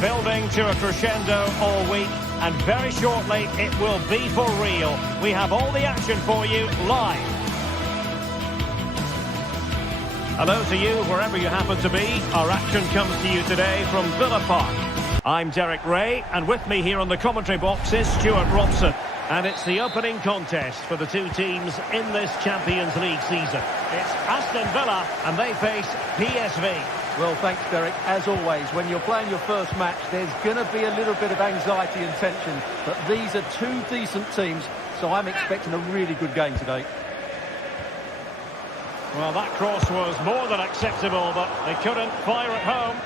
building to a crescendo all week, and very shortly it will be for real. We have all the action for you live. Hello to you wherever you happen to be. Our action comes to you today from Villa Park. I'm Derek Ray, and with me here on the commentary box is Stuart Robson. And it's the opening contest for the two teams in this Champions League season. It's Aston Villa, and they face PSV. Well, thanks, Derek. As always, when you're playing your first match, there's going to be a little bit of anxiety and tension. But these are two decent teams, so I'm expecting a really good game today. Well, that cross was more than acceptable, but they couldn't fire at home.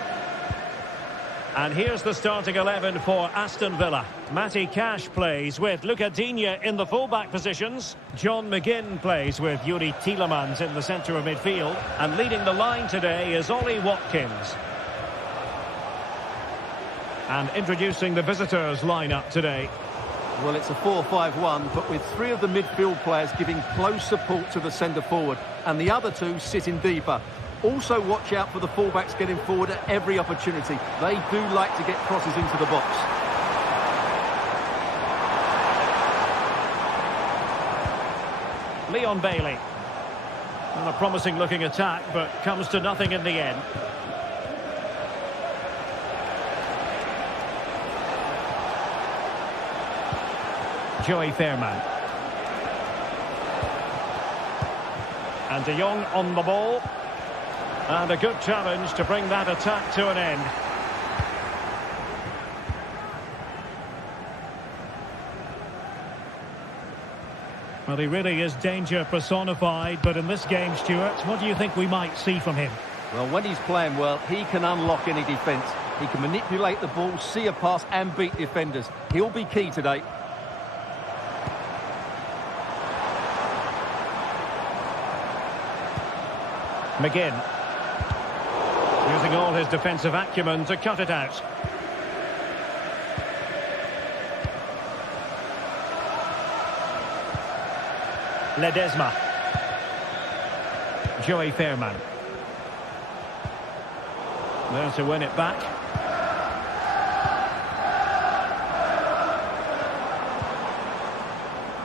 And here's the starting 11 for Aston Villa. Matty Cash plays with Luca Digne in the full-back positions. John McGinn plays with Yuri Tielemans in the centre of midfield. And leading the line today is Ollie Watkins. And introducing the visitors' lineup today. Well, it's a 4-5-1, but with three of the midfield players giving close support to the centre-forward, and the other two sitting deeper. Also watch out for the fullbacks getting forward at every opportunity. They do like to get crosses into the box. Leon Bailey. And a promising looking attack, but comes to nothing in the end. Joey Fairman. And De Jong on the ball. And a good challenge to bring that attack to an end. Well, he really is danger personified, but in this game, Stuart, what do you think we might see from him? Well, when he's playing well, he can unlock any defence. He can manipulate the ball, see a pass and beat defenders. He'll be key today. McGinn. Using all his defensive acumen to cut it out. Ledesma. Joey Fairman. There to win it back.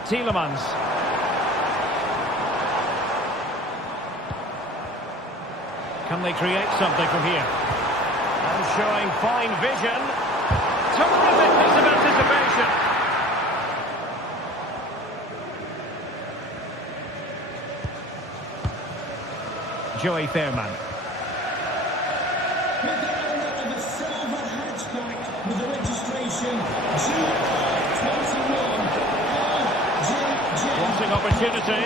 Tielemans. Can they create something from here? And showing fine vision. Terrific piece of anticipation. Joey Fairman. With the owner of a silver hatchback with the registration G21 Wanting opportunity.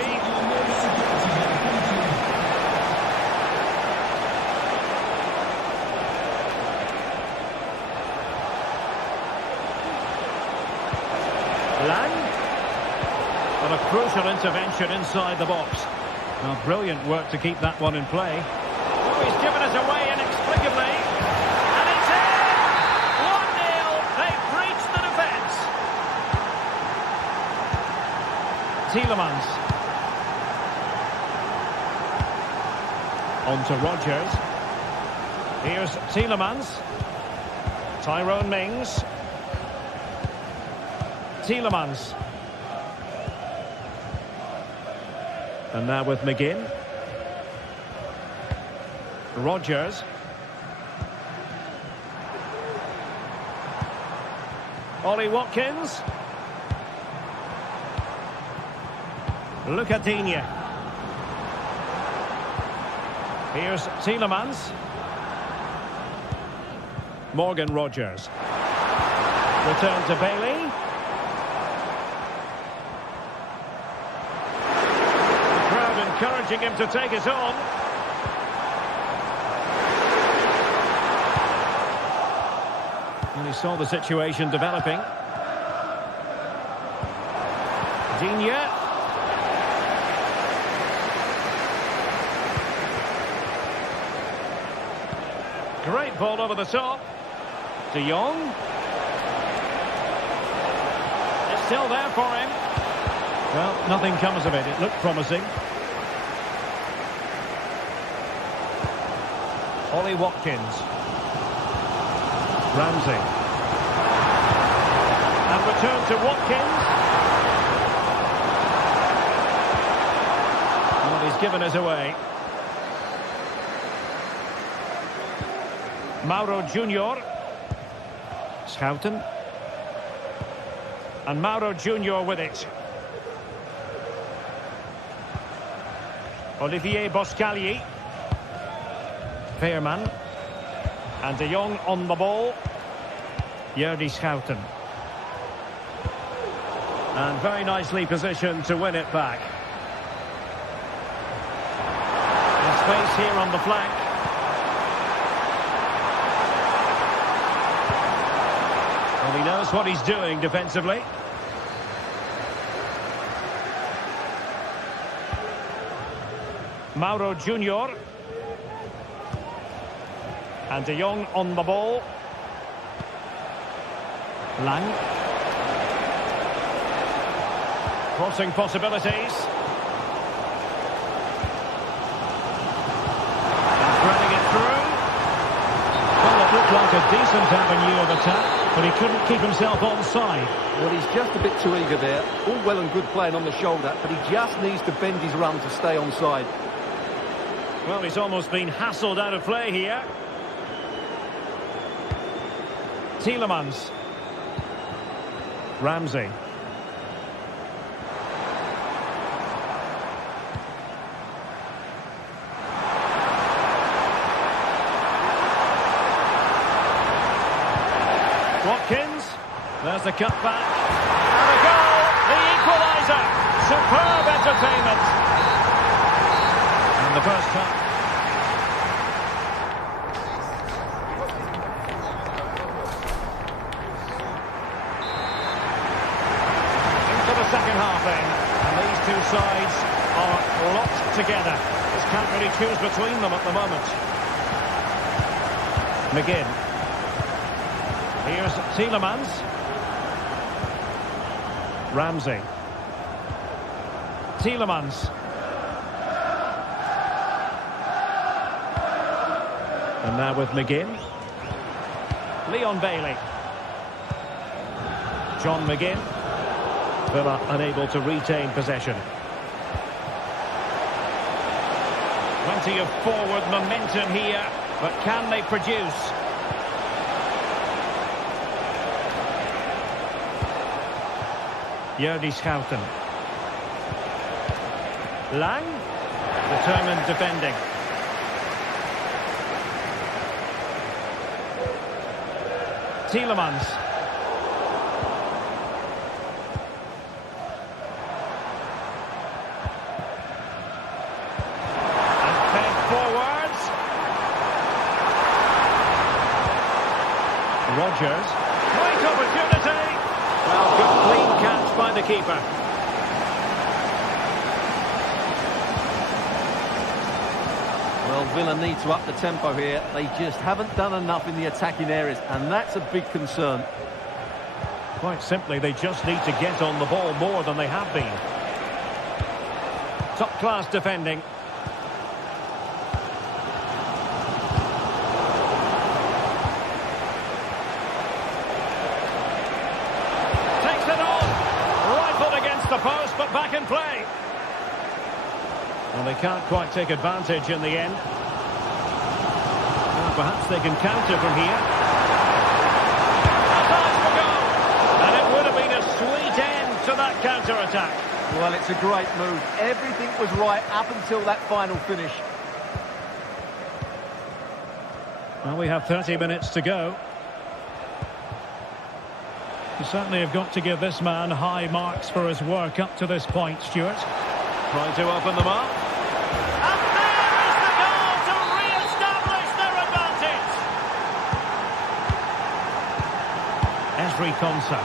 Lang. But a crucial intervention inside the box. Well, brilliant work to keep that one in play. Oh, he's given it away inexplicably. And it's in! 1-0. They've breached the defence. Tielemans. On to Rodgers. Here's Tielemans. Tyrone Mings. Tielemans. And now with McGinn. Rodgers. Ollie Watkins. Luca Digne. Here's Tielemans. Morgan Rodgers. Return to Bailey. Encouraging him to take it on. And he saw the situation developing. Digne. Great ball over the top. De Jong. It's still there for him. Well, nothing comes of it. It looked promising. Ollie Watkins. Ramsey. And return to Watkins. Well, he's given us away. Mauro Junior. Schouten. And Mauro Junior with it. Olivier Boscagli. Veerman. And De Jong on the ball. Jordi Schouten. And very nicely positioned to win it back. There's space here on the flank. Well, he knows what he's doing defensively. Mauro Junior. And De Jong on the ball. Lang. Crossing possibilities. And threading it through. Well, it looked like a decent avenue of attack, but he couldn't keep himself onside. Well, he's just a bit too eager there. All well and good playing on the shoulder, but he just needs to bend his run to stay onside. Well, he's almost been hassled out of play here. Tielemans. Ramsey. Watkins. There's the cutback. And a goal! The equaliser! Superb entertainment! And the first half. Second half then, and these two sides are locked together. Just can't really choose between them at the moment. McGinn. Here's Tielemans. Ramsey. Tielemans. And now with McGinn. Leon Bailey. John McGinn. Villa unable to retain possession. Plenty of forward momentum here, but can they produce? Jordi Schouten. Lang. Determined defending. Tielemans. Rogers. Great opportunity. Well, good clean catch by the keeper. Well, Villa need to up the tempo here. They just haven't done enough in the attacking areas, and that's a big concern. Quite simply, they just need to get on the ball more than they have been. Top-class defending. The post, but back in play. Well, they can't quite take advantage in the end. Well, perhaps they can counter from here. Time for goal. And it would have been a sweet end to that counter-attack. Well, it's a great move. Everything was right up until that final finish. Well, we have 30 minutes to go. You certainly have got to give this man high marks for his work up to this point, Stuart. Trying to open them up. And there is the goal to re-establish their advantage. Ezri Konsa.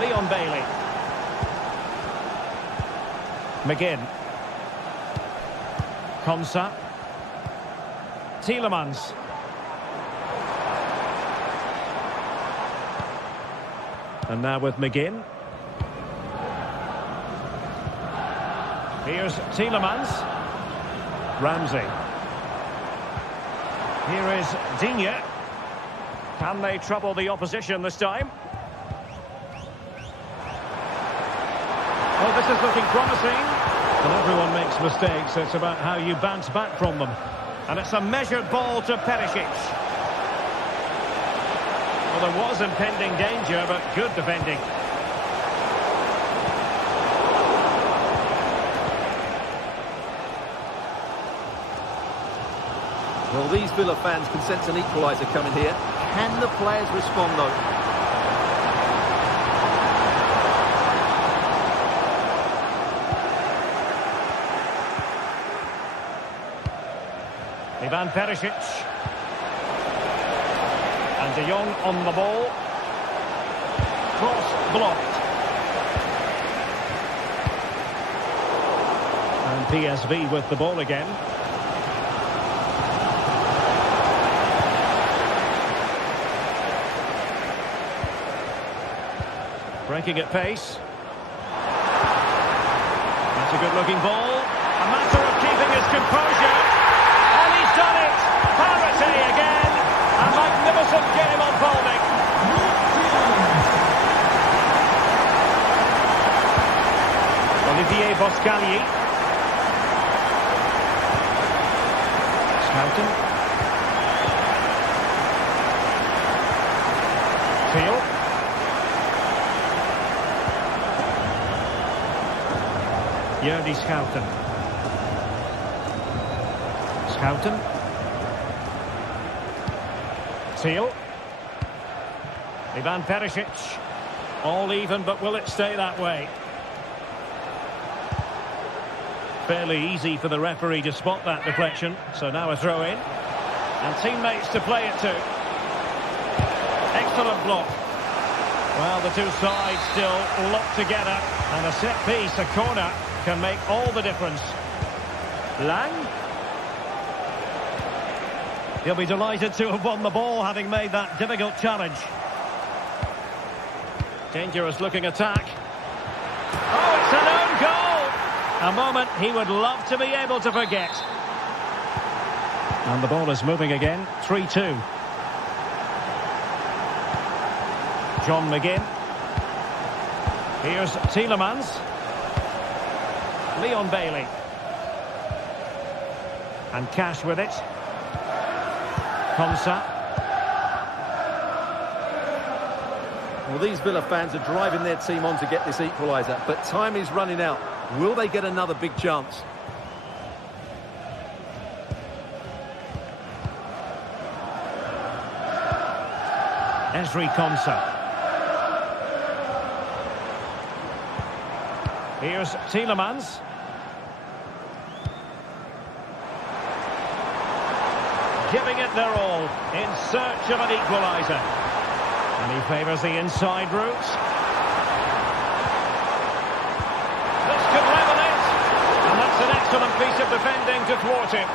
Leon Bailey. McGinn. Konsa. Tielemans. And now with McGinn. Here's Tielemans. Ramsey. Here is Digne. Can they trouble the opposition this time? Oh, this is looking promising. And everyone makes mistakes. It's about how you bounce back from them. And it's a measured ball to Perisic. Well, there was impending danger, but good defending. Well, these Villa fans can sense an equaliser coming here. Can the players respond, though? Ivan Perisic. And De Jong on the ball. Cross blocked. And PSV with the ball again. Breaking at pace. That's a good-looking ball. A matter of keeping his composure. And he's done it! Parity again! A magnificent game unfolding. Olivier Boscagli. Schouten. Thiel. Jordi Schouten. Schouten. Thiel. Ivan Perisic. All even, but will it stay that way? Fairly easy for the referee to spot that deflection. So now a throw in. And teammates to play it to. Excellent block. Well, the two sides still locked together. And a set piece, a corner, can make all the difference. Lang. He'll be delighted to have won the ball, having made that difficult challenge. Dangerous looking attack. Oh, it's an own goal! A moment he would love to be able to forget. And the ball is moving again. 3-2. John McGinn. Here's Tielemans. Leon Bailey. And Cash with it. Konsa. Well, these Villa fans are driving their team on to get this equaliser, but time is running out. Will they get another big chance? Ezri Konsa. Here's Tielemans. Giving it their all in search of an equaliser. And he favours the inside route. This could level it. And that's an excellent piece of defending to thwart him.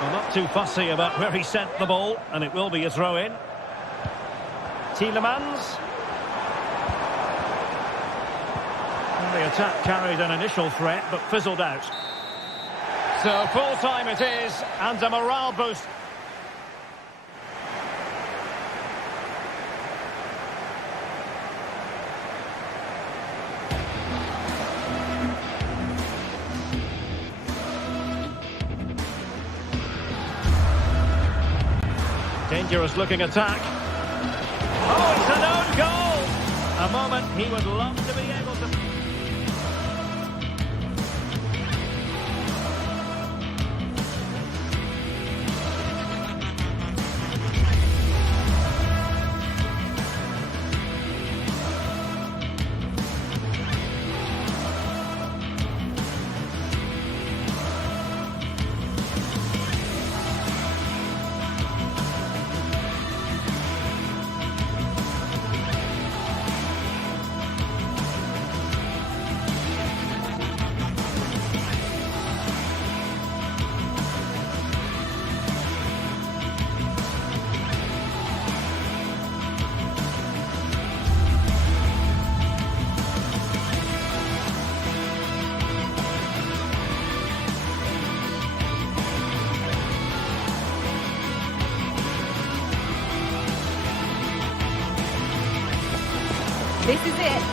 Well, not too fussy about where he sent the ball, and it will be a throw-in. Tielemans. And the attack carried an initial threat, but fizzled out. So full-time it is, and a morale boost. Dangerous looking attack. Oh, it's an own goal! A moment he would love to be able to...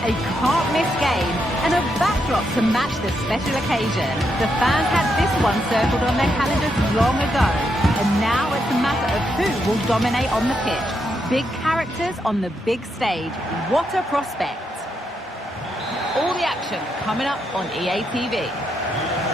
A can't-miss game and a backdrop to match the special occasion. The fans had this one circled on their calendars long ago, and now it's a matter of who will dominate on the pitch. Big characters on the big stage. What a prospect. All the action coming up on EA TV.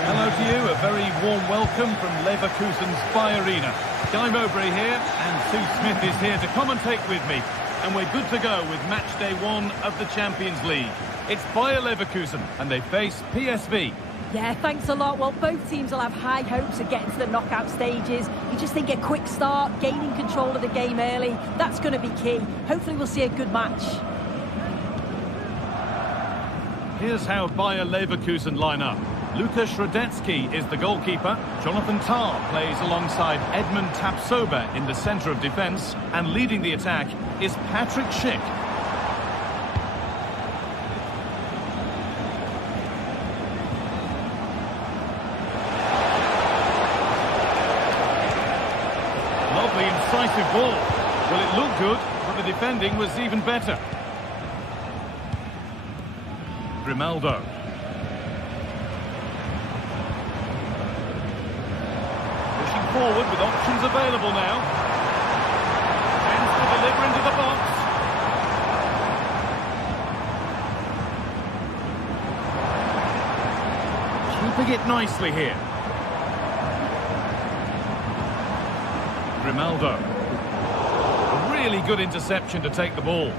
Hello to you, a very warm welcome from Leverkusen's Bayern. Guy Mowbray here, and Sue Smith is here to commentate with me. And we're good to go with match day 1 of the Champions League. It's Bayer Leverkusen, and they face PSV. Yeah, thanks a lot. Well, both teams will have high hopes of getting to the knockout stages. You just think a quick start, gaining control of the game early, that's going to be key. Hopefully we'll see a good match. Here's how Bayer Leverkusen line up. Lukas Radetzky is the goalkeeper. Jonathan Tah plays alongside Edmund Tapsoba in the centre of defence. And leading the attack is Patrick Schick. Lovely, incisive ball. Well, it looked good, but the defending was even better. Grimaldo. Pushing forward with options available now. Tends to deliver into the box. Keeping it nicely here. Grimaldo. A really good interception to take the ball.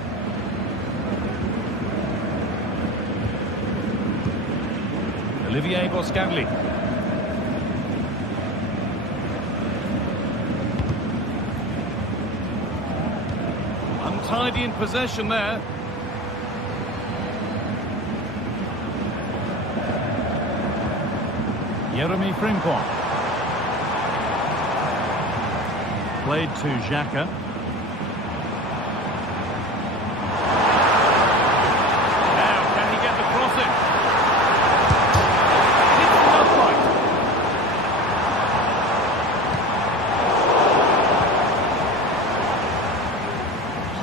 Olivier Boscagli. Untidy in possession there. Jeremy Frimpong. Played to Xhaka. Now, can he get the cross in?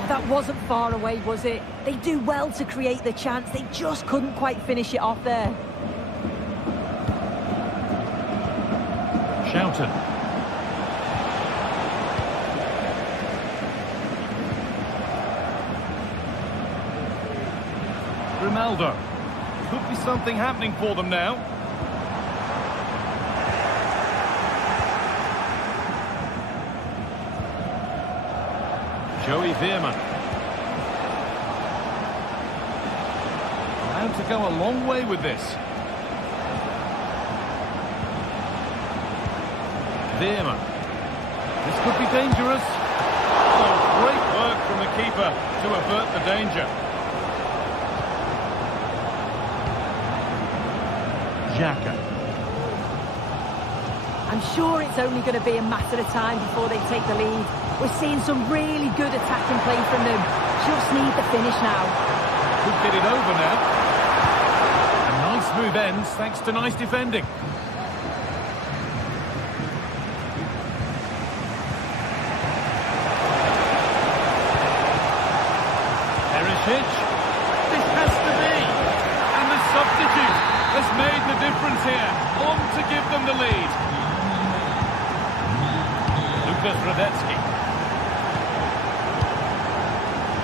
That wasn't far away, was it? They do well to create the chance. They just couldn't quite finish it off there. Schouten. Grimaldo. Could be something happening for them now. Joey Veerman. Allowed to go a long way with this. Veerman. This could be dangerous. Oh, great work from the keeper to avert the danger. Xhaka. I'm sure it's only going to be a matter of time before they take the lead. We're seeing some really good attacking play from them. Just need the finish now. Could get it over now. A nice move ends thanks to nice defending. Perisic. This has to be. And the substitute has made the difference here. On to give them the lead. Lukas Radetzky.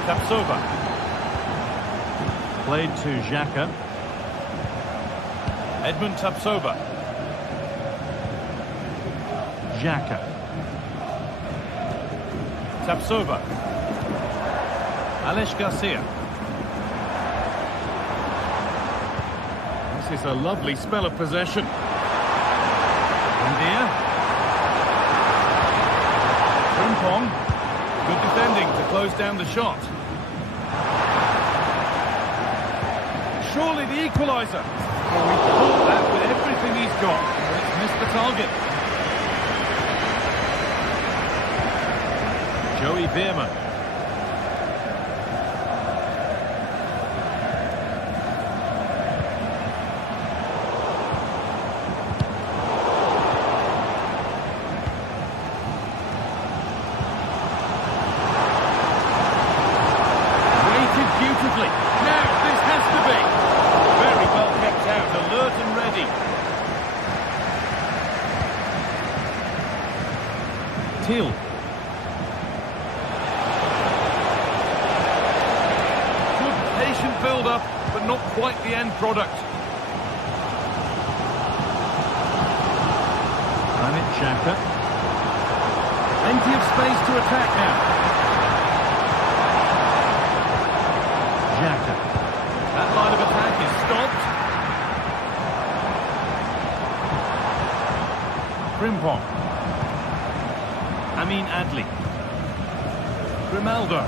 Tapsoba. Played to Xhaka. Edmund Tapsoba. Xhaka. Tapsoba. Alex Garcia. This is a lovely spell of possession. India. Frimpong. Good defending to close down the shot. Surely the equaliser. Well, we caught that with everything he's got. Let's miss the target. Joey Veerman. Now, this Thiel. Good patient build-up, but not quite the end product. Xhaka. Plenty of space to attack now. Xhaka. That line of attack is stopped. Frimpong. Amin Adli. Grimaldo.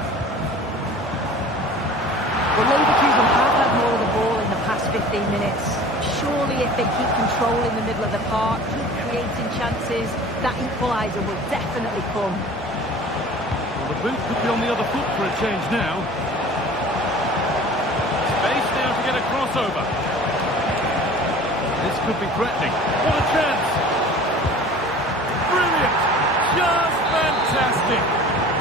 Well, Leverkusen have had more of the ball in the past 15 minutes. Surely if they keep controlling the middle of the park, keep creating chances, that equaliser will definitely come. Well, the boot could be on the other foot for a change now. Space now to get a crossover. This could be threatening. What a chance! Brilliant! Just fantastic!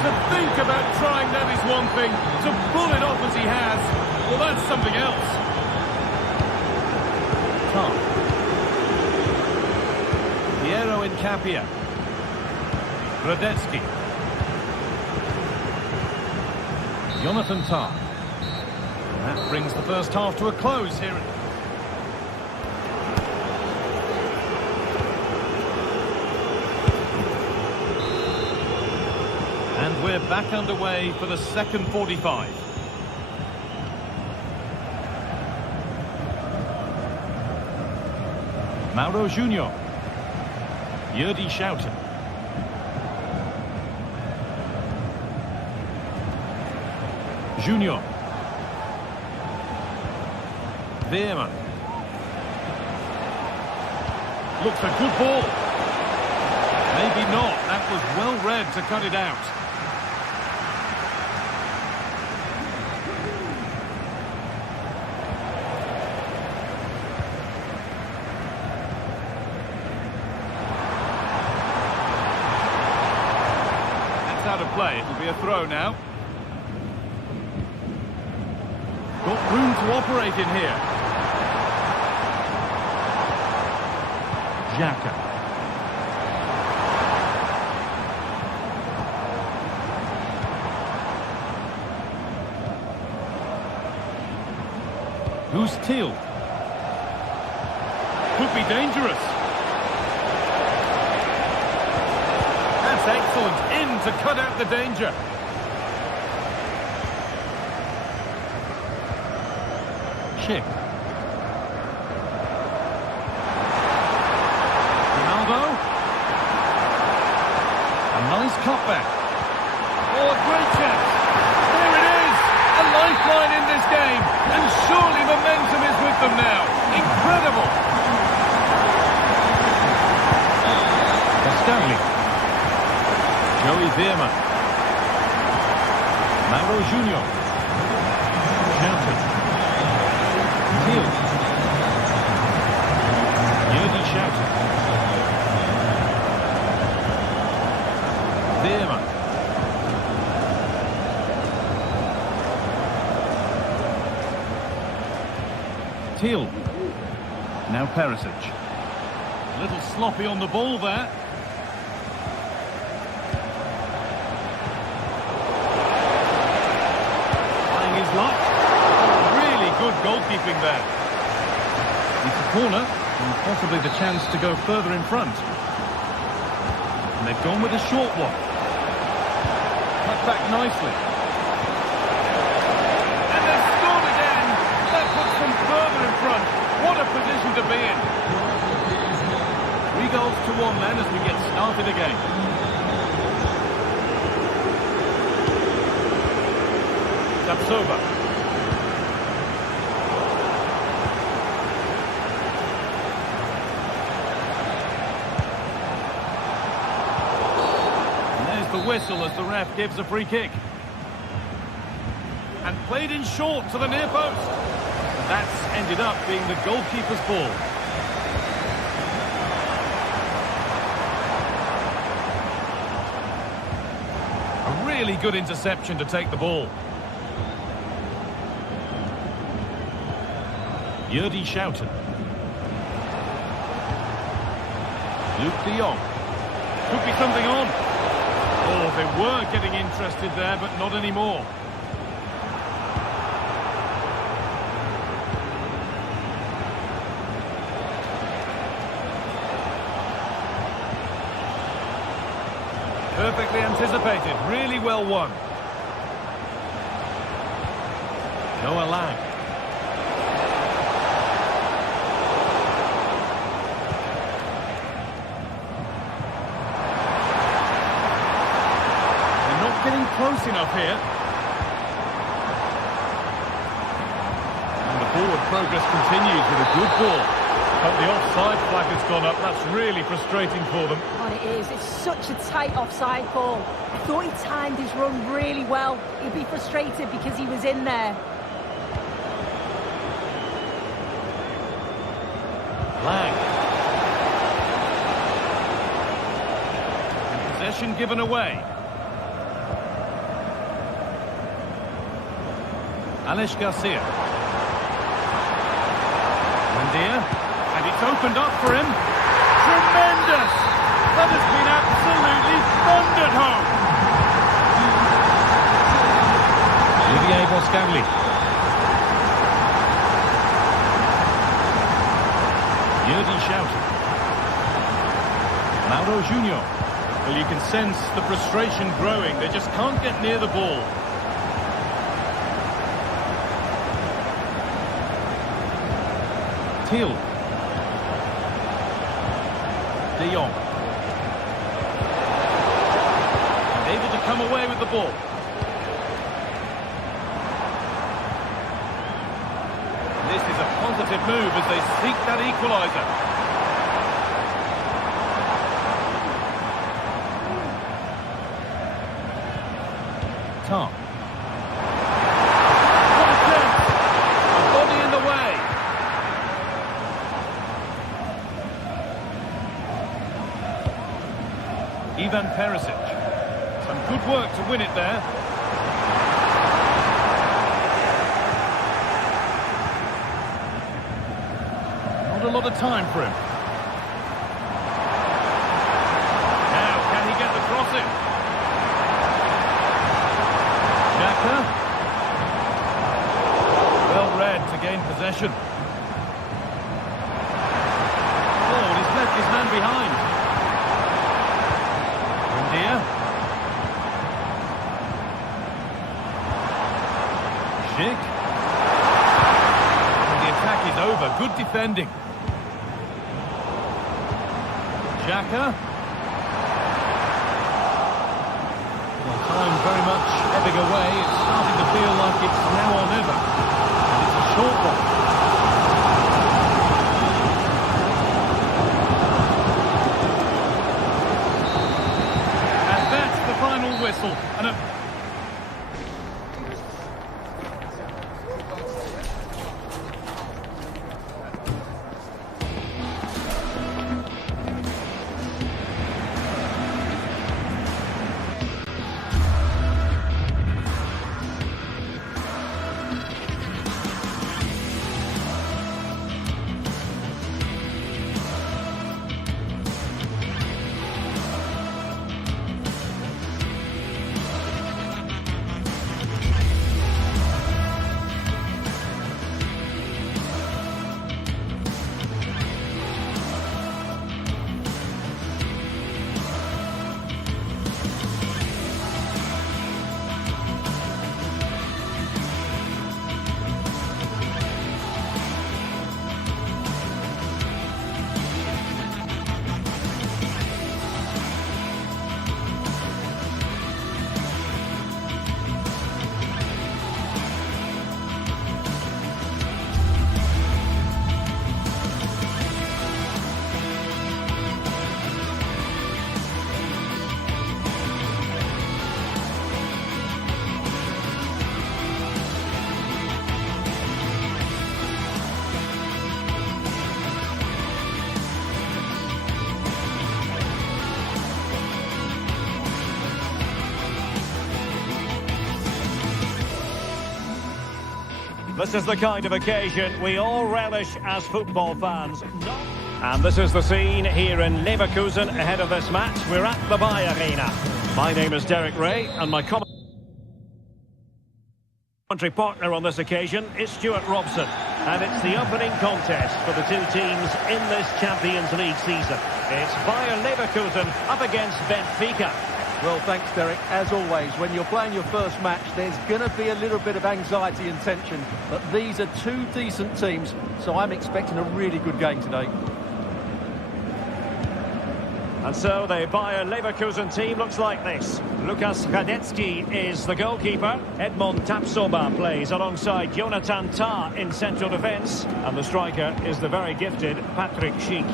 To think about trying that is one thing. To pull it off as he has, well, that's something else. Tom. Piero Incapia. Radetzky. Jonathan Tah. That brings the first half to a close here. And we're back underway for the second 45. Mauro Junior. Yerdy Schouten. Junior. Veerman. Looks a good ball. Maybe not. That was well read to cut it out. Out of play. It'll be a throw now. Got room to operate in here. Xhaka. Who's Thiel? Could be dangerous. That's excellent. In to cut out the danger. Chip. Ronaldo. A nice cutback. Oh, a great chance. There it is. A lifeline in this game. And surely momentum is with them now. Incredible. Stanley. Joey Veerman. Mauro Junior. Schouten. Thiel. Yerdy Schouten. Veerman. Thiel. Now Perisic. A little sloppy on the ball there. Really good goalkeeping there. It's a corner and possibly the chance to go further in front. And they've gone with a short one. Cut back nicely. And they've scored again. That puts them further in front. What a position to be in. 3 goals to 1 then as we get started again. Tapsova. And there's the whistle as the ref gives a free kick. And played in short to the near post. And that's ended up being the goalkeeper's ball. A really good interception to take the ball. Yerdy Schouten. Luke de Jong. Could be something on. Oh, they were getting interested there, but not anymore. Perfectly anticipated, really well won. Noah Lang. They're not getting close enough here. And the forward progress continues with a good ball. But the offside flag has gone up. That's really frustrating for them. And it is. It's such a tight offside call. I thought he timed his run really well. He'd be frustrated because he was in there. Lang. And possession given away. Alex Garcia. Buendia. And it's opened up for him. Tremendous! That has been absolutely thundered home. Olivier Boscagli. Yerdy shouting. Mauro Junior. Well, you can sense the frustration growing. They just can't get near the ball. Thiel. De Jong. And able to come away with the ball. This is a positive move as they seek that equaliser. Tom. What a chance! A body in the way. Ivan Perisic. Some good work to win it there. Not a lot of time for him. Now, can he get the crossing? Xhaka. Well read to gain possession. Oh, and he's left his man behind. Schick. The attack is over. Good defending. Xhaka. Well, time very much ebbing away. It's starting to feel like it's now or never. And it's a short one. Final whistle and a This is the kind of occasion we all relish as football fans. And this is the scene here in Leverkusen ahead of this match. We're at the Bayern Arena. My name is Derek Ray, and my commentary partner on this occasion is Stuart Robson. And it's the opening contest for the two teams in this Champions League season. It's Bayern Leverkusen up against Benfica. Well, thanks, Derek. As always, when you're playing your first match, there's going to be a little bit of anxiety and tension. But these are two decent teams, so I'm expecting a really good game today. And so the Bayern Leverkusen team looks like this. Lukas Hradecky is the goalkeeper. Edmond Tapsoba plays alongside Jonathan Tah in central defence. And the striker is the very gifted Patrick Schick.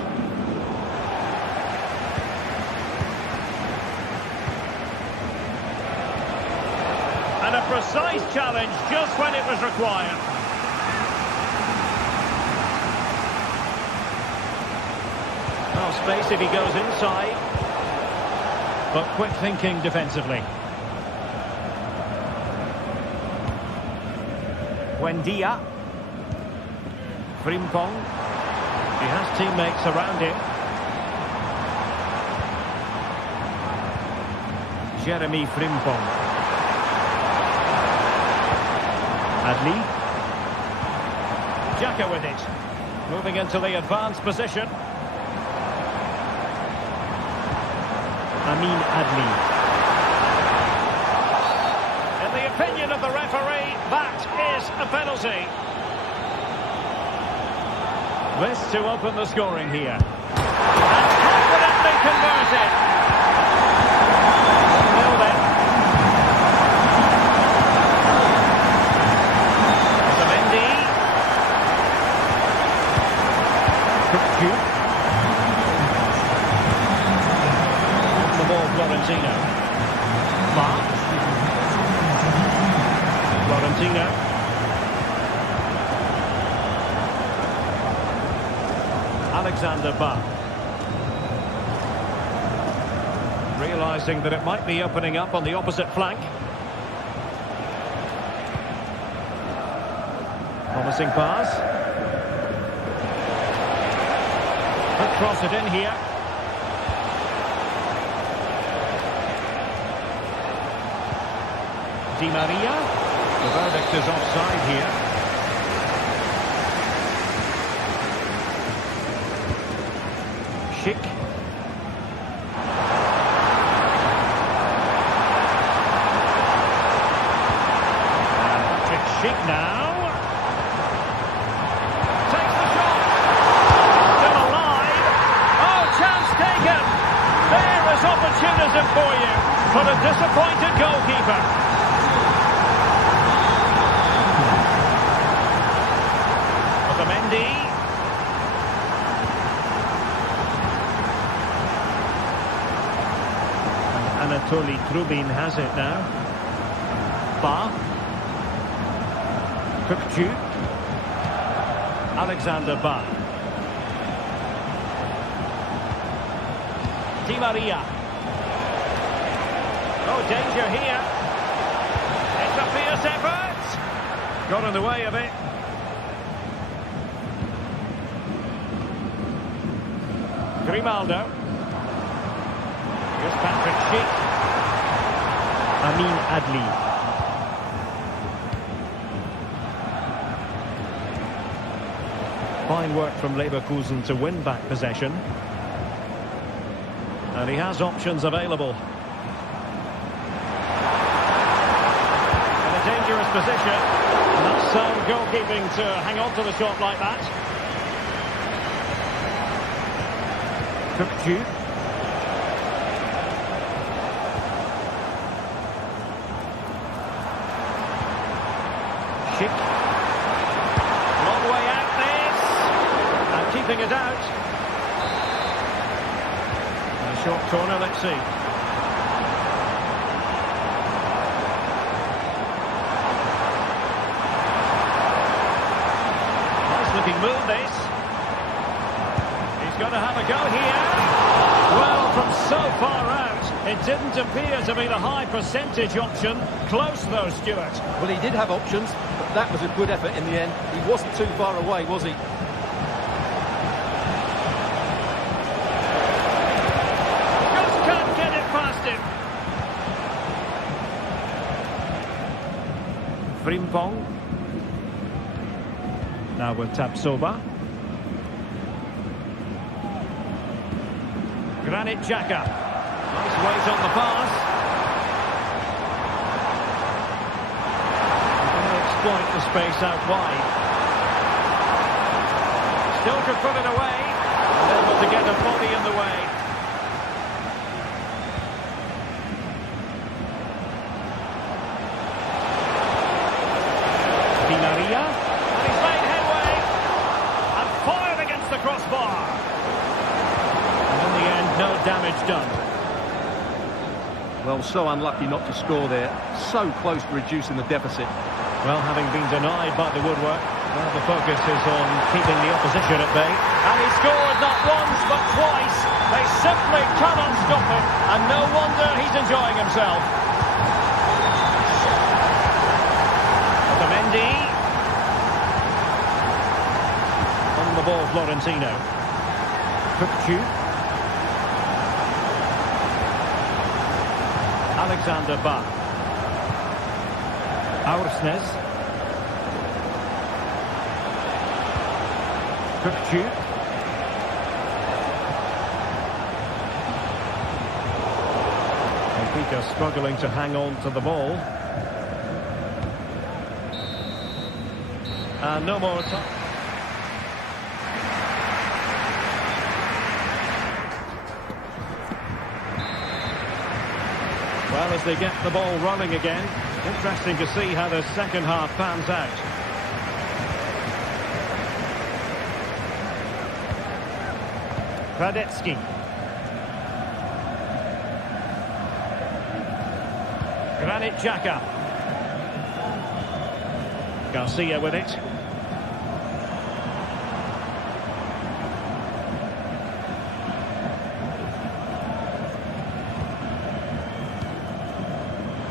And a precise challenge just when it was required. Oh, space if he goes inside. But quick thinking defensively. Buendia. Frimpong. He has teammates around him. Jeremy Frimpong. Adli. Xhaka with it. Moving into the advanced position. Amin Adli. In the opinion of the referee, that is a penalty. This to open the scoring here. And confidently converted. 1-0 then. Otamendi. Cook. Florentino. Florentino. Alexander Ba. Realising that it might be opening up on the opposite flank. Promising pass. Could cross it in here. Di Maria. The verdict is offside here. Schick. Patrick Schick now. Takes the shot. Still alive. Oh, chance taken. There is opportunism for you. But a disappointed goalkeeper. Otamendi. Anatoly Trubin has it now. Ba. Kukcu. Alexander Ba. Di Maria. Oh, danger here. It's a fierce effort. Got in the way of it. Grimaldo. Here's Patrick Schick. Amin Adli. Fine work from Leverkusen to win back possession. And he has options available. In a dangerous position. And that's sound goalkeeping to hang on to the shot like that. Kukcu. Schick. Long way out this. And keeping it out. And a short corner, let's see. Nice looking move this. He's going to have a go here. Well, from so far out, it didn't appear to be the high percentage option. Close though, Stuart. Well, he did have options, but that was a good effort in the end. He wasn't too far away, was he? Just can't get it past him. Frimpong. Now with Tapsoba. Granit Xhaka. Nice weight on the pass. Exploit the space out wide. Still to put it away. Able to get a body in the way. Di Maria. And he's made headway. And fired against the crossbar. And in the end, no damage done. Well, so unlucky not to score there. So close to reducing the deficit. Well, having been denied by the woodwork, well, the focus is on keeping the opposition at bay. And he scored not once, but twice. They simply cannot stop him. And no wonder he's enjoying himself. Otamendi. On the ball, Florentino. Kukcu. Alexander Bach. Aursnes. Kukcu. Benfica struggling to hang on to the ball. And no more time. Well, as they get the ball running again, interesting to see how the second half pans out. Radetsky. Granit Xhaka. Garcia with it.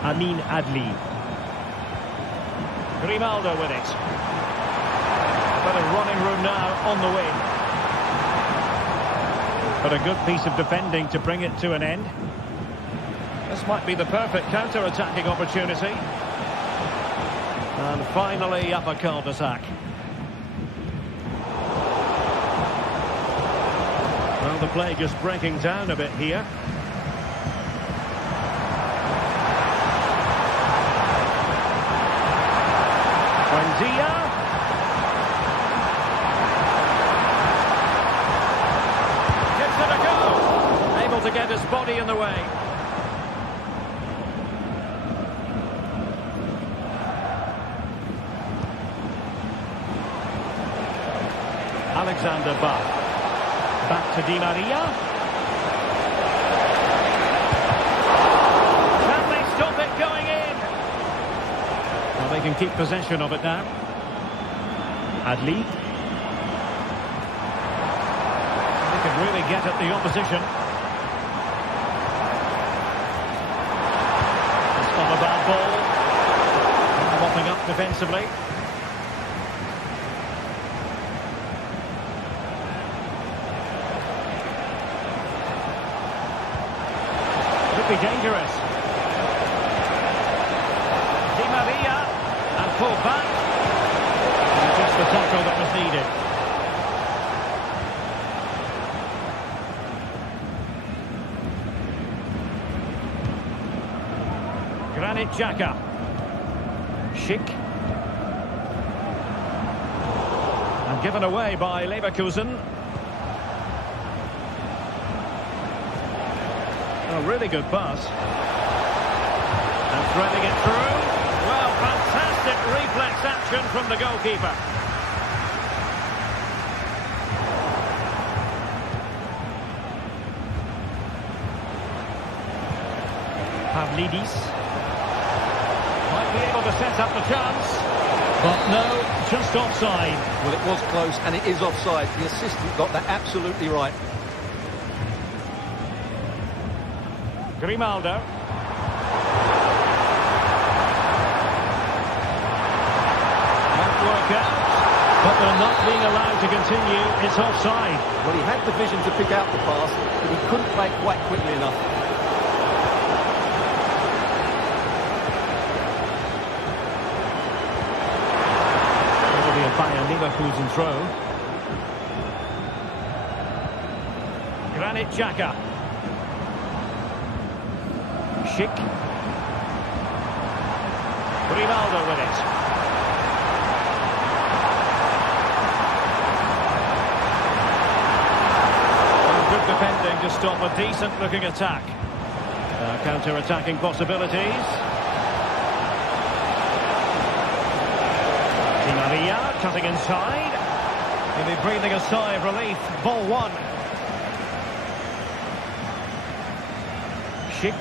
Amin Adli. Grimaldo with it. A bit of running room now on the wing. But a good piece of defending to bring it to an end. This might be the perfect counter-attacking opportunity. And finally up a cul-de-sac. Well, the play just breaking down a bit here. Buendia. Gives it a go. Able to get his body in the way. Alexander Bach. Back to Di Maria. Can they stop it going in? Well, they can keep possession of it now. Adli. They can really get at the opposition. It's not a bad ball. Mopping up defensively. Be dangerous. Di Maria and pulled back. And just the tackle that was needed. Granit Xhaka. Schick. And given away by Leverkusen. A really good pass. And threading it through. Well, fantastic reflex action from the goalkeeper. Pavlidis. Might be able to set up the chance. But no, just offside. Well, it was close and it is offside. The assistant got that absolutely right. Grimaldo. Won't work out, but they're not being allowed to continue. It's offside. Well, he had the vision to pick out the pass, but he couldn't play it quite quickly enough. Leverkusen throw. Granit Xhaka. Schick. Rivaldo with it. Good defending to stop a decent-looking attack. Counter-attacking possibilities. Di Maria cutting inside. He'll be breathing a sigh of relief. Ball one. Schick.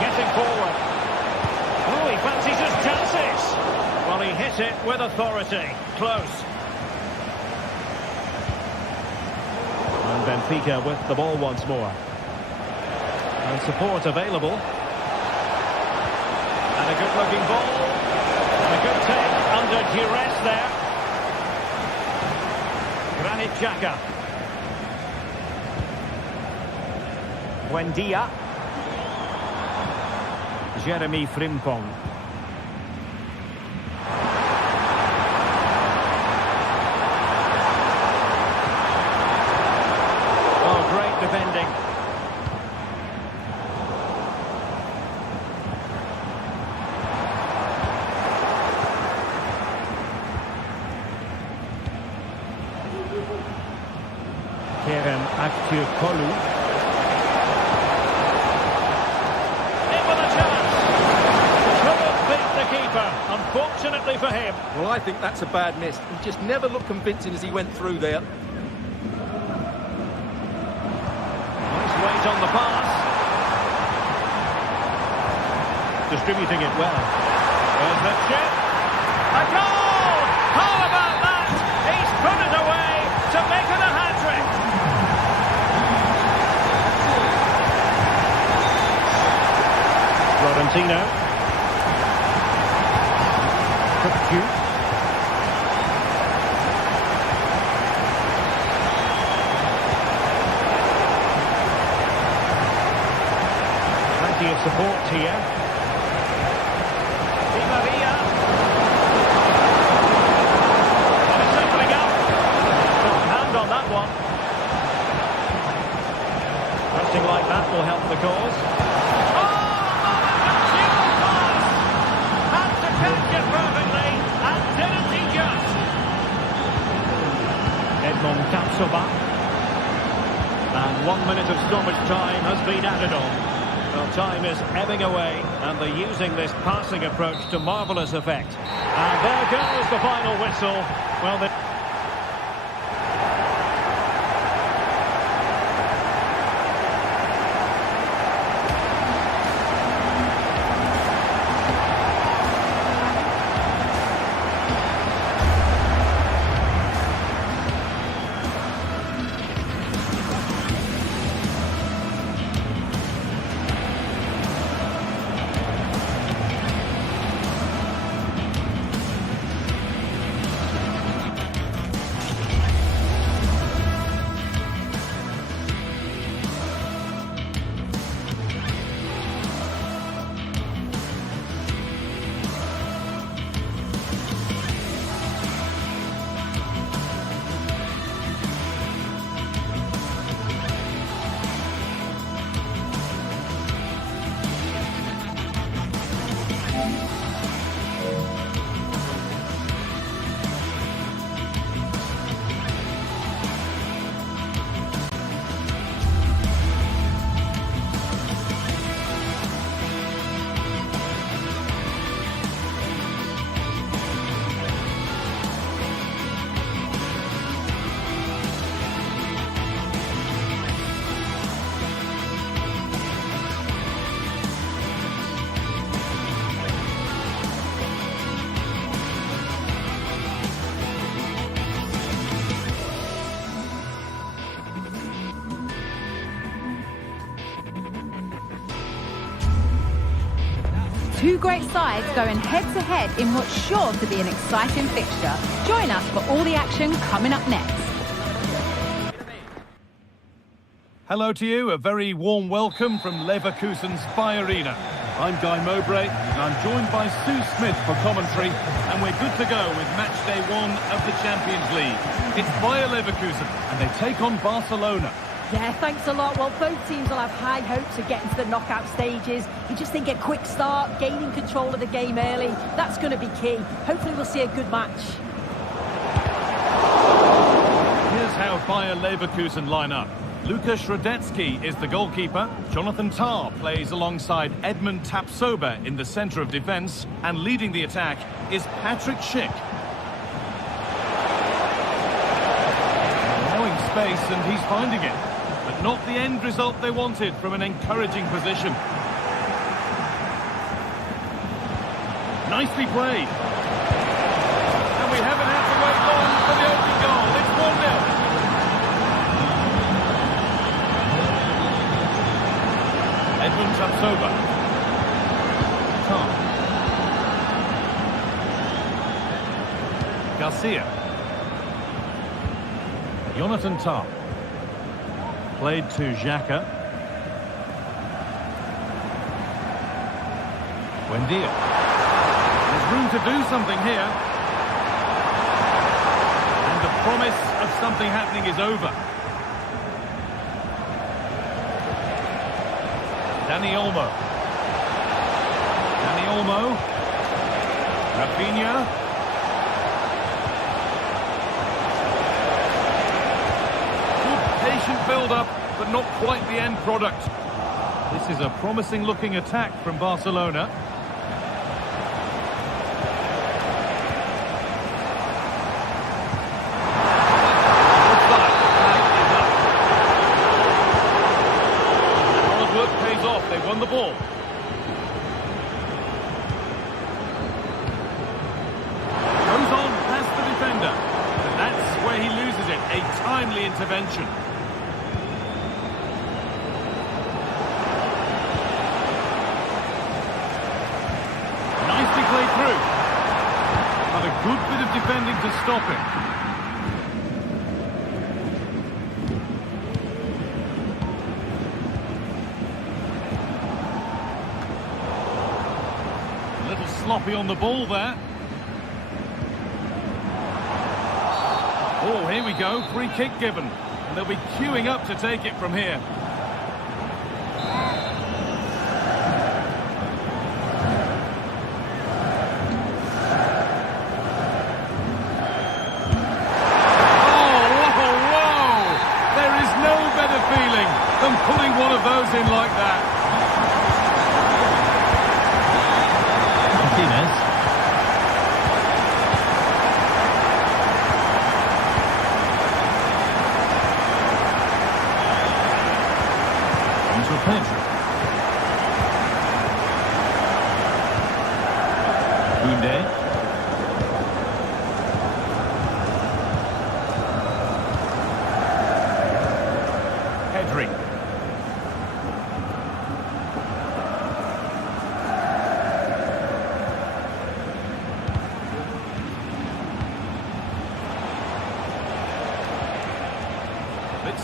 Getting forward. Oh, he fancies his chances. Well, he hit it with authority. Close. And Benfica with the ball once more. And support available. And a good-looking ball. And a good take under duress there. Granit Xhaka. Buendia. Jeremy Frimpong. Oh, great defending. Kerem Aktürkoğlu. Unfortunately for him. Well, I think that's a bad miss. He just never looked convincing as he went through there. Nice weight on the pass. Distributing it well. There's the chip. A goal! How about that? He's put it away to make it a hat-trick. Florentino. Plenty of support here. Di Maria. And it's opening up. Got a hand on that one. Something like that will help the cause. Catch it perfectly, and didn't he just? Edmond Tapsoba. And 1 minute of stoppage time has been added on. Well, time is ebbing away, and they're using this passing approach to marvellous effect. And there goes the final whistle. Well, Two great sides going head-to-head in what's sure to be an exciting fixture. Join us for all the action coming up next. Hello to you, a very warm welcome from Leverkusen's Bayern. I'm Guy Mowbray, and I'm joined by Sue Smith for commentary, and we're good to go with match day 1 of the Champions League. It's Bayer Leverkusen, and they take on Barcelona. Yeah, thanks a lot. Well, both teams will have high hopes of getting to the knockout stages. You just think a quick start, gaining control of the game early, that's going to be key. Hopefully we'll see a good match. Here's how Bayer Leverkusen line up. Lukas Radetzky is the goalkeeper. Jonathan Tah plays alongside Edmund Tapsoba in the centre of defence. And leading the attack is Patrick Schick. Allowing space, and he's finding it. But not the end result they wanted from an encouraging position. Nicely played. And we haven't had to wait long for the opening goal. It's 1-0. Edmund Tapsoba. Tom. Garcia. Jonathan Tah. Played to Xhaka. Buendia. There's room to do something here. And the promise of something happening is over. Dani Olmo. Rafinha. Good patient build-up, but not quite the end product. This is a promising-looking attack from Barcelona. They won the ball. Goes on past the defender. And that's where he loses it. A timely intervention. Nicely played through. But a good bit of defending to stop him. Sloppy on the ball there. Oh, here we go. Free kick given. And they'll be queuing up to take it from here. Oh, whoa! There is no better feeling than putting one of those in like that.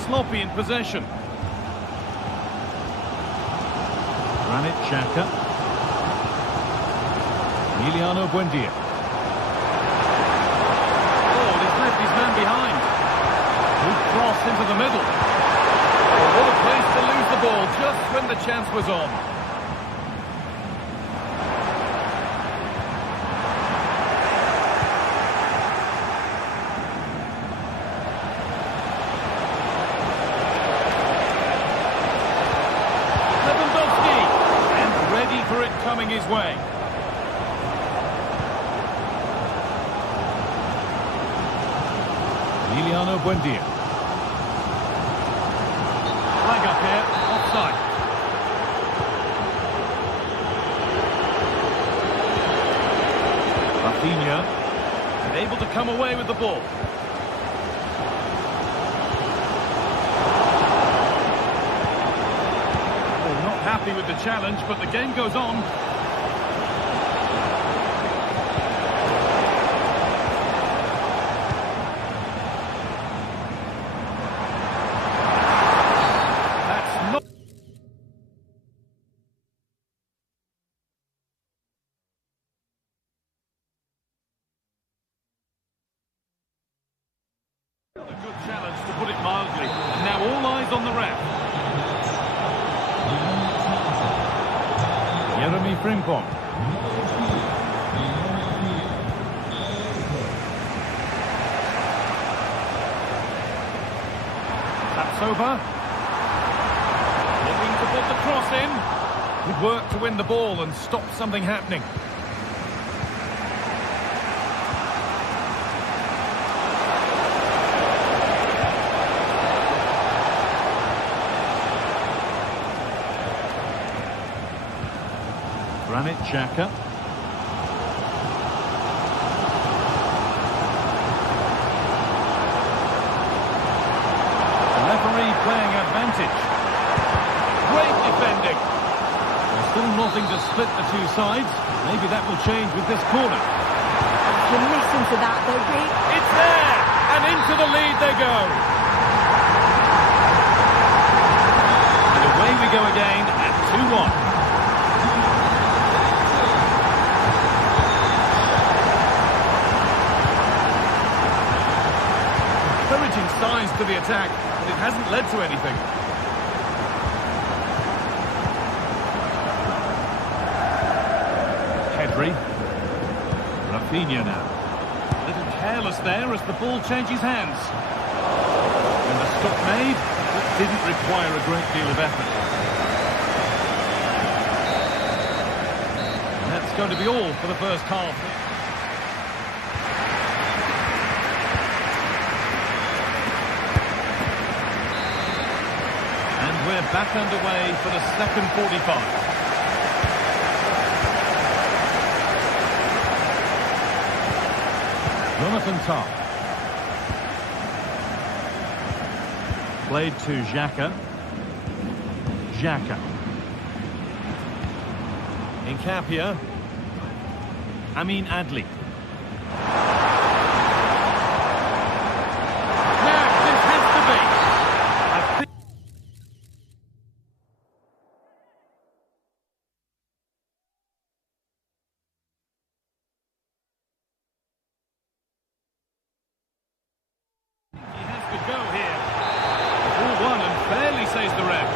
Sloppy in possession. Granit Xhaka. Emiliano Buendia. Oh, he's left his man behind. Good cross into the middle. Oh, what a place to lose the ball just when the chance was on. Coming his way. Emiliano Buendia. Flag up here, offside. Rafinha, able to come away with the ball. Happy with the challenge, but the game goes on. put it mildly. And now all eyes on the ref. Jeremy Frimpong. That's over. Looking to put the cross in. Good work to win the ball and stop something happening. Granit Xhaka. The referee playing advantage. Great defending. There's still nothing to split the two sides. Maybe that will change with this corner. You listen to that, though, Pete. It's there! And into the lead they go. And away we go again at 2-1. Encouraging signs to the attack, but it hasn't led to anything. Pedri. Rafinha now. A little careless there as the ball changes hands. And the stop made, it didn't require a great deal of effort. And that's going to be all for the first half. We're back underway for the second 45. Jonathan Tah. Played to Xhaka. Xhaka. Nkapia. Amin Adli. Go here. Ball won and fairly, says the ref.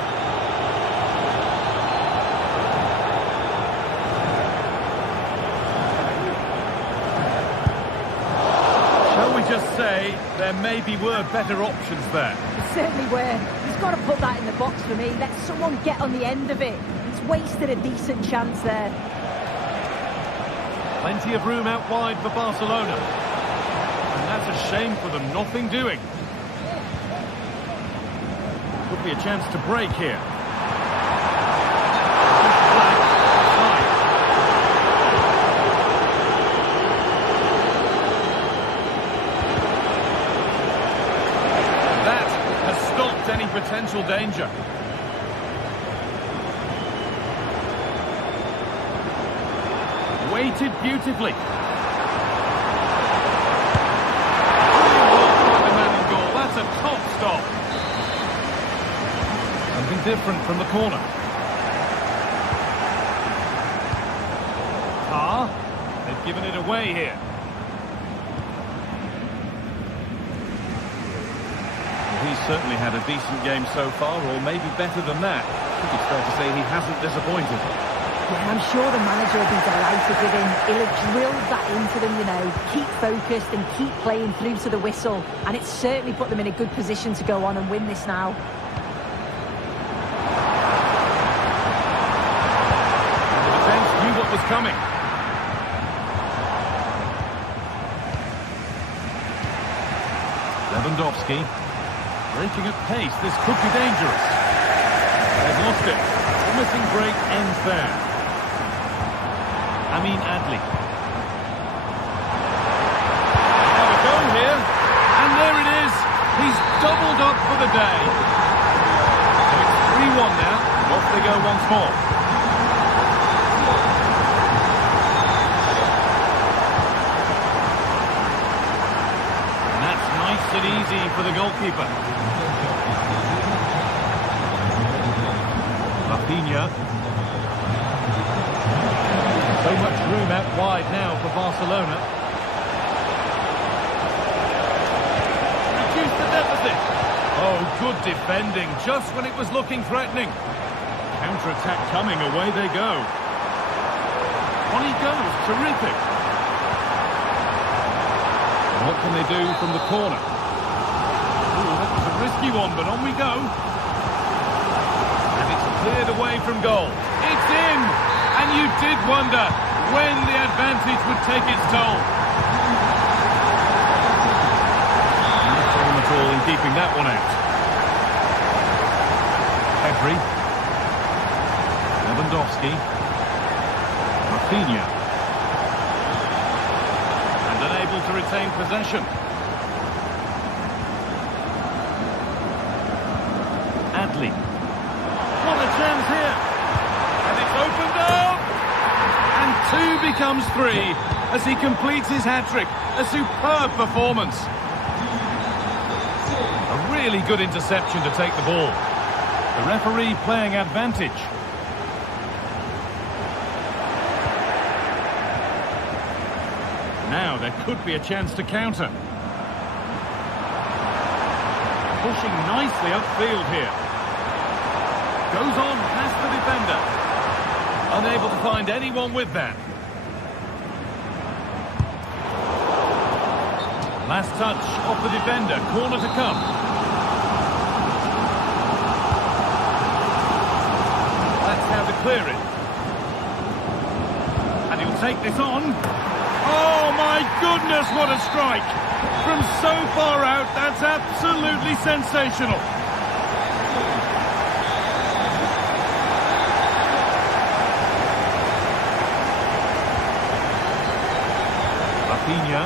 Shall we just say there maybe were better options there? There certainly were. He's got to put that in the box for me. Let someone get on the end of it. He's wasted a decent chance there. Plenty of room out wide for Barcelona. And that's a shame for them. Nothing doing. Could be a chance to break here. That has stopped any potential danger. Weighted beautifully. The man in goal. That's a top stop. Something different from the corner. Tah. They've given it away here. Well, he's certainly had a decent game so far, or maybe better than that. I think it's fair to say he hasn't disappointed. Yeah, I'm sure the manager will be delighted with him. He'll have drilled that into them, you know. Keep focused and keep playing through to the whistle. And it's certainly put them in a good position to go on and win this now. Was coming. Lewandowski breaking at pace. This could be dangerous. They've lost it. Promising break ends there. Amin Adli. Have a go here, and there it is. He's doubled up for the day. So it's 3-1 now. Off they go once more. Nice and easy for the goalkeeper. Rafinha. So much room out wide now for Barcelona. Reduce the deficit. Oh, good defending, just when it was looking threatening. Counter-attack coming, away they go. On he goes, terrific. What can they do from the corner? Ooh, that was a risky one, but on we go. And it's cleared away from goal. It's in! And you did wonder when the advantage would take its toll. No problem at all in keeping that one out. Pedri. Lewandowski. Rafinha. And unable to retain possession. Adli. What a chance here. And it's opened up. And 2 becomes 3 as he completes his hat-trick. A superb performance. A really good interception to take the ball. The referee playing advantage. Now there could be a chance to counter. Pushing nicely upfield here. Goes on past the defender. Unable to find anyone with that. Last touch off the defender. Corner to come. That's how to clear it. And he'll take this on. Oh my goodness, what a strike! From so far out, that's absolutely sensational. Rafinha.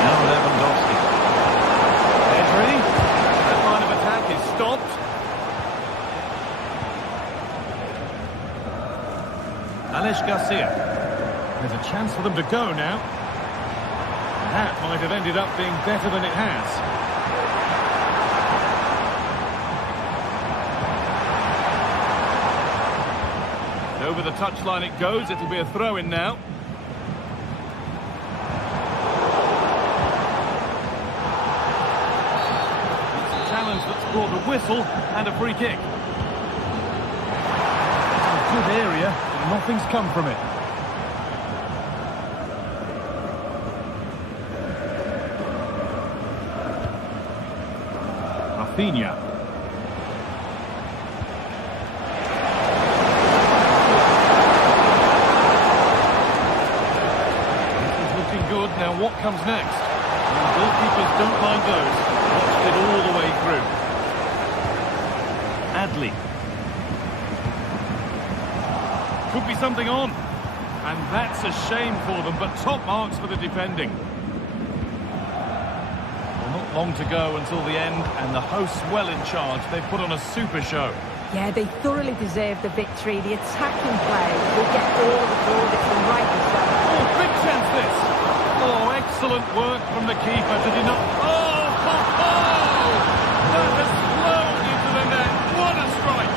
Now Lewandowski. Pedri. That line of attack is stopped. Alex Garcia. There's a chance for them to go now. That might have ended up being better than it has. Over the touchline it goes. It'll be a throw-in now. It's a challenge that's brought a whistle and a free kick. It's a good area. Nothing's come from it. Rafinha. This is looking good. Now what comes next? And goalkeepers don't mind those. Watched it all the way through. Adli. Could be something on. And that's a shame for them, but top marks for the defending. Well, not long to go until the end, and the hosts well in charge. They've put on a super show. Yeah, they thoroughly deserve the victory. The attacking play will get all the plaudits and rightly so. Oh, big chance this. Oh, excellent work from the keeper to deny. Oh, that has flown into the net. What a strike.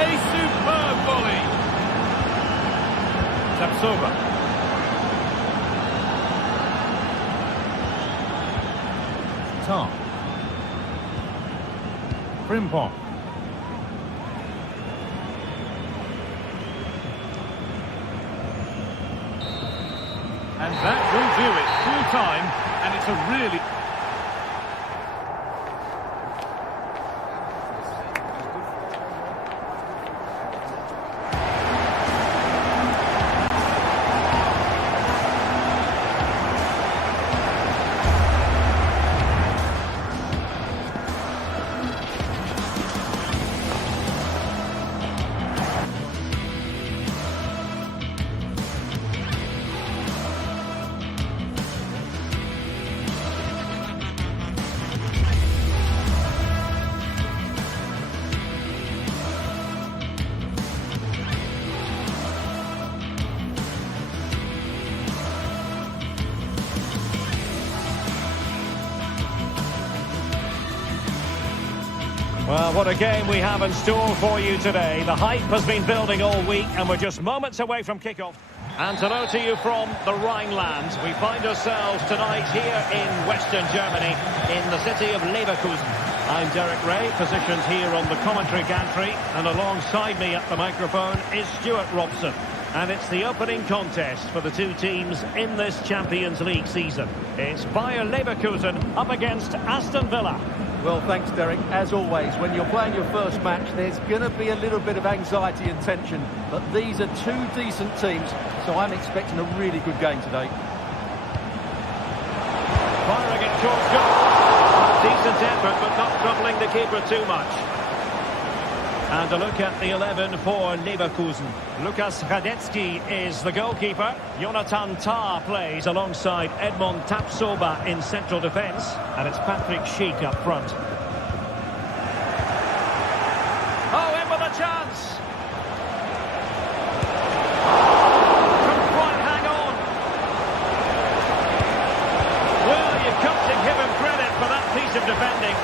A superb volley. Tapsova. Tom. Frimpong. And that will do it. Full time, and it's a really... Well, what a game we have in store for you today. The hype has been building all week, and we're just moments away from kickoff. And hello to you from the Rhineland. We find ourselves tonight here in Western Germany, in the city of Leverkusen. I'm Derek Ray, positioned here on the commentary gantry, and alongside me at the microphone is Stuart Robson. And it's the opening contest for the two teams in this Champions League season. It's Bayern Leverkusen up against Aston Villa. Well, thanks, Derek. As always, when you're playing your first match, there's going to be a little bit of anxiety and tension. But these are two decent teams, so I'm expecting a really good game today. Firing it towards goal. Decent effort, but not troubling the keeper too much. And a look at the 11 for Leverkusen. Lukas Radetzky is the goalkeeper. Jonathan Tah plays alongside Edmond Tapsoba in central defence. And it's Patrick Schick up front. Oh, in with a chance! Couldn't quite hang on. Well, you've got to give him credit for that piece of defending.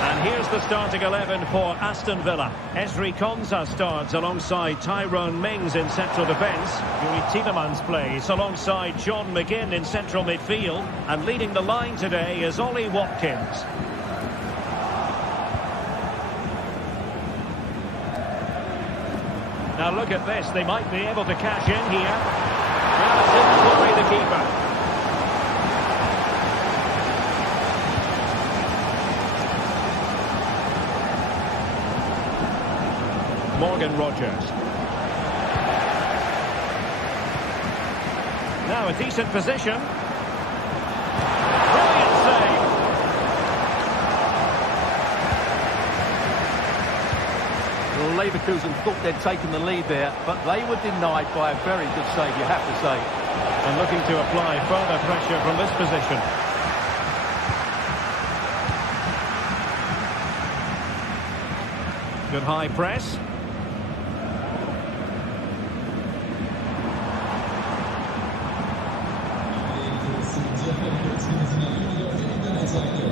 And here's the starting 11 for Aston Villa. Esri Konsa starts alongside Tyrone Mings in central defence. Yuri Tielemans plays alongside John McGinn in central midfield. And leading the line today is Ollie Watkins. Now look at this, they might be able to cash in here. Well, it didn't worry the keeper. Morgan Rogers. Now a decent position. Brilliant save. Well, Leverkusen thought they'd taken the lead there, but they were denied by a very good save, you have to say. And looking to apply further pressure from this position. Good high press.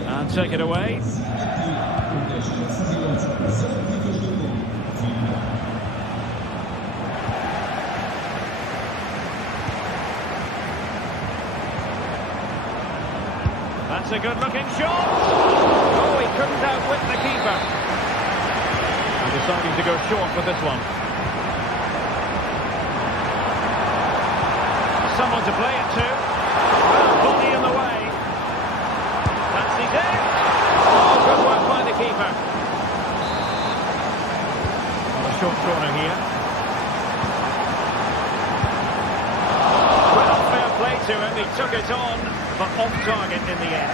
And take it away. That's a good-looking shot. Oh, he couldn't outwit the keeper. And deciding to go short with this one. Someone to play it to. Well, body in the way. Fancies it. Oh, good work by the keeper. Well, a short corner here. Well, fair play to him. He took it on, but off target in the end.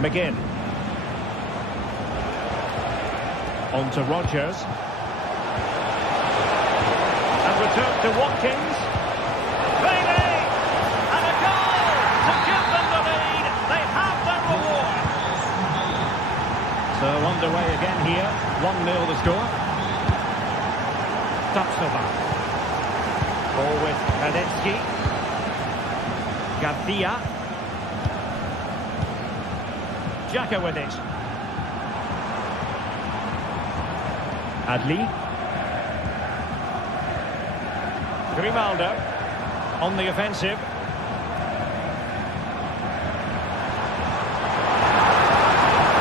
McGinn. On to Rogers. And return to Watkins. Bailey! And a goal to give them the lead. They have their reward. So underway again here. 1-0 the score. Tapsoba. Ball with Radetzky. Garcia. Xhaka with it. Adli. Grimaldo on the offensive.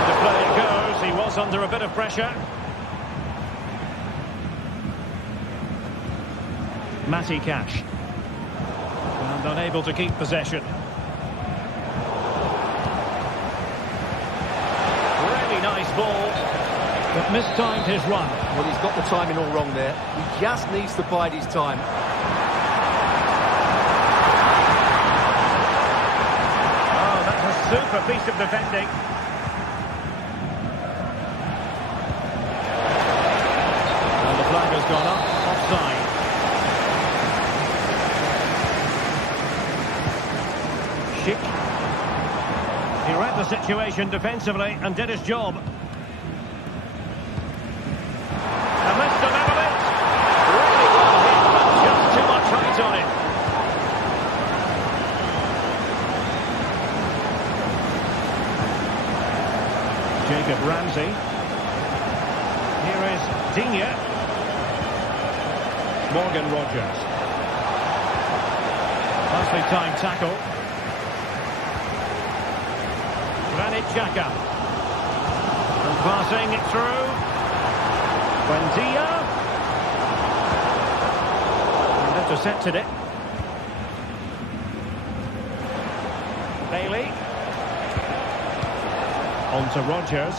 The play it goes. He was under a bit of pressure. Matty Cash. And unable to keep possession. Really nice ball, but mistimed his run. Well, he's got the timing all wrong there. He just needs to bide his time. Oh, that's a super piece of defending. And the flag has gone up, offside. Schick. He read the situation defensively and did his job. And missed an element. Really well hit, but just too much height on it. Jacob Ramsey. Here is Digne. Morgan Rogers. Nicely timed tackle. Granit Xhaka. And passing it through. Buendia. And intercepted it. Bailey. On to Rogers.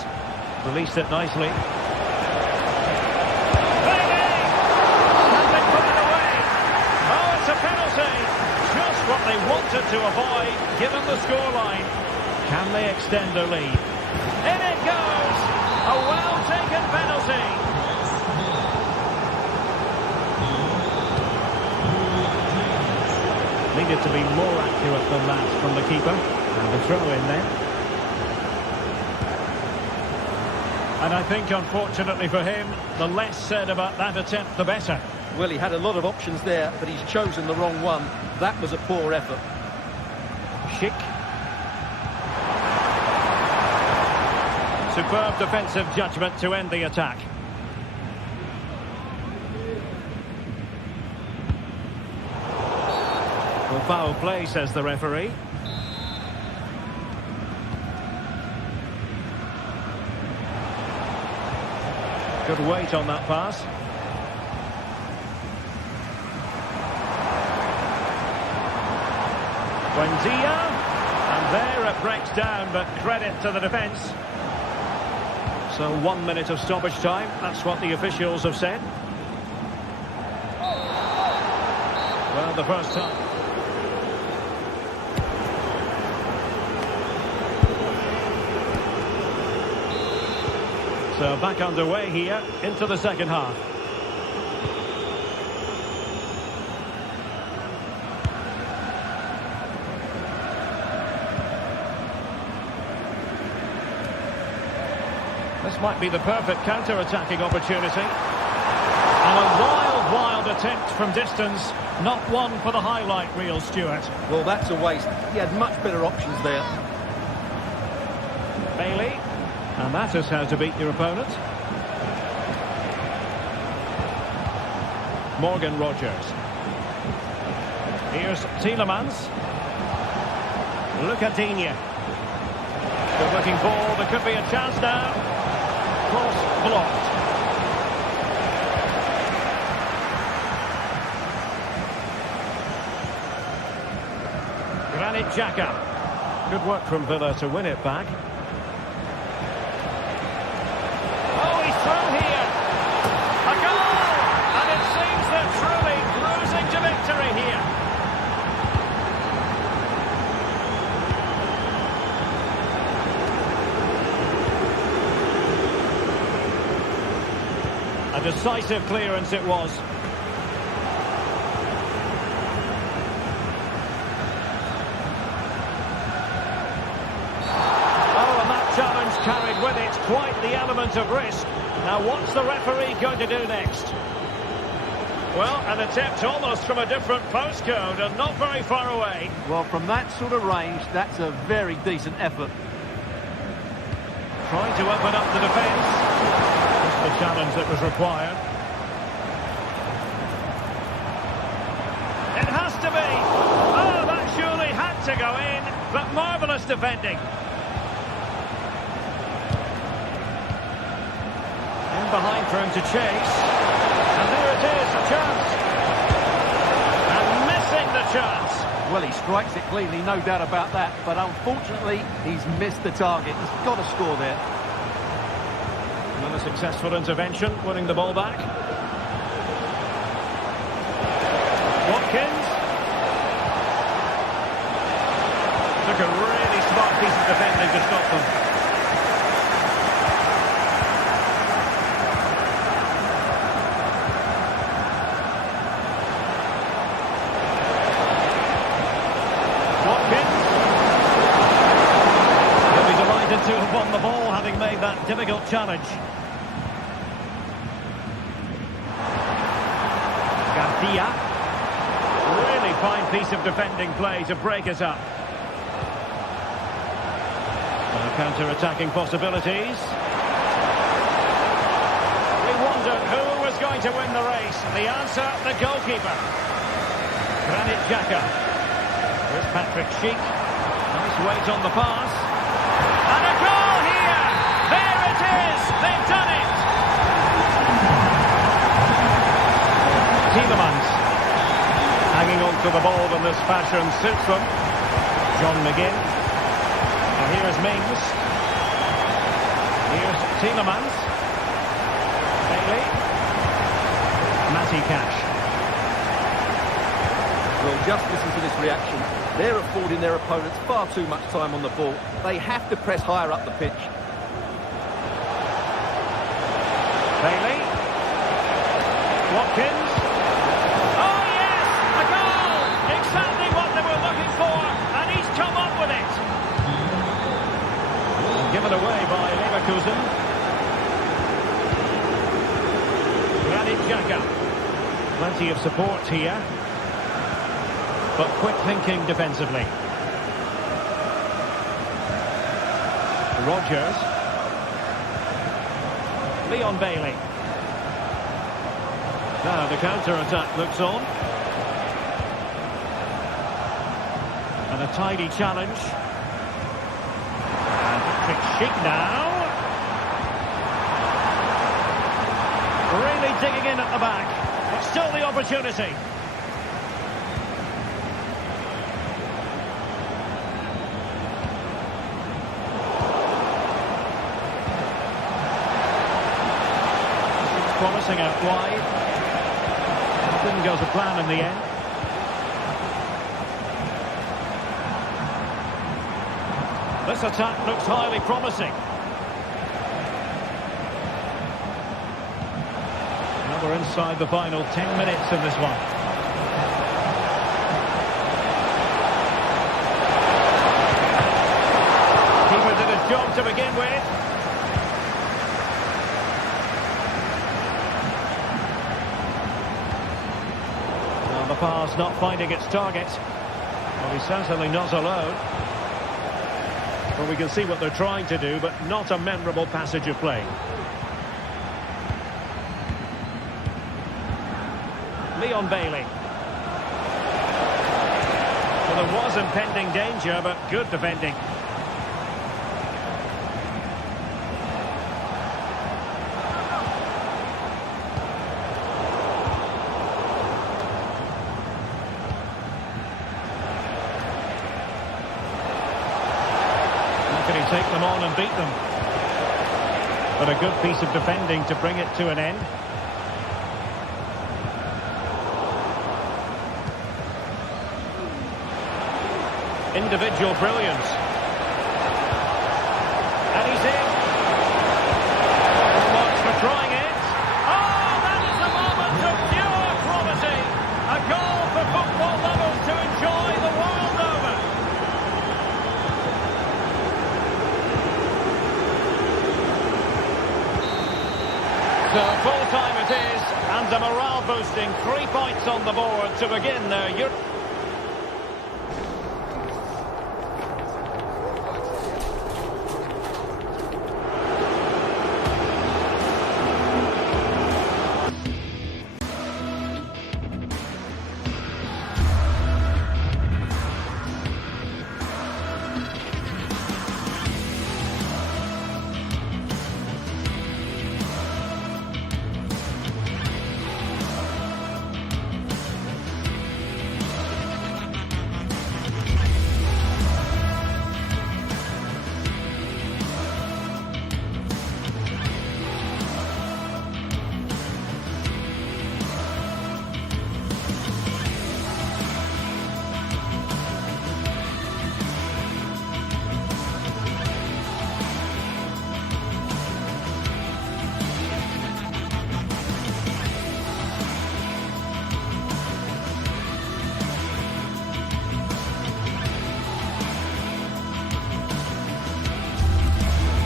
Released it nicely. Bailey! And they put it away. Oh, it's a penalty. Just what they wanted to avoid, given the scoreline. Can they extend their lead? In it goes! A well-taken penalty. Needed to be more accurate than that from the keeper. And the throw in then. And I think, unfortunately for him, the less said about that attempt, the better. Well, he had a lot of options there, but he's chosen the wrong one. That was a poor effort. Schick. Superb defensive judgment to end the attack. Well, foul play, says the referee. Good weight on that pass. Buendia. And there it breaks down, but credit to the defence. So 1 minute of stoppage time. That's what the officials have said. Well, the first time. So back underway here into the second half. This might be the perfect counter-attacking opportunity. And a wild attempt from distance. Not one for the highlight reel, Stuart. Well, that's a waste. He had much better options there. Bailey. And that is how to beat your opponent. Morgan Rogers. Here's Tielemans. Look at Digne. Good looking ball. There could be a chance now. Cross blocked. Granit Xhaka. Good work from Villa to win it back. A decisive clearance it was. Oh, and that challenge carried with it quite the element of risk. Now, what's the referee going to do next? Well, an attempt almost from a different postcode and not very far away. Well, from that sort of range, that's a very decent effort. Trying to open up the defence. The challenge that was required. It has to be. Oh, that surely had to go in, but marvellous defending. In behind for him to chase. And there it is, a chance. And missing the chance. Well, he strikes it cleanly, no doubt about that, but unfortunately, he's missed the target. He's got to score there. Another successful intervention, winning the ball back. Watkins. Took a really smart piece of defending to stop them. Watkins. He'll be delighted to have won the ball, having made that difficult challenge. Really fine piece of defending play to break us up. Counter-attacking possibilities. wondered who was going to win the race. The answer, the goalkeeper. Granit Xhaka. Here's Patrick Schick. Nice weight on the pass. And a goal here! There it is! They've done it! Tielemans. Hanging on to the ball in this fashion suits them. John McGinn. And here's Mings. Here's Tielemans. Bailey. Matty Cash. Well, just listen to this reaction. They're affording their opponents far too much time on the ball. They have to press higher up the pitch. Bailey. Watkins. Oh, yes! A goal! Exactly what they were looking for, and he's come up with it. Given away by Leverkusen. Granit Xhaka. Plenty of support here. But quick thinking defensively. Rodgers. Leon Bailey. Now the counter-attack looks on. And a tidy challenge. And Patrick Schick now. Really digging in at the back. But still the opportunity. Promising out wide. Didn't go to plan in the end. This attack looks highly promising. Now we're inside the final 10 minutes of this one. Keeper did his job to begin with. The pass not finding its target. Well, he's certainly not alone. Well, we can see what they're trying to do, but not a memorable passage of play. Leon Bailey. Well, there was impending danger, but good defending. Can he take them on and beat them? But a good piece of defending to bring it to an end. Individual brilliance. And he's in. Marks for trying it. Oh, that is a moment of pure quality. A goal for football lovers to enjoy the world over. So full time it is, and a morale boosting 3 points on the board to begin their Europe.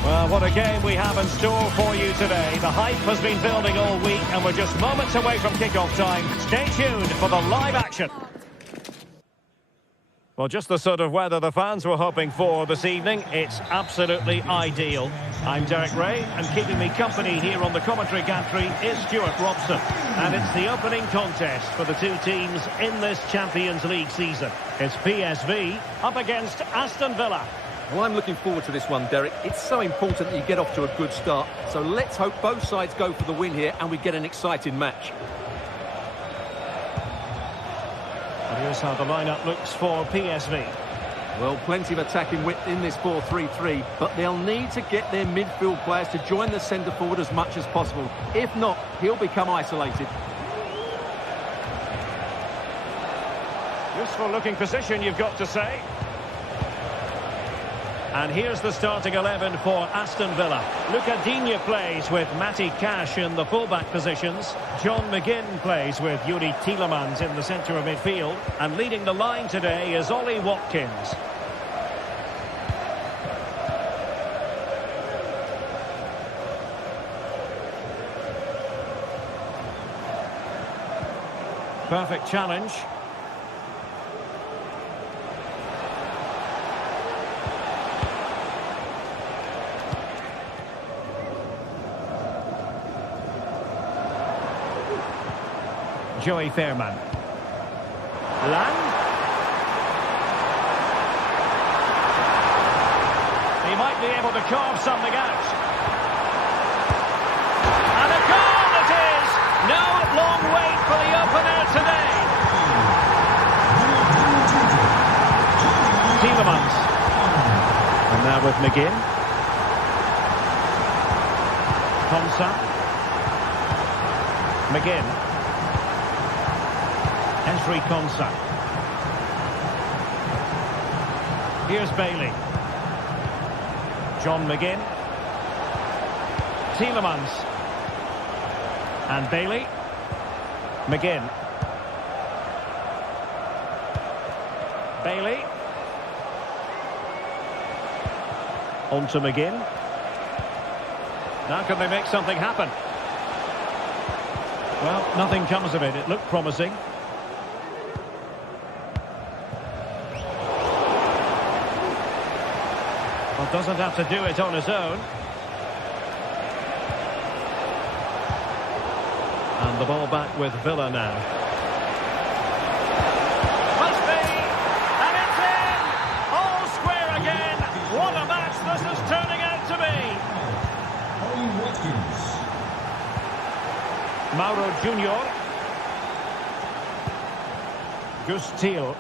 Well, what a game we have in store for you today. The hype has been building all week, and we're just moments away from kickoff time. Stay tuned for the live action. Well, just the sort of weather the fans were hoping for this evening. It's absolutely ideal. I'm Derek Ray, and keeping me company here on the commentary gantry is Stuart Robson. And it's the opening contest for the two teams in this Champions League season. It's PSV up against Aston Villa. Well, I'm looking forward to this one, Derek. It's so important that you get off to a good start. So let's hope both sides go for the win here and we get an exciting match. Here's how the lineup looks for PSV. Well, plenty of attacking width in this 4-3-3, but they'll need to get their midfield players to join the centre forward as much as possible. If not, he'll become isolated. Useful looking position, you've got to say. And here's the starting 11 for Aston Villa. Digne plays with Matty Cash in the fullback positions. John McGinn plays with Yuri Tielemans in the centre of midfield. And leading the line today is Ollie Watkins. Perfect challenge. Joey Fairman. Lang. He might be able to carve something out. And a goal it is! No long wait for the opener today. Tielemans. And now with McGinn. Konsa. McGinn. Ezri Konsa. Here's Bailey. John McGinn. Tielemans. And Bailey. McGinn. Bailey. On to McGinn. Now can they make something happen? Well, nothing comes of it. It looked promising. Well, doesn't have to do it on his own. And the ball back with Villa now. Must be! And it's in! All square again! What a match this is turning out to be! Ollie Watkins. Mauro Junior. Gus Thiel.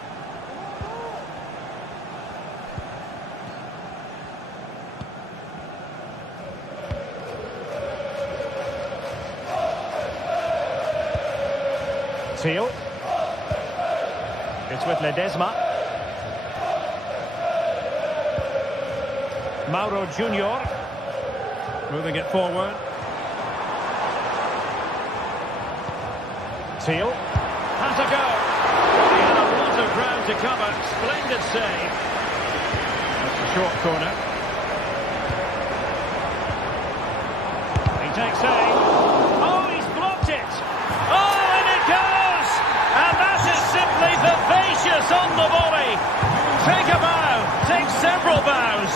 Thiel. It's with Ledesma. Mauro Junior. Moving it forward. Thiel. Has a go. He had a lot of ground to cover. Splendid save. That's a short corner. He takes aim. Oh, he's blocked it. Oh, and it goes. And that is simply vivacious on the volley. Take a bow. Take several bows.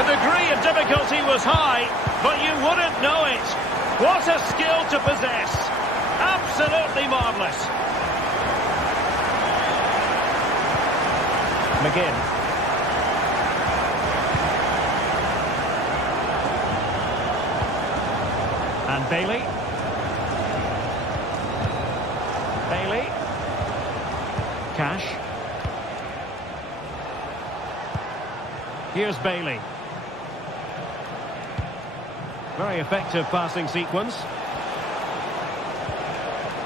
The degree of difficulty was high, but you wouldn't know it. What a skill to possess. Absolutely marvellous. McGinn. And Bailey. Bailey. Cash. Here's Bailey. Very effective passing sequence.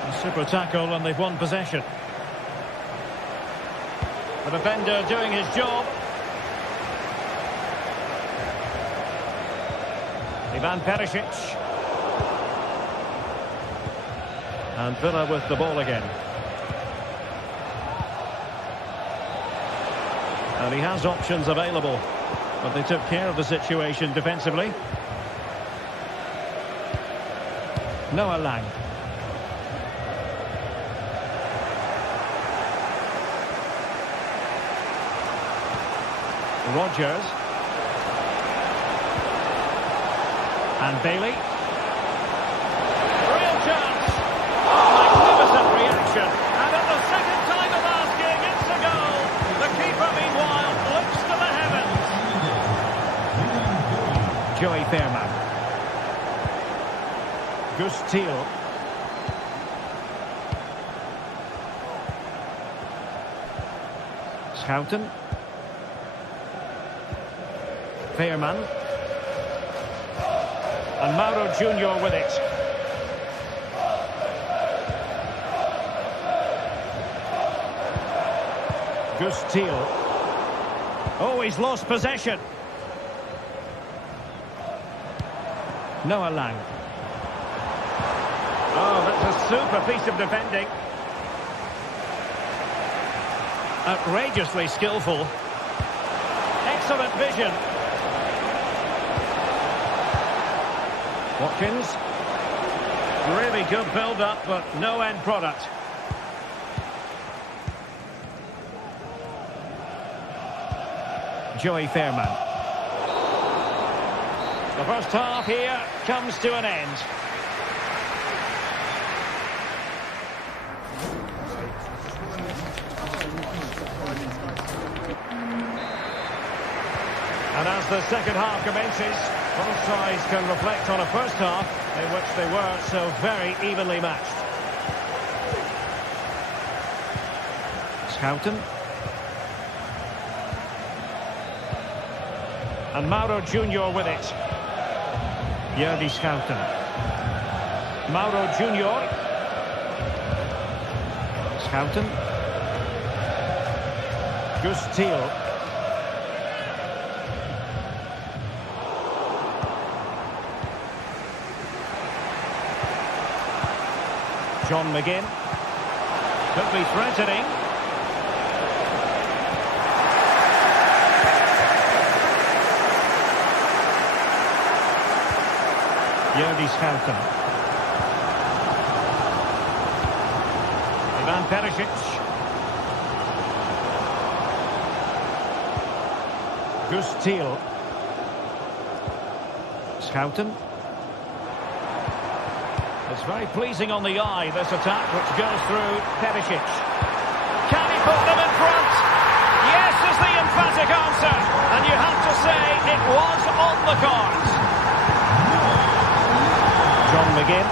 A super tackle and they've won possession. The defender doing his job. Ivan Perisic. And Villa with the ball again. And he has options available, but they took care of the situation defensively. Noah Lang. Rodgers. And Bailey. Real chance. Oh, magnificent reaction. And at the second time of asking, it's a goal. The keeper, meanwhile, looks to the heavens. Joey Fairman. Gus Thiel. Schouten. Fairman. And Mauro Junior with it. Gus Thiel. Oh, he's lost possession. Noah Lang. Oh, that's a super piece of defending. Outrageously skillful. Excellent vision. Watkins. Really good build-up, but no end product. Joey Fairman. The first half here comes to an end. And as the second half commences, both sides can reflect on a first half in which they were so very evenly matched. Schouten. And Mauro Junior with it. Jordi Schouten. Mauro Junior. Schouten. Gus Thiel. John McGinn. Could be threatening. Jordi Schouten. Ivan Perisic. Gus Thiel. Schouten. It's very pleasing on the eye, this attack, which goes through Perisic. Can he put them in front? Yes is the emphatic answer. And you have to say it was on the cards. John McGinn.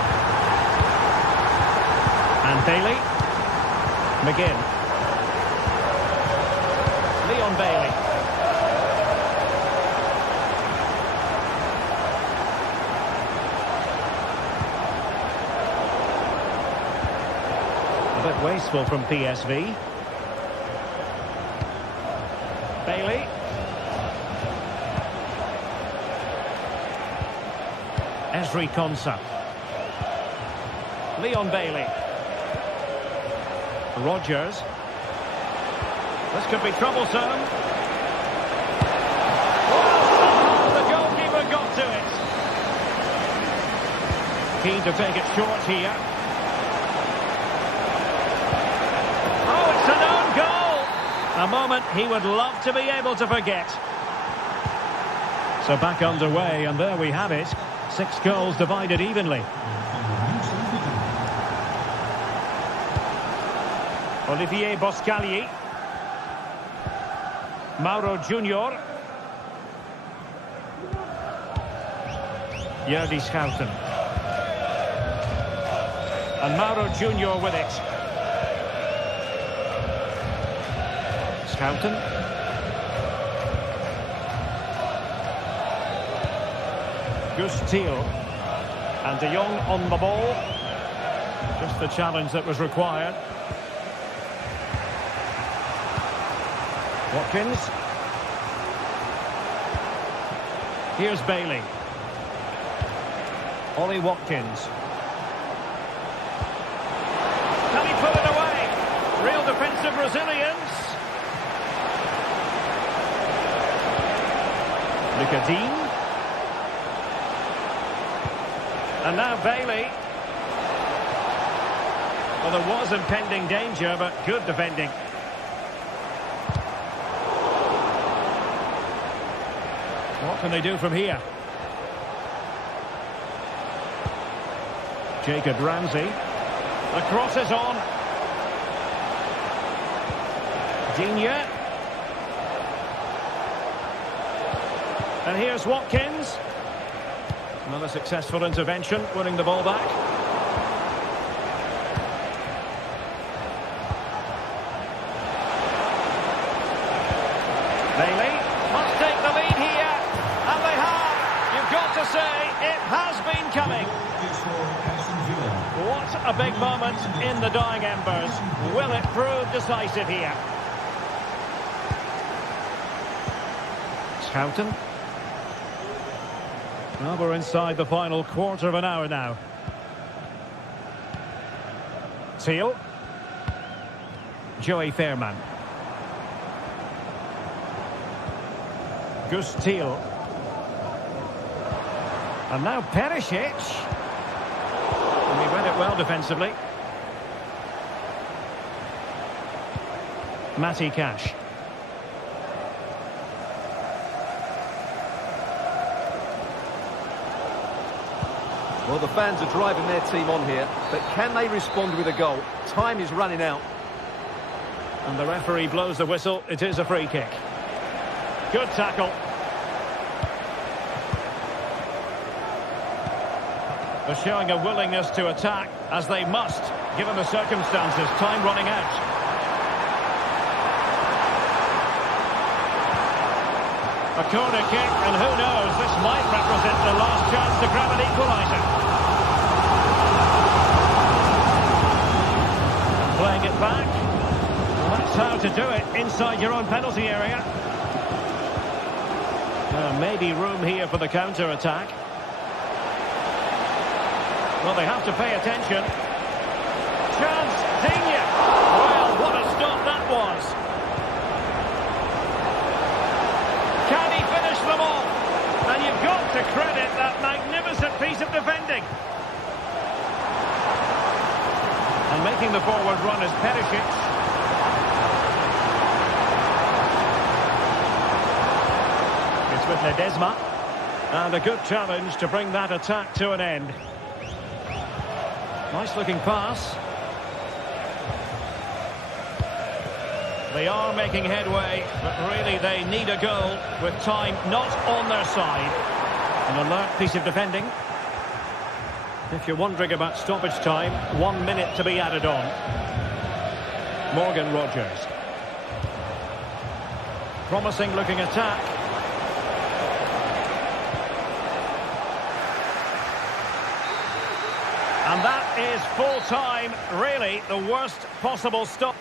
And Bailey. McGinn. Leon Bailey. A bit wasteful from PSV. Bailey. Ezri Konsa. Leon Bailey. Rodgers. This could be troublesome. Oh, the goalkeeper got to it. Keen to take it short here. Oh, it's an own goal. A moment he would love to be able to forget. So back underway, and there we have it. 6 goals divided evenly. Olivier Boscagli. Mauro Junior. Jordi Schouten. And Mauro Junior with it. Schouten. Gus Thiel. And De Jong on the ball. Just the challenge that was required. Watkins. Here's Bailey. Ollie Watkins. Can he put it away? Real defensive resilience. Lucadine. And now Bailey. Well, there was impending danger, but good defending. What can they do from here? Jacob Ramsey. The cross is on. Digne. And here's Watkins. Another successful intervention, winning the ball back. Bailey must take the lead here. And they have. You've got to say, it has been coming. What a big moment in the dying embers. Will it prove decisive here? Houghton. Well, we're inside the final quarter of an hour now. Teal. Joey Fairman. Gus Teal. And now Perisic. And he read it well defensively. Matty Cash. Well, the fans are driving their team on here, but can they respond with a goal? Time is running out. And the referee blows the whistle. It is a free kick. Good tackle. They're showing a willingness to attack, as they must, given the circumstances. Time running out. A corner kick, and who knows, this might represent the last chance to grab an equaliser. Playing it back. Well, that's how to do it, inside your own penalty area. Maybe room here for the counter-attack. Well, they have to pay attention. Chance, Digne. Well, what a stop that was. Can he finish them off? And you've got to credit that magnificent piece of defending. And making the forward run is Perisic. It's with Ledesma. And a good challenge to bring that attack to an end. Nice looking pass. They are making headway, but really they need a goal with time not on their side. An alert piece of defending. If you're wondering about stoppage time, 1 minute to be added on. Morgan Rogers. Promising looking attack. And that is full time, really the worst possible stop.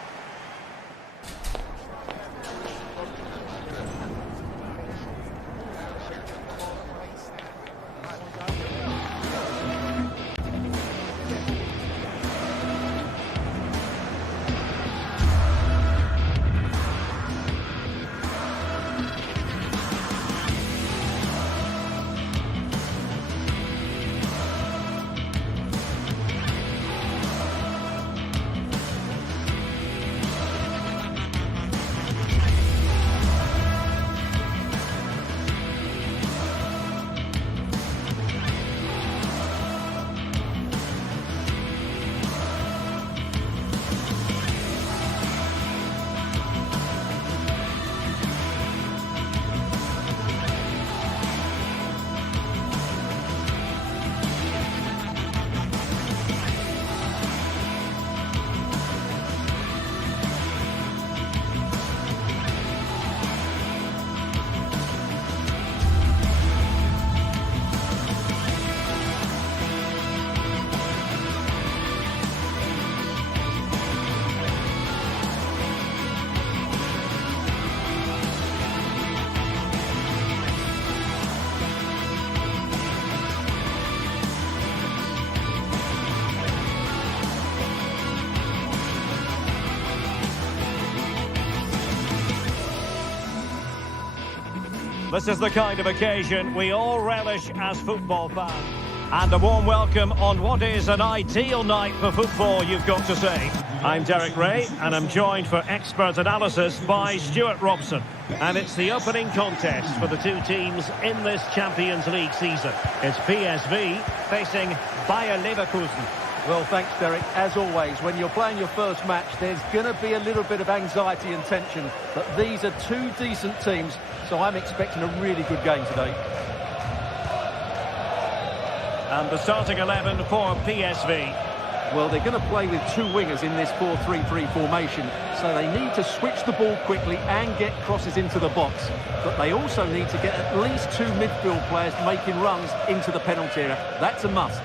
This is the kind of occasion we all relish as football fans. And a warm welcome on what is an ideal night for football, you've got to say. I'm Derek Ray, and I'm joined for expert analysis by Stuart Robson. And it's the opening contest for the two teams in this Champions League season. It's PSV facing Bayer Leverkusen. Well, thanks, Derek. As always, when you're playing your first match, there's going to be a little bit of anxiety and tension. But these are two decent teams, so I'm expecting a really good game today. And the starting 11 for PSV. Well, they're going to play with two wingers in this 4-3-3 formation, so they need to switch the ball quickly and get crosses into the box. But they also need to get at least two midfield players making runs into the penalty area. That's a must.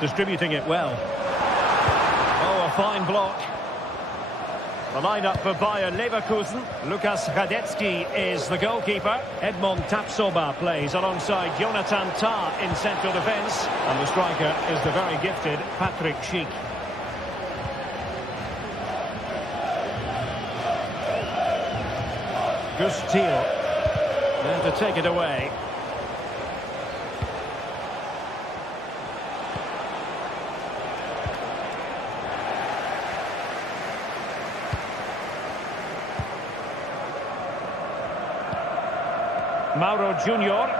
Distributing it well. Oh, a fine block. The lineup for Bayer Leverkusen. Lukas Radetzky is the goalkeeper. Edmond Tapsoba plays alongside Jonathan Tah in central defence. And the striker is the very gifted Patrick Schick. Gus Thiel. There to take it away. Mauro Junior.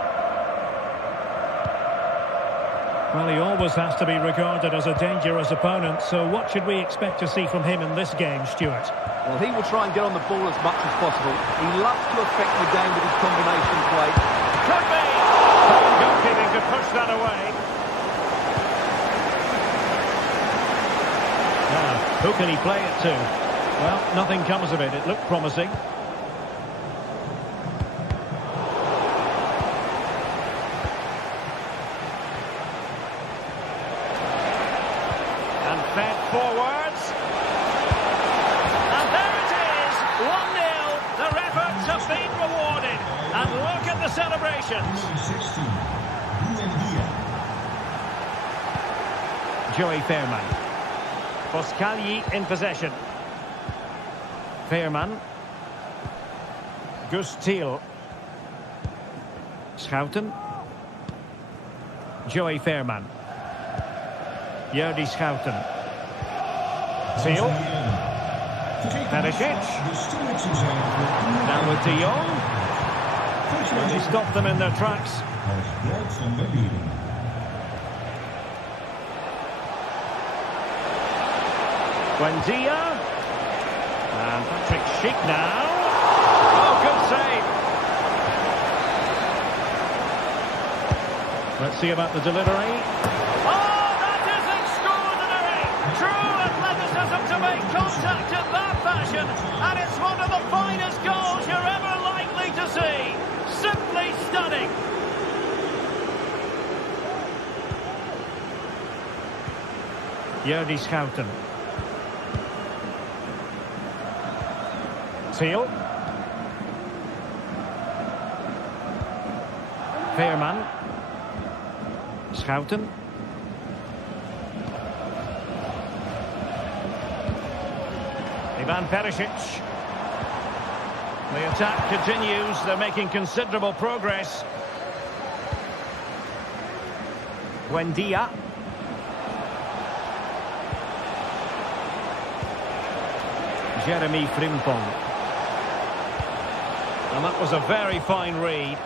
Well, he always has to be regarded as a dangerous opponent, so what should we expect to see from him in this game, Stuart? Well, he will try and get on the ball as much as possible. He loves to affect the game with his combination play. Could be! Goalkeeping to push that away. Now, who can he play it to? Well, nothing comes of it. It looked promising. Fed forwards. And there it is, 1-0. Their efforts have been rewarded. And look at the celebrations. Joey Fairman. Foscagli in possession. Fairman. Gus Thiel. Schouten. Joey Fairman. Jordi Schouten. Thiel. Perisic. Now with De Jong. And he stopped them in their tracks. Buendia. And Patrick Schick now. Oh, good save. Let's see about the delivery. To make contact in that fashion, and it's one of the finest goals you're ever likely to see. Simply stunning. Jordi Schouten. Thiel. Fairman. Schouten. Ivan Perisic. The attack continues. They're making considerable progress. Buendia. Jeremy Frimpong. And that was a very fine read.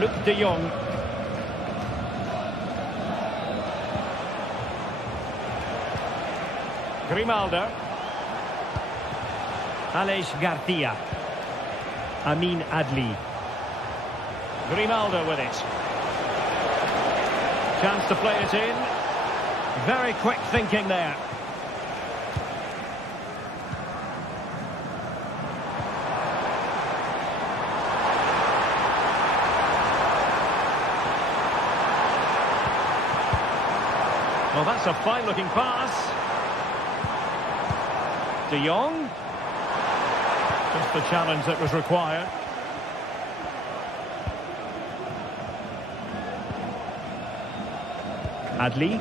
Luc de Jong. Grimaldo. Aleix Garcia. Amin Adli. Grimaldo with it. Chance to play it in. Very quick thinking there. Well, that's a fine-looking pass. De Jong. Just the challenge that was required. Adli.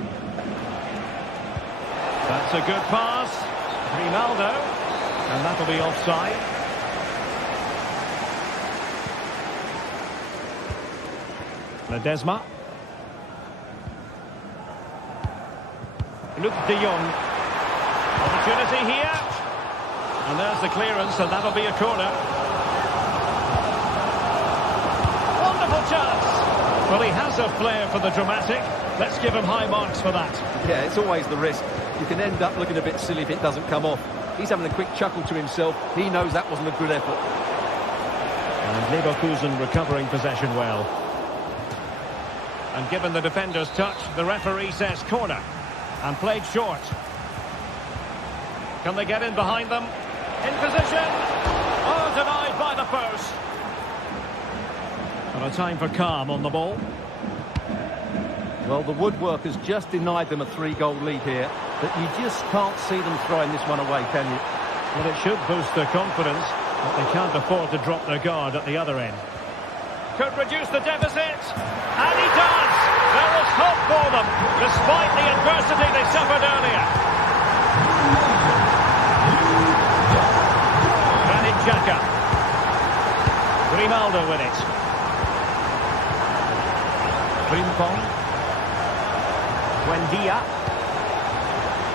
That's a good pass. Grimaldo. And that'll be offside. Ledesma. Luke de Jong. Opportunity here. And there's the clearance, and that'll be a corner. Wonderful chance. Well, he has a flair for the dramatic. Let's give him high marks for that. Yeah, it's always the risk. You can end up looking a bit silly if it doesn't come off. He's having a quick chuckle to himself. He knows that wasn't a good effort. And Leverkusen recovering possession well. And given the defender's touch, the referee says corner. And played short. Can they get in behind them? In position. Oh, denied by the post. And a time for calm on the ball. Well, the woodwork has just denied them a 3-goal lead here, but you just can't see them throwing this one away, can you? Well, it should boost their confidence, but they can't afford to drop their guard at the other end. Could reduce the deficit, and he does! There is hope for them, despite the adversity they suffered earlier. Granit Xhaka. Grimaldo with it. Frimpong. Buendia.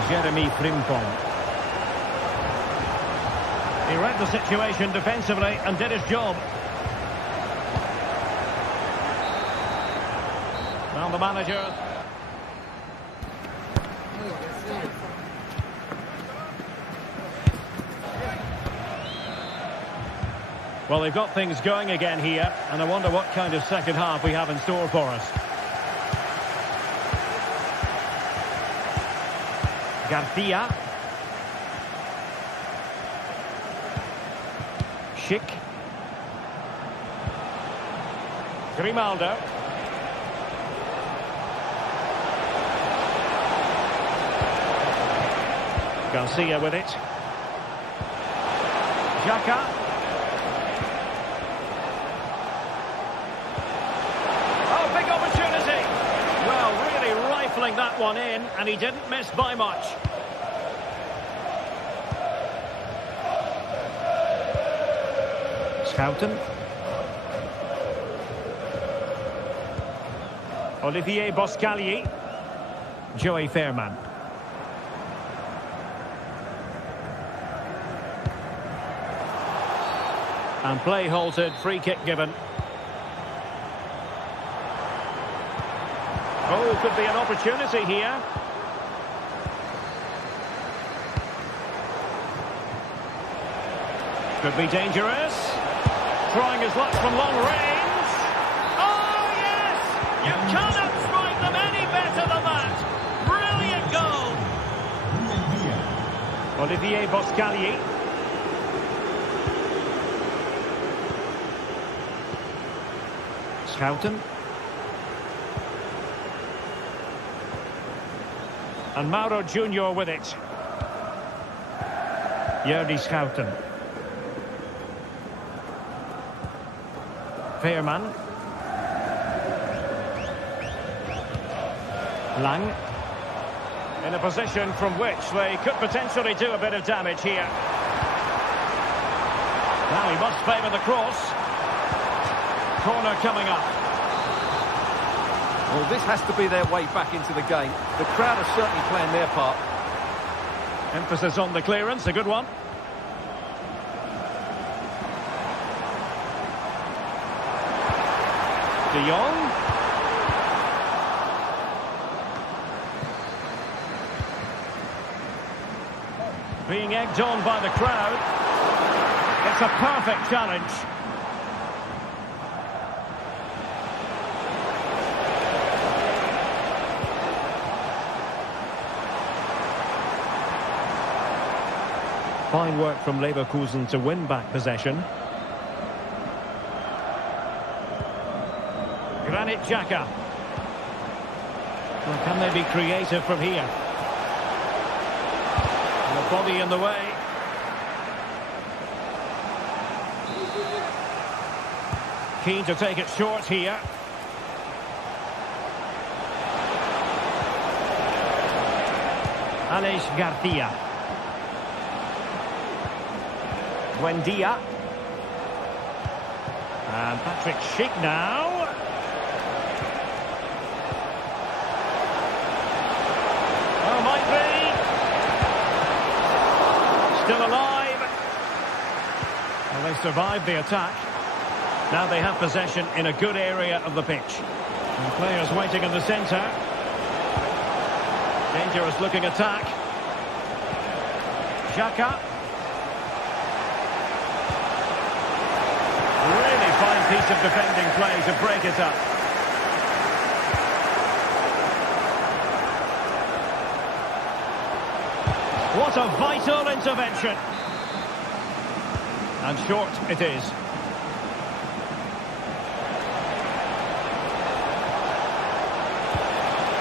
Jeremy Frimpong. He read the situation defensively and did his job. Now the manager. Well, they've got things going again here, and I wonder what kind of second half we have in store for us. Garcia. Schick. Grimaldo. Garcia with it. Xhaka. Oh, big opportunity. Well, really rifling that one in, and he didn't miss by much. Schouten. Olivier Boscagli. Joey Fairman. And play halted, free kick given. Oh, could be an opportunity here. Could be dangerous. Trying his luck from long range. Oh, yes! You cannot strike them any better than that. Brilliant goal. Olivier Boscagli. Schouten. And Mauro Junior with it. Jordi Schouten. Fairman. Lang. In a position from which they could potentially do a bit of damage here. Now he must favour the cross. Corner coming up. Well, this has to be their way back into the game. The crowd are certainly playing their part. Emphasis on the clearance, a good one. De Jong. Being egged on by the crowd. It's a perfect challenge. Fine work from Leverkusen to win back possession. Granit Xhaka. Well, can they be creative from here? And the body in the way. Keen to take it short here. Aleix Garcia. Buendia. And Patrick Schick now. Oh, might be. Still alive. Well, they survived the attack. Now they have possession in a good area of the pitch. And players waiting in the centre. Dangerous looking attack. Xhaka. Really fine piece of defending play to break it up. What a vital intervention. And short it is.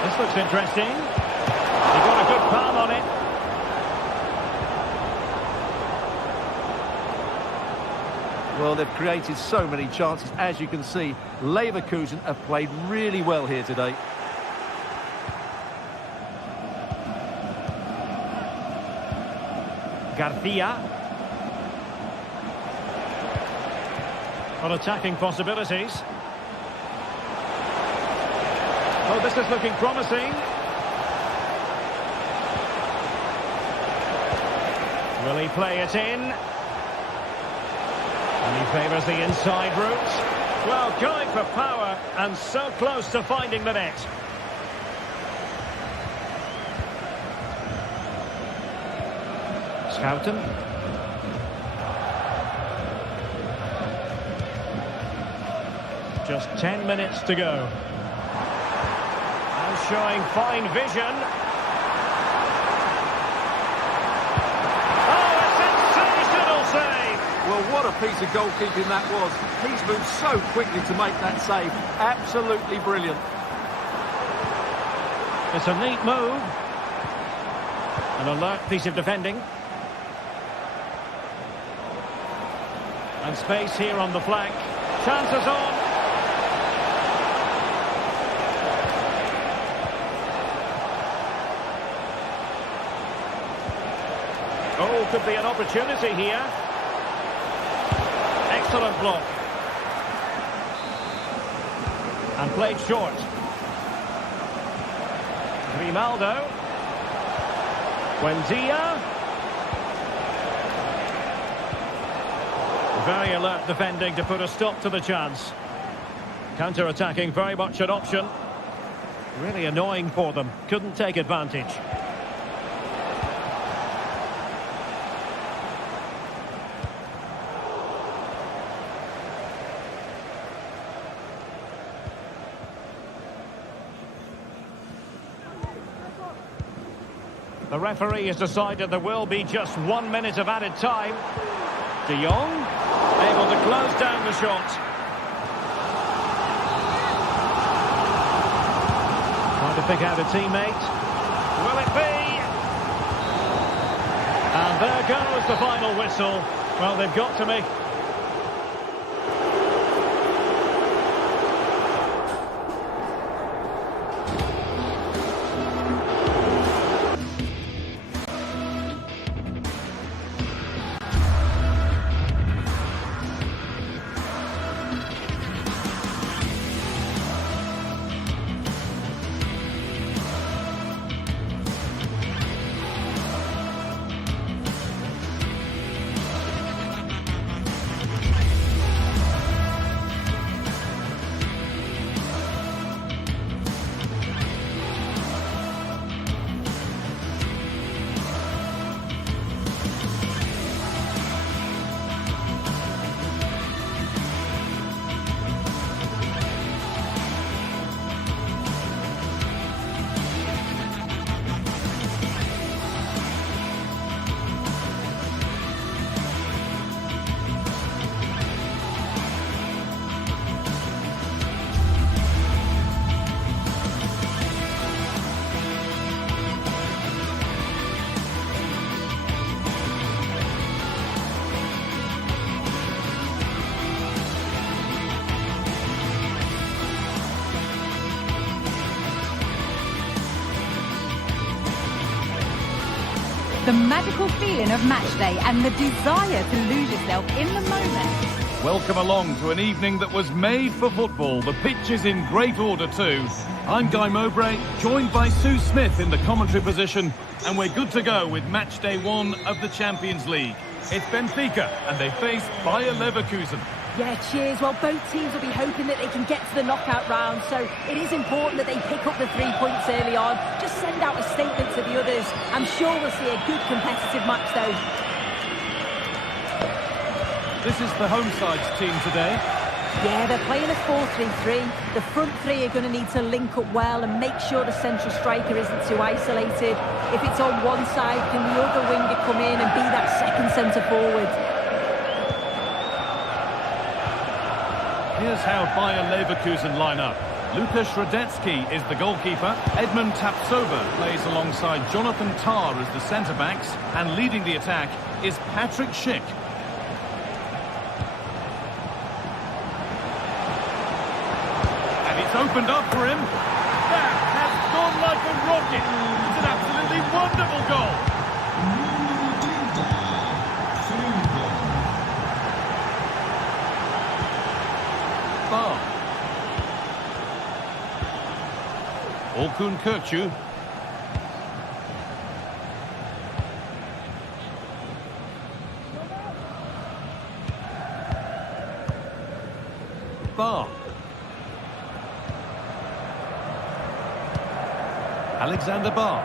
This looks interesting. He got a good palm on it. Well, they've created so many chances. As you can see, Leverkusen have played really well here today. Garcia. On attacking possibilities. Oh, this is looking promising. Will he play it in? And he favours the inside route. Well, going for power and so close to finding the net. Schouten. Just 10 minutes to go. And showing fine vision. Oh, a sensational save! Well, what a piece of goalkeeping that was. He's moved so quickly to make that save. Absolutely brilliant. It's a neat move. An alert piece of defending. And space here on the flank. Chances on. Oh, could be an opportunity here. Excellent block. And played short. Grimaldo. Buendia. Very alert defending to put a stop to the chance. Counter-attacking, very much an option. Really annoying for them. Couldn't take advantage. The referee has decided there will be just 1 minute of added time. De Jong, able to close down the shot. Trying to pick out a teammate. Will it be? And there goes the final whistle. Well, they've got to make... The magical feeling of match day and the desire to lose yourself in the moment. Welcome along to an evening that was made for football. The pitch is in great order too. I'm Guy Mowbray, joined by Sue Smith in the commentary position, and we're good to go with match day 1 of the Champions League. It's Benfica, and they face Bayer Leverkusen. Yeah, cheers. Well, both teams will be hoping that they can get to the knockout round, so it is important that they pick up the 3 points early on. Just send out a statement to the others. I'm sure we'll see a good competitive match, though. This is the home side's team today. Yeah, they're playing a 4-3-3. The front three are going to need to link up well and make sure the central striker isn't too isolated. If it's on one side, can the other winger come in and be that second centre-forward? Here's how Bayer Leverkusen line up. Lukas Radetzky is the goalkeeper. Edmund Tapsoba plays alongside Jonathan Tah as the centre-backs. And leading the attack is Patrick Schick. It's opened up for him. That has gone like a rocket. It's an absolutely wonderful goal. Orkun Kökçü. Bar. Alexander Bar.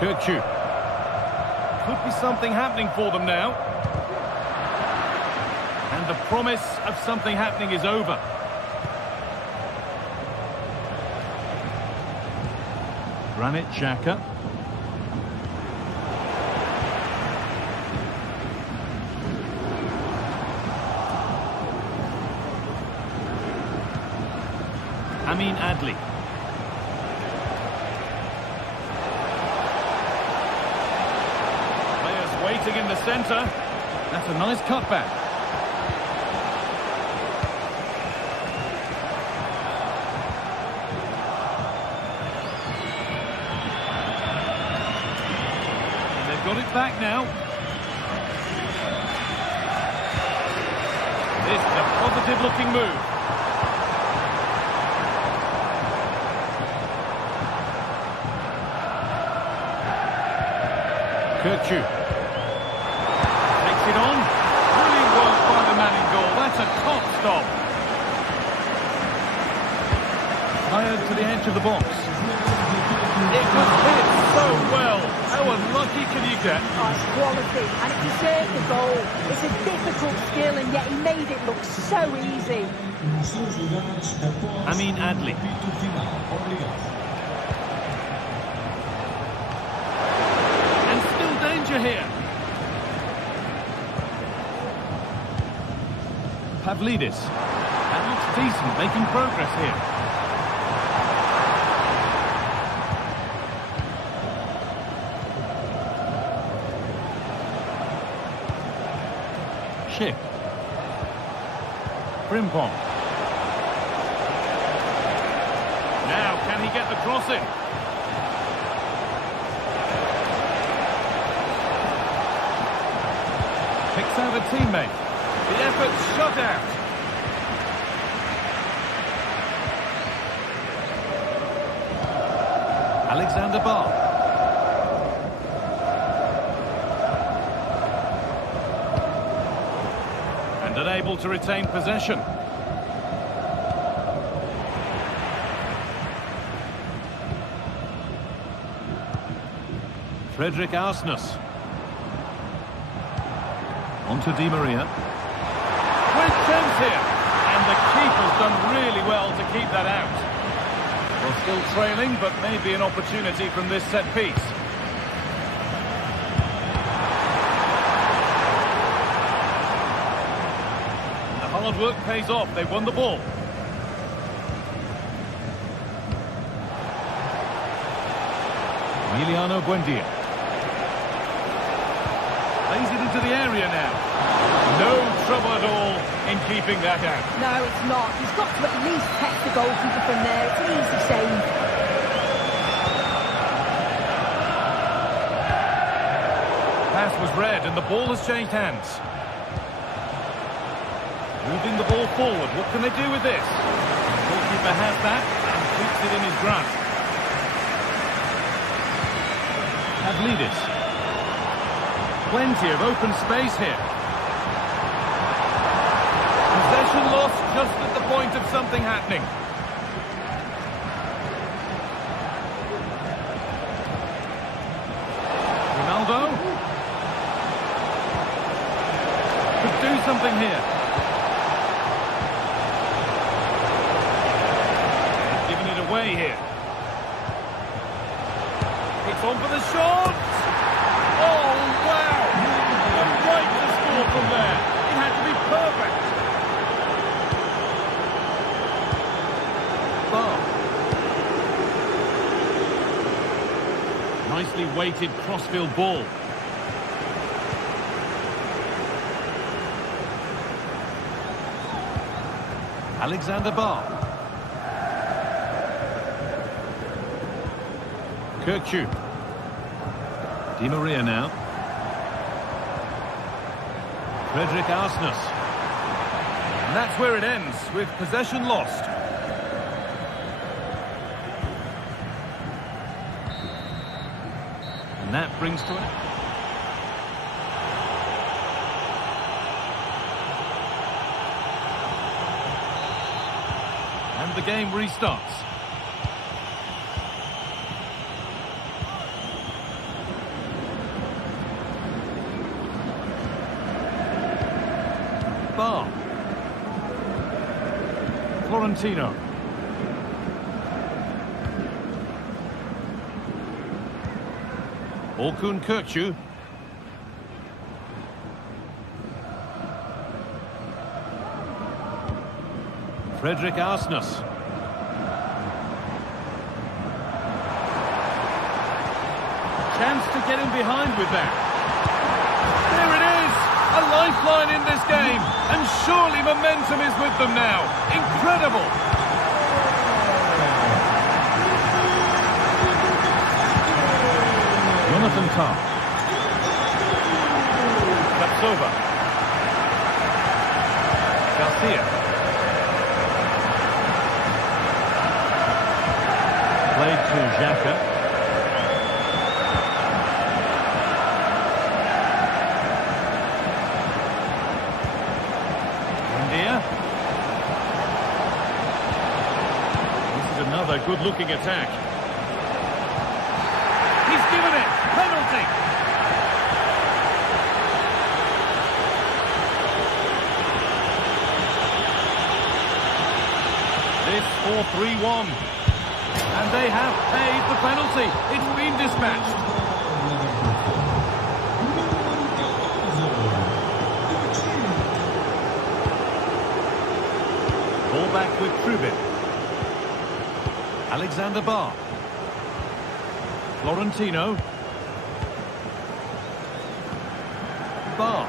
Kökçü. Could be something happening for them now. And the promise of something happening is over. Granit Xhaka. Amin Adli. Players waiting in the centre. That's a nice cutback. And they've got it back now. This is a positive looking move. Kökçü takes it on. Brilliant work by the man in goal. That's a top stop. Fired to the edge of the box. It was hit so well. How unlucky can you get? Oh, it's quality, and it deserved the goal. It's a difficult skill, and yet he made it look so easy. Amin Adli. Here. Pavlidis. That looks decent, making progress here. Schick. Frimpong. Now, can he get the cross in? Picks out a teammate. The effort's shut out. Alexander Bar. And unable to retain possession. Frederick Arsnes. On to Di Maria. Great chance here. And the keeper's done really well to keep that out. Well, still trailing, but maybe an opportunity from this set piece. The hard work pays off. They won the ball. Emiliano Buendia. Plays it into the area now. No trouble at all in keeping that out. No, it's not. He's got to at least catch the goalkeeper from there. It's an easy save. was read and the ball has changed hands. Moving the ball forward. What can they do with this? The goalkeeper has that and keeps it in his grasp. Pavlidis. Plenty of open space here. Possession lost just at the point of something happening. Ronaldo. Could do something here. Giving it away here. It's on for the shot. Oh, wow! Right to score from there. It had to be perfect. Nicely weighted crossfield ball. Alexander Barr. Kirkju. Di Maria now. Frederick Arsnes. And that's where it ends, with possession lost. And that brings to it. And the game restarts. Barr. Florentino. Orkun Kökçü. Frederick Arsnes. Chance to get in behind with that. There it is! A lifeline in this game. And surely momentum is with them now. Incredible! Jonathan Tah. Kapsova. Garcia. Played to Xhaka. India. This is another good-looking attack. He's given it. Penalty. This 4-3-1. And they have paid the penalty. It's been dispatched. Ball back with Trubin. Alexander Barr. Florentino. Barr.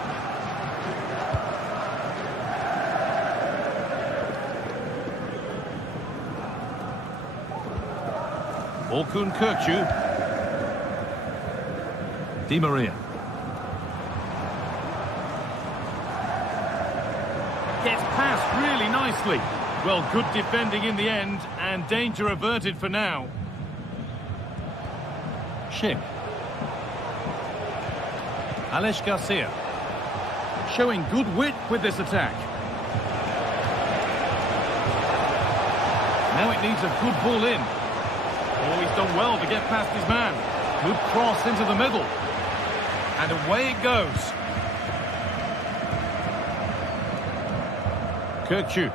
Orkun Kökçü. Di Maria. Gets past really nicely. Well, good defending in the end, and danger averted for now. Schick. Alex Garcia. Showing good wit with this attack. Now it needs a good ball in. Oh, he's done well to get past his man. Good cross into the middle. And away it goes. Kökçü.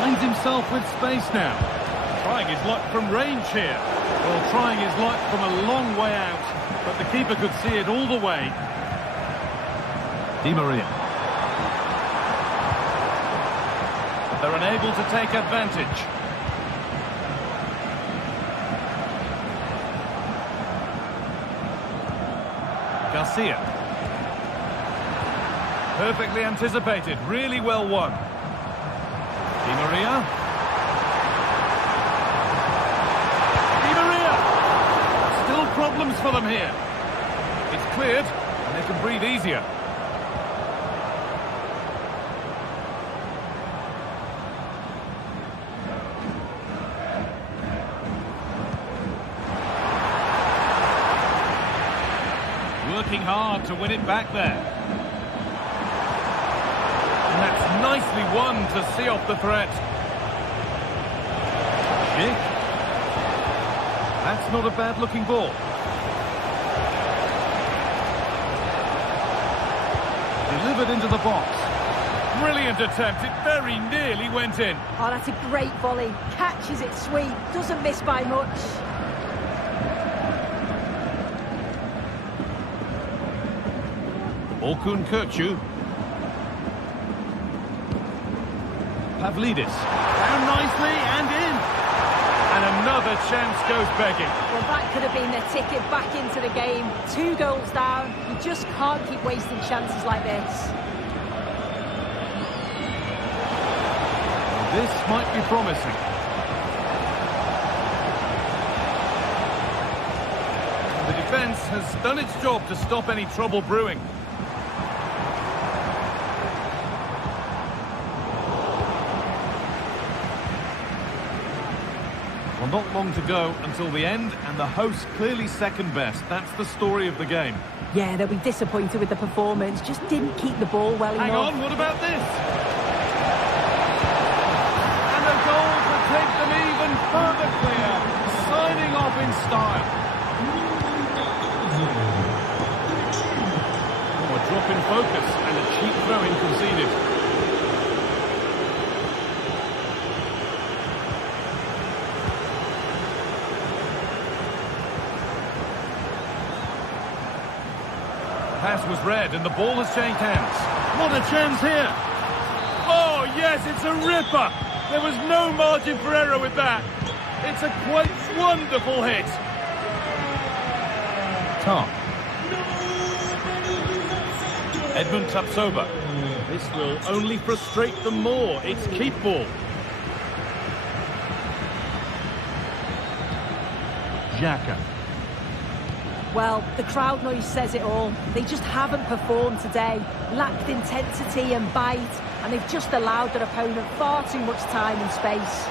Finds himself with space now. Trying his luck from range here. Well, trying his luck from a long way out, but the keeper could see it all the way. Di Maria. They're unable to take advantage. Garcia. Perfectly anticipated, really well won. Di Maria. Di Maria! Still problems for them here. It's cleared, and they can breathe easier. Working hard to win it back there. And that's nicely won to see off the threat. Schick. That's not a bad-looking ball. Delivered into the box. Brilliant attempt. It very nearly went in. Oh, that's a great volley. Catches it sweet. Doesn't miss by much. Orkun Kökçü. Pavlidis. Down nicely and in. And another chance goes begging. Well, that could have been their ticket back into the game. 2 goals down. You just can't keep wasting chances like this. This might be promising. The defence has done its job to stop any trouble brewing. Well, not long to go until the end, and the hosts clearly second best. That's the story of the game. Yeah, they'll be disappointed with the performance. Just didn't keep the ball well enough. Hang on, what about this? And a goal to take them even further clear. Signing off in style. Oh, a drop in focus and a cheap throw-in conceded. Pass was read and the ball has changed hands. What a chance here! Oh yes, it's a ripper! There was no margin for error with that. It's a quite wonderful hit. Tom. Edmund Tapsoba. This will only frustrate them more. It's keep ball. Xhaka. Well, the crowd noise says it all. They just haven't performed today. Lacked intensity and bite, and they've just allowed their opponent far too much time and space.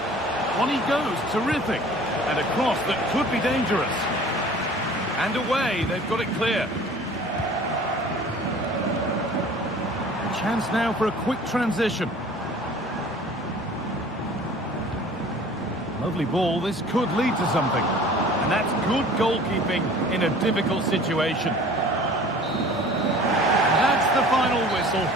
On he goes, terrific. And a cross that could be dangerous. And away, they've got it clear. A chance now for a quick transition. Lovely ball, this could lead to something. And that's good goalkeeping in a difficult situation. That's the final whistle.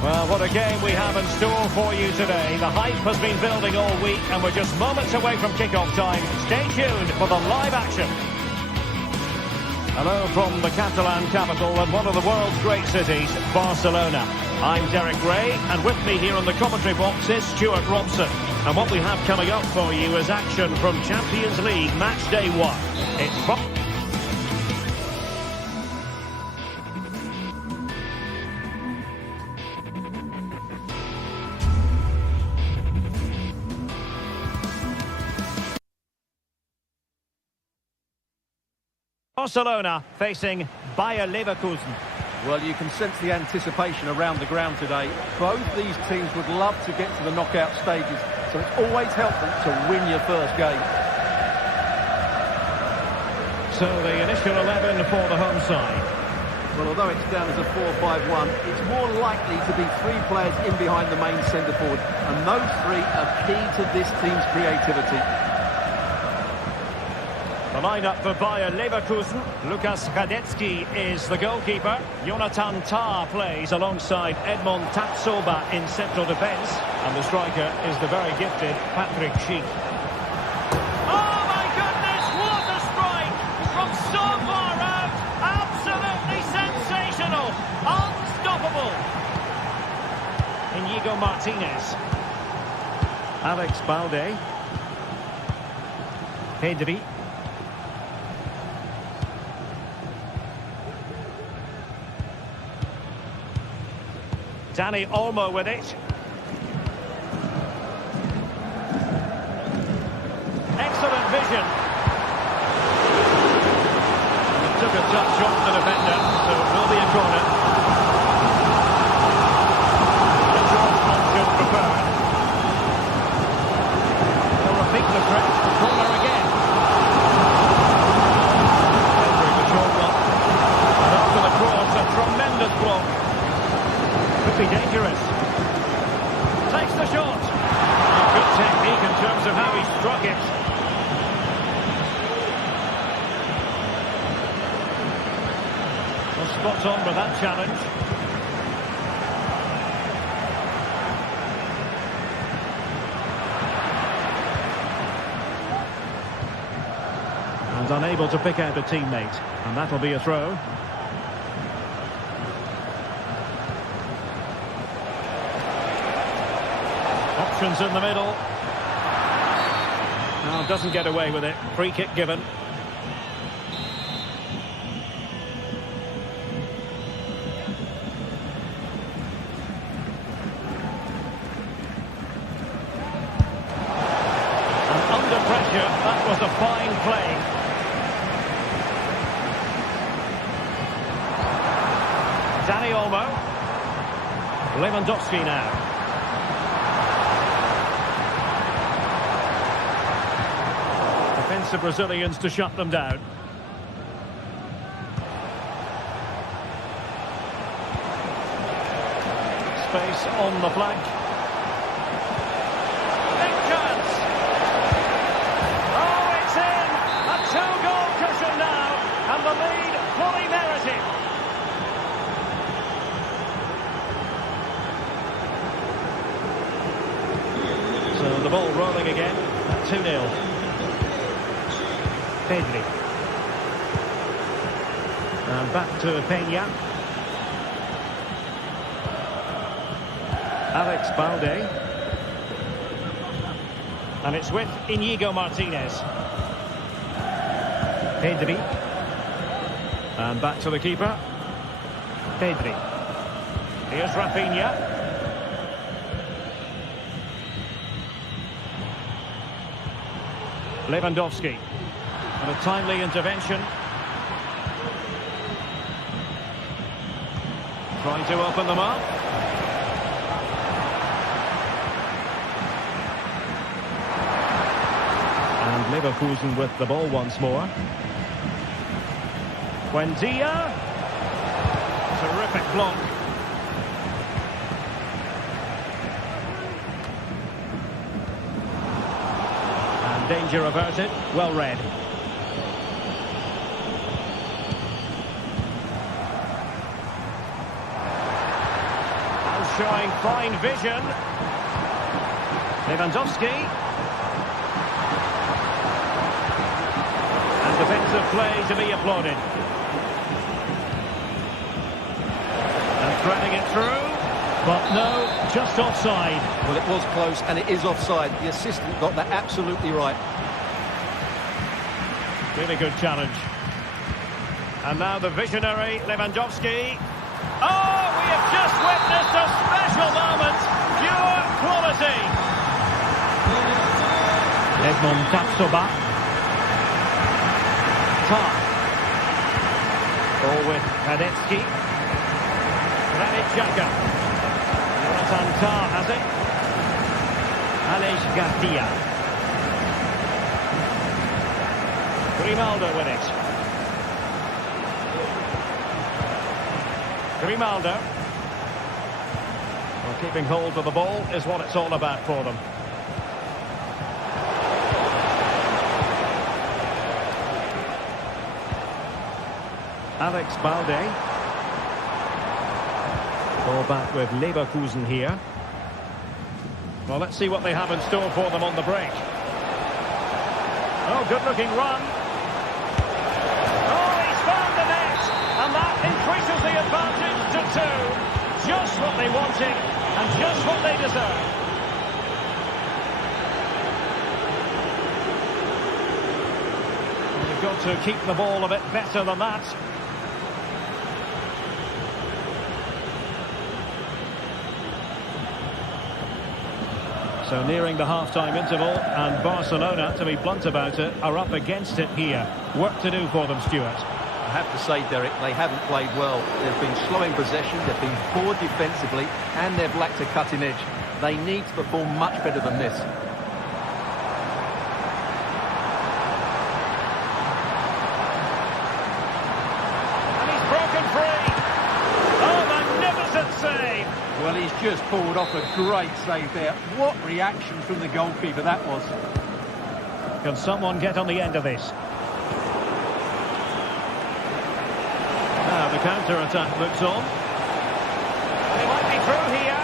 Well, what a game we have in store for you today. The hype has been building all week and we're just moments away from kickoff time. Stay tuned for the live action. Hello from the Catalan capital and one of the world's great cities, Barcelona. I'm Derek Ray, and with me here on the commentary box is Stuart Robson. And what we have coming up for you is action from Champions League match day 1. It's Barcelona facing Bayer Leverkusen. Well, you can sense the anticipation around the ground today. Both these teams would love to get to the knockout stages, so it's always helpful to win your first game. So the initial 11 for the home side. Well, although it's down as a 4-5-1, it's more likely to be 3 players in behind the main centre-forward, and those 3 are key to this team's creativity. The lineup for Bayer Leverkusen. Lukas Radetzky is the goalkeeper. Jonathan Tah plays alongside Edmond Tapsoba in central defence. And the striker is the very gifted Patrick Schick. Oh my goodness, what a strike! From so far out, absolutely sensational! Unstoppable! Inigo Martinez. Alex Balde. Pedri. Dani Olmo with it. Excellent vision. Took a touch off the defender, so it will be a corner. The short option preferred. They'll repeat the threat. Corner again. Entering the short one. And after the cross, a tremendous block. Could be dangerous. Takes the shot. Good technique in terms of how he struck it. Well, spot on with that challenge. And unable to pick out a teammate. And that'll be a throw. Options in the middle. Now doesn't get away with it. Free kick given. And under pressure, that was a fine play. Dani Olmo. Lewandowski now. Defensive Brazilians to shut them down. Space on the flank. Big chance! Oh, it's in! A 2-goal cushion now, and the lead fully merited. So the ball rolling again at 2-0. Pedri. And back to Peña. Alex Balde. And it's with Inigo Martinez. Pedri. And back to the keeper. Pedri. Here's Rafinha. Lewandowski. And a timely intervention. Trying to open them up. And Leverkusen with the ball once more. Buendia. Terrific block. And danger averted. Well read. Showing fine vision. Lewandowski. And defensive play to be applauded. And threading it through. But no, just offside. Well, it was close, and it is offside. The assistant got that absolutely right. Really good challenge. And now the visionary Lewandowski. Oh, we have just witnessed a special moment. Pure quality. Edmond Tapsoba. Tah. Ball with Radetsky. Granit Xhaka. Jonathan Tah has it. Aleix Garcia. Grimaldo with it. Grimaldo. Well, keeping hold of the ball is what it's all about for them. Alex Balde. Ball back with Leverkusen here. Well, let's see what they have in store for them on the break. Oh, good-looking run. Oh, he's found the net. And that increases the advantage to 2. Just what they wanted and just what they deserve. They've got to keep the ball a bit better than that. So nearing the half-time interval, and Barcelona, to be blunt about it, are up against it here. Work to do for them, Stuart. I have to say, Derek, they haven't played well. They've been slowing possession, they've been poor defensively, and they've lacked a cutting edge. They need to perform much better than this. And he's broken free. Oh, magnificent save. Well, he's just pulled off a great save there. What reaction from the goalkeeper that was. Can someone get on the end of this? Now the counter-attack looks on. They might be through here.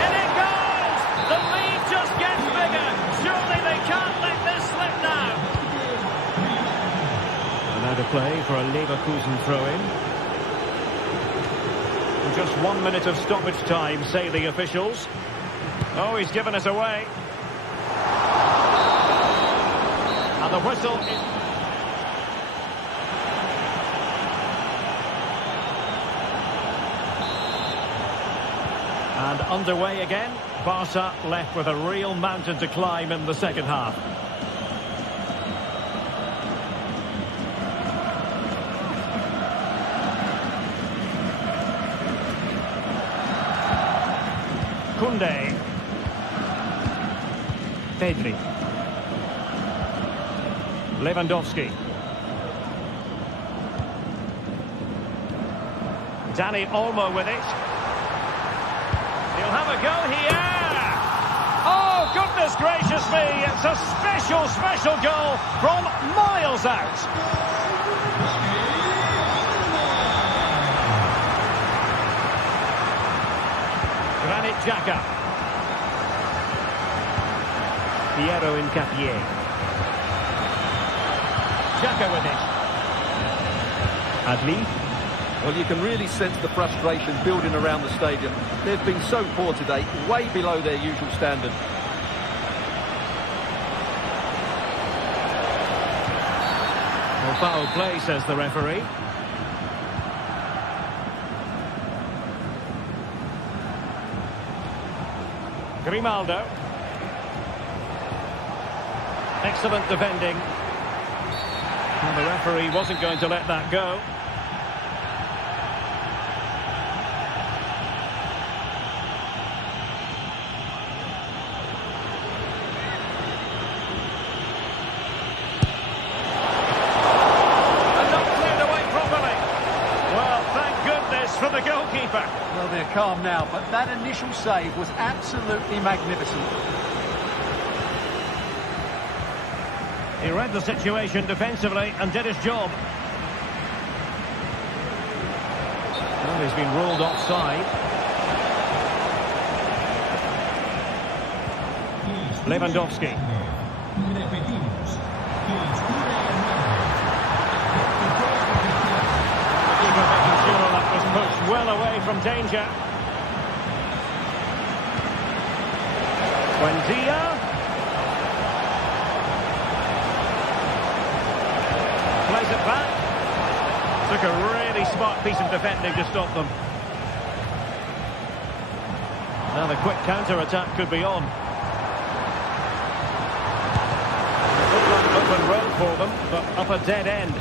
And it goes! The lead just gets bigger. Surely they can't let this slip now. And out of play for a Leverkusen throw-in. Just 1 minute of stoppage time, say the officials. Oh, he's given us away. And the whistle is... And underway again. Barca left with a real mountain to climb in the second half. Koundé. Pedri. Lewandowski. Dani Olmo with it. He'll have a go here. Oh, goodness gracious me. It's a special, special goal from miles out. Granit Xhaka. Piero Incapié. Xhaka with it. Adli. Well, you can really sense the frustration building around the stadium. They've been so poor today, way below their usual standard. Well, foul play, says the referee. Grimaldo. Excellent defending. And the referee wasn't going to let that go. And not cleared away properly. Well, thank goodness for the goalkeeper. Well, they're calm now, but that initial save was absolutely magnificent. He read the situation defensively and did his job. Well, he's been ruled offside. Lewandowski. Keeper making sure that was pushed well away from danger. Buendia. Plays it back. Took a really smart piece of defending to stop them. Now the quick counter-attack could be on. Open road for them, but up a dead end.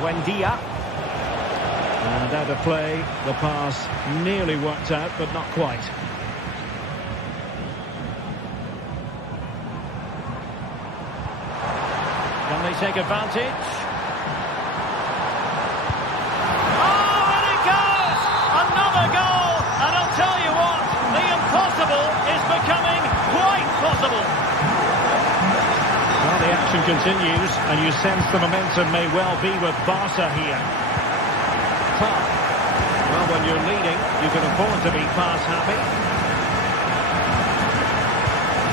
Buendia. And out of play, the pass nearly worked out, but not quite. Can they take advantage? Oh, and it goes! Another goal! And I'll tell you what, the impossible is becoming quite possible. Well, the action continues, and you sense the momentum may well be with Barca here. Tough. Well, when you're leading, you can afford to be pass happy.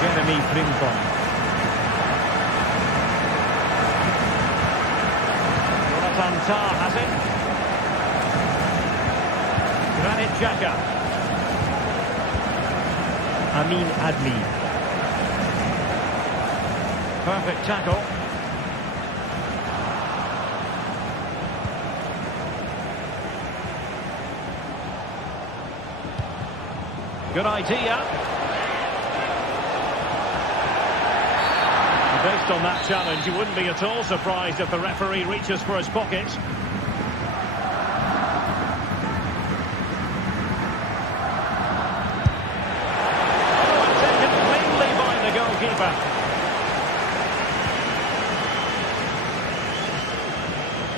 Jeremy Frimpong. Jonathan has it. Granit Xhaka. Amin Adli. Perfect tackle. Good idea. Based on that challenge, you wouldn't be at all surprised if the referee reaches for his pocket. Taken cleanly by the goalkeeper.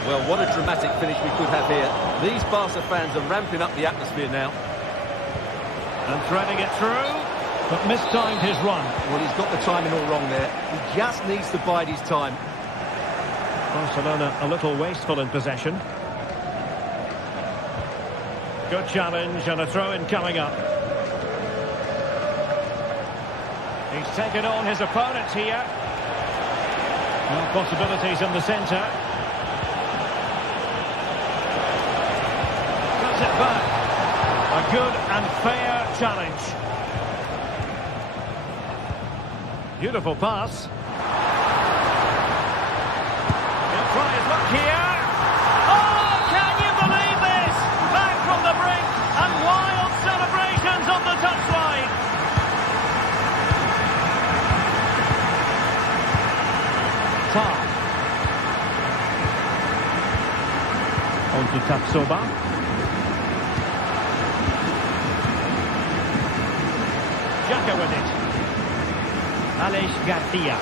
Well, what a dramatic finish we could have here. These Barca fans are ramping up the atmosphere now. And threading it through, but mistimed his run. Well, he's got the timing all wrong there. He just needs to bide his time. Barcelona a little wasteful in possession. Good challenge and a throw-in coming up. He's taken on his opponents here. Well, possibilities in the centre. Cuts it back. A good and fair challenge. Beautiful pass. He'll try his luck here. Oh, can you believe this? Back from the brink and wild celebrations on the touchline. Tar. On to Tapsoba. Xhaka with it. Alex Garcia.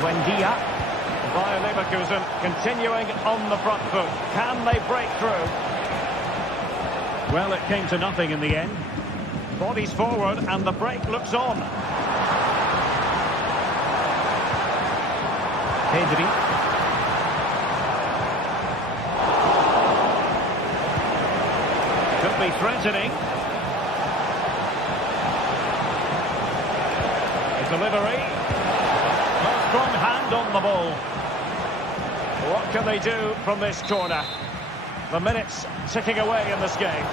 Buendia. Bayern Leverkusen continuing on the front foot. Can they break through? Well, it came to nothing in the end. Bodies forward and the break looks on. Pedri. Could be threatening. Delivery. No strong hand on the ball. What can they do from this corner? The minutes ticking away in this game.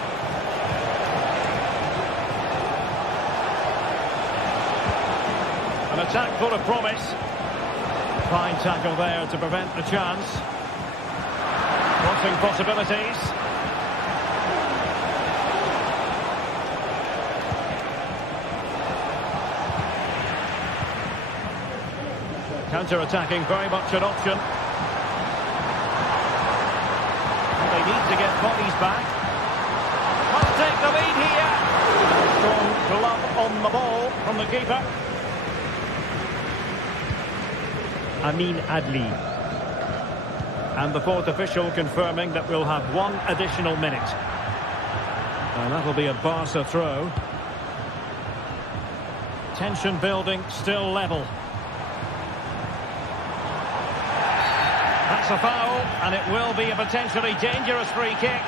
An attack full of promise. Fine tackle there to prevent the chance. Crossing possibilities. Counter-attacking, very much an option. They need to get bodies back. Must take the lead here. Strong glove on the ball from the keeper. Amin Adli. And the fourth official confirming that we'll have one additional minute. And that'll be a Barca throw. Tension building, still level. That's a foul, and it will be a potentially dangerous free kick.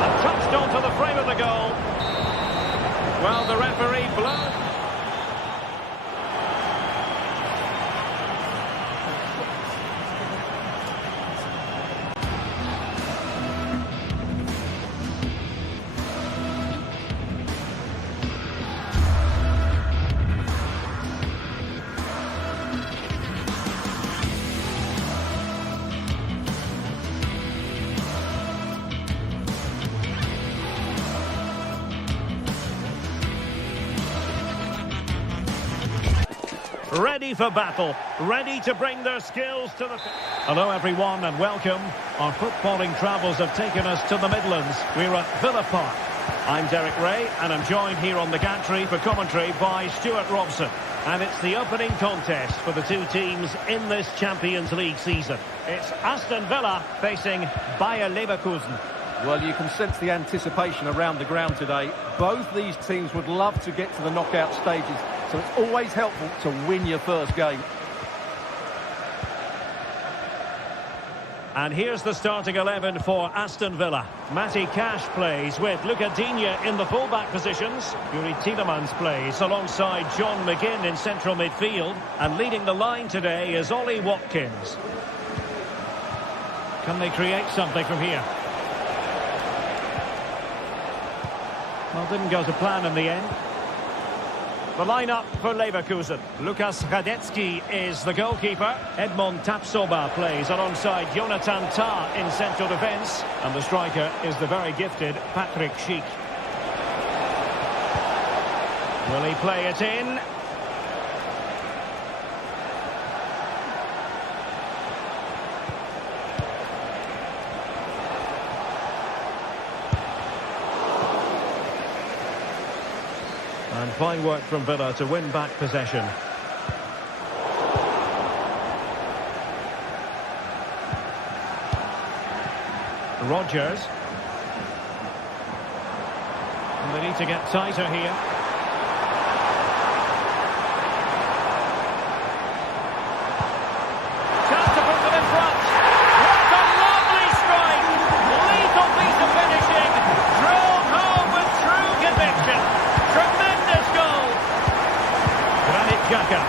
And touched onto the frame of the goal. Well, the referee blows. ready for battle, ready to bring their skills to the... Hello everyone and welcome. Our footballing travels have taken us to the Midlands. We're at Villa Park. I'm Derek Ray and I'm joined here on the gantry for commentary by Stuart Robson. And it's the opening contest for the two teams in this Champions League season. It's Aston Villa facing Bayer Leverkusen. Well, you can sense the anticipation around the ground today. Both these teams would love to get to the knockout stages, so it's always helpful to win your first game. And here's the starting 11 for Aston Villa. Matty Cash plays with Digne in the full-back positions. Yuri Tielemans plays alongside John McGinn in central midfield. And leading the line today is Ollie Watkins. Can they create something from here? Well, didn't go to plan in the end. The lineup for Leverkusen. Lukas Hradecky is the goalkeeper. Edmond Tapsoba plays alongside Jonathan Tah in central defence. And the striker is the very gifted Patrick Schick. Will he play it in? And fine work from Villa to win back possession. Rodgers. And they need to get tighter here. Chance to put them in front. What a lovely strike! Lethal piece of finishing. Drilled home with true conviction. Tremendous goal. Granit Xhaka.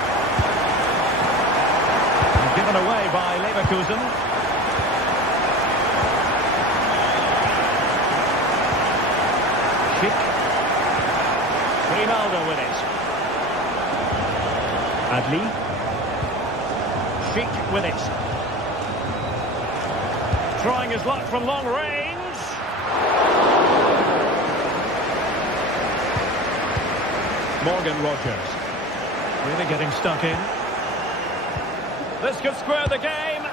Given away by Leverkusen. Ronaldo with it. Adli. Schick with it. Trying his luck from long range. Morgan Rodgers. Really getting stuck in. This could square the game.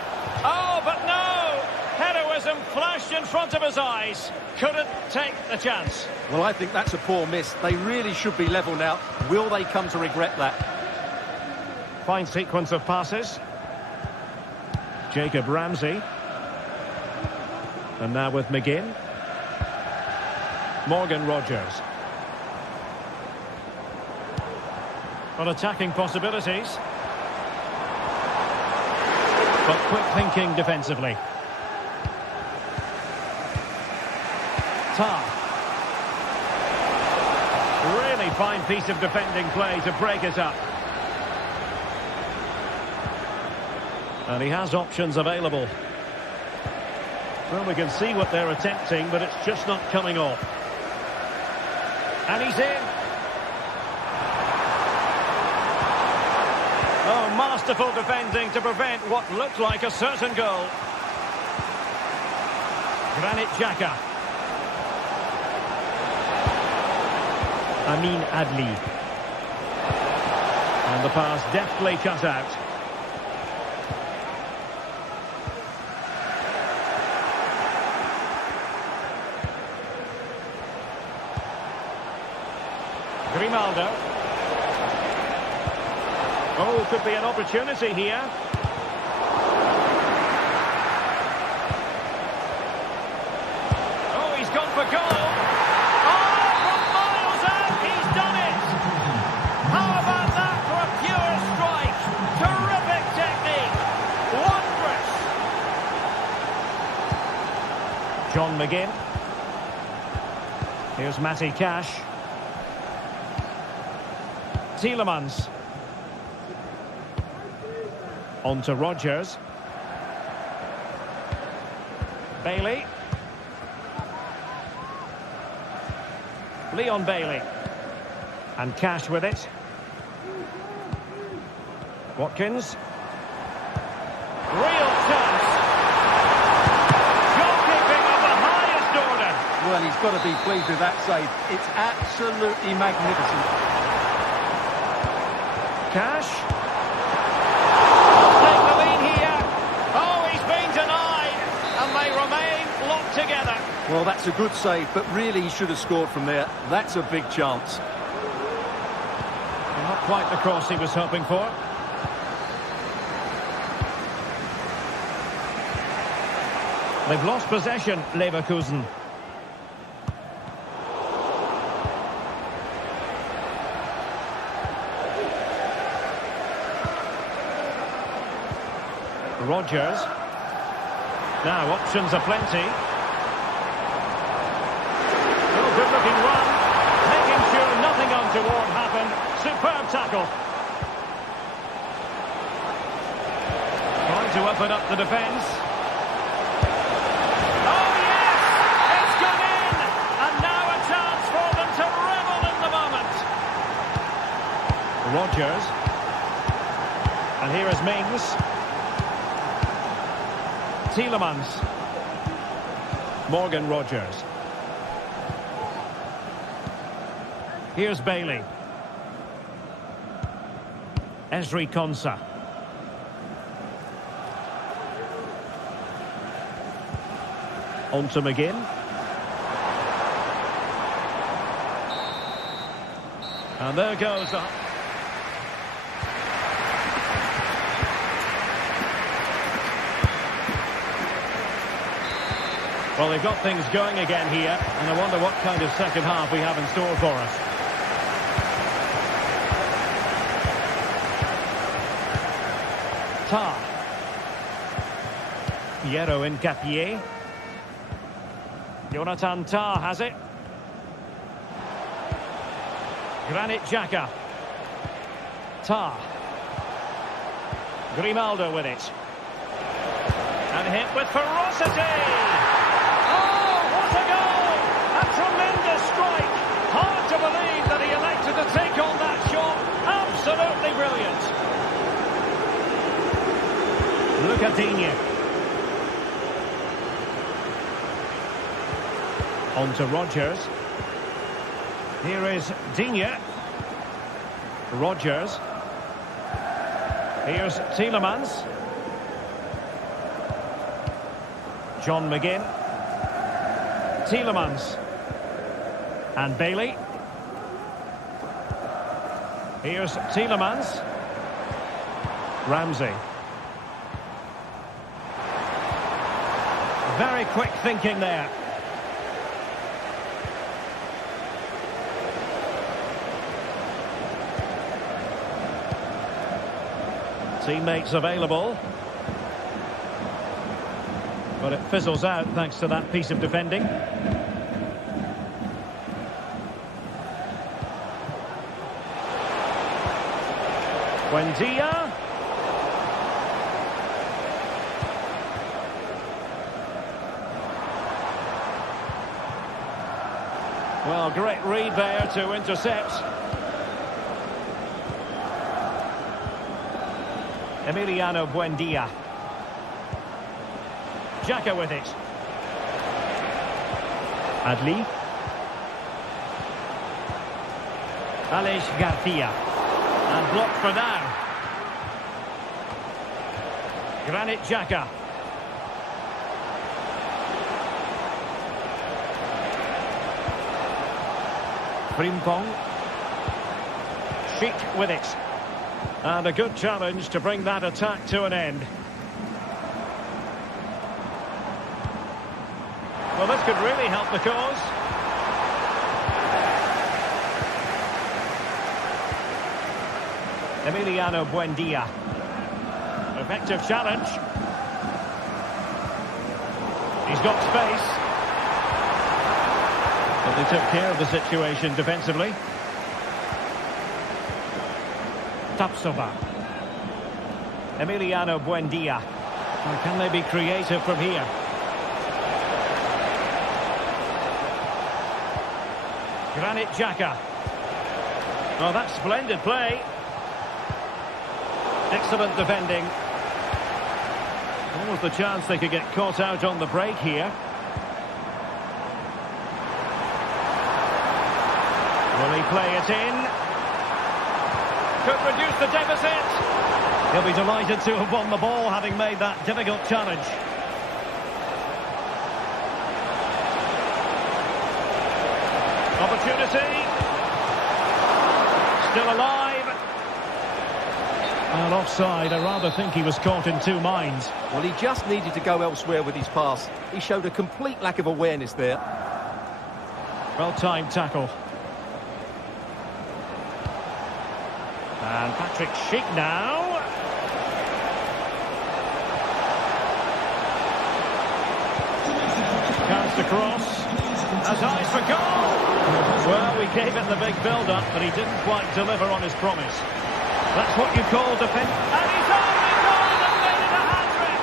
Oh, but no! Heroism flashed in front of his eyes. Couldn't take the chance. Well, I think that's a poor miss. They really should be level now. Will they come to regret that? Fine sequence of passes. Jacob Ramsey. And now with McGinn. Morgan Rodgers. On attacking possibilities. But quick thinking defensively. Tah. Really fine piece of defending play to break it up. And he has options available. Well, we can see what they're attempting, but it's just not coming off. And he's in. Oh, masterful defending to prevent what looked like a certain goal. Granit Xhaka. Amin Adli. And the pass deftly cut out. Grimaldo. Oh, could be an opportunity here. Oh, he's gone for goal. John McGinn. Here's Matty Cash. Tielemans. On to Rodgers. Bailey. Leon Bailey. And Cash with it. Watkins. Real chance. Well, he's got to be pleased with that save. It's absolutely magnificent. Cash. together. Well, that's a good save, but really he should have scored from there. That's a big chance. Not quite the cross he was hoping for. They've lost possession, Leverkusen. Rodgers. Now options are plenty. Oh, good looking run. Making sure nothing untoward happened. Superb tackle. Trying to open up the defence. Oh yes! It's gone in! And now a chance for them to revel in the moment. Rodgers. And here is Mings. Tielemans. Morgan Rodgers. Here's Bailey. Ezri Konsa. On to McGinn. And there goes the... Well, they've got things going again here, and I wonder what kind of second half we have in store for us. Tah. Piero Incapié. Jonathan Tah has it. Granit Xhaka. Tah. Grimaldo with it. And hit with ferocity! Tremendous strike. Hard to believe that he elected to take on that shot. Absolutely brilliant. Look at Digne. On to Rodgers. Here is Digne. Rodgers. Here's Tielemans. John McGinn. Tielemans. And Bailey. Here's Tielemans. Ramsey. Very quick thinking there. Teammates available. But it fizzles out thanks to that piece of defending. Buendia. Well, great read there to intercept. Emiliano Buendia. Xhaka with it. Adli. Aleix Garcia. And blocked for now. Granit Xhaka. Frimpong. Sheik with it. And a good challenge to bring that attack to an end. Well, this could really help the cause. Emiliano Buendia. Effective challenge. He's got space. But they took care of the situation defensively. Tapsova. Emiliano Buendia. Well, can they be creative from here? Granit Xhaka. Well, that's splendid play. Excellent defending. Almost the chance they could get caught out on the break here. Will he play it in? Could reduce the deficit. He'll be delighted to have won the ball, having made that difficult challenge. opportunity. Still alive. And offside. I rather think he was caught in two minds. Well, he just needed to go elsewhere with his pass. He showed a complete lack of awareness there. Well-timed tackle. And Patrick Schick now. Chance to cross. Has eyes for goal. Well, we gave it the big build-up, but he didn't quite deliver on his promise. That's what you call defense. And he's only gone and made it a hat-trick.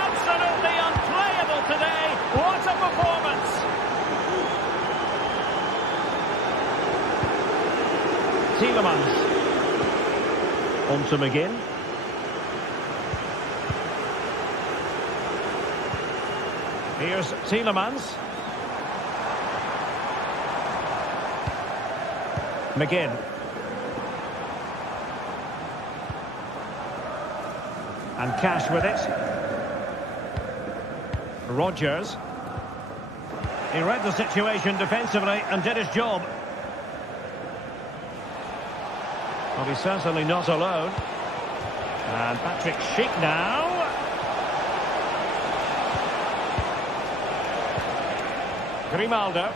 Absolutely unplayable today. What a performance. Tielemans. On to McGinn. Here's Tielemans. McGinn. And Cash with it. Rodgers. He read the situation defensively and did his job. Well, he's certainly not alone. And Patrick Schick now. Grimaldo.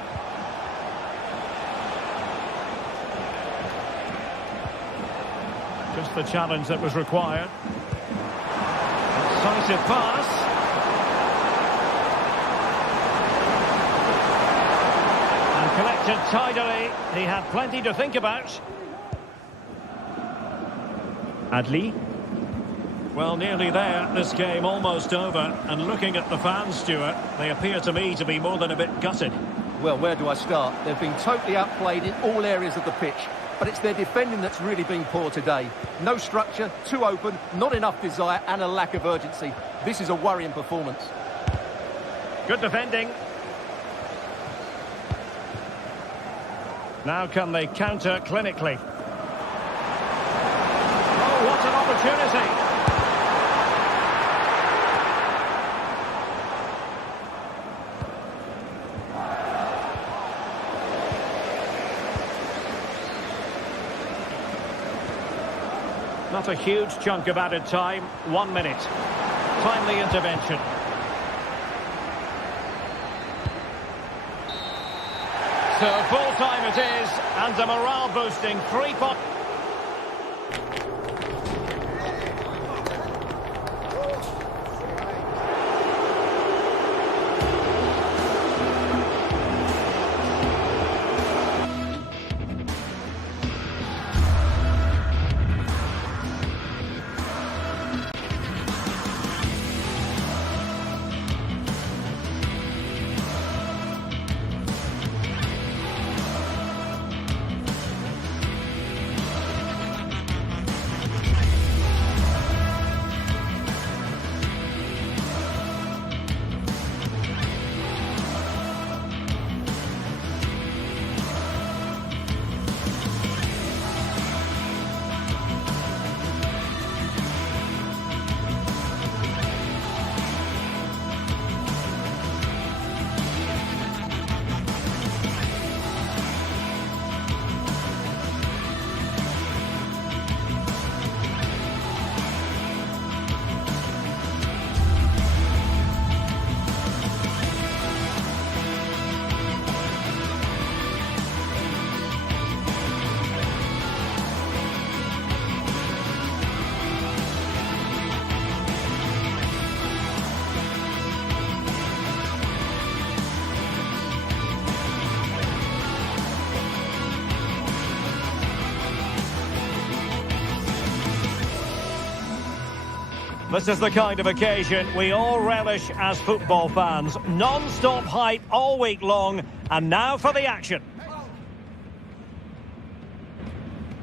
Just the challenge that was required. Decisive pass. And collected tidily. He had plenty to think about. Adli. Well, nearly there. This game almost over. And looking at the fans, Stuart, they appear to me to be more than a bit gutted. Well, where do I start? They've been totally outplayed in all areas of the pitch. But it's their defending that's really been poor today. No structure, too open, not enough desire and a lack of urgency. This is a worrying performance. Good defending. Now can they counter clinically? Oh, what an opportunity! Not a huge chunk of added time. 1 minute. Timely intervention. So full time it is, and a morale-boosting 3-point. This is the kind of occasion we all relish as football fans. Non-stop hype all week long, and now for the action.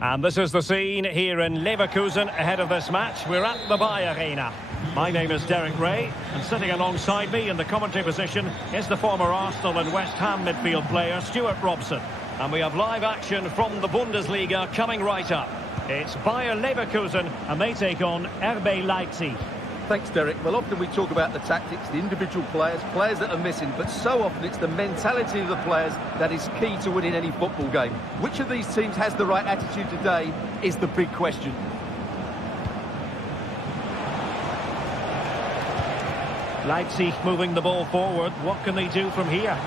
And this is the scene here in Leverkusen ahead of this match. We're at the Bayern Arena. My name is Derek Ray, and sitting alongside me in the commentary position is the former Arsenal and West Ham midfield player Stuart Robson. And we have live action from the Bundesliga coming right up. It's Bayer Leverkusen, and they take on RB Leipzig. Thanks, Derek. Well, often we talk about the tactics, the individual players that are missing, but so often it's the mentality of the players that is key to winning any football game. Which of these teams has the right attitude today is the big question. Leipzig moving the ball forward. What can they do from here?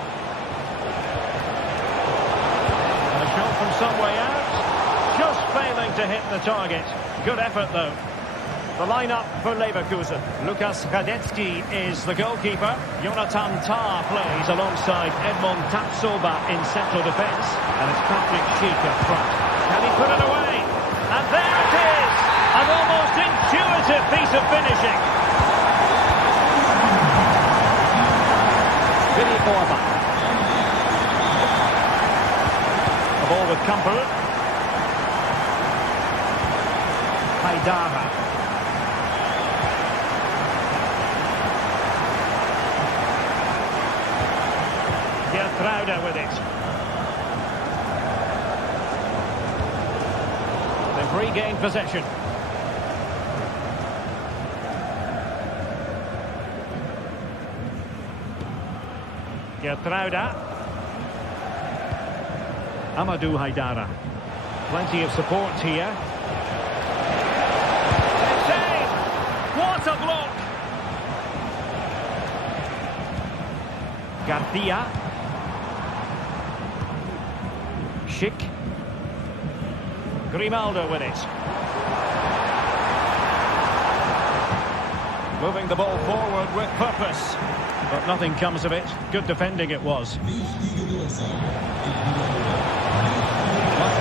And a shot from some way out. Just failing to hit the target. Good effort, though. The lineup for Leverkusen. Lukas Radecki is the goalkeeper. Jonathan Tah plays alongside Edmond Tapsoba in central defence. And it's Patrick Schick up front. Can he put it away? And there it is! An almost intuitive piece of finishing. Vinny Orba. The ball with Campbell. Haidara. Gertruida with it. They've regained possession. Gertruida. Amadou Haidara. Plenty of support here. Save! What a block! Garcia. Schick. Grimaldo with it. Moving the ball forward with purpose. But nothing comes of it. Good defending it was. Must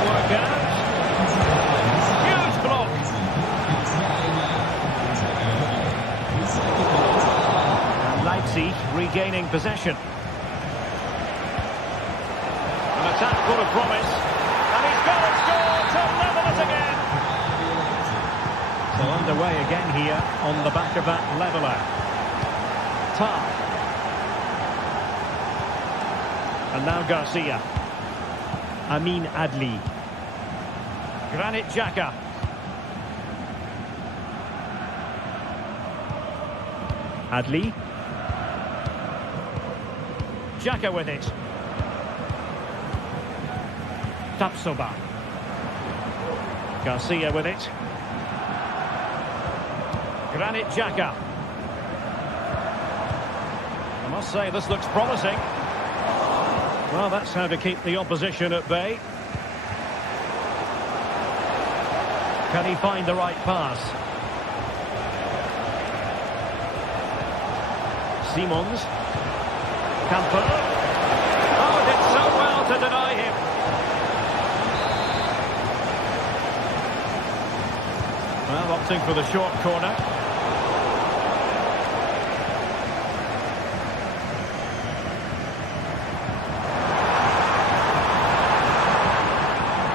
work out. Huge block. And Leipzig regaining possession. An attack full of promise. And he's got it scored to level it again. So underway again here on the back of that leveller. Tah. And now Garcia. Amin Adli. Granit Xhaka. Adli. Xhaka with it. Tapsoba. Garcia with it. Granit Xhaka. I must say this looks promising. Well, that's how to keep the opposition at bay. Can he find the right pass? Simons. Campbell. Oh, did so well to deny him. Well, opting for the short corner.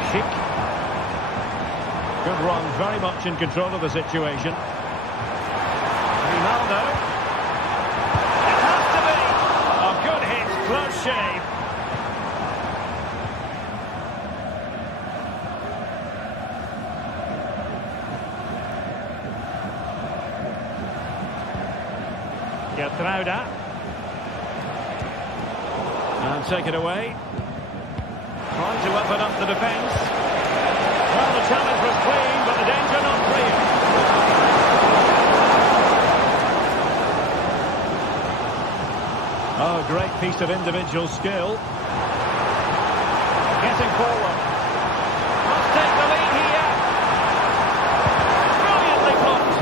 Schick. Good run, very much in control of the situation. Ronaldo. It has to be. A good hit, close shave. Gertruida. And take it away. Trying to open up the defence. Well, the challenge was clean, but the danger not clear. Oh, great piece of individual skill. Getting forward. Must take the lead here. Brilliantly blocked.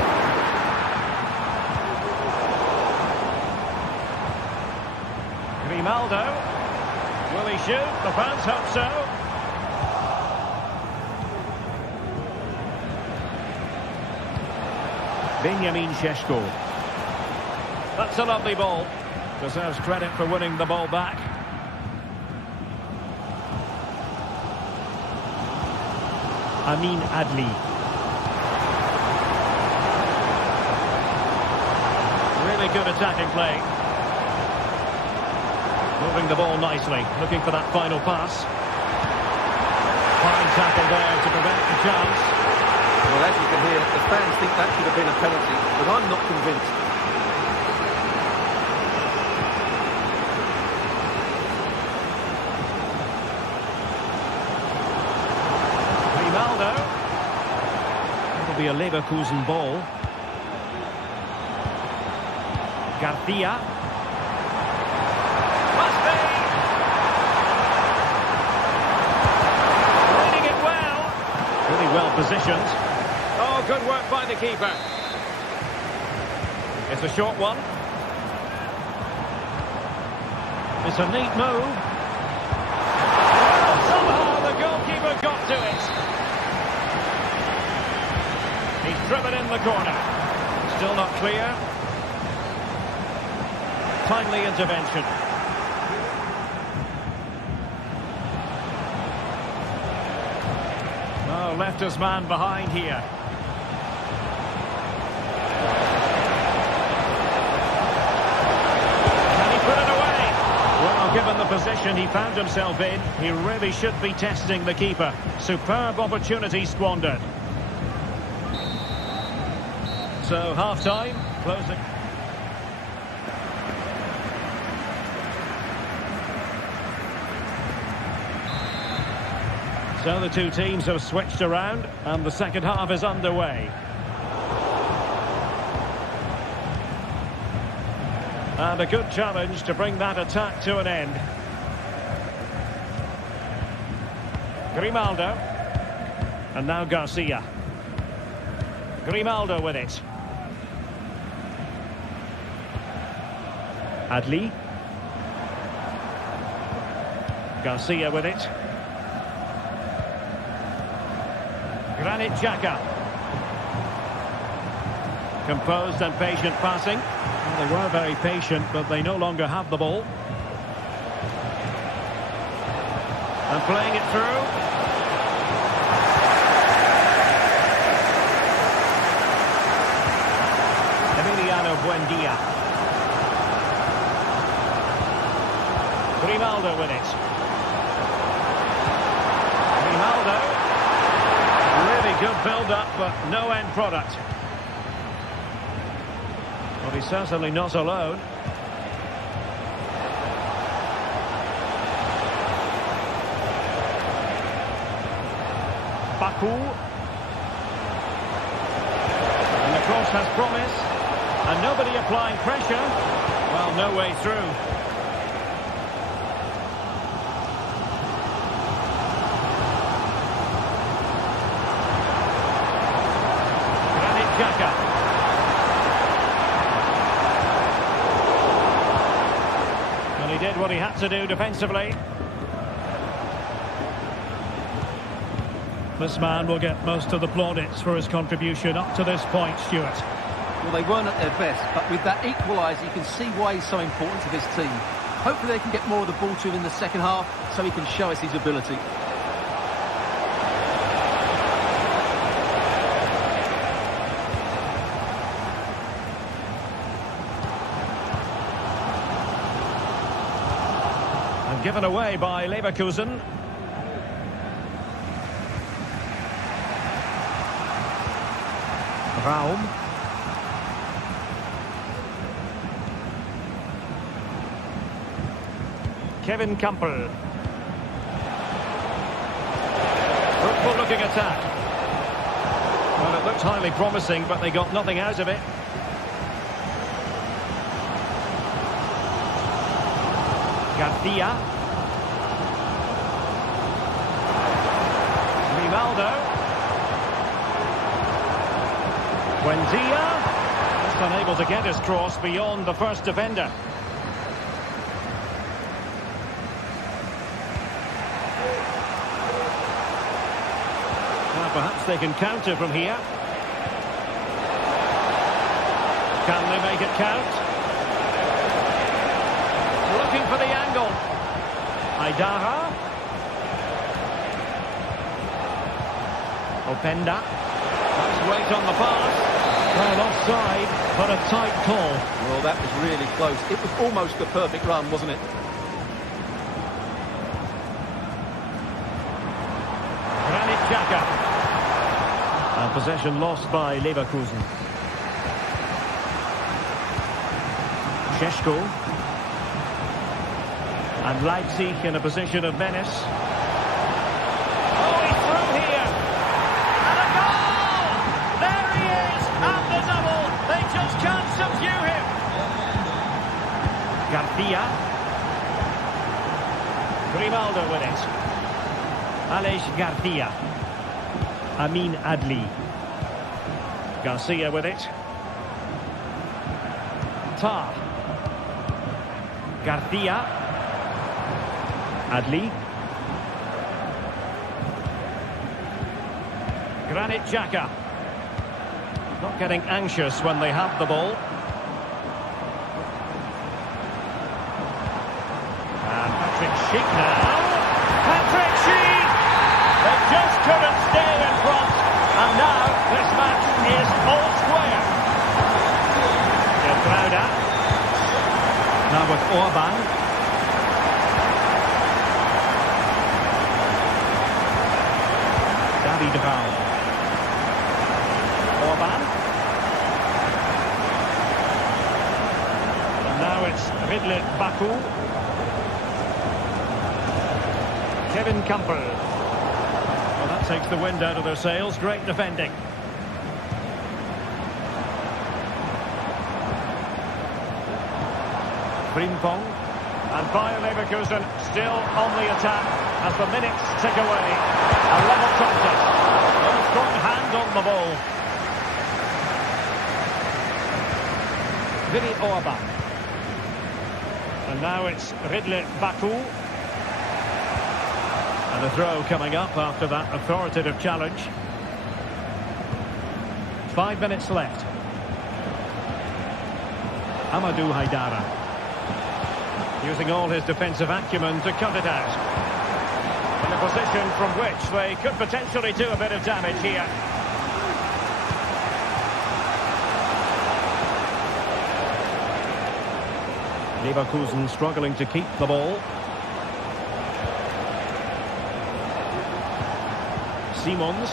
Grimaldo. Will he shoot? The fans hope so. Benjamin Šeško. That's a lovely ball. Deserves credit for winning the ball back. Amin Adli. Really good attacking play. Moving the ball nicely, looking for that final pass. Fine tackle there to prevent the chance. Well, as you can hear, the fans think that should have been a penalty, but I'm not convinced. Grimaldo. It'll be a Leverkusen ball. Garcia. Must be. Reading it well. Really well positioned. Oh, good work by the keeper. It's a short one. It's a neat move. Oh, somehow the goalkeeper got to it. He's driven in the corner. Still not clear. Timely intervention. Oh, left his man behind here. Can he put it away? Well, given the position he found himself in, he really should be testing the keeper. Superb opportunity squandered. So, half-time, closing. So the two teams have switched around and the second half is underway. And a good challenge to bring that attack to an end. Grimaldo. And now Garcia. Grimaldo with it. Adli. Garcia with it. Granit Xhaka. Composed and patient passing. Well, they were very patient, but they no longer have the ball. And playing it through. Emiliano Buendia. Grimaldo with it. Grimaldo. Really good build-up, but no end product. Well, he's certainly not alone. Baku. And the cross has promise. And nobody applying pressure. Well, no way through. Xhaka. And he did what he had to do defensively. This man will get most of the plaudits for his contribution up to this point, Stuart. Well, they weren't at their best, but with that equaliser, you can see why he's so important to this team. Hopefully they can get more of the ball to him in the second half so he can show us his ability. Given away by Leverkusen. Raum. Kevin Campbell. Fruitful looking attack. Well, it looked highly promising, but they got nothing out of it. Garcia. Grimaldo. Buendia. Just unable to get his cross beyond the first defender. Well, perhaps they can counter from here. Can they make it count? Looking for the angle. Aidara. Openda. Nice weight on the pass. Well, offside, but a tight call. Well, that was really close. It was almost the perfect run, wasn't it? Granit Xhaka. Possession lost by Leverkusen. Šeško. And Leipzig in a position of menace. Oh, he's through here. And a goal! There he is! And the double! They just can't subdue him. Garcia. Grimaldo with it. Aleix Garcia. Amin Adli. Garcia with it. Tar. Garcia. Adli. Granit Xhaka. Not getting anxious when they have the ball. And Patrick Schick now. Patrick Schick! They just couldn't stay in front. And now this match is all square. Getrauda. Now with Orban. David Val. Orban. And now it's Ridley Baku. Kevin Campbell. Well, that takes the wind out of their sails. Great defending. Frimpong. And Bayern Leverkusen still on the attack as the minutes tick away. A level contest. A strong hand on the ball. Vili Orban. And now it's Ridley Baku. And a throw coming up after that authoritative challenge. 5 minutes left. Amadou Haidara. Using all his defensive acumen to cut it out. In a position from which they could potentially do a bit of damage here. Leverkusen struggling to keep the ball. Simons.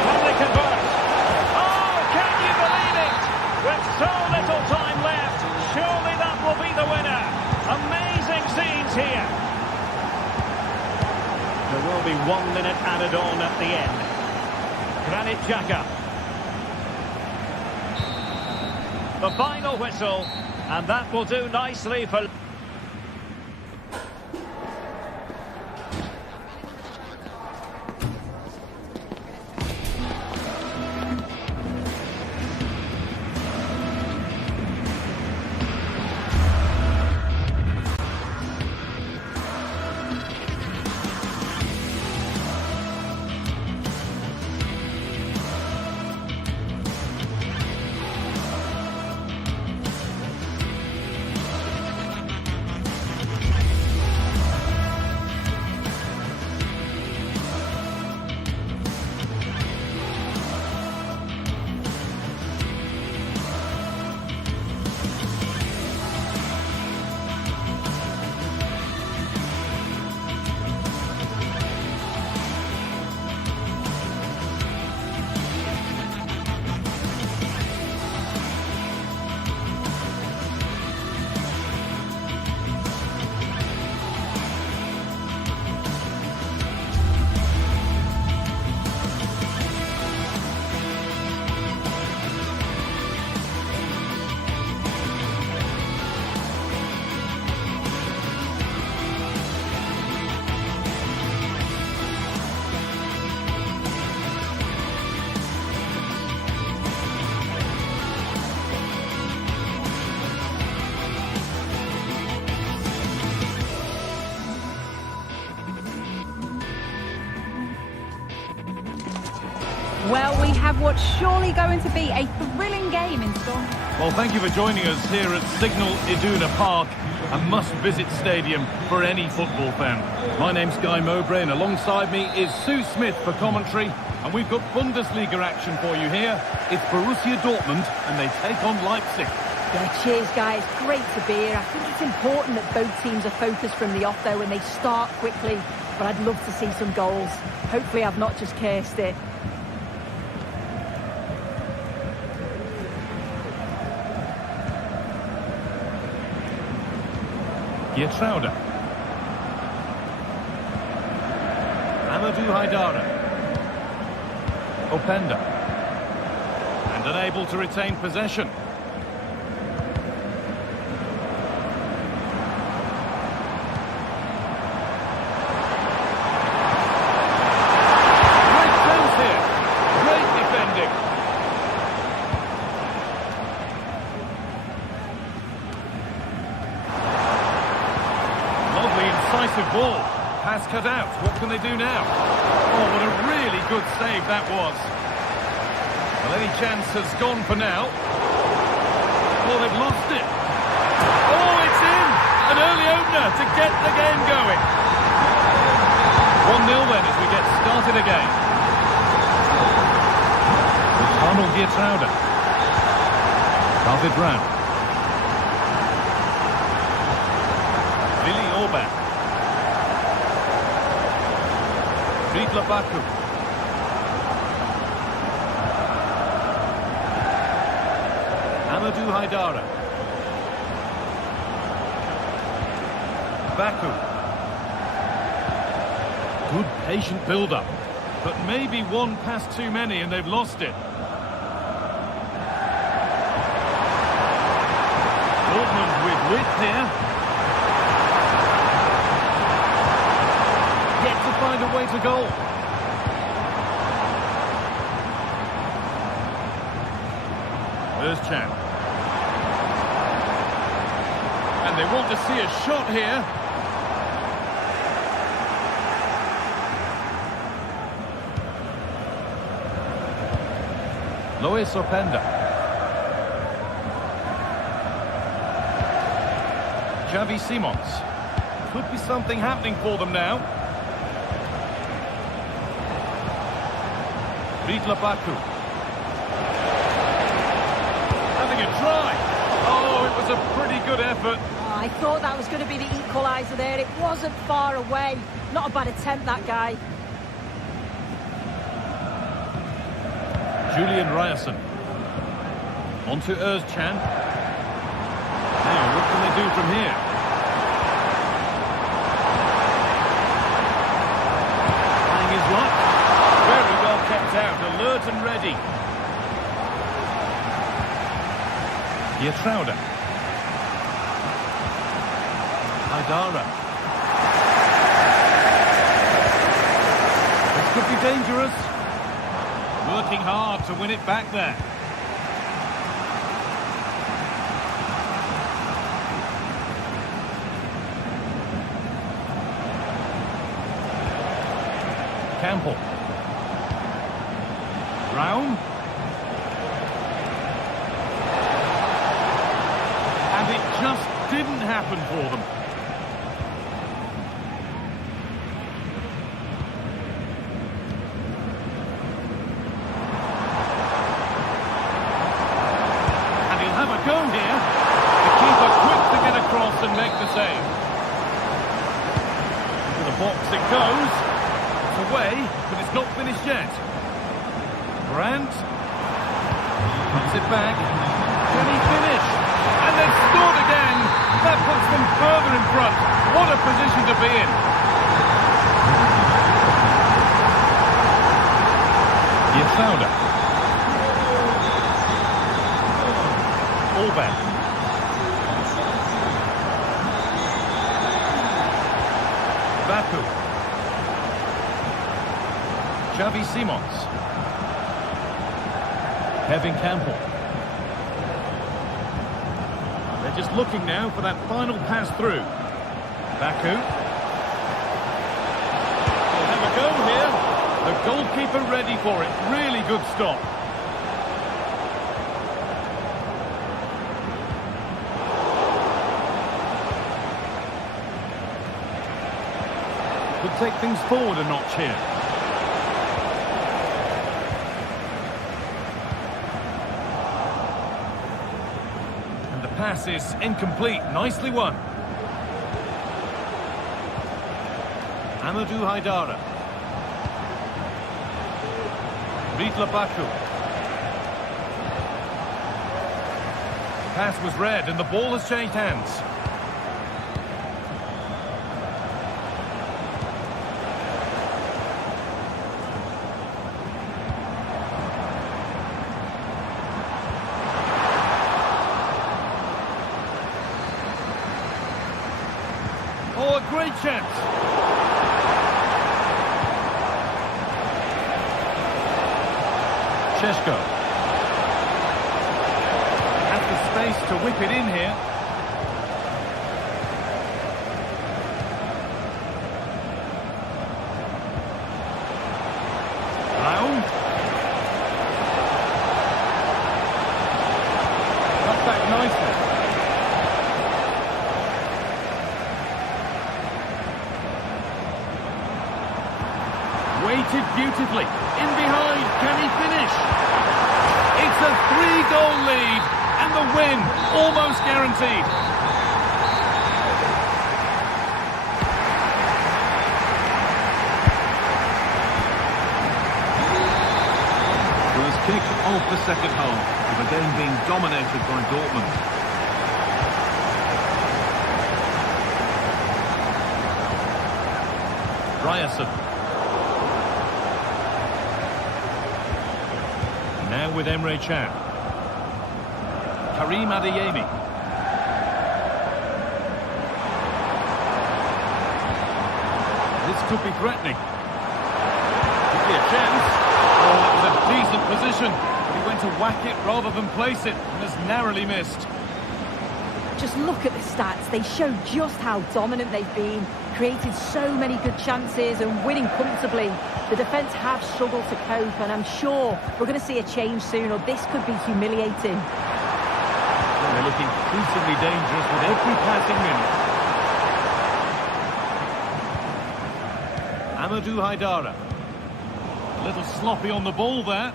Can they convert? Oh, can you believe it? With so little time left, surely that will be the winner. Amazing scenes here. There will be 1 minute added on at the end. Granit Xhaka. The final whistle, and that will do nicely for... Well, we have what's surely going to be a thrilling game in store. Well, thank you for joining us here at Signal Iduna Park, a must-visit stadium for any football fan. My name's Guy Mowbray, and alongside me is Sue Smith for commentary, and we've got Bundesliga action for you here. It's Borussia Dortmund, and they take on Leipzig. Yeah, cheers, guys. Great to be here. I think it's important that both teams are focused from the off, though, and they start quickly. but I'd love to see some goals. Hopefully I've not just cursed it. Geertruida. Amadou Haidara. Openda. And unable to retain possession. Great chance here. Great defending. Lovely incisive ball. Pass cut out. What can they do now? Oh, what a really good save that was. Well, any chance has gone for now. Oh, they've lost it. Oh, it's in! An early opener to get the game going. 1-0 then as we get started again. Arnold Geertruida. David Brown. Willy Orban. Ridla Baku. Amadou Haidara. Baku. Good patient build-up. But maybe one pass too many and they've lost it. Dortmund with width here. Yet to find a way to goal. Özcan. And they want to see a shot here. Luis Openda. Xavi Simons. Could be something happening for them now. Ridla Baku. Having a try. Oh, it was a pretty good effort. Oh, I thought that was going to be the equaliser there. It wasn't far away. Not a bad attempt, that guy. Julian Ryerson. On to Özcan. Now, what can they do from here? Playing his luck. Very well kept out, alert and ready. Geertruida. Haidara. This could be dangerous. Working hard to win it back there. Campbell. Brown. And it just didn't happen for them. Go here. The keeper quick to get across and make the save. Into the box it goes. It's away, but it's not finished yet. Brandt. Puts it back. Can he finish? And they've scored again. That puts them further in front. What a position to be in. Geertruida. Orban. Baku. Xavi Simons. Kevin Campbell. They're just looking now for that final pass through. Baku. They'll have a go here. The goalkeeper ready for it. Really good stop. Could take things forward a notch here. And the pass is incomplete. Nicely won. Amadou Haidara. Leverkusen. Pass was read and the ball has changed hands. Oh, a great chance. Šeško. Has the space to whip it in here. Raul. Cut back nicely. Weighted beautifully. In behind. Can he finish? It's a 3-goal lead. And the win. Almost guaranteed. First kick of the second half. With the game being dominated by Dortmund. Ryerson. Now with Emre Can. Karim Adeyemi. This could be threatening. Could be a chance. Oh, that was a decent position. But he went to whack it rather than place it and has narrowly missed. Just look at the stats. They show just how dominant they've been. Created so many good chances and winning comfortably. The defence have struggled to cope, and I'm sure we're going to see a change soon, or this could be humiliating. Well, they're looking increasingly dangerous with every passing minute. Amadou Haidara. A little sloppy on the ball there.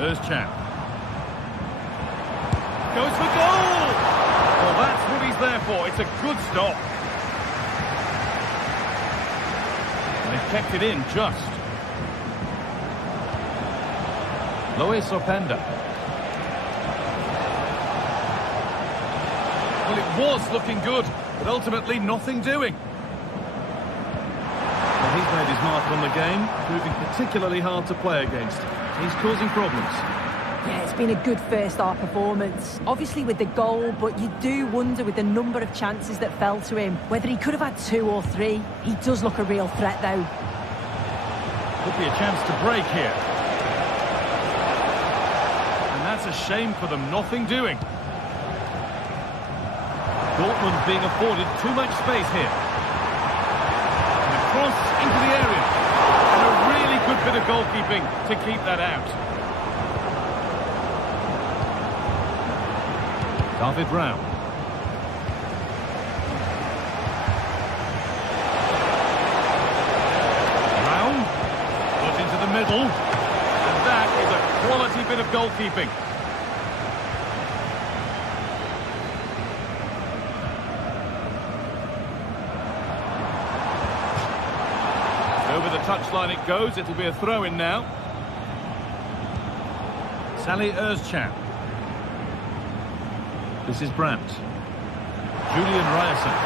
Özcan. Goes for goal! Well, that's what he's there for. It's a good stop. And they've kept it in just. Luis Openda. Well, it was looking good, but ultimately nothing doing. Well, he's made his mark on the game, proving particularly hard to play against. He's causing problems. Yeah, it's been a good first-half performance. Obviously with the goal, but you do wonder with the number of chances that fell to him, whether he could have had 2 or 3. He does look a real threat, though. Could be a chance to break here. And that's a shame for them, nothing doing. Dortmund being afforded too much space here. And a cross into the area. And a really good bit of goalkeeping to keep that out. David Raum. Raum. Put into the middle. And that is a quality bit of goalkeeping. Over the touchline it goes. It'll be a throw-in now. Salih Özcan. This is Brandt. Julian Ryerson.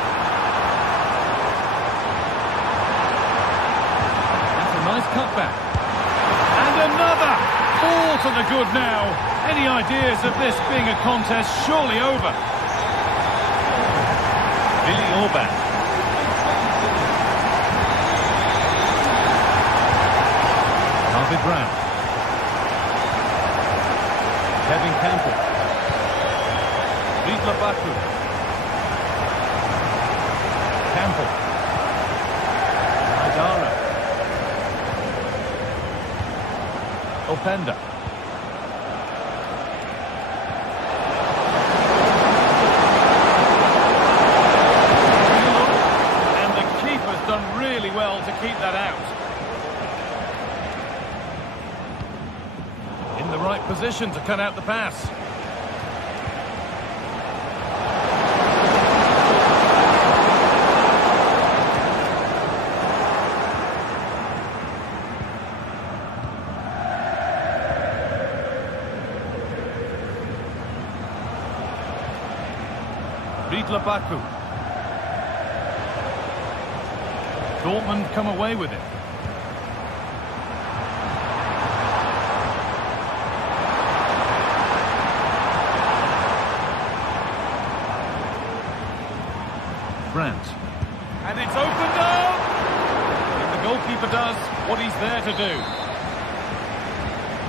That's a nice cutback. And another! All to the good now. Any ideas of this being a contest surely over? Billy Orban. David Brandt. Kevin Campbell. Leverkusen. Campbell. Haidara. Openda. And the keeper's done really well to keep that out. In the right position to cut out the pass. Baku. Dortmund come away with it. Brandt. And it's opened up! And the goalkeeper does what he's there to do.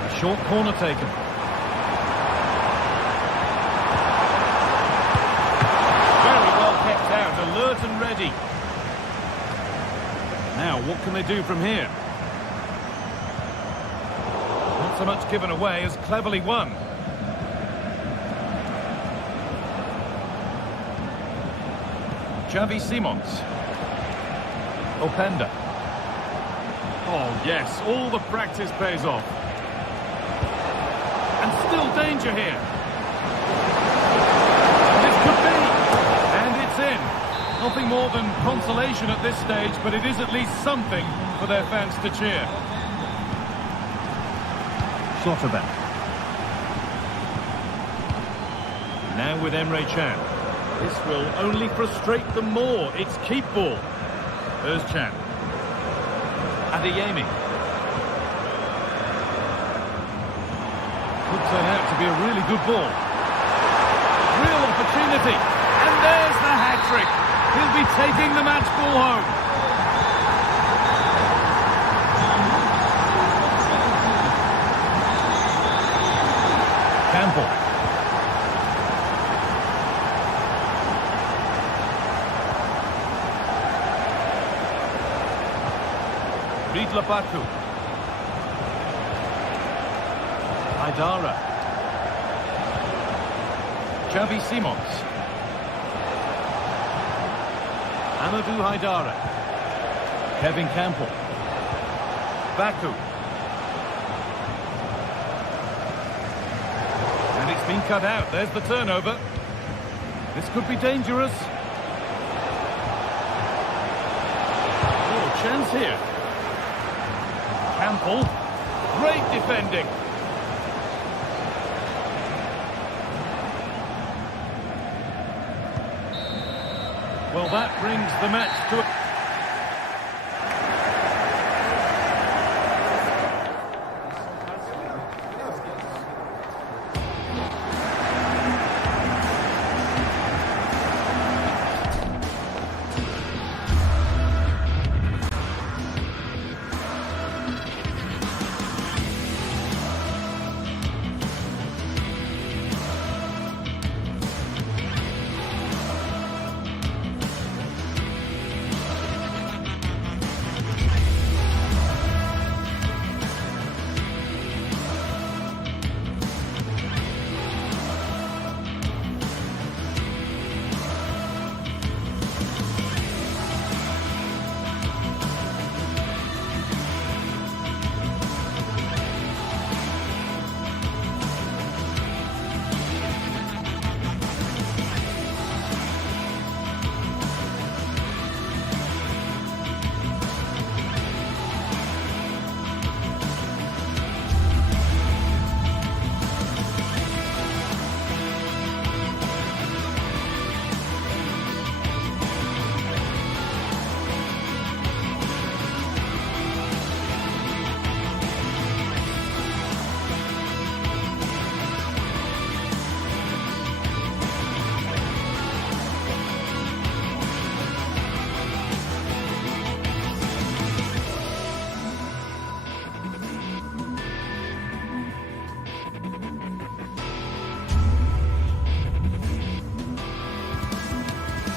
A short corner taken. Very well kept out, alert and ready. Now, what can they do from here? Not so much given away as cleverly won. Xavi Simons. Openda. Oh, yes, all the practice pays off. And still danger here. This could be. And it's in. Nothing more than consolation at this stage, but it is at least something for their fans to cheer. Slotterbeck. Now with Emre Can. This will only frustrate them more. It's keep ball. There's Can. Adeyemi. Could turn out to be a really good ball. Real opportunity. And there's the hat-trick. He'll be taking the match ball home. Campbell. Baku. Haidara. Xavi Simons. Amadou Haidara. Kevin Campbell. Baku. And it's been cut out. There's the turnover. This could be dangerous. Oh, chance here. Campbell, great defending. Well, that brings the match to a...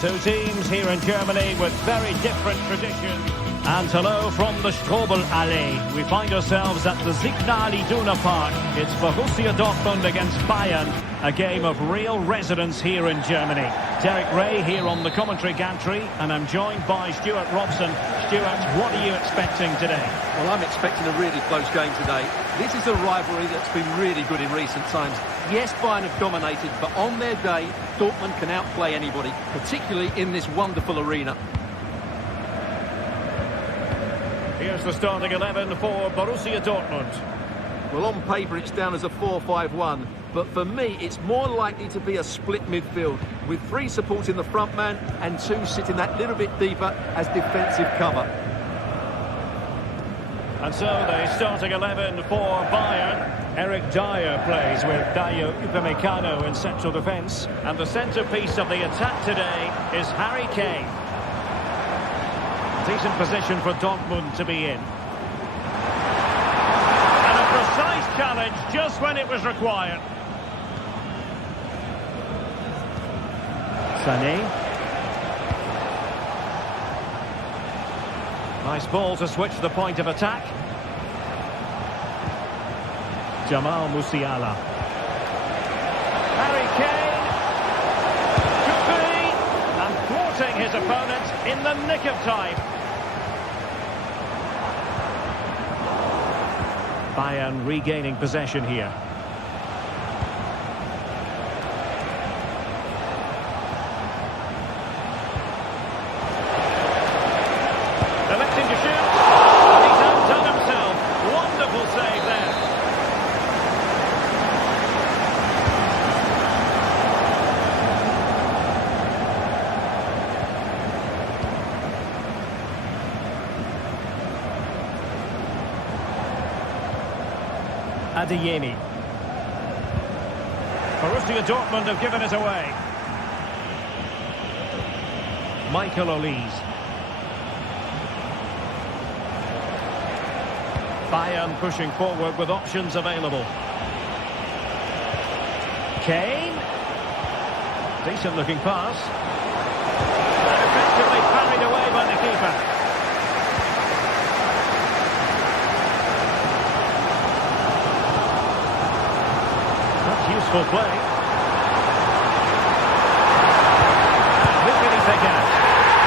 Two teams here in Germany with very different traditions. And hello from the Strobel-Allee. We find ourselves at the Signal Iduna Park. It's Borussia Dortmund against Bayern, a game of real resonance here in Germany. Derek Ray here on the commentary gantry, and I'm joined by Stuart Robson. Stuart, what are you expecting today? Well, I'm expecting a really close game today. This is a rivalry that's been really good in recent times. Yes, Bayern have dominated, but on their day, Dortmund can outplay anybody, particularly in this wonderful arena. Here's the starting 11 for Borussia Dortmund. Well, on paper it's down as a 4-5-1, but for me it's more likely to be a split midfield, with 3 supporting the front man and 2 sitting that little bit deeper as defensive cover. And so the starting 11 for Bayern. Eric Dyer plays with Dayo Upamecano in central defence. And the centrepiece of the attack today is Harry Kane. Decent position for Dortmund to be in. And a precise challenge just when it was required. Sané. Nice ball to switch the point of attack. Jamal Musiala. Harry Kane. Could be. And thwarting his opponent in the nick of time. Bayern regaining possession here. Electing to shoot. And he's outdone himself. Wonderful save there. Adeyemi. Borussia Dortmund have given it away. Michael Olise. Bayern pushing forward with options available. Kane. Decent looking pass. And effectively carried away by the keeper. That's useful play. Who can he pick out?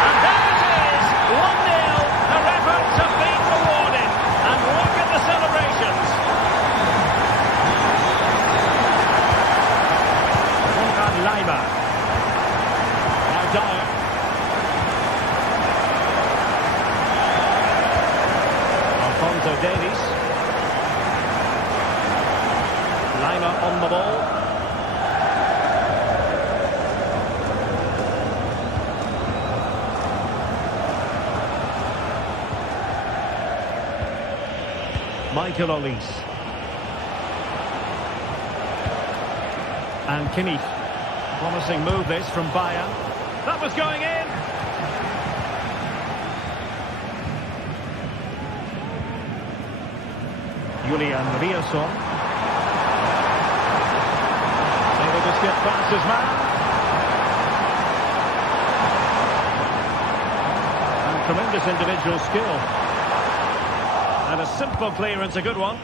And there it is! 1-0. Their efforts have been rewarded. And look at the celebrations. Leiber. Now Dyer. Alphonso Davies. Leiber on the ball. Michael Olise. And Kimmich. Promising move this from Bayern. That was going in. Julian Riasson. Able to skip past his man. And tremendous individual skill. And a simple clearance, a good one.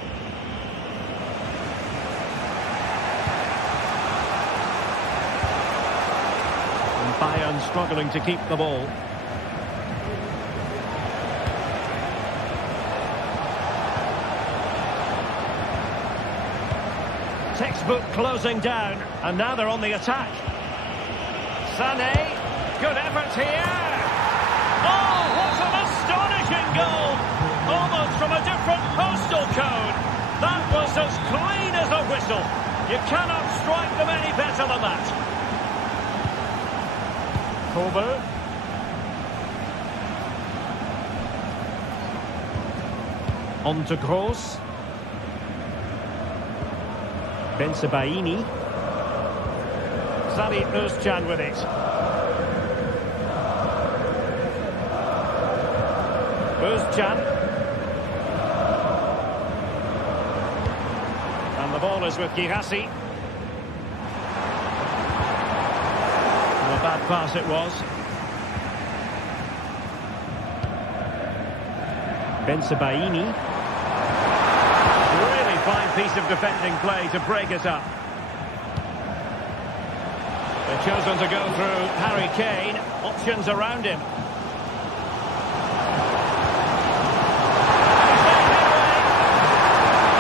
Bayern struggling to keep the ball. Textbook closing down, and now they're on the attack. Sané, good effort here. Oh, what an astonishing goal! Almost from a different postal code. That was as clean as a whistle. You cannot strike them any better than that. Kobe. On to Gross. Bensebaini. Sally Özcan with it. Özcan. And the ball is with Girassi. Bad pass it was. Bensebaini. Really fine piece of defending play to break it up. They've chosen to go through Harry Kane. Options around him.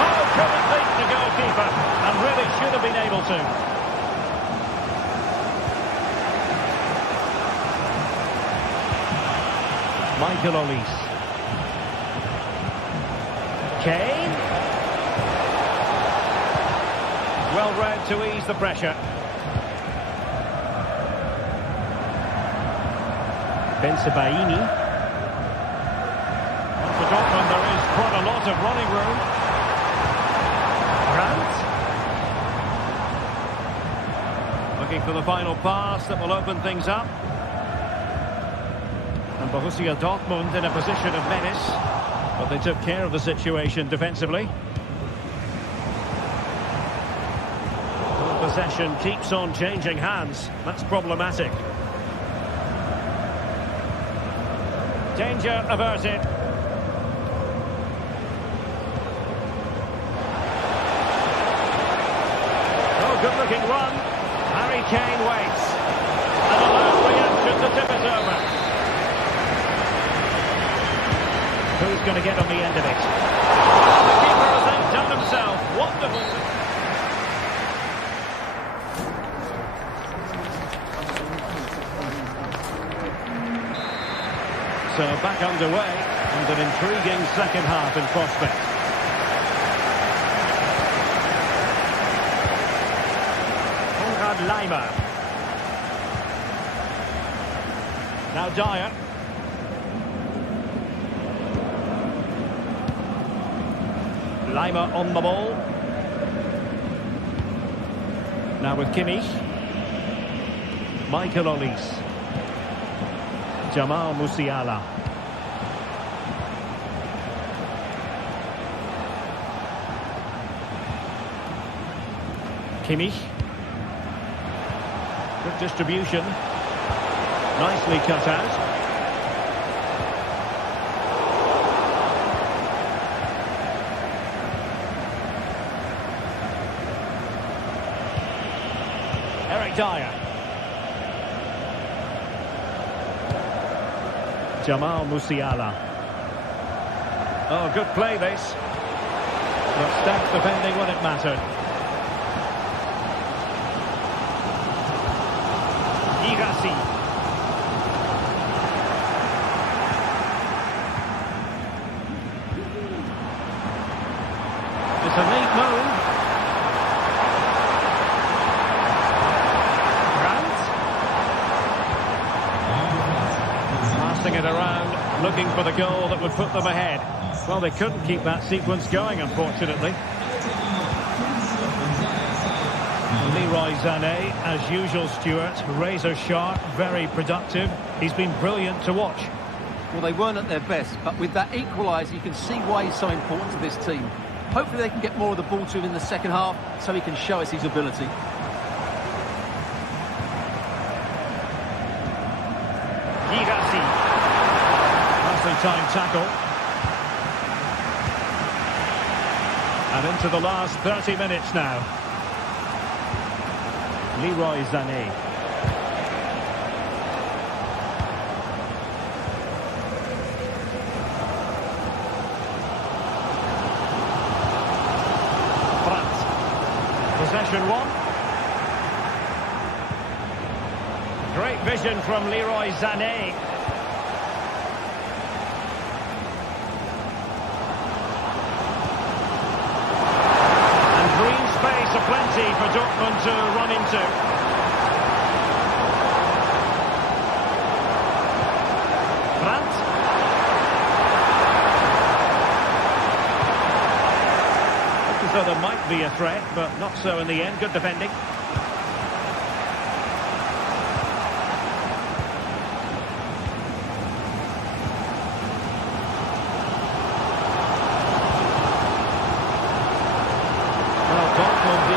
Oh, couldn't beat the goalkeeper. And really should have been able to. Michael Olise. Kane. Well read to ease the pressure. Benfica. For Dortmund, there is quite a lot of running room. Brandt. Looking for the final pass that will open things up. And Borussia Dortmund in a position of menace. But they took care of the situation defensively. Possession keeps on changing hands. That's problematic. Danger averted. Oh, good-looking run. Harry Kane waits. And a loud reaction to tip it over. Who's going to get on the end of it? The keeper has outdone himself. Wonderful. So back underway, and an intriguing second half in prospect. Konrad Laimer. Now Dyer. Laimer on the ball. Now with Kimmich. Michael Olise. Jamal Musiala. Kimmich. Good distribution. Nicely cut out. Eric Dyer. Jamal Musiala. Oh, good play this. But stout defending when it mattered. Girassi. It's a neat move. Passing it around, looking for the goal that would put them ahead. Well, they couldn't keep that sequence going, unfortunately. Leroy Sané, as usual, Stuart, razor sharp, very productive. He's been brilliant to watch. Well, they weren't at their best, but with that equaliser, you can see why he's so important to this team. Hopefully they can get more of the ball to him in the second half, so he can show us his ability. Girassi. Nicely timed tackle. And into the last 30 minutes now. Leroy Sané. Brandt. Possession one. Great vision from Leroy Sané. Aplenty for Dortmund to run into. Brandt. Looks as though there might be a threat, but not so in the end. Good defending.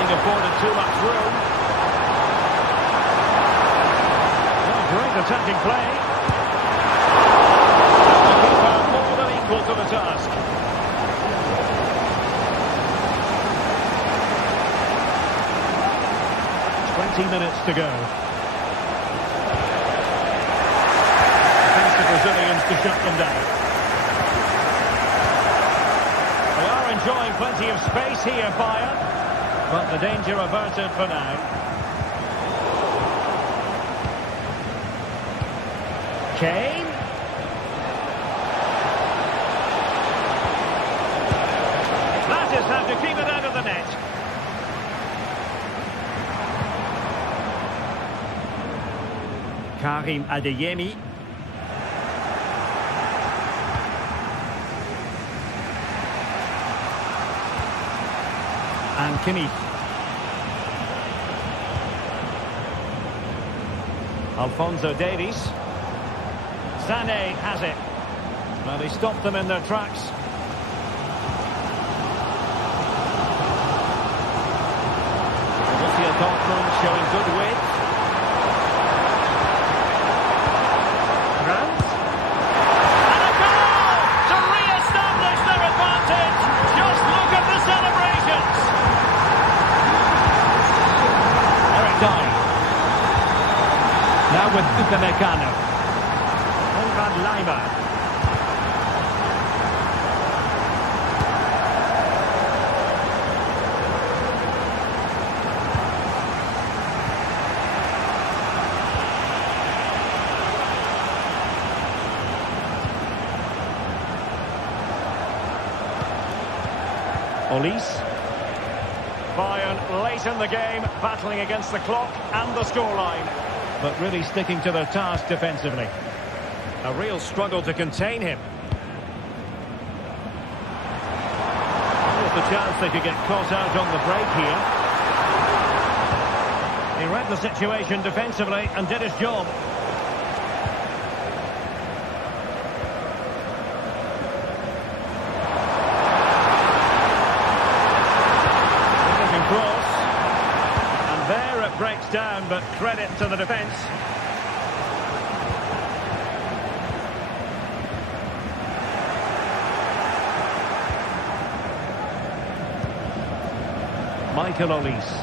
Afforded too much room. Oh, great attacking play. The keeper more than equal to the task. Minutes to go. Defensive Brazilians to shut them down. They are enjoying plenty of space here, Bayern, but the danger averted for now. Kane. That is how to keep it out of the net. Karim Adeyemi. And Kimmich. Alphonso Davies. Sané has it. Well, he stopped them in their tracks. Borussia Dortmund showing good width. Grant. And a goal to re-establish their advantage. Just look at the celebrations. Eric Dyer. Now with Upamecano. Konrad Laimer. Olise. Bayern late in the game, battling against the clock and the scoreline, but really sticking to their task defensively. A real struggle to contain him. There's the chance they could get caught out on the break here. He read the situation defensively and did his job. Breaks down, but credit to the defence. Michael Olise.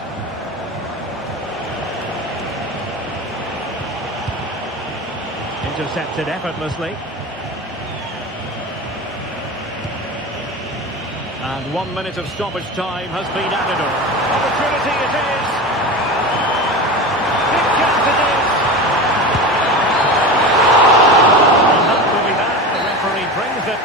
Intercepted effortlessly. And 1 minute of stoppage time has been added on. Opportunity it is. Brings it.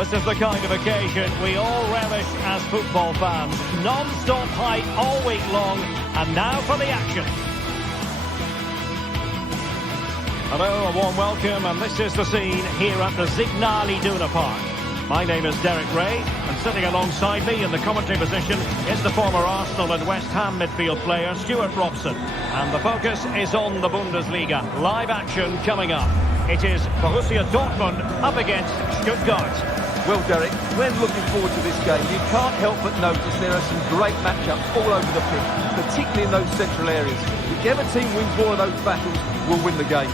This is the kind of occasion we all relish as football fans. Non-stop hype all week long, and now for the action. Hello, a warm welcome, and this is the scene here at the Signal Iduna Park. My name is Derek Ray, and sitting alongside me in the commentary position is the former Arsenal and West Ham midfield player Stuart Robson. And the focus is on the Bundesliga. Live action coming up. It is Borussia Dortmund up against Stuttgart. Well, Derek, when looking forward to this game, you can't help but notice there are some great matchups all over the pitch, particularly in those central areas. Whichever team wins one of those battles will win the game.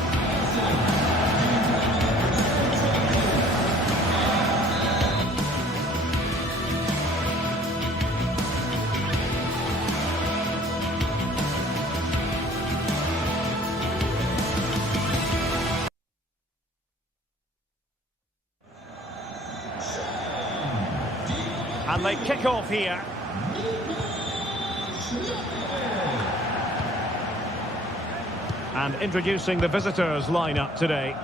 And they kick off here. And introducing the visitors lineup today.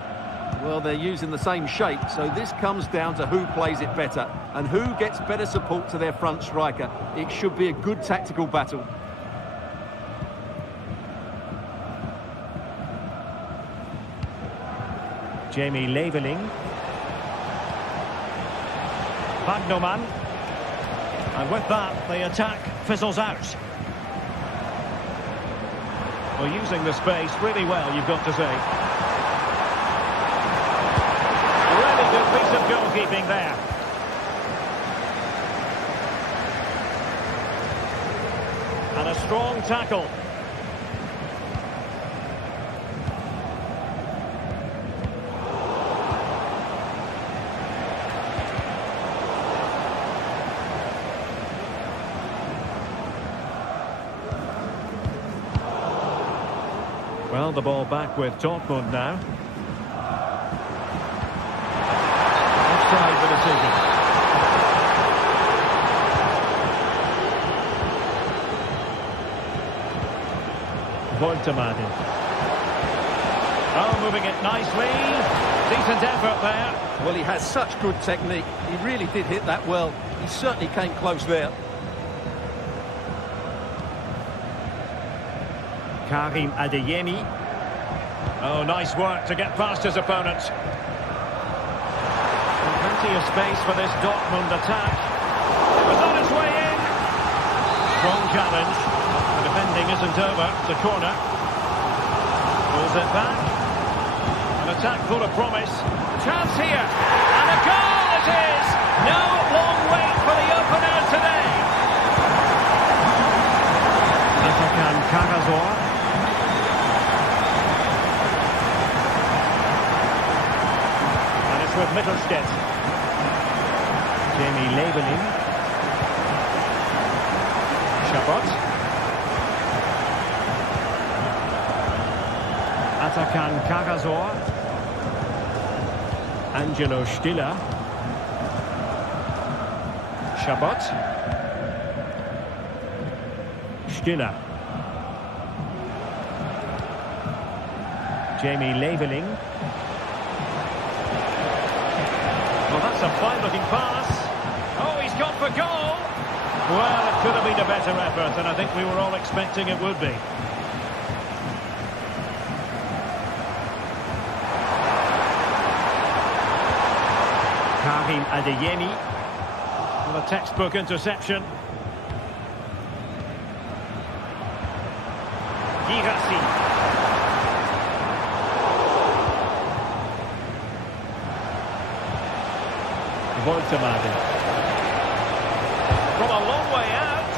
Well, they're using the same shape, so this comes down to who plays it better and who gets better support to their front striker. It should be a good tactical battle. Jamie Leveling. Bagnoman. And with that, the attack fizzles out. Well, using the space really well, you've got to say. Really good piece of goalkeeping there. And a strong tackle. Well, the ball back with Dortmund now. Offside the decision. Voltemade. Oh, moving it nicely. Decent effort there. Well, he has such good technique. He really did hit that well. He certainly came close there. Karim Adeyemi. Oh, nice work to get past his opponents. And plenty of space for this Dortmund attack. It was on its way in. Strong challenge. The defending isn't over. It's a corner. Pulls it back. An attack full of promise. Chance here. And a goal it is. No long wait for the opener today. Atakan Karasor. With Mittelstedt. Jamie Leveling. Chabot. Atakan Karasor. Angelo Stiller. Chabot. Stiller. Jamie Leveling. Well, that's a fine-looking pass. Oh, he's gone for goal. Well, it could have been a better effort, and I think we were all expecting it would be. Karim Adeyemi. Well, a textbook interception. Girassi. Voltemade. From a long way out.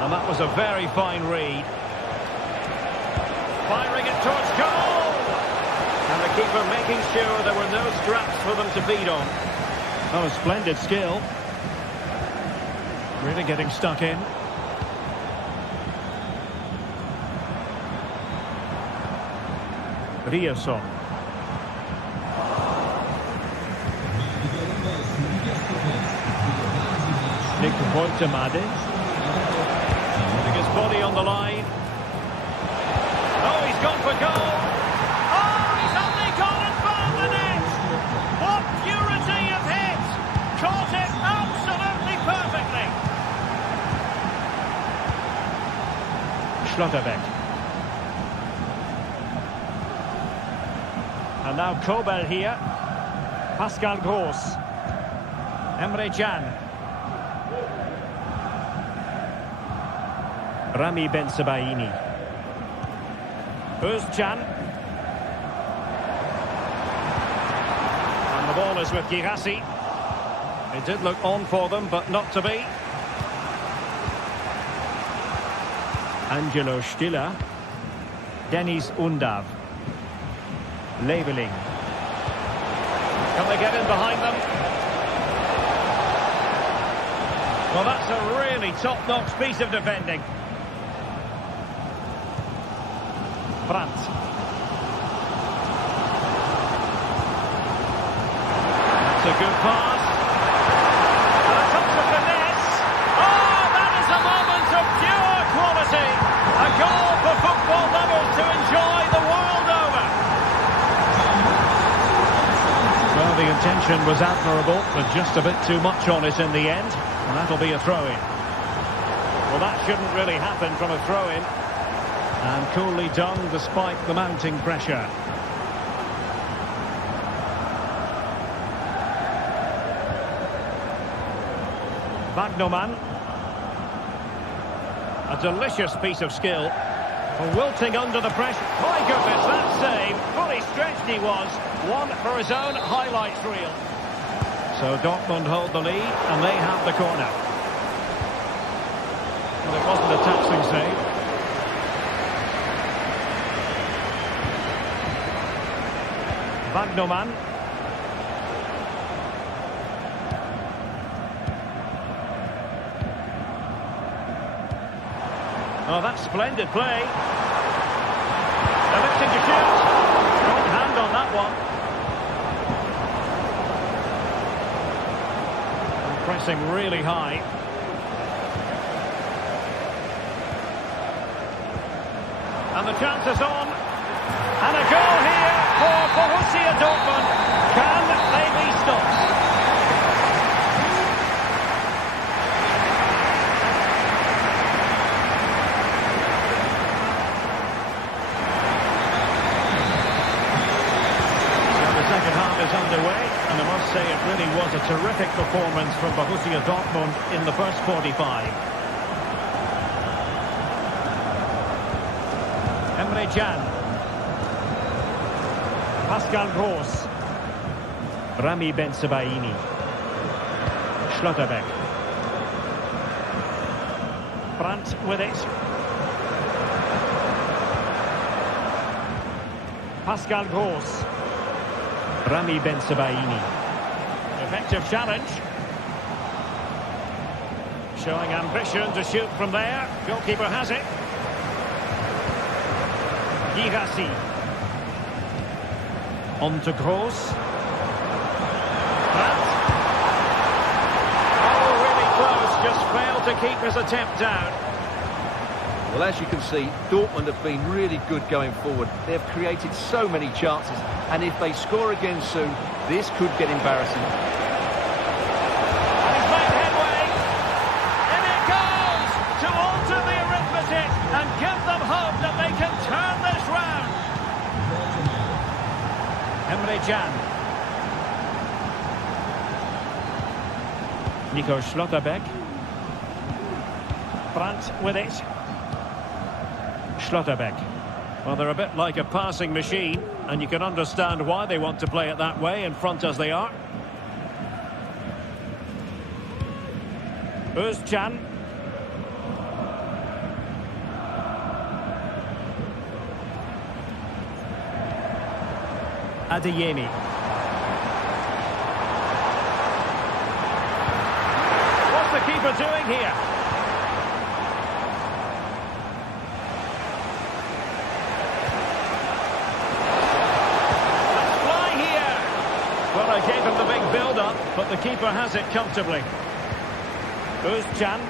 And that was a very fine read. Firing it towards goal. And the keeper making sure there were no scraps for them to feed on. Oh, a splendid skill. Really getting stuck in. Riasson. Nick Voltemade. Putting his body on the line. Oh, he's gone for goal. Oh, he's only gone and found the net. What purity of hit. Caught it absolutely perfectly. Schlotterbeck. And now Kobel here. Pascal Gross. Emre Can. Rami Bensebaini. Özcan. And the ball is with Girassi. It did look on for them, but not to be. Angelo Stiller. Dennis Undav. Leveling. Can they get in behind them? Well, that's a really top-notch piece of defending. Brandt. That's a good pass. And a touch of finesse. Oh, that is a moment of pure quality. A goal for football lovers to enjoy the world over. Well, the intention was admirable, but just a bit too much on it in the end. And that'll be a throw-in. Well, that shouldn't really happen from a throw-in. And coolly done despite the mounting pressure. Wagnerman. A delicious piece of skill. Wilting under the pressure. My goodness, that save. Fully stretched he was. One for his own highlights reel. So Dortmund hold the lead and they have the corner. Well, it wasn't a taxing save. Wagnerman. Oh, that's splendid play. Lifting to shoot. Strong hand on that one. And pressing really high. And the chance is on. And a goal here for Borussia Dortmund. Can they be stopped? Is underway, and I must say it really was a terrific performance from Borussia Dortmund in the first 45. Emre Can. Pascal Gross. Rami Bensebaini. Schlotterbeck. Brandt with it. Pascal Gross. Rami Bensebaini. Effective challenge. Showing ambition to shoot from there. Goalkeeper has it. Girassi. On to Gross. Brandt. Oh, really close. Just failed to keep his attempt down. Well, as you can see, Dortmund have been really good going forward. They've created so many chances, and if they score again soon, this could get embarrassing. And he's made headway. And it goes to alter the arithmetic and give them hope that they can turn this round. Emre Can. Nico Schlotterbeck. Brandt with it. Schlotterbeck. Well, they're a bit like a passing machine, and you can understand why they want to play it that way, in front as they are. Özcan. Adeyemi. What's the keeper doing here? Well, I gave him the big build-up, but the keeper has it comfortably. Özcan.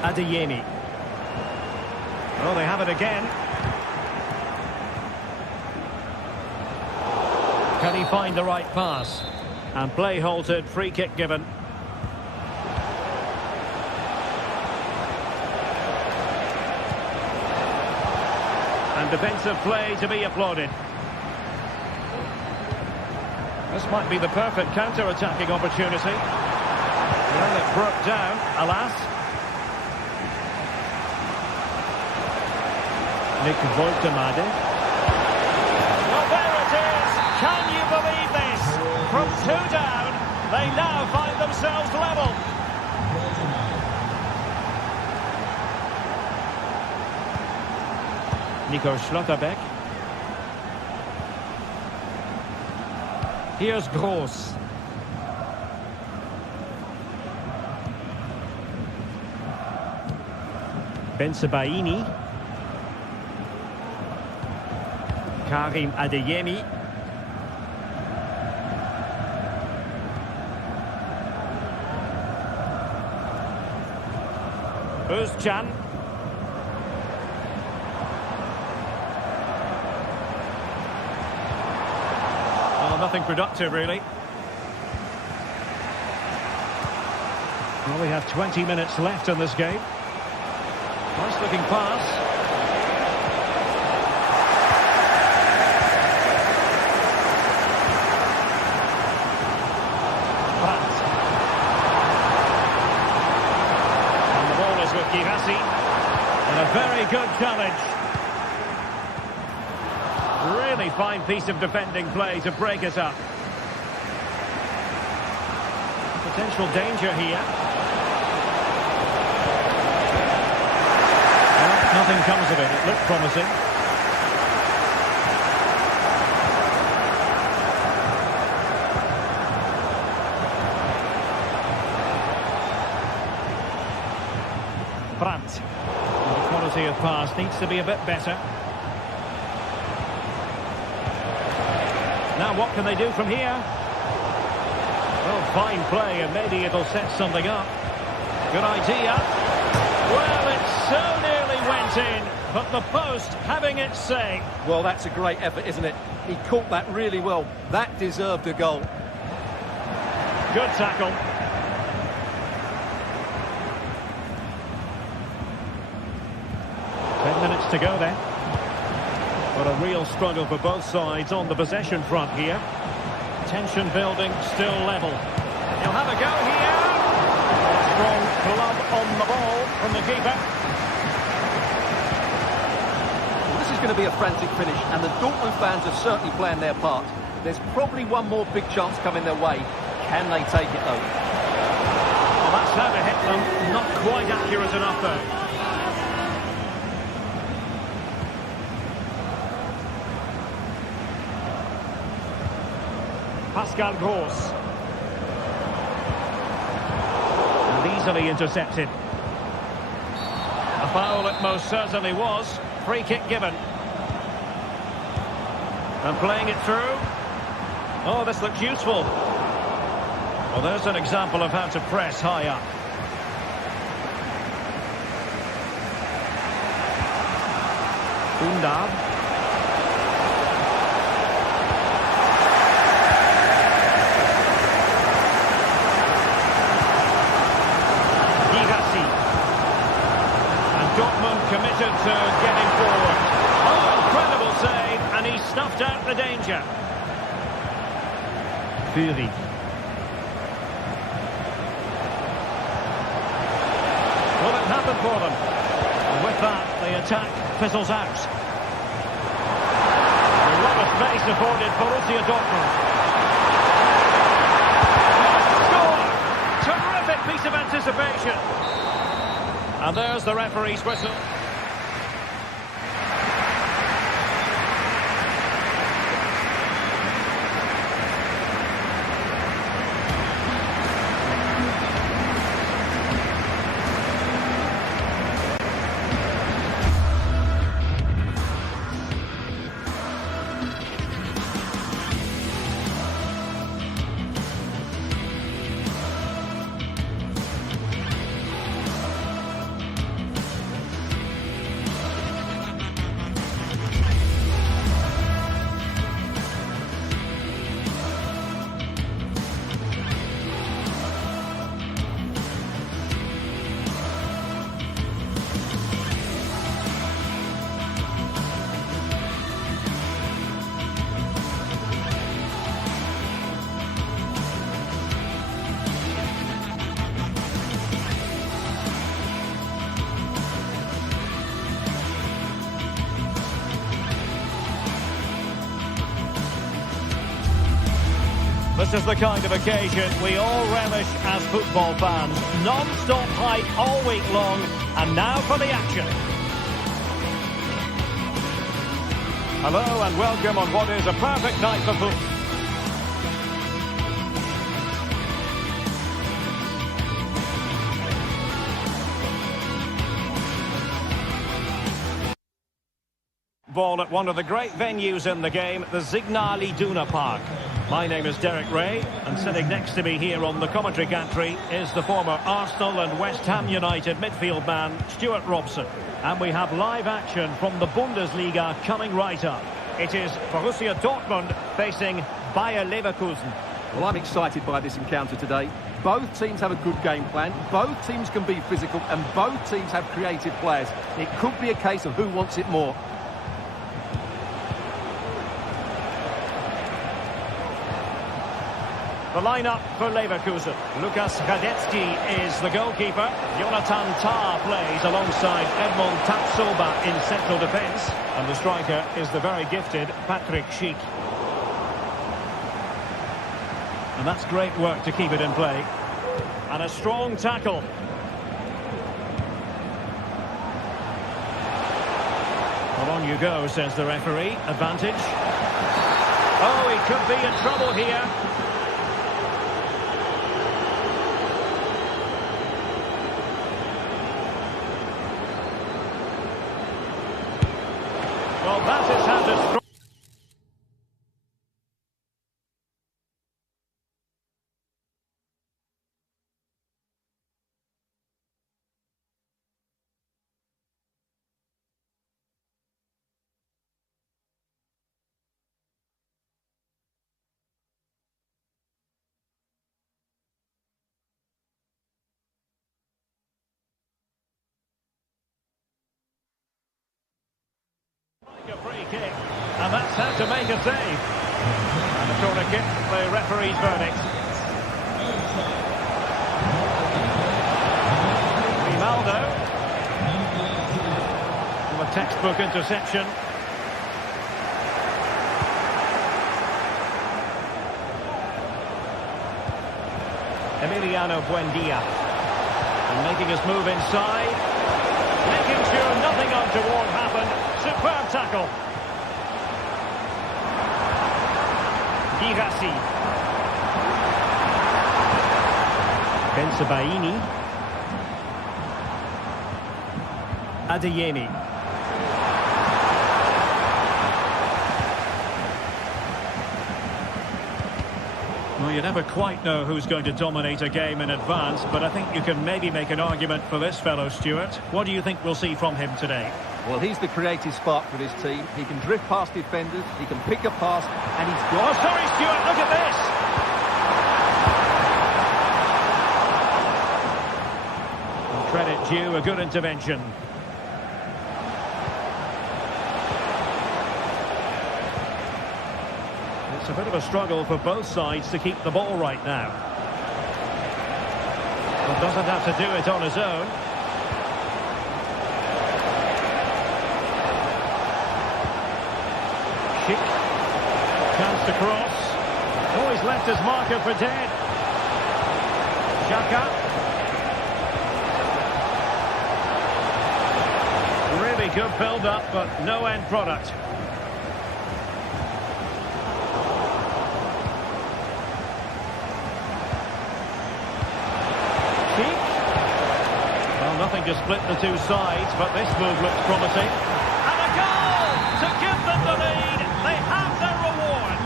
Adeyemi. Oh, they have it again. Can he find the right pass? And play halted, free kick given. And defensive play to be applauded. This might be the perfect counter-attacking opportunity. Well, it broke down, alas. Nick Woltemade. Well, there it is! Can you believe this? From 2 down, they now find themselves level. Nico Schlotterbeck. Here's Gross. Bensebaini. Karim Adeyemi. Özcan. Nothing productive, really. Well, we have 20 minutes left in this game. Nice looking pass. good challenge. Really fine piece of defending play to break it up. Potential danger here. Well, nothing comes of it. It looked promising. Brandt. The quality of pass needs to be a bit better. Now what can they do from here? Well, fine play, and maybe it'll set something up. Good idea. Well, it so nearly went in, but the post having its say. Well, that's a great effort, isn't it? He caught that really well. That deserved a goal. Good tackle. To go then. But a real struggle for both sides on the possession front here. Tension building, still level. He'll have a go here. Strong glove on the ball from the keeper. Well, this is going to be a frantic finish, and the Dortmund fans are certainly playing their part. There's probably one more big chance coming their way. Can they take it though? Well, that's how to hit them. Not quite accurate enough though. Pascal Gross. And easily intercepted. A foul it most certainly was. Free kick given. And playing it through. Oh, this looks useful. Well, there's an example of how to press high up. Undab. Dortmund committed to getting forward. Oh, incredible save, and he snuffed out the danger. Fury. Will it happen for them? And with that, the attack fizzles out. A lot of space afforded Borussia Dortmund. Score! Terrific piece of anticipation. And there's the referee's whistle. This is the kind of occasion we all relish as football fans. Non-stop hype all week long, and now for the action. Hello and welcome on what is a perfect night for football. Ball at one of the great venues in the game, the Signal Iduna Park. My name is Derek Ray, and sitting next to me here on the commentary gantry is the former Arsenal and West Ham United midfield man, Stuart Robson. And we have live action from the Bundesliga coming right up. It is Borussia Dortmund facing Bayer Leverkusen. Well, I'm excited by this encounter today. Both teams have a good game plan, both teams can be physical, and both teams have creative players. It could be a case of who wants it more. The lineup for Leverkusen. Lukas Radetzky is the goalkeeper. Jonathan Tah plays alongside Edmond Tapsoba in central defence. And the striker is the very gifted Patrick Schick. And that's great work to keep it in play. And a strong tackle. Well, on you go, says the referee. Advantage. Oh, he could be in trouble here. Well, that has had a strong... A free kick, and that's how to make a save. And a corner kick, the referee's verdict. Grimaldo. A textbook interception. Emiliano Buendia. And making his move inside. Making sure nothing untoward happened. Superb tackle. Girassi. Bensebaini. Adeyemi. Well, you never quite know who's going to dominate a game in advance, but I think you can maybe make an argument for this fellow, Stuart. What do you think we'll see from him today? Well, he's the creative spark for this team. He can drift past defenders, he can pick a pass, and he's got... Oh, sorry, Stuart, look at this! Credit due, a good intervention. It's a bit of a struggle for both sides to keep the ball right now. But doesn't have to do it on his own. Schick. Chance to cross. Oh, he's left his marker for dead. Xhaka. Really good build-up, but no end product. Well, nothing to split the two sides, but this move looks promising. And a goal to give them the lead. They have their reward.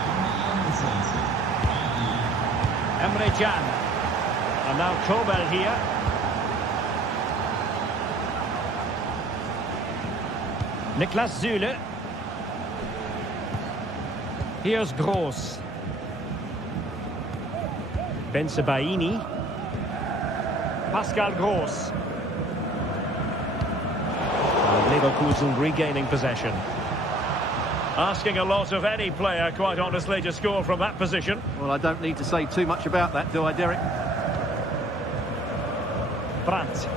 Emre Can. And now Kobel here. Niklas Süle. Here's Gross. Bensebaini. Pascal Gross. Leverkusen regaining possession. Asking a lot of any player, quite honestly, to score from that position. Well, I don't need to say too much about that, do I, Derek? Brandt.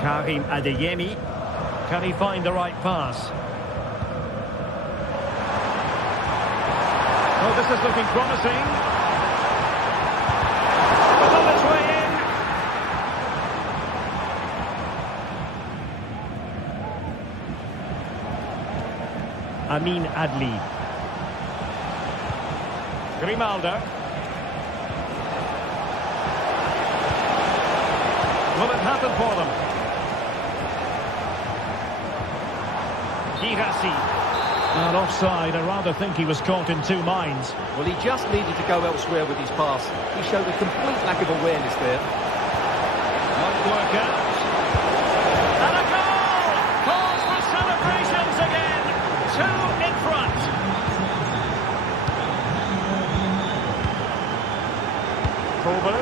Karim Adeyemi. Can he find the right pass? Oh, this is looking promising. It's on its way in. Amin Adli. Grimaldo. Will it happen for them? Girassi. And offside. I rather think he was caught in two minds. Well, he just needed to go elsewhere with his pass. He showed a complete lack of awareness there. Won't work out. And a goal! Calls for celebrations again. Two in front. Kobel.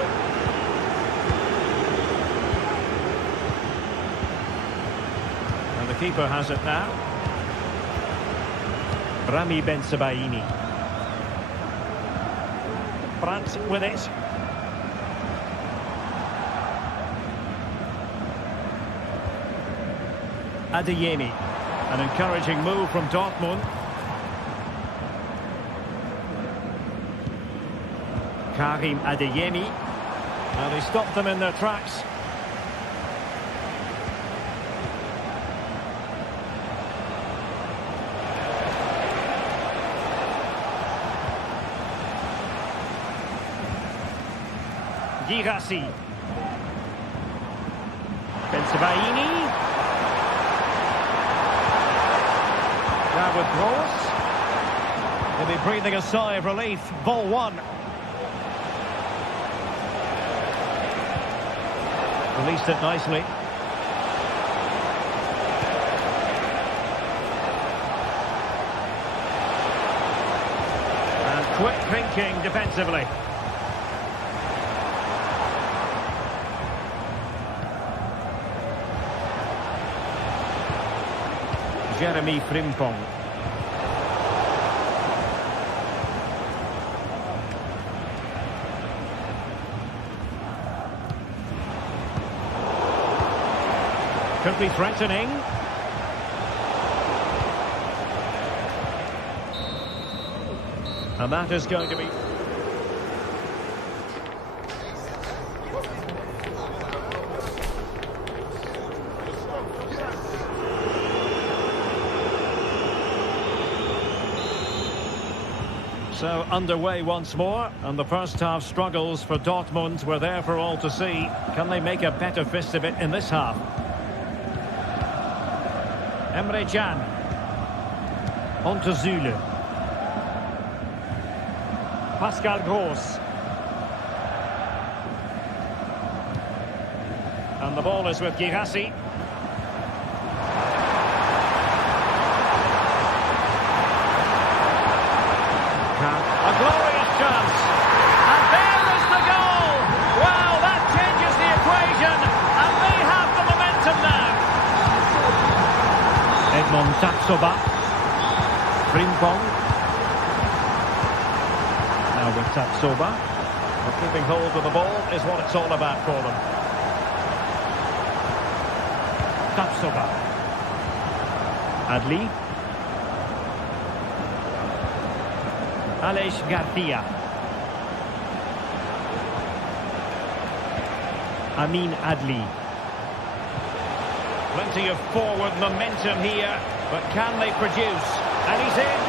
And the keeper has it now. Rami Bensebaini. Brandt with it. Adeyemi. An encouraging move from Dortmund. Karim Adeyemi. And he stopped them in their tracks. Girassi. Bensebaini. Now with Gross. He'll be breathing a sigh of relief. Ball one. Released it nicely. And quick thinking defensively. Jeremy Frimpong. Could be threatening. And that is going to be... So underway once more, and the first half struggles for Dortmund were there for all to see. Can they make a better fist of it in this half? Emre Can. On to Zule. Pascal Gross. And the ball is with Girassi. A glorious chance. And there is the goal. Well, that changes the equation. And they have the momentum now. Edmond Tapsoba. Frimpong. Now with Tapsoba. Well, keeping hold of the ball is what it's all about for them. Tapsoba. Adli. Aleix Garcia. Amin Adli. Plenty of forward momentum here, but can they produce? And he's in.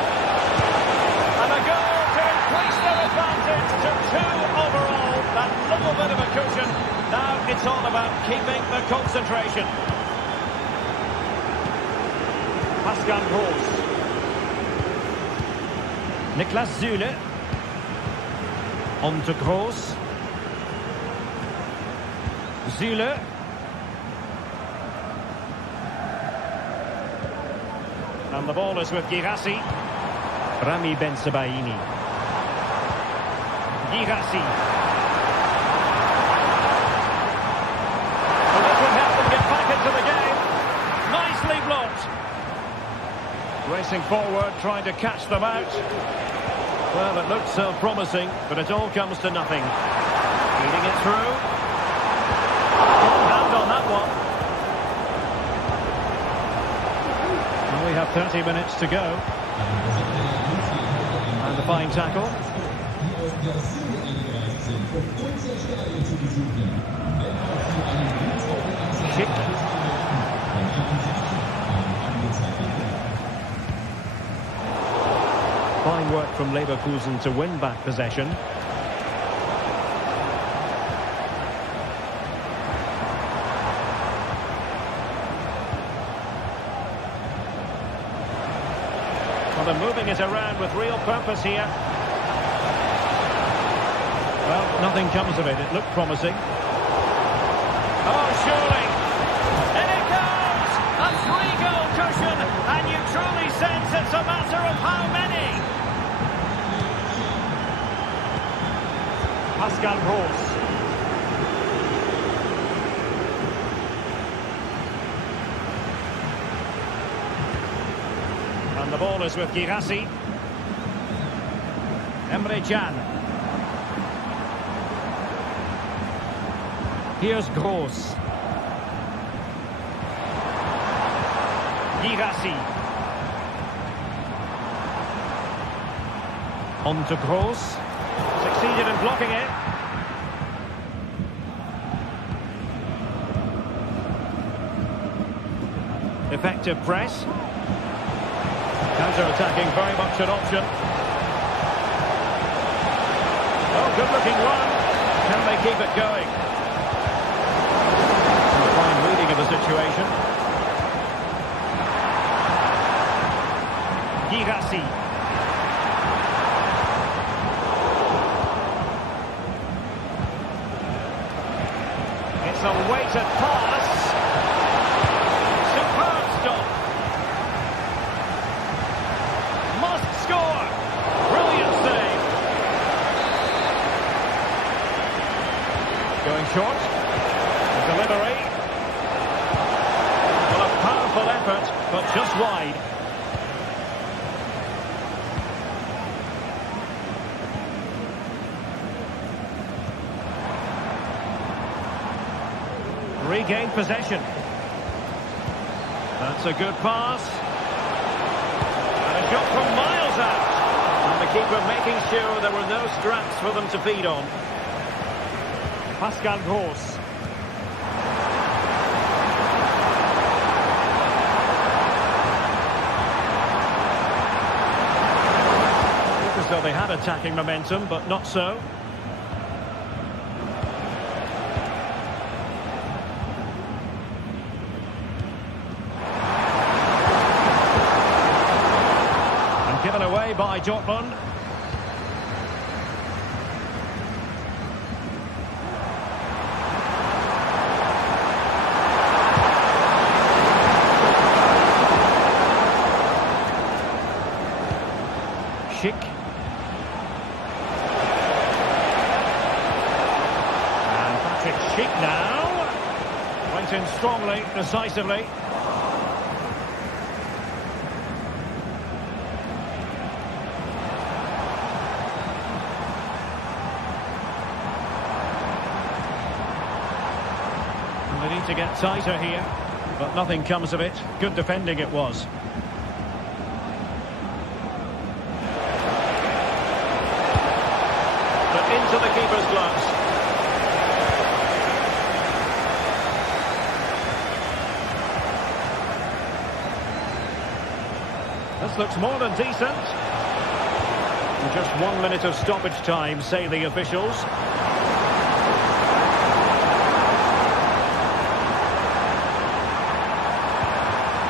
And a goal to increase their advantage to 2 overall. That little bit of a cushion. Now it's all about keeping the concentration. Pascal Gross. Niklas Zule. On to Gross. Zule. And the ball is with Girassi. Rami Bensebaini. Girassi. And this will help them get back into the game. Nicely blocked. Racing forward, trying to catch them out. Well, it looks so promising, but it all comes to nothing. Feeding it through. Hand on that one. And we have 30 minutes to go. And a fine tackle. Kick. Fine work from Leverkusen to win back possession. Well, they're moving it around with real purpose here. Well, nothing comes of it. It looked promising. Oh, surely. In it goes! A 3-goal cushion, and you truly sense it's a matter of how many. Pascal Gross. And the ball is with Girassi. Emre Can. Here's Gross. Girassi. On to Gross. Succeeded in blocking it. Effective press. Counter-attacking, very much an option. Oh, good-looking one. Can they keep it going? A fine reading of the situation. Girassi. It's a weighted pass. Superb stop. Must score. Brilliant save. Going short. The delivery. Well, a powerful effort, but just wide. Regained possession. That's a good pass. And a shot from miles out. And the keeper making sure there were no straps for them to feed on. Pascal Gross. Looked as though they had attacking momentum, but not so. Given away by Dortmund. Schick. And Patrick Schick now. Went in strongly, decisively. They need to get tighter here, but nothing comes of it. Good defending it was. But into the keeper's gloves. This looks more than decent. And just 1 minute of stoppage time, say the officials.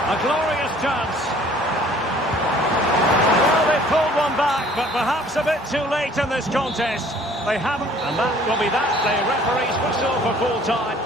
A glorious chance. Well, they pulled one back, but perhaps a bit too late in this contest. They haven't, and that will be that. The referee's whistle for full time.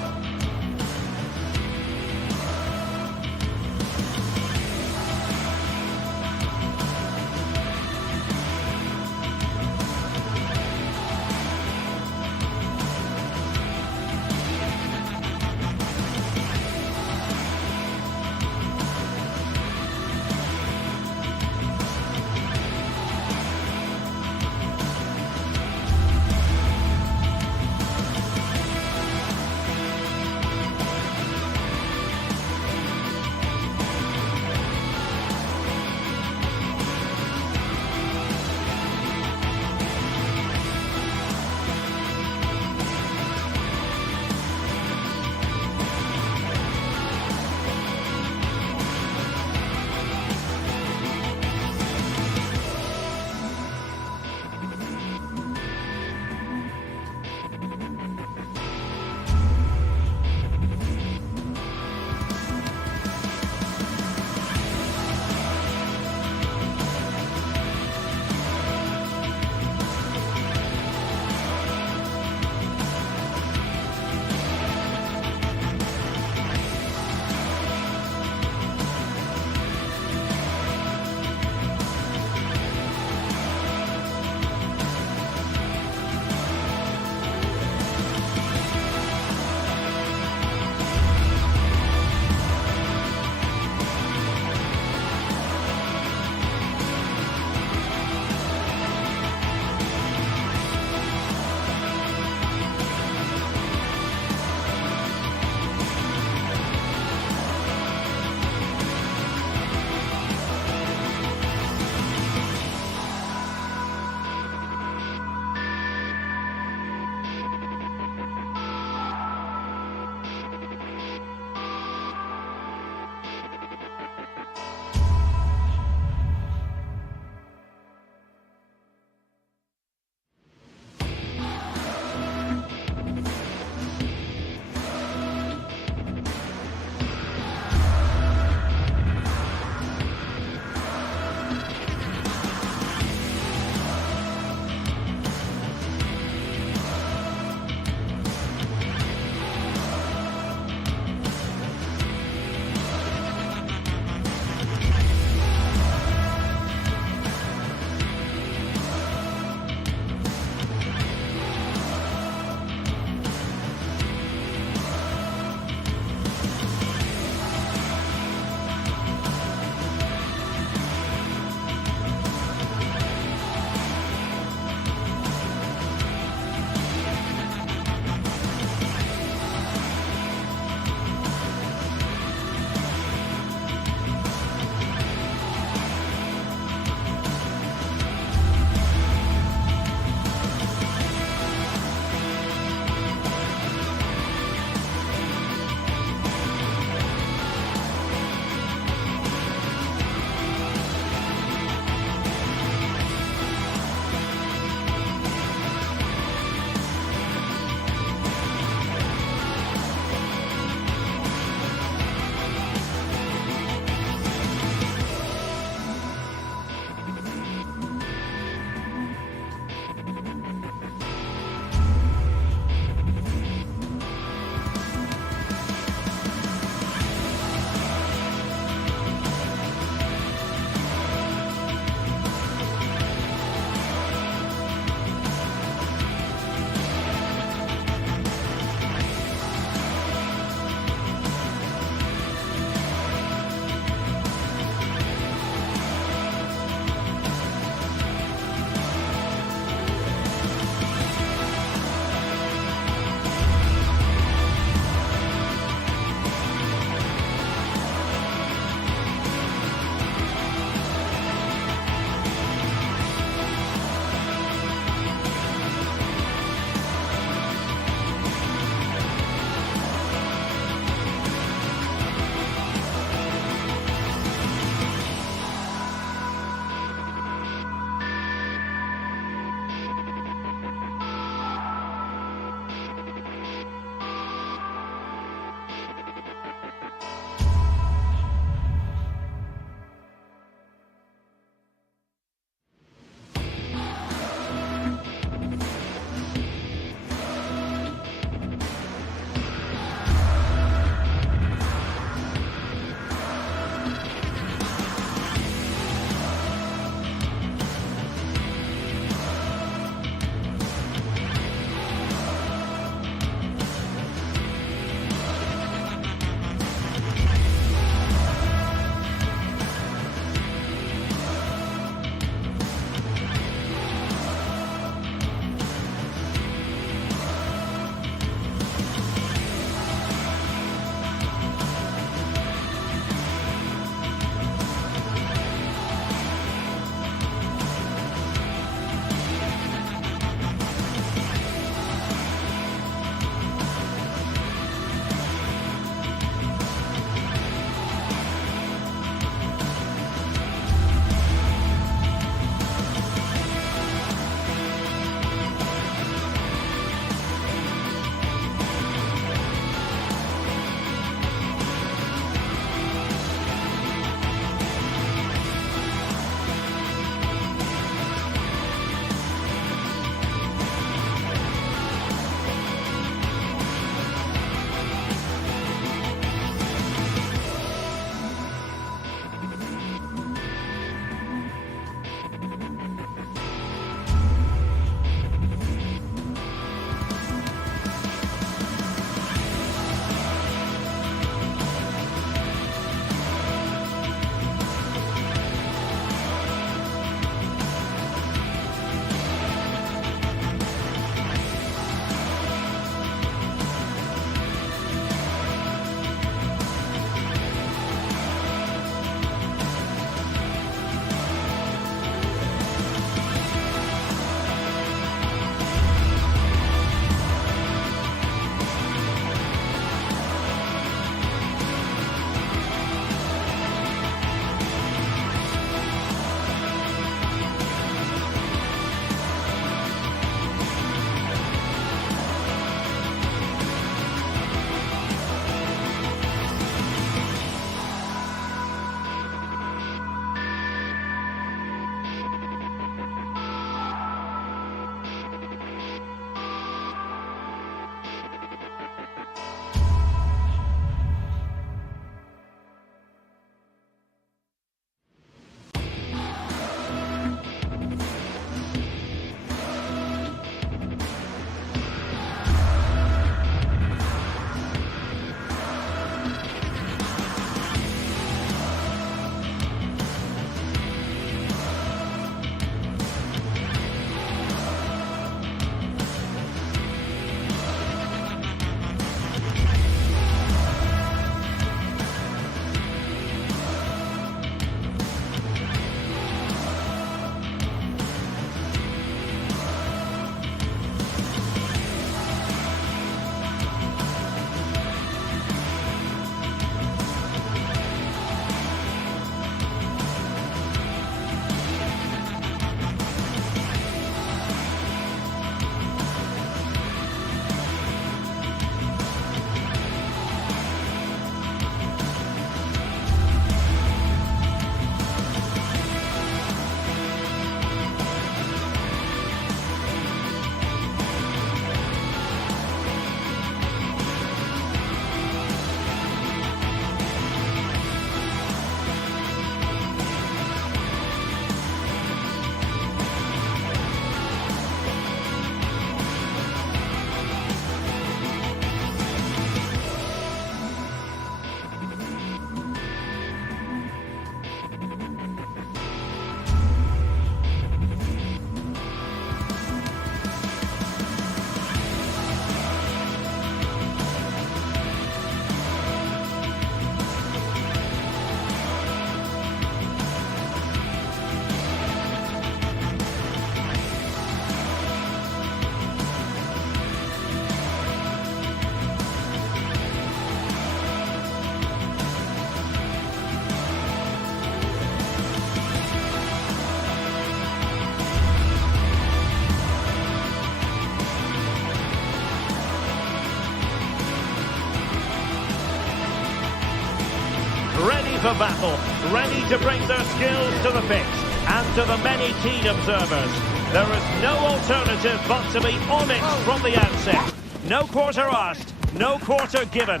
the battle, ready to bring their skills to the pitch. And to the many keen observers, there is no alternative but to be on it from the outset. No quarter asked, no quarter given.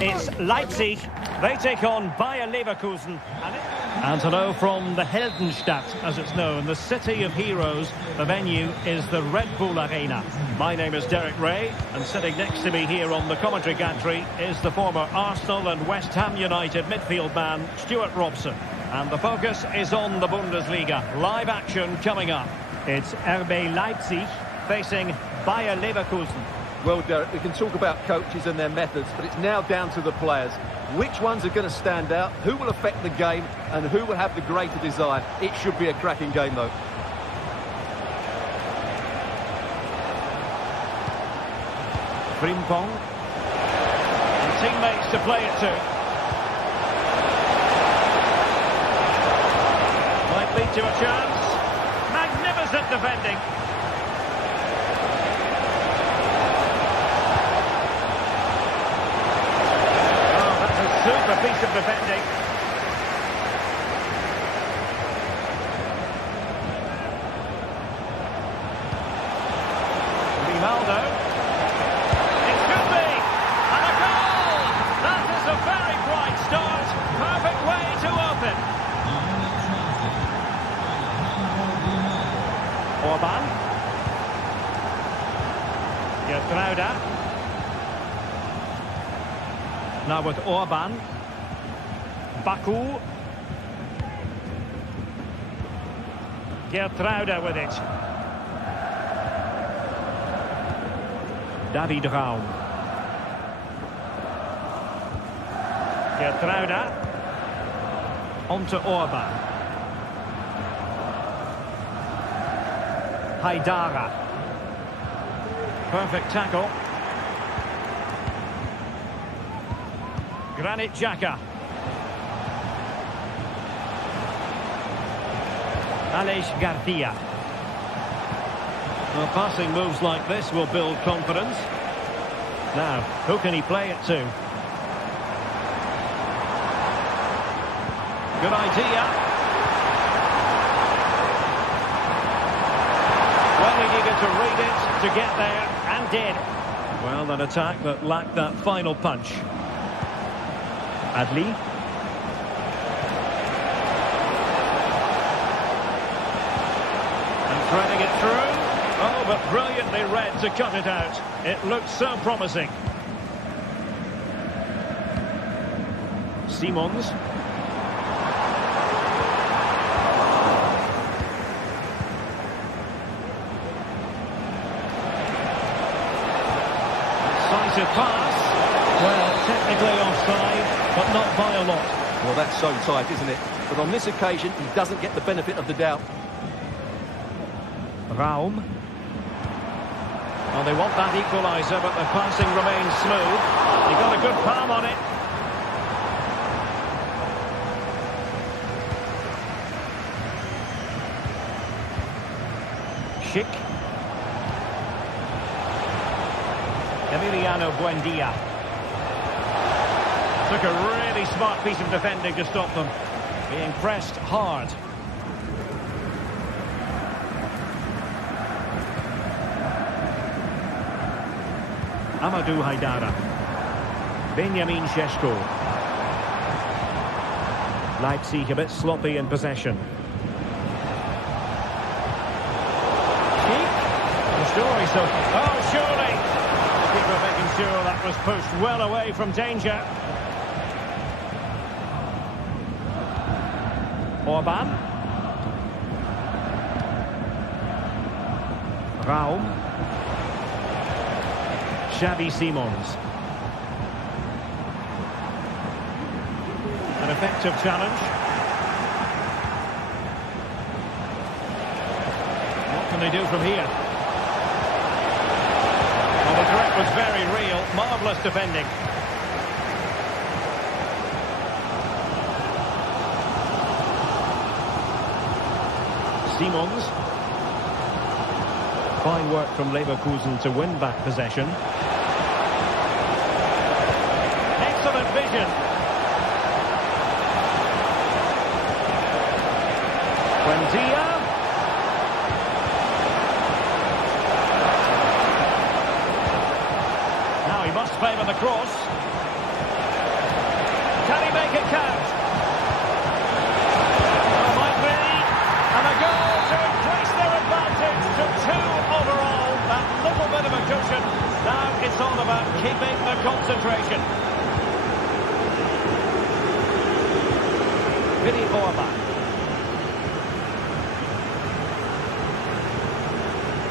It's Leipzig. They take on Bayern Leverkusen. And hello from the Heldenstadt, as it's known, the city of heroes. The venue is the Red Bull Arena. My name is Derek Ray, and sitting next to me here on the commentary gantry is the former Arsenal and West Ham United midfield man, Stuart Robson. And the focus is on the Bundesliga. Live action coming up. It's RB Leipzig facing Bayer Leverkusen. Well, Derek, we can talk about coaches and their methods, but it's now down to the players. Which ones are going to stand out, who will affect the game, and who will have the greater desire? It should be a cracking game, though. Frimpong. And teammates to play it to. Might lead to a chance. Magnificent defending. Oh, that's a super piece of defending. Ronaldo. It should be. And a goal! That is a very bright start. Perfect way to open. Orban. Gertruida. Now with Orban. Baku. Gertruida with it. David Raum. Gertruida. On to Orban. Haidara. Perfect tackle. Granit Xhaka. Aleix Garcia. Well, passing moves like this will build confidence. Now, who can he play it to? Good idea. Well, he needed to read it to get there, and did. Well, an attack that lacked that final punch. Adli. And threading it through. Oh, but brilliantly read to cut it out. It looks so promising. Simons. Decisive pass. Well, technically offside, but not by a lot. Well, that's so tight, isn't it? But on this occasion, he doesn't get the benefit of the doubt. Raum. Well, they want that equaliser, but the passing remains smooth. He got a good palm on it. Schick. Emiliano Buendia. Took a really smart piece of defending to stop them. Being pressed hard. Amadou Haidara. Benjamin Šeško. Leipzig a bit sloppy in possession. The story so... Oh, surely! The keeper making sure that was pushed well away from danger. Orban. Raum. Xavi Simons. An effective challenge. What can they do from here? Well, the threat was very real. Marvellous defending. Simons. Fine work from Leverkusen to win back possession. Excellent vision. Buendia. Now he must favour the cross. Can he make it count? Oh, might be. And a goal to increase their advantage to 2 overall. That little bit of a cushion. Now it's all about keeping the concentration. Vinny Orba.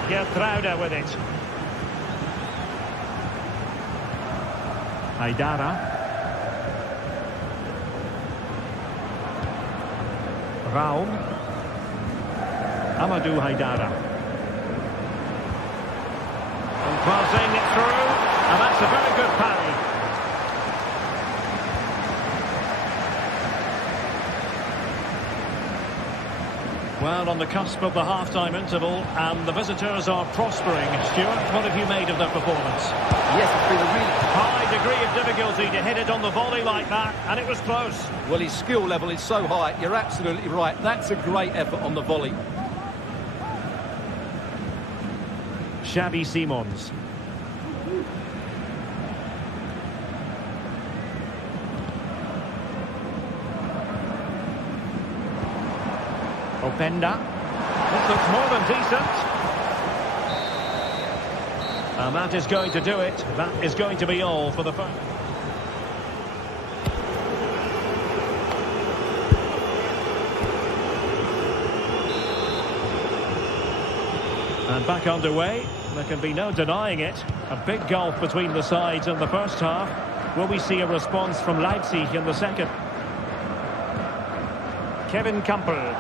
Gertruida with it. Haidara. Raum. Amadou Haidara. And crossing it through. And that's a very good parry. Well, on the cusp of the half-time interval, and the visitors are prospering. Stuart, what have you made of their performance? Yes, it's been a really High degree of difficulty to hit it on the volley like that, and it was close. well, his skill level is so high. You're absolutely right. That's a great effort on the volley. Xavi Simons. Openda. This looks more than decent. And that is going to do it. That is going to be all for the first. And back underway. There can be no denying it. A big gulf between the sides in the first half. Will we see a response from Leipzig in the second? Kevin Campbell.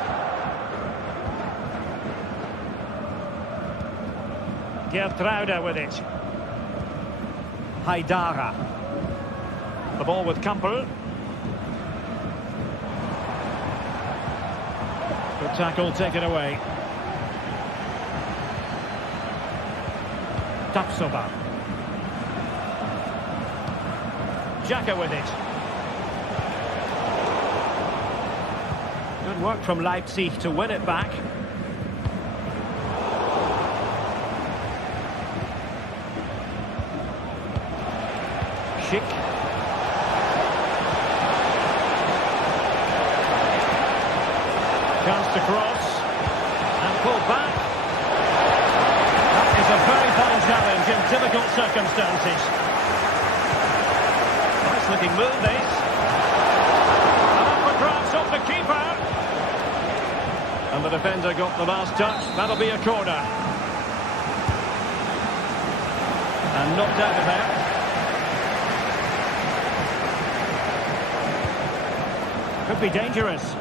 Gertruida with it. Haidara. The ball with Campbell. Good tackle taken away. Tapsoba. Xhaka with it. Good work from Leipzig to win it back. Schick. Chance to cross. And pull back. That is a very fine challenge in difficult circumstances. Nice looking move this. And up for grabs off the keeper. And the defender got the last touch. That'll be a corner. And knocked out of there. Could be dangerous.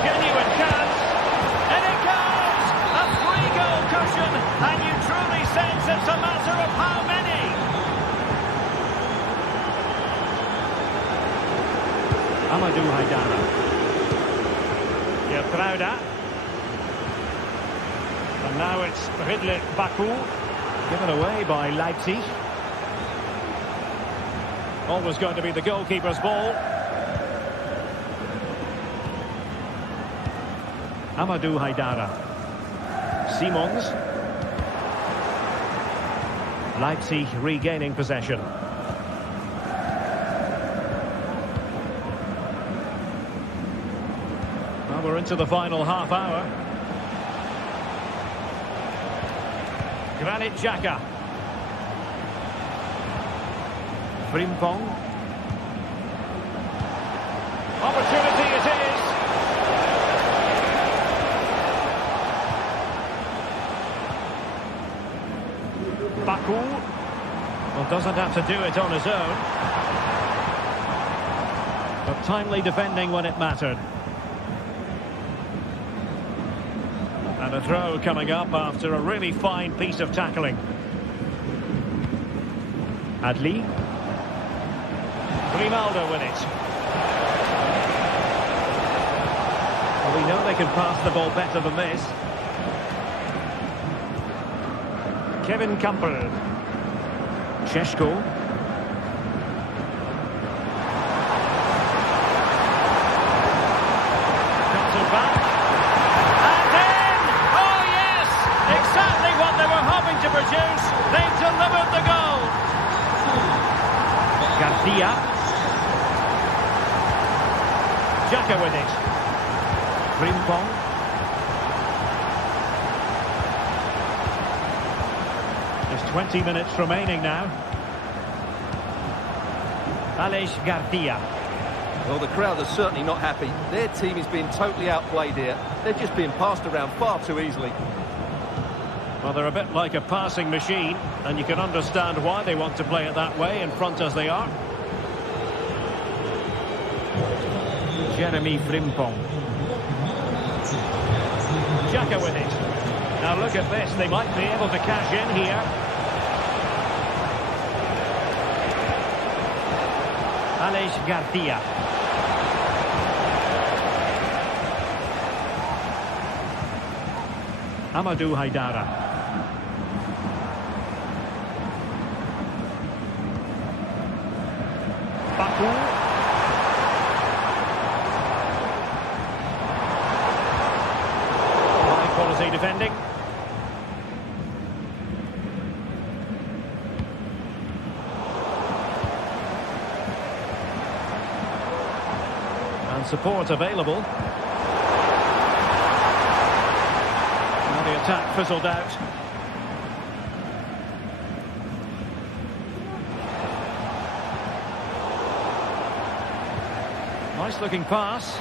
Genuine chance. And it goes! A 3-goal cushion. And you truly sense it's a matter of how many. Amadou Haidara. Gertruida. And now it's Ridley Baku. Given away by Leipzig. Always going to be the goalkeeper's ball. Amadou Haidara. Simons. Leipzig regaining possession. Well, we're into the final half hour. Granit Xhaka. Frimpong. Opportunity it is. Baku. Well, doesn't have to do it on his own. But timely defending when it mattered. And a throw coming up after a really fine piece of tackling. Adli. Grimaldo with it. Well, we know they can pass the ball better than this. Kevin Campbell. Šeško. Cuts Xhaka with it. Frimpong. There's 20 minutes remaining now. Aleix Garcia. Well, the crowd are certainly not happy. Their team is being totally outplayed here. They're just being passed around far too easily. Well, they're a bit like a passing machine, and you can understand why they want to play it that way, in front as they are. Jeremy Frimpong. Xhaka with it. Now look at this, they might be able to cash in here. Aleix Garcia. Amadou Haidara. Baku. High quality defending. And support available. And the attack fizzled out. Nice looking pass.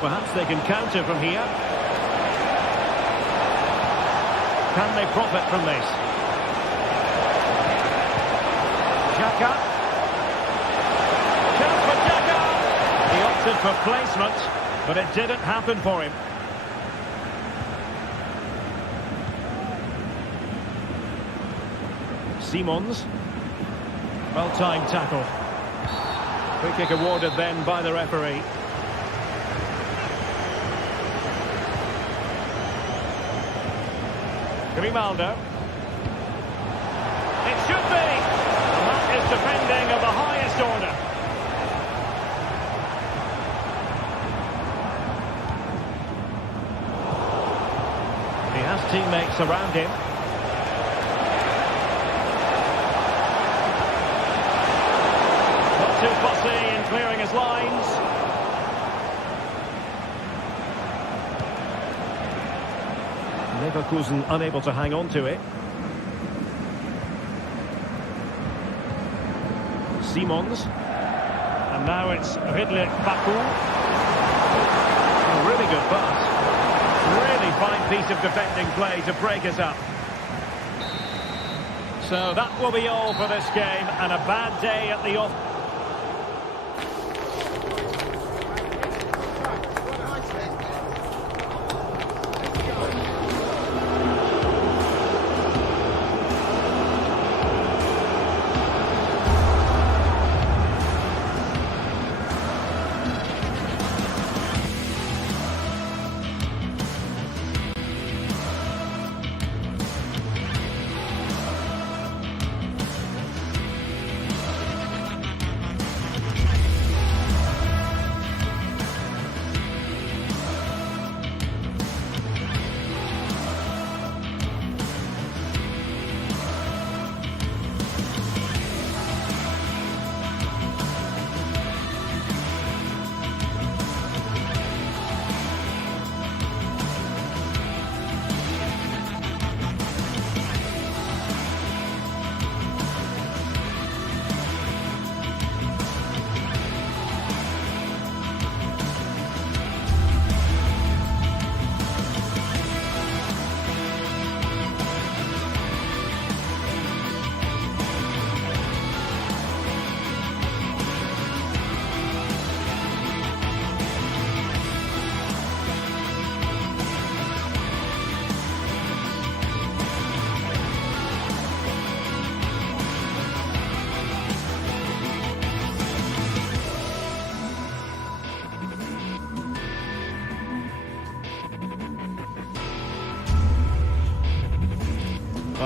Perhaps they can counter from here. Can they profit from this? Xhaka. Chance for Xhaka. He opted for placement, but it didn't happen for him. Simons. Well-timed tackle. Free kick awarded then by the referee. Grimaldo. It should be. And that is defending of the highest order. He has teammates around him. Not too fussy in clearing his lines. Leverkusen unable to hang on to it. Simons. And now it's Ridley Baku. A really good pass. Really fine piece of defending play to break us up. So that will be all for this game, and a bad day at the off.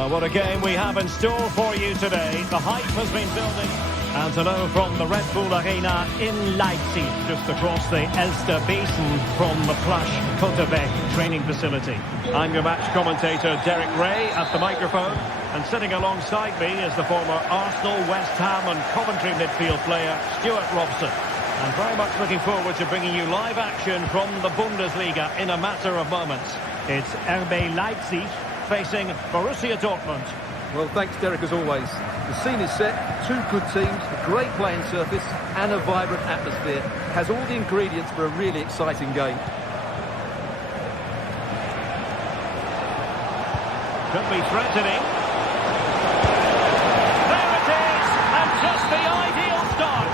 Well, what a game we have in store for you today. The hype has been building. And hello from the Red Bull Arena in Leipzig, just across the Elster Basin from the plush Cotebec training facility. I'm your match commentator, Derek Ray, at the microphone. And sitting alongside me is the former Arsenal, West Ham and Coventry midfield player, Stuart Robson. And very much looking forward to bringing you live action from the Bundesliga in a matter of moments. It's RB Leipzig facing Borussia Dortmund. Well, thanks, Derek, as always. The scene is set, two good teams, a great playing surface and a vibrant atmosphere. Has all the ingredients for a really exciting game. Could be threatening. There it is! And just the ideal start!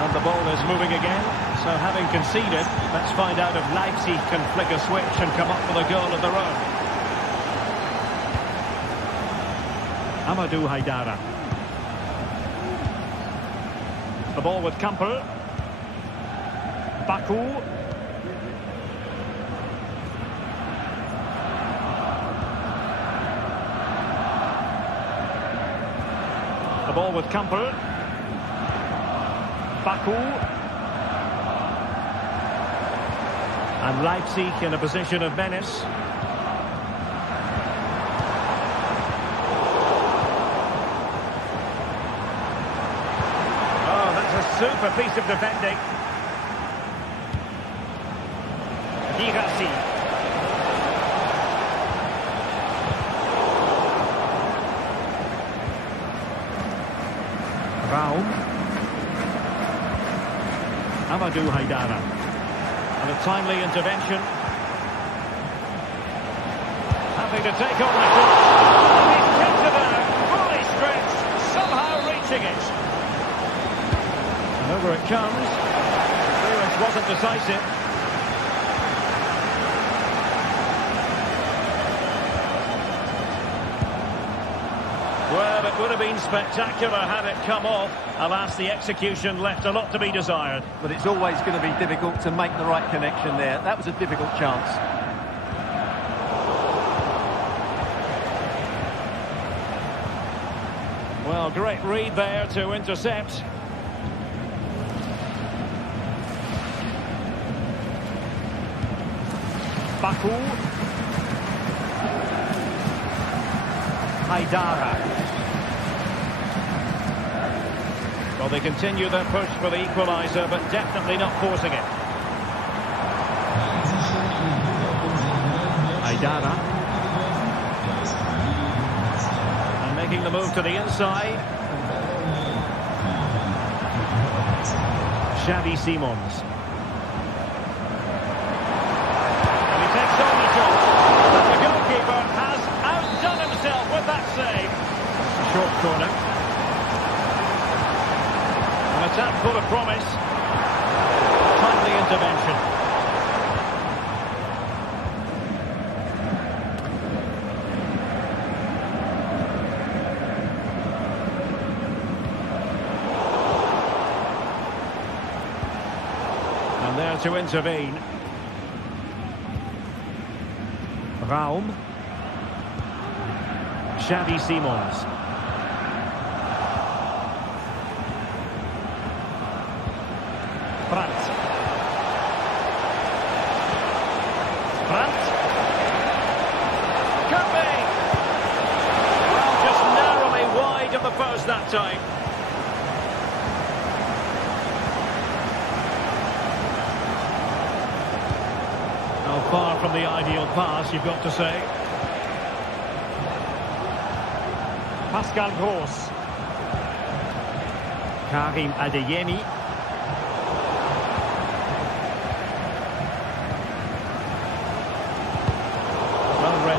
And the ball is moving again. So having conceded, let's find out if Leipzig can flick a switch and come up with a goal of their own. Amadou Haidara. The ball with Campbell. Baku. The ball with Campbell. Baku. And Leipzig in a position of menace. Oh, that's a super piece of defending. Girassi. Raum. Amadou Haidara. And a timely intervention. Having to take on the cross. And he's kept it there, fully stretched, somehow reaching it. And over it comes. Clearance wasn't decisive. Well, it would have been spectacular had it come off. Alas, the execution left a lot to be desired. But it's always going to be difficult to make the right connection there. That was a difficult chance. Well, great read there to intercept. Baku. Haidara. Well, they continue their push for the equaliser, but definitely not forcing it. Haidara. And making the move to the inside. Xavi Simons. And he takes on the shot. And the goalkeeper has outdone himself with that save. Short corner. An attack full of promise. Timely intervention. And there to intervene. Raum. Xavi Simons. Brandt. Could be. Well, just narrowly wide of the post that time. Now, far from the ideal pass, you've got to say. Pascal Gross. Karim Adeyemi.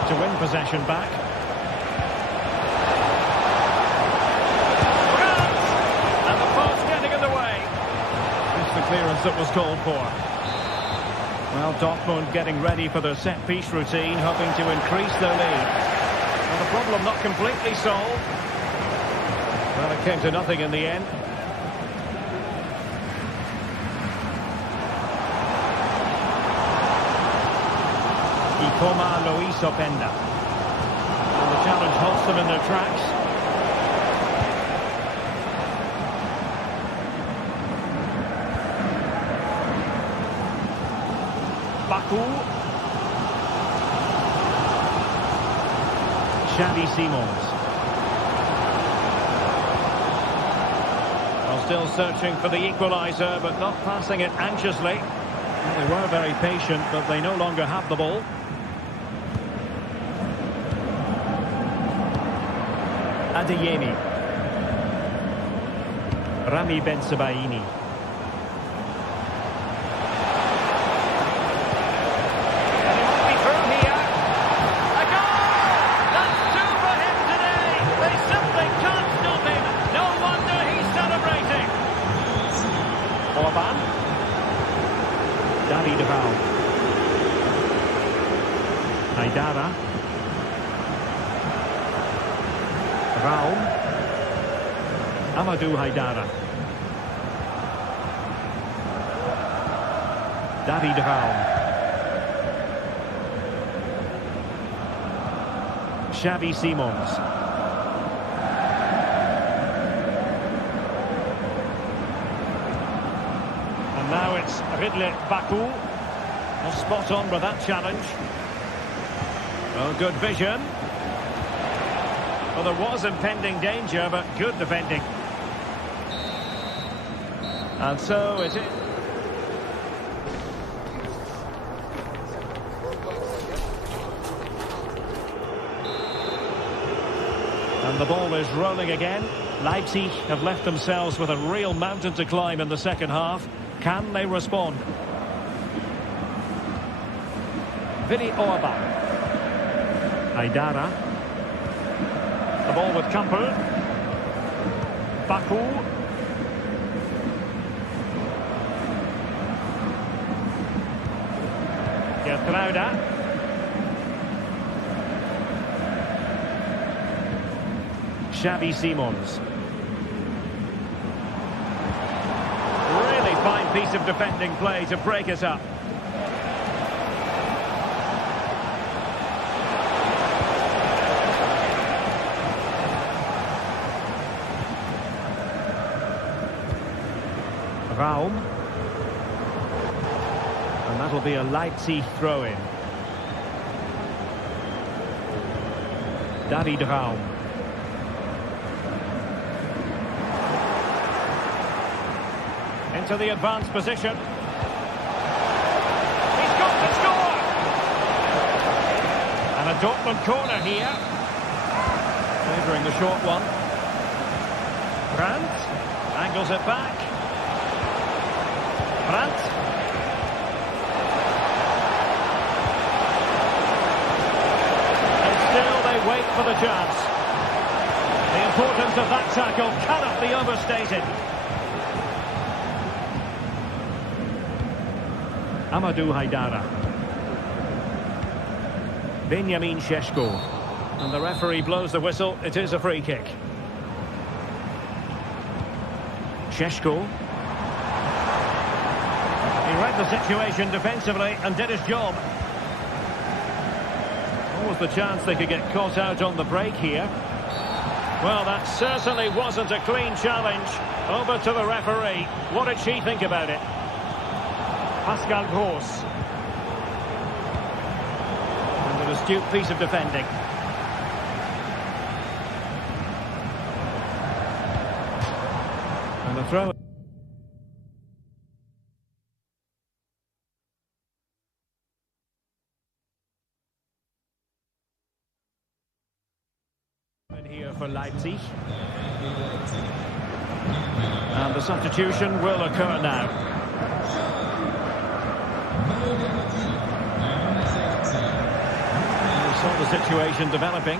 To win possession back. And the pass getting in the way. It's the clearance that was called for. Well, Dortmund getting ready for their set-piece routine, hoping to increase their lead. And the problem not completely solved. Well, it came to nothing in the end. Ikoma Luis Openda. challenge halts them in their tracks. Baku. Xavi Simons. Well, still searching for the equaliser, but not passing it anxiously. Well, they were very patient, but they no longer have the ball. Adeyemi. Rami Ben-Sebaini. Haidara. Raum. Amadou Haidara. David Raum. Xavi Simons. And now it's Ridley Baku. Well, spot on with that challenge. Well, good vision. Well, there was impending danger, but good defending. And so it is. And the ball is rolling again. Leipzig have left themselves with a real mountain to climb in the second half. Can they respond? Vili Orbach. Haidara. The ball with Kampel. Baku. Gertruida. Xavi Simons. Really fine piece of defending play to break us up. Raum. And that'll be a Leipzig throw-in. David Raum. Into the advanced position. He's got to score! And a Dortmund corner here. Favouring the short one. Brandt angles it back. Brandt. And still they wait for the chance. The importance of that tackle cannot be overstated. Amadou Haidara. Benjamin Šeško. And the referee blows the whistle. It is a free kick. Šeško. He read the situation defensively and did his job. What was the chance they could get caught out on the break here? Well, that certainly wasn't a clean challenge. Over to the referee. What did she think about it? Pascal Gross. And an astute piece of defending. And the throw. Here for Leipzig. And the substitution will occur now. We saw the situation developing.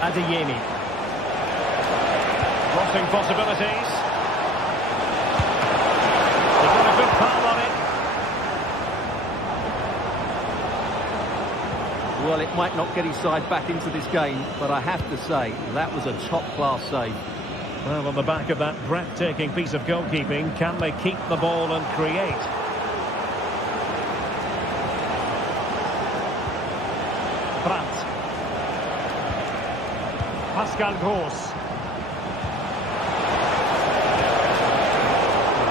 Adeyemi. Crossing possibilities. He got a good palm on it. Well, it might not get his side back into this game, but I have to say, that was a top-class save. Well, on the back of that breathtaking piece of goalkeeping, can they keep the ball and create? Brandt. Pascal Gross.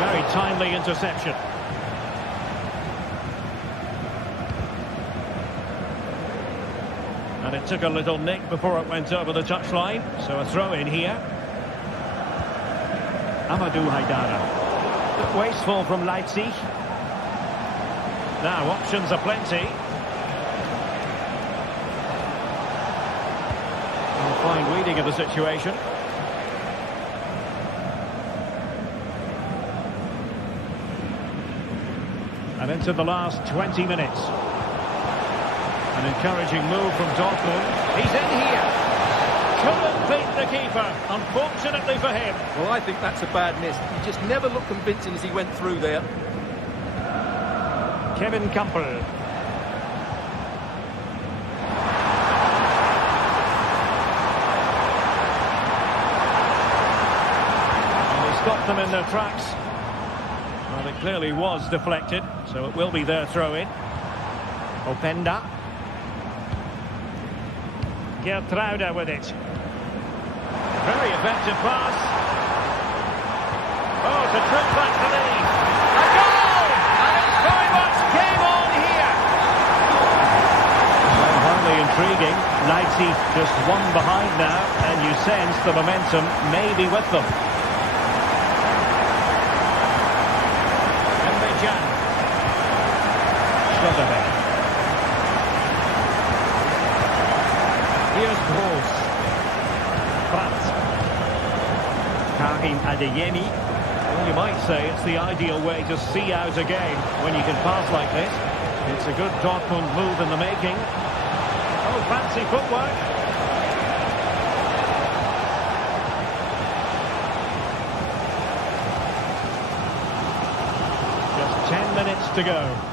Very timely interception. And it took a little nick before it went over the touchline. So a throw in here. Amadou Haidara. Wasteful from Leipzig. Now options are plenty. Fine reading of the situation. And into the last 20 minutes. An encouraging move from Dortmund. He's in here. Couldn't beat the keeper, unfortunately for him. Well, I think that's a bad miss. He just never looked convincing as he went through there. Kevin Campbell. Stopped them in their tracks. Well, it clearly was deflected, so it will be their throw-in. Openda. Gertruida with it. Very effective pass. Oh, it's a trip back to lead. A goal! And it's very much game on here. Well, hardly intriguing. Leipzig just one behind now, and you sense the momentum may be with them. Here's Gross. Brandt. Karim Adeyemi. Well, you might say it's the ideal way to see out a game when you can pass like this. It's a good Dortmund move in the making. Oh, fancy footwork. Just 10 minutes to go.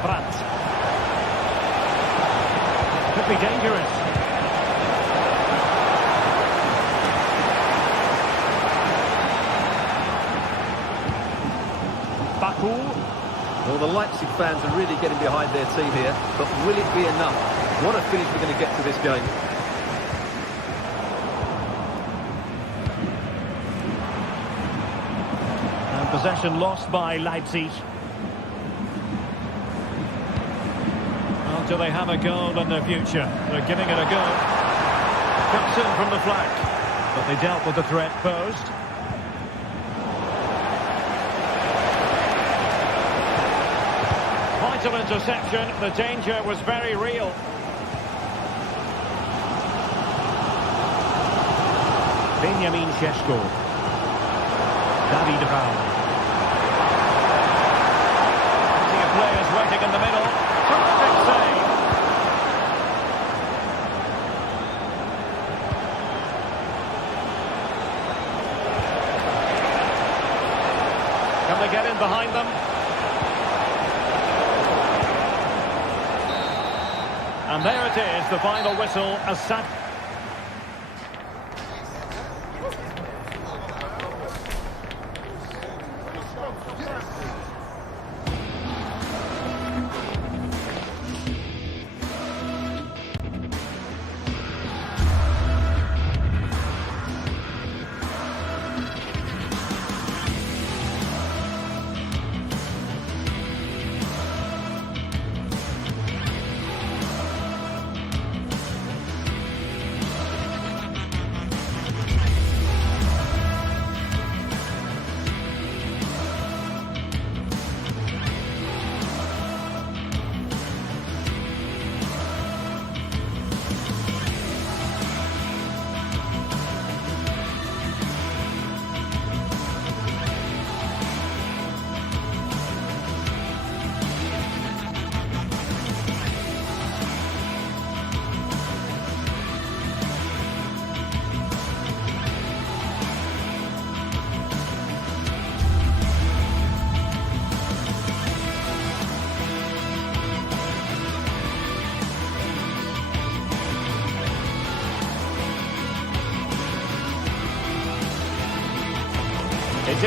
Brandt. Could be dangerous. Baku. Well, the Leipzig fans are really getting behind their team here, but will it be enough? What a finish we're going to get to this game. And possession lost by Leipzig. Do they have a goal in their future? They're giving it a go. Cuts in from the flank. But they dealt with the threat posed. Vital interception. The danger was very real. Benjamin Šeško. David Raum. Plenty of players waiting in the middle. Terrific save. Can they get in behind them? And there it is, the final whistle.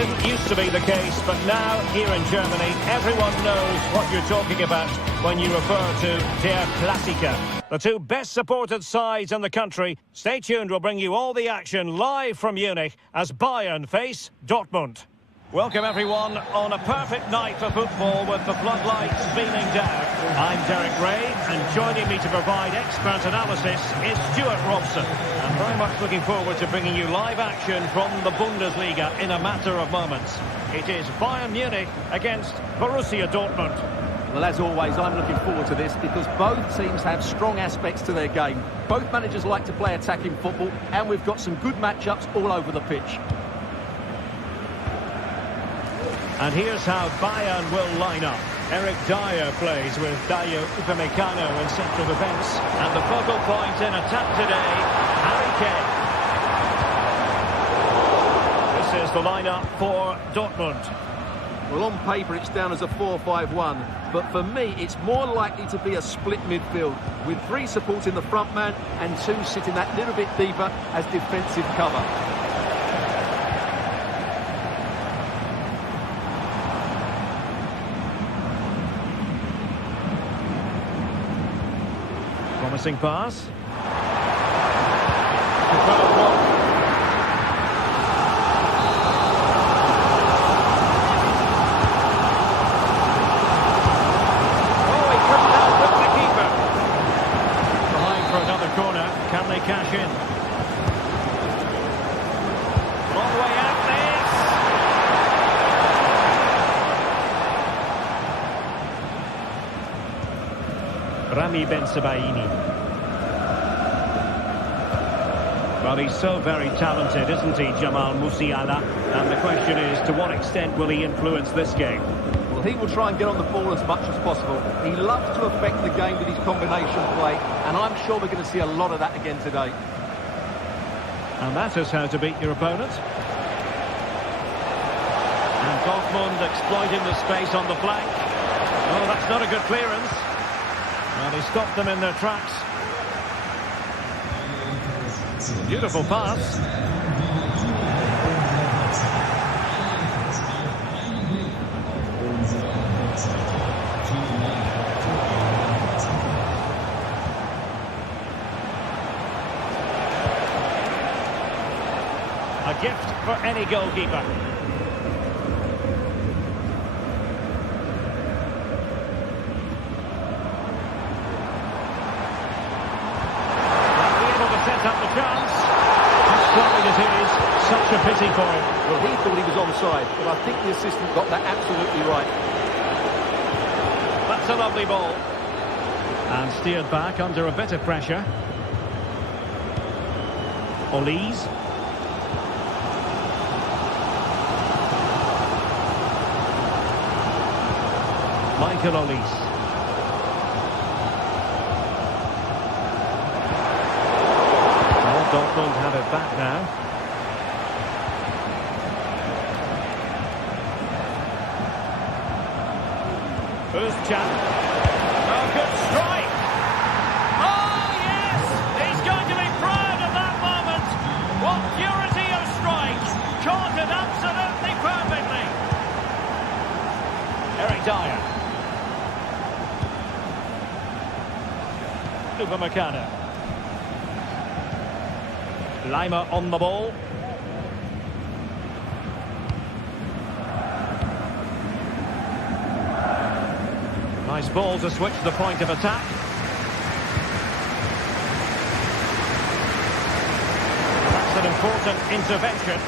didn't used to be the case, but now, here in Germany, everyone knows what you're talking about when you refer to Der Klassiker. The two best supported sides in the country. Stay tuned, we'll bring you all the action live from Munich as Bayern face Dortmund. Welcome everyone on a perfect night for football with the floodlights beaming down. I'm Derek Ray, and joining me to provide expert analysis is Stuart Robson. I'm very much looking forward to bringing you live action from the Bundesliga in a matter of moments. It is Bayern Munich against Borussia Dortmund. Well, as always, I'm looking forward to this because both teams have strong aspects to their game. Both managers like to play attacking football, and we've got some good matchups all over the pitch. And here's how Bayern will line up. Eric Dyer plays with Dayo Upamecano in central defence. And the focal point in attack today, Harry Kane. This is the lineup for Dortmund. Well, on paper, it's down as a 4-5-1. But for me, it's more likely to be a split midfield, with three supporting the front man and two sitting that little bit deeper as defensive cover. Promising pass. Oh, he couldn't outwit the keeper. Behind for another corner. Can they cash in? Long way out this. Rami Ben-Sebaini. Well, he's so very talented, isn't he, Jamal Musiala? And the question is, to what extent will he influence this game? Well, he will try and get on the ball as much as possible. He loves to affect the game with his combination play, and I'm sure we're going to see a lot of that again today. And that is how to beat your opponent. And Dortmund exploiting the space on the flank. Oh, that's not a good clearance. Well, he stopped them in their tracks. Beautiful pass. A gift for any goalkeeper. Up the chance. Sorry it is. Such a pity for him. Well, he thought he was onside, but I think the assistant got that absolutely right. That's a lovely ball. And steered back under a bit of pressure. Olise. Michael Olise. Dortmund have it back now. Özcan. Oh, good strike. Oh, yes! He's going to be proud of that moment. What purity of strike. Caught it absolutely perfectly. Eric Dyer. Upamecano. Lima on the ball. Nice ball to switch the point of attack. That's an important intervention.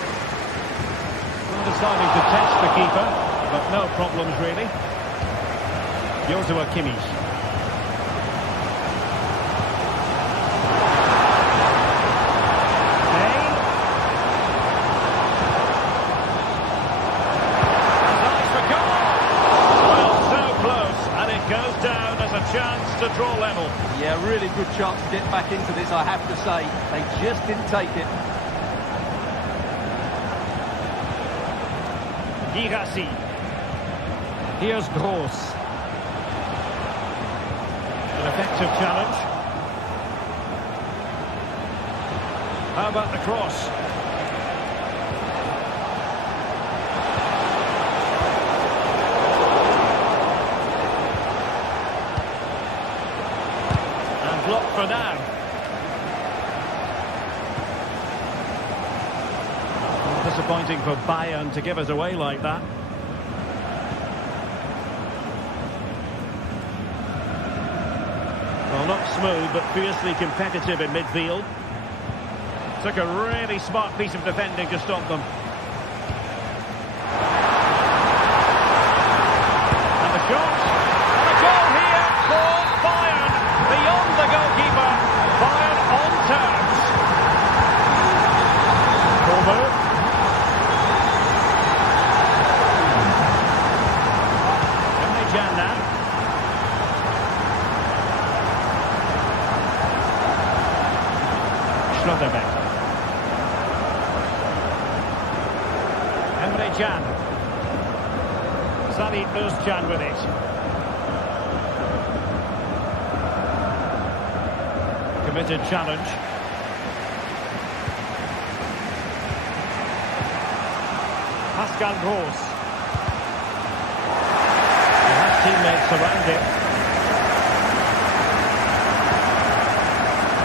Well, deciding to test the keeper, but no problems really. Joshua Kimmich. Chance to draw level. Yeah, really good chance to get back into this, I have to say. They just didn't take it. Girassi. Here's Gross. An effective challenge. How about the cross? disappointing for Bayern to give us away like that. Well, not smooth, but fiercely competitive in midfield. Took a really smart piece of defending to stop them. And the shot. And a goal here for Bayern. Beyond the goalkeeper. Bayern on terms. Over. Jan now. Schlotterbeck. Can. Sadi Özcan with it. Committed challenge. Pascal Gross. He has teammates around him.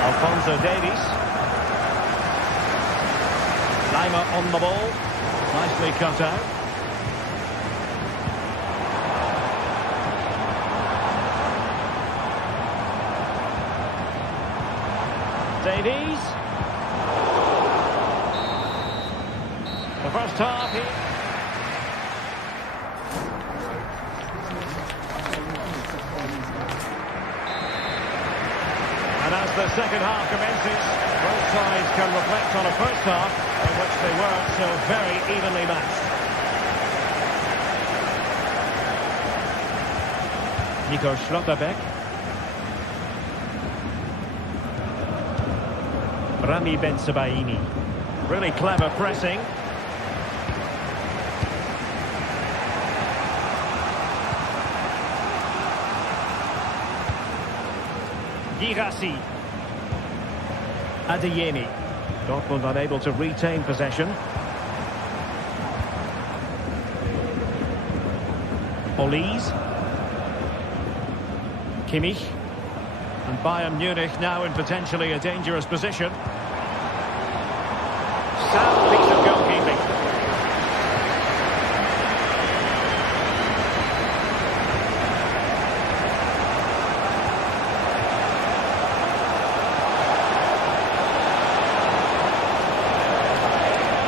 Alphonso Davies. Lima on the ball. Nicely cut out. Davies. The first half here. And as the second half commences, both sides can reflect on a first half in which they were so very evenly matched. Nico Schlotterbeck. Rami Bensebaini. Really clever pressing. Girassi. Adeyemi. Dortmund unable to retain possession. Olise. Kimmich. And Bayern Munich now in potentially a dangerous position. Sound piece of goalkeeping.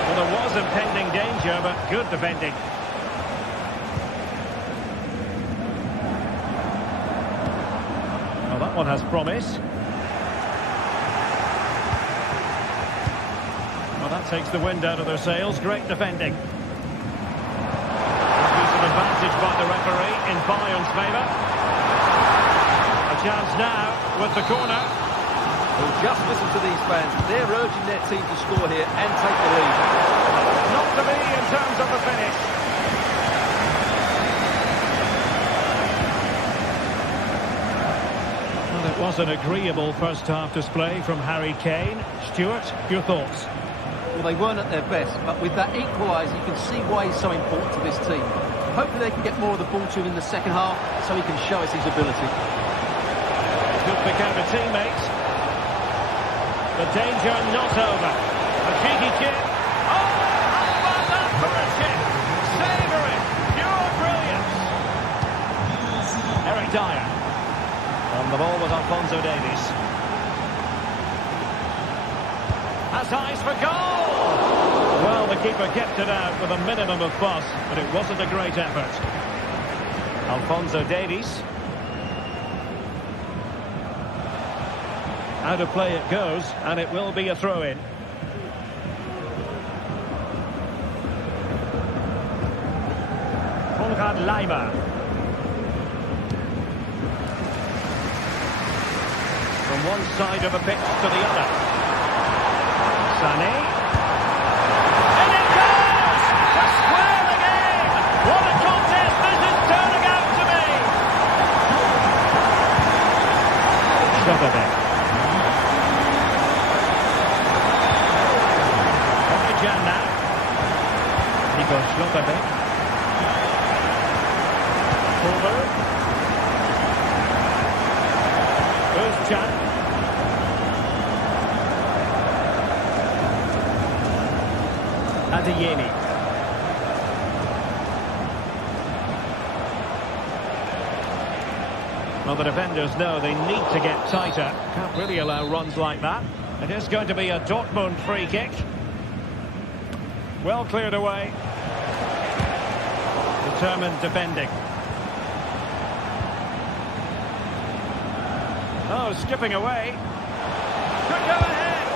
Well, there was impending danger, but good defending. Well, that one has promise. That takes the wind out of their sails. Great defending. There's an advantage by the referee in Bayern's favour. A chance now with the corner. Well, just listen to these fans. They're urging their team to score here and take the lead. Not to be in terms of the finish. Well, it was an agreeable first half display from Harry Kane. Stuart, your thoughts? Well, they weren't at their best, but with that equaliser, you can see why he's so important to this team. Hopefully they can get more of the ball to him in the second half, so he can show us his ability. Good pick out of teammates. The danger not over. A cheeky chip. Oh, how about that for a chip? Savouring. Pure brilliance. Eric Dyer. On the ball was Alphonso Davies. Has eyes for goal! Well, the keeper kept it out with a minimum of fuss, but it wasn't a great effort. Alphonso Davies. Out of play it goes, and it will be a throw-in. Konrad Lima. From one side of the pitch to the other. Sané. And it goes! To square the game! What a contest this is turning out to be! Schlotterbeck. Jan now. Nico Schlotterbeck. Over. Özcan. Adeyemi. Well, the defenders know they need to get tighter. Can't really allow runs like that. It is going to be a Dortmund free kick. Well cleared away. Determined defending. Oh, skipping away. Could go ahead.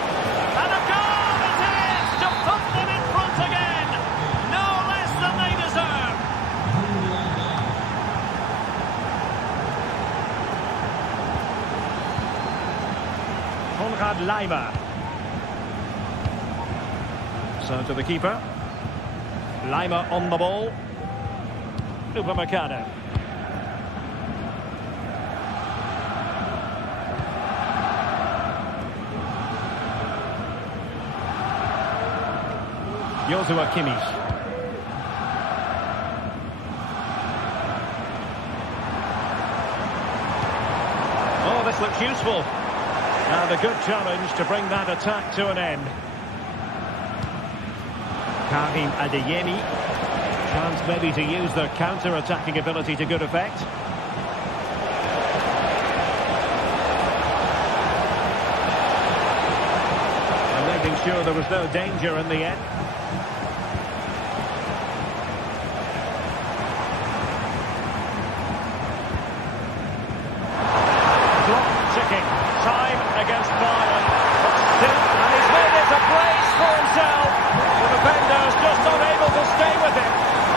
And a goal it is to put them in front again. No less than they deserve. Konrad Laimer. So to the keeper. Laimer on the ball. Upamecano. Joshua Kimmich. Oh, this looks useful. And a good challenge to bring that attack to an end. Karim Adeyemi. Chance maybe to use their counter-attacking ability to good effect. And making sure there was no danger in the end. Clock ticking. Time against Bayern. But still, and he's made it a place for himself. The defender's just not able to stay with him.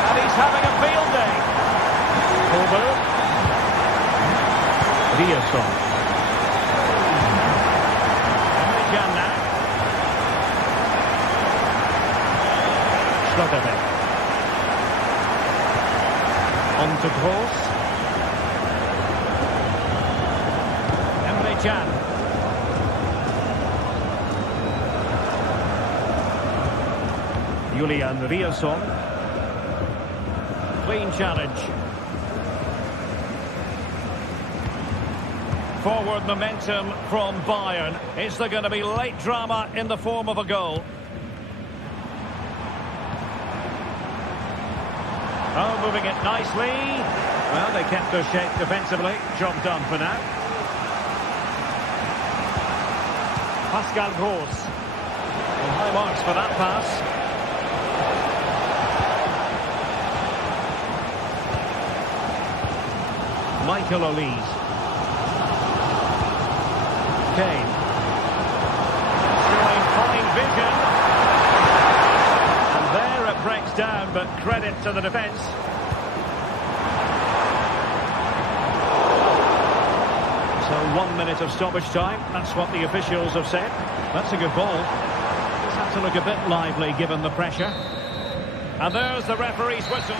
And he's having a field day. Full move. Riasson. Emre now. Stuttgart. On to Gross. Emre Can. Julian Riasson. Clean challenge. Forward momentum from Bayern. Is there going to be late drama in the form of a goal? Oh, moving it nicely. Well, they kept their shape defensively. Job done for now. Pascal Gross. Well, high marks for that pass. Michael Olise. Kane. Showing fine vision. And there it breaks down, but credit to the defence. So 1 minute of stoppage time. That's what the officials have said. That's a good ball. Just have to look a bit lively given the pressure. And there's the referee's whistle.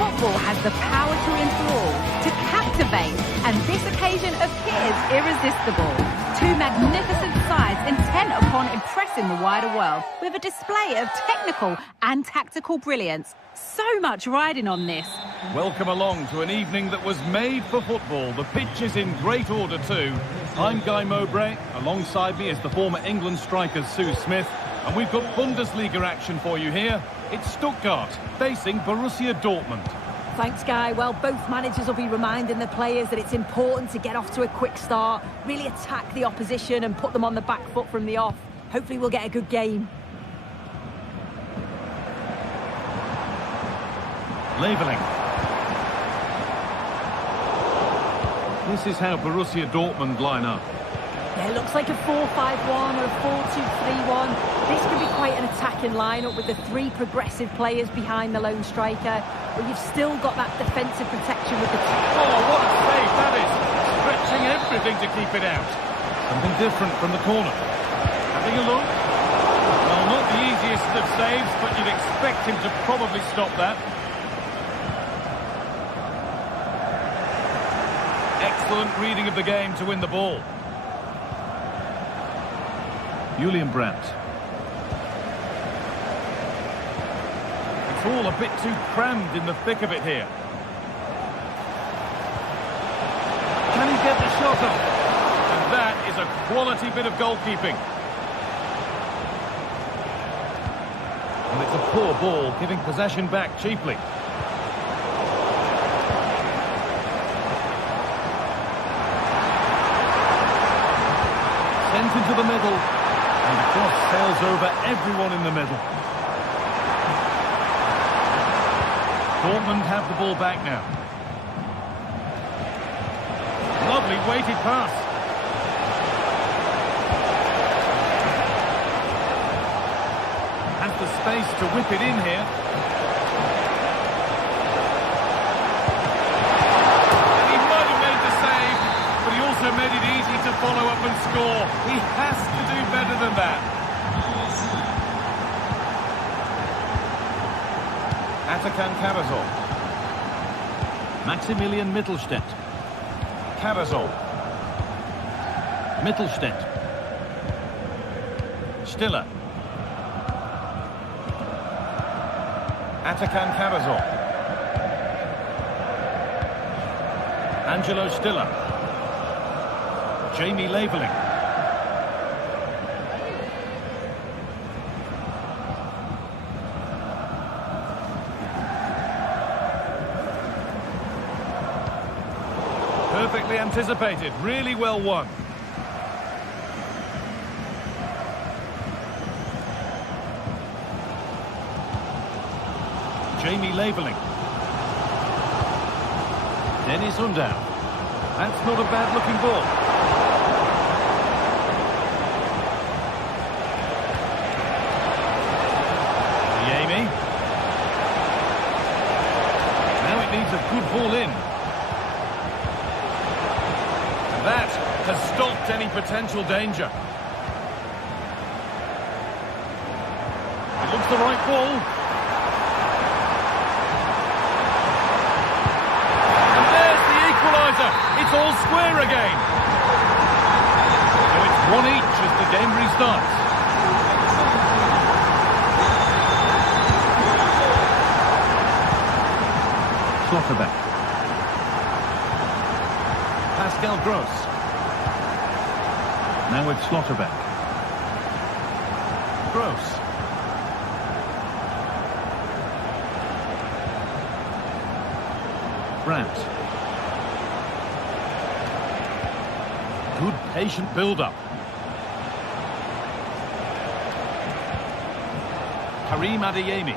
Football has the power to enthrall, to captivate, and this occasion appears irresistible. Two magnificent sides intent upon impressing the wider world with a display of technical and tactical brilliance. So much riding on this. Welcome along to an evening that was made for football. The pitch is in great order too. I'm Guy Mowbray. Alongside me is the former England striker Sue Smith. And we've got Bundesliga action for you here. It's Stuttgart facing Borussia Dortmund. Thanks, Guy. Well, both managers will be reminding the players that it's important to get off to a quick start, really attack the opposition and put them on the back foot from the off. Hopefully we'll get a good game. Leveling. This is how Borussia Dortmund line up. Yeah, it looks like a 4-5-1 or a 4-2-3-1. This could be quite an attacking lineup with the three progressive players behind the lone striker. But you've still got that defensive protection with the... Oh, what a save that is! Stretching everything to keep it out. Something different from the corner. Having a look. Well, not the easiest of saves, but you'd expect him to probably stop that. Excellent reading of the game to win the ball. Julian Brandt. It's all a bit too crammed in the thick of it here. Can he get the shot off? And that is a quality bit of goalkeeping. And it's a poor ball, giving possession back cheaply. Sent into the middle. And the cross sails over everyone in the middle. Dortmund have the ball back now. Lovely weighted pass. Has the space to whip it in here. And he might have made the save, but he also made it easy to follow up and score. He has to do better than that. Atakan Karasol. Maximilian Mittelstädt. Karasol. Mittelstädt. Stiller. Atakan Karasol. Angelo Stiller. Jamie Leveling. Perfectly anticipated, really well won. Jamie Leveling. Dennis Undav. That's not a bad looking ball. Yemi. Now it needs a good ball in. That has stopped any potential danger. It looks the right ball. And there's the equaliser. It's all square again. So it's 1 each as the game restarts. Schlotterbeck. Pascal Gross. Now with Schlotterbeck. Gross. Brandt. Good patient build-up. Karim Adeyemi.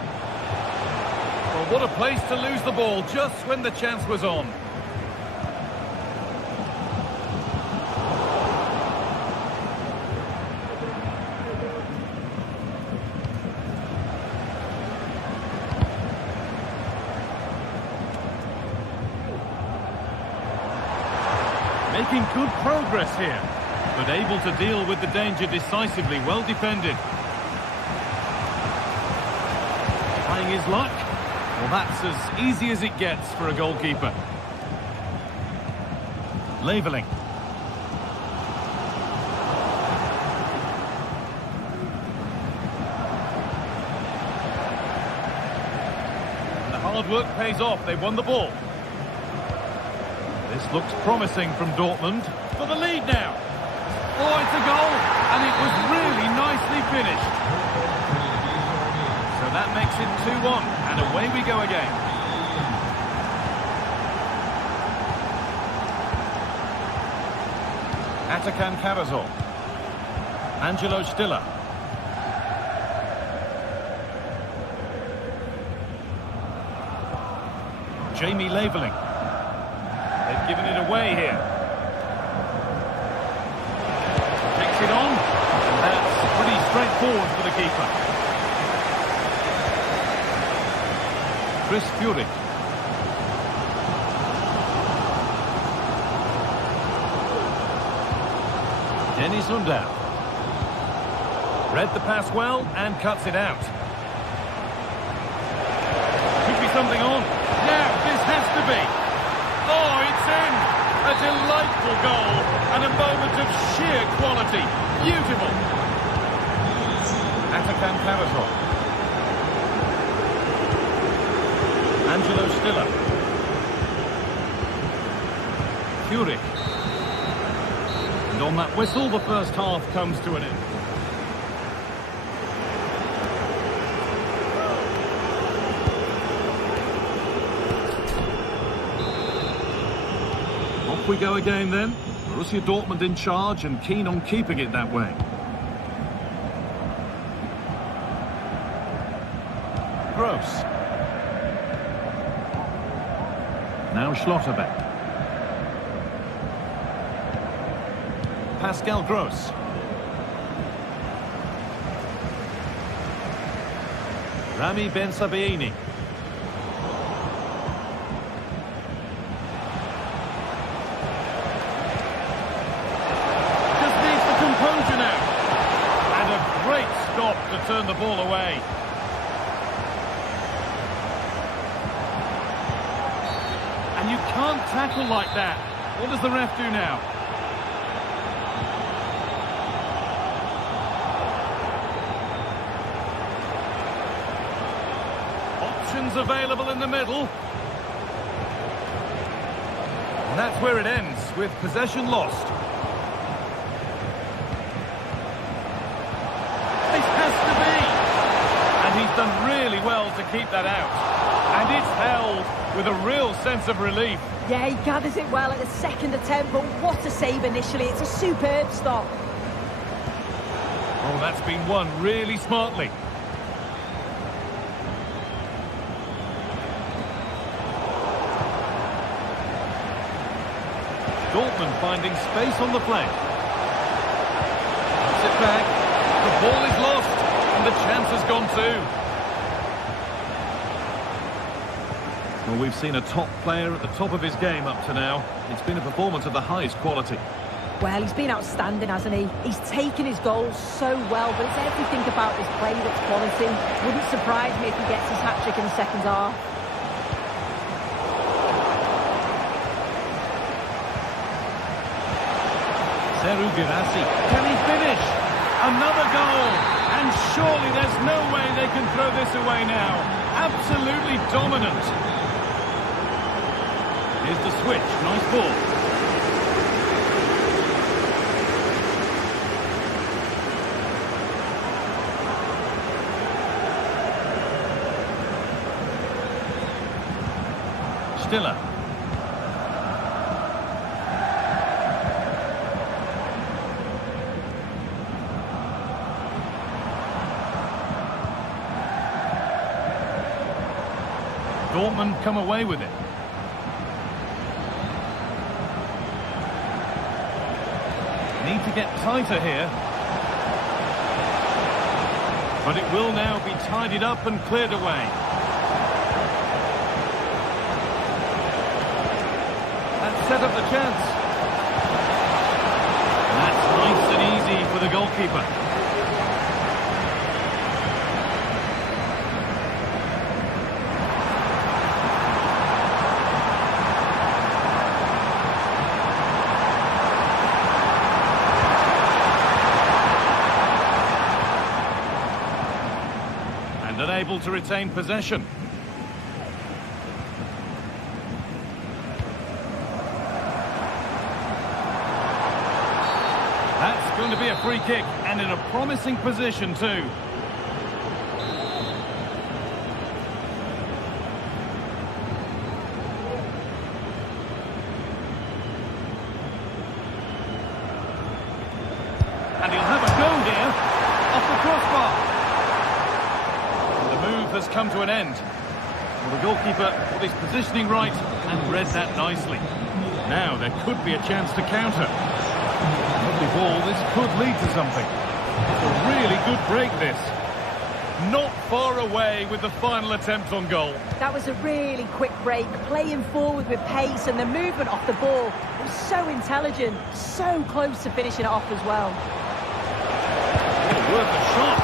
Well, what a place to lose the ball just when the chance was on. Making good progress here, but able to deal with the danger decisively, well defended. Trying his luck. Well, that's as easy as it gets for a goalkeeper. Leveling. The hard work pays off. They won the ball. This looks promising from Dortmund. For the lead now. Oh, it's a goal. And it was really nicely finished. So that makes it 2-1. And away we go again. Atakan Karazor. Angelo Stiller. Jamie Laveling. They've given it away here. Takes it on. And that's pretty straightforward for the keeper. Chris Furyk. Dennis Undav. Read the pass well and cuts it out. Could be something on. Now, this has to be. Oh, it's in. A delightful goal and a moment of sheer quality. Beautiful. Atakan Karazor. Angelo Stiller. Furyk. And on that whistle, the first half comes to an end. Off we go again then. Borussia Dortmund in charge and keen on keeping it that way. Gross. Now Schlotterbeck. Pascal Gross. Rami Ben Sabaini. Just needs the composure now. And a great stop to turn the ball away. And you can't tackle like that. What does the ref do now? Options available in the middle. And that's where it ends, with possession lost. This has to be. And he's done really well to keep that out. And it's held with a real sense of relief. Yeah, he gathers it well at the second attempt, but what a save initially. It's a superb stop. Oh, that's been won really smartly. Dortmund finding space on the flank. Puts it back. The ball is lost, and the chance has gone too. Well, we've seen a top player at the top of his game up to now. It's been a performance of the highest quality. Well, he's been outstanding, hasn't he? He's taken his goals so well, but it's everything about his play that's quality. Wouldn't surprise me if he gets his hat-trick in the second half. Seru Girassi. Can he finish? Another goal. And surely there's no way they can throw this away now. Absolutely dominant. Here's the switch. Nice ball. Stiller. Dortmund come away with it. Need to get tighter here. But it will now be tidied up and cleared away. That set up the chance. And that's nice and easy for the goalkeeper. Unable to retain possession. going to be a free kick, and in a promising position too. And he'll have a go here, off the crossbar. And the move has come to an end. Well, the goalkeeper got his positioning right and read that nicely. Now there could be a chance to counter. Lovely ball, this could lead to something. It's a really good break, this. Not far away with the final attempt on goal. That was a really quick break, playing forward with pace, and the movement off the ball was so intelligent, so close to finishing it off as well. Worth a shot.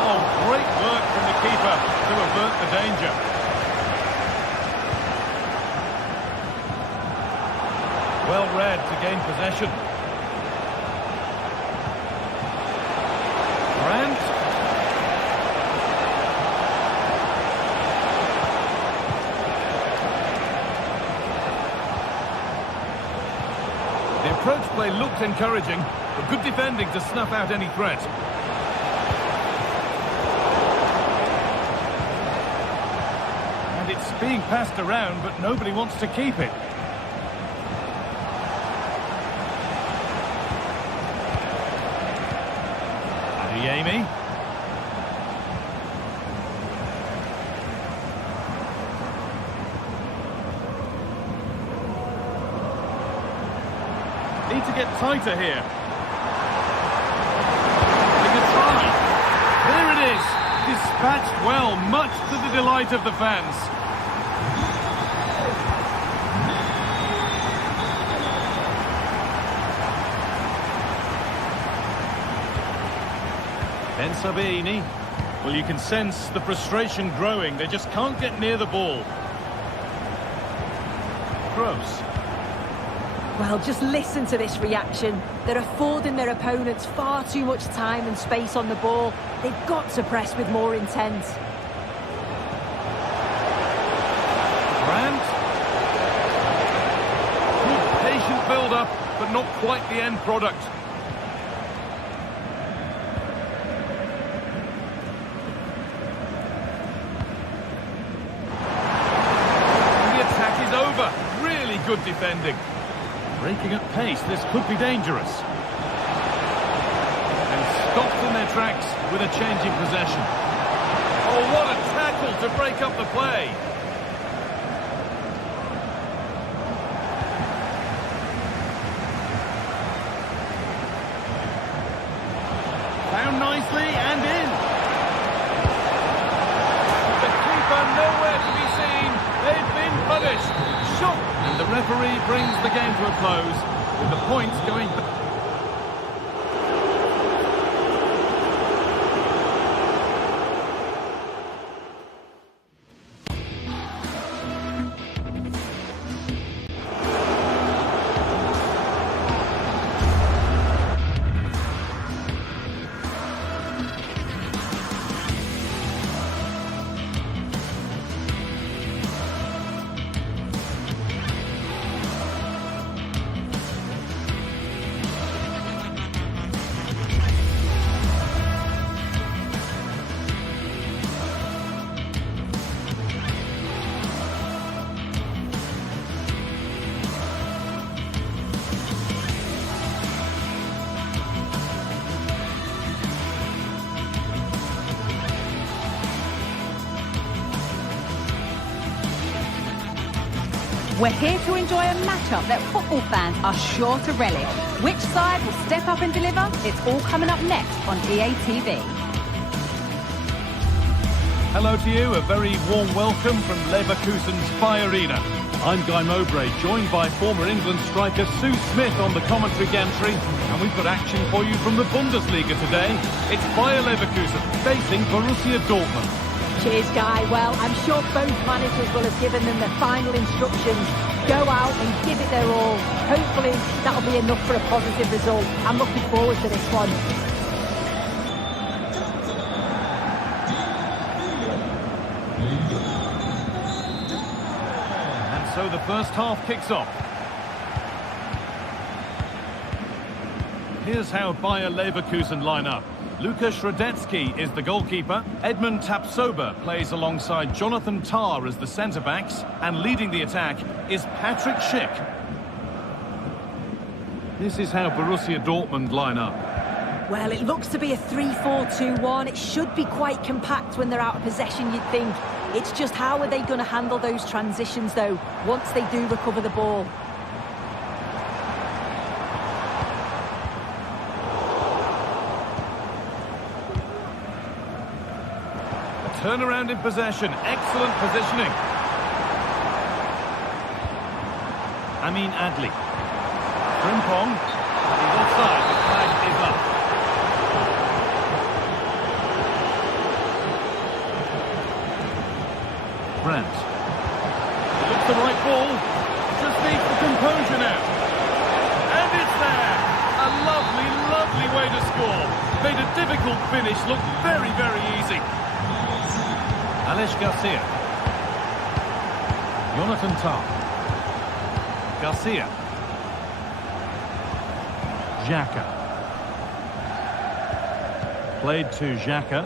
Oh, great work from the keeper to avert the danger. Well read to gain possession. Grant. The approach play looked encouraging, but good defending to snuff out any threat. And it's being passed around, but nobody wants to keep it. Amy. Need to get tighter here. Take a try. There it is. Dispatched well, much to the delight of the fans. Ben Sabini. Well, you can sense the frustration growing. They just can't get near the ball. Gross. Well, just listen to this reaction. They're affording their opponents far too much time and space on the ball. They've got to press with more intent. Grant. Good patient build-up, but not quite the end product. Good defending. Breaking at pace, this could be dangerous. And stopped in their tracks with a change in possession. Oh, what a tackle to break up the play. Found nicely and in. The keeper nowhere to be seen. They've been punished. Shot. And the referee brings the game to a close with the points going back. We're here to enjoy a matchup that football fans are sure to relish. Which side will step up and deliver? It's all coming up next on EA TV. Hello to you, a very warm welcome from Leverkusen's Bayern. I'm Guy Mowbray, joined by former England striker Sue Smith on the commentary gantry, and we've got action for you from the Bundesliga today. It's Bayer Leverkusen facing Borussia Dortmund. Cheers, Guy. Well, I'm sure both managers will have given them the final instructions. Go out and give it their all. Hopefully, that'll be enough for a positive result. I'm looking forward to this one. And so the first half kicks off. Here's how Bayer Leverkusen line up. Luka Środecki is the goalkeeper. Edmund Tapsoba plays alongside Jonathan Tah as the centre-backs. And leading the attack is Patrick Schick. This is how Borussia Dortmund line up. Well, it looks to be a 3-4-2-1. It should be quite compact when they're out of possession, you'd think. It's just how are they going to handle those transitions, though, once they do recover the ball. A turnaround in possession. Excellent positioning. Amin Adli. Frimpong. He's offside. The flag is up. Brandt. Looks the right ball. Just needs the composure now. And it's there. A lovely, lovely way to score. Made a difficult finish look very, very easy. Alex Garcia. Jonathan Tah. Garcia. Xhaka. Played to Xhaka.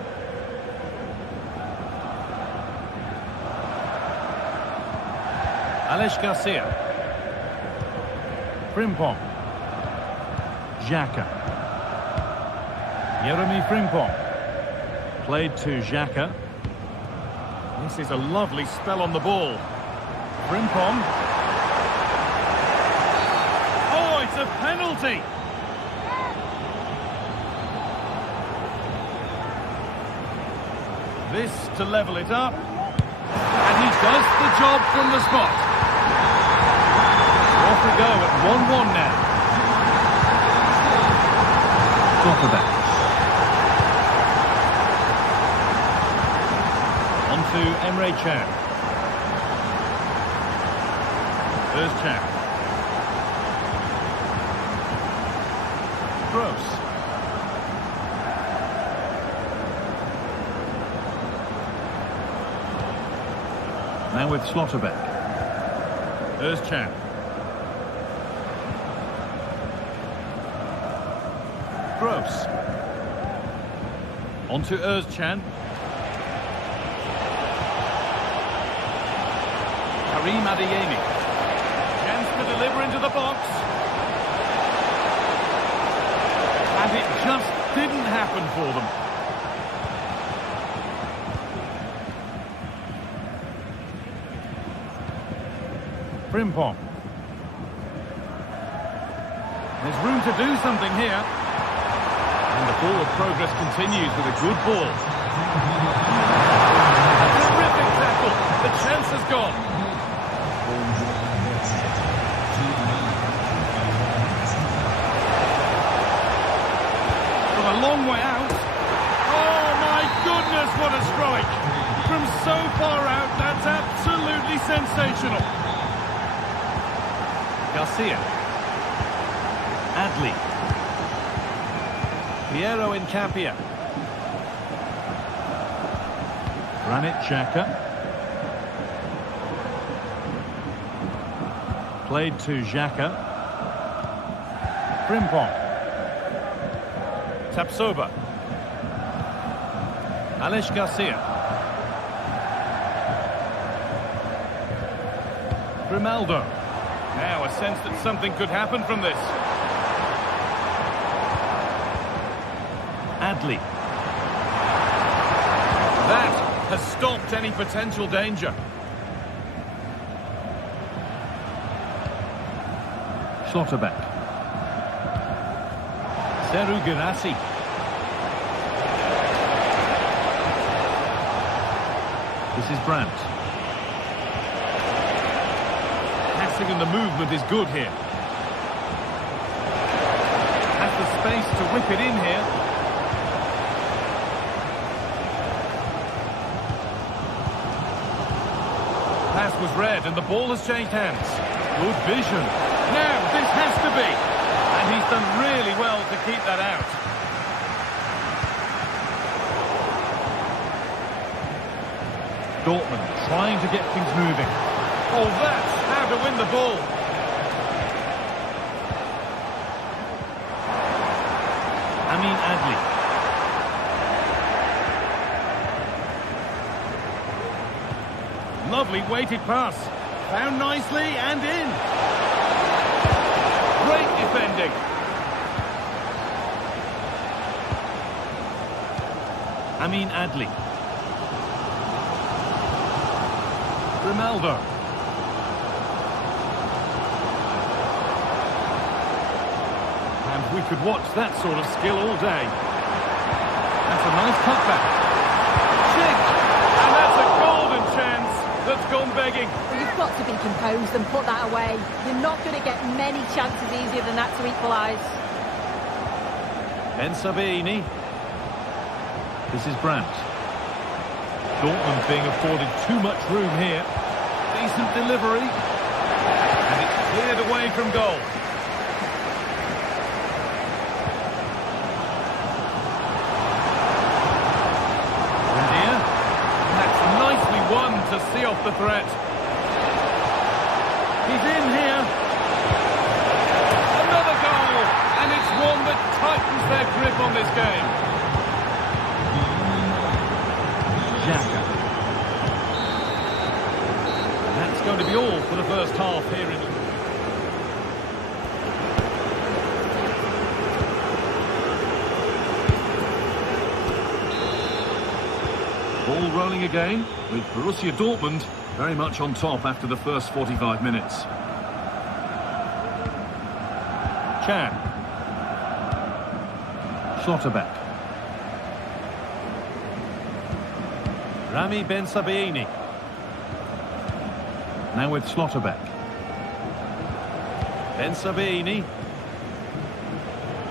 Alex Garcia. Frimpong. Xhaka. Jeremy Frimpong. Played to Xhaka. This is a lovely spell on the ball. Frimpong. Oh, it's a penalty! This to level it up. And he does the job from the spot. Off we go at 1-1 now. Slotterbeck. On to Emre Can. There's Can. Gross. Now with Slotterbeck. There's Can. Gross. On to Özcan. Karim Adeyemi. Chance to deliver into the box. And it just didn't happen for them. Frimpong. There's room to do something here. And the forward progress continues with a good ball. A terrific tackle. The chance has gone. From a long way out. Oh my goodness, what a strike. From so far out, that's absolutely sensational. Garcia. Adli. Piero Incapia. Granit Xhaka. Played to Xhaka. Frimpong. Tapsoba. Alex Garcia. Grimaldo. Now a sense that something could happen from this. Adli. That has stopped any potential danger. Slotterbeck. Seru Girassi. This is Brandt. Passing and the movement is good here. Has the space to whip it in here. Pass was read and the ball has changed hands. Good vision. Now this has to be. And he's done really well to keep that out. Dortmund trying to get things moving. Oh, that's how to win the ball. carefully weighted pass. Found nicely and in. Great defending. Amin Adli. Ronaldo. And we could watch that sort of skill all day. That's a nice cutback. Chick! And that's a golden chance that's gone begging. Well, you've got to be composed and put that away. You're not going to get many chances easier than that to equalise. Sabini. This is Brandt. Dortmund being afforded too much room here. Decent delivery. And it's cleared away from goal. India. That's nicely won to see off the threat. He's in here. Another goal. And it's one that tightens their grip on this game. That's going to be all for the first half here in... Ball rolling again, with Borussia Dortmund very much on top after the first 45 minutes. Chan. Schlotterbeck. Rami Ben-Sabaini. Now with Schlotterbeck. Ben-Sabaini.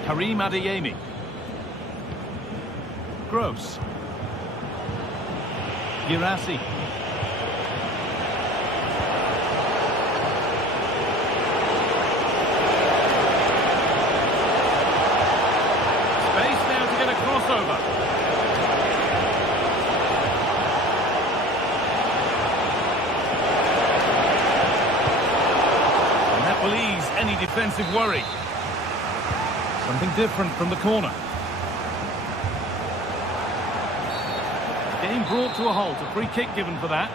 Karim Adeyemi. Gross. Girassi. Space now to get a crossover. Will ease any defensive worry. Something different from the corner. Game brought to a halt. A free kick given for that.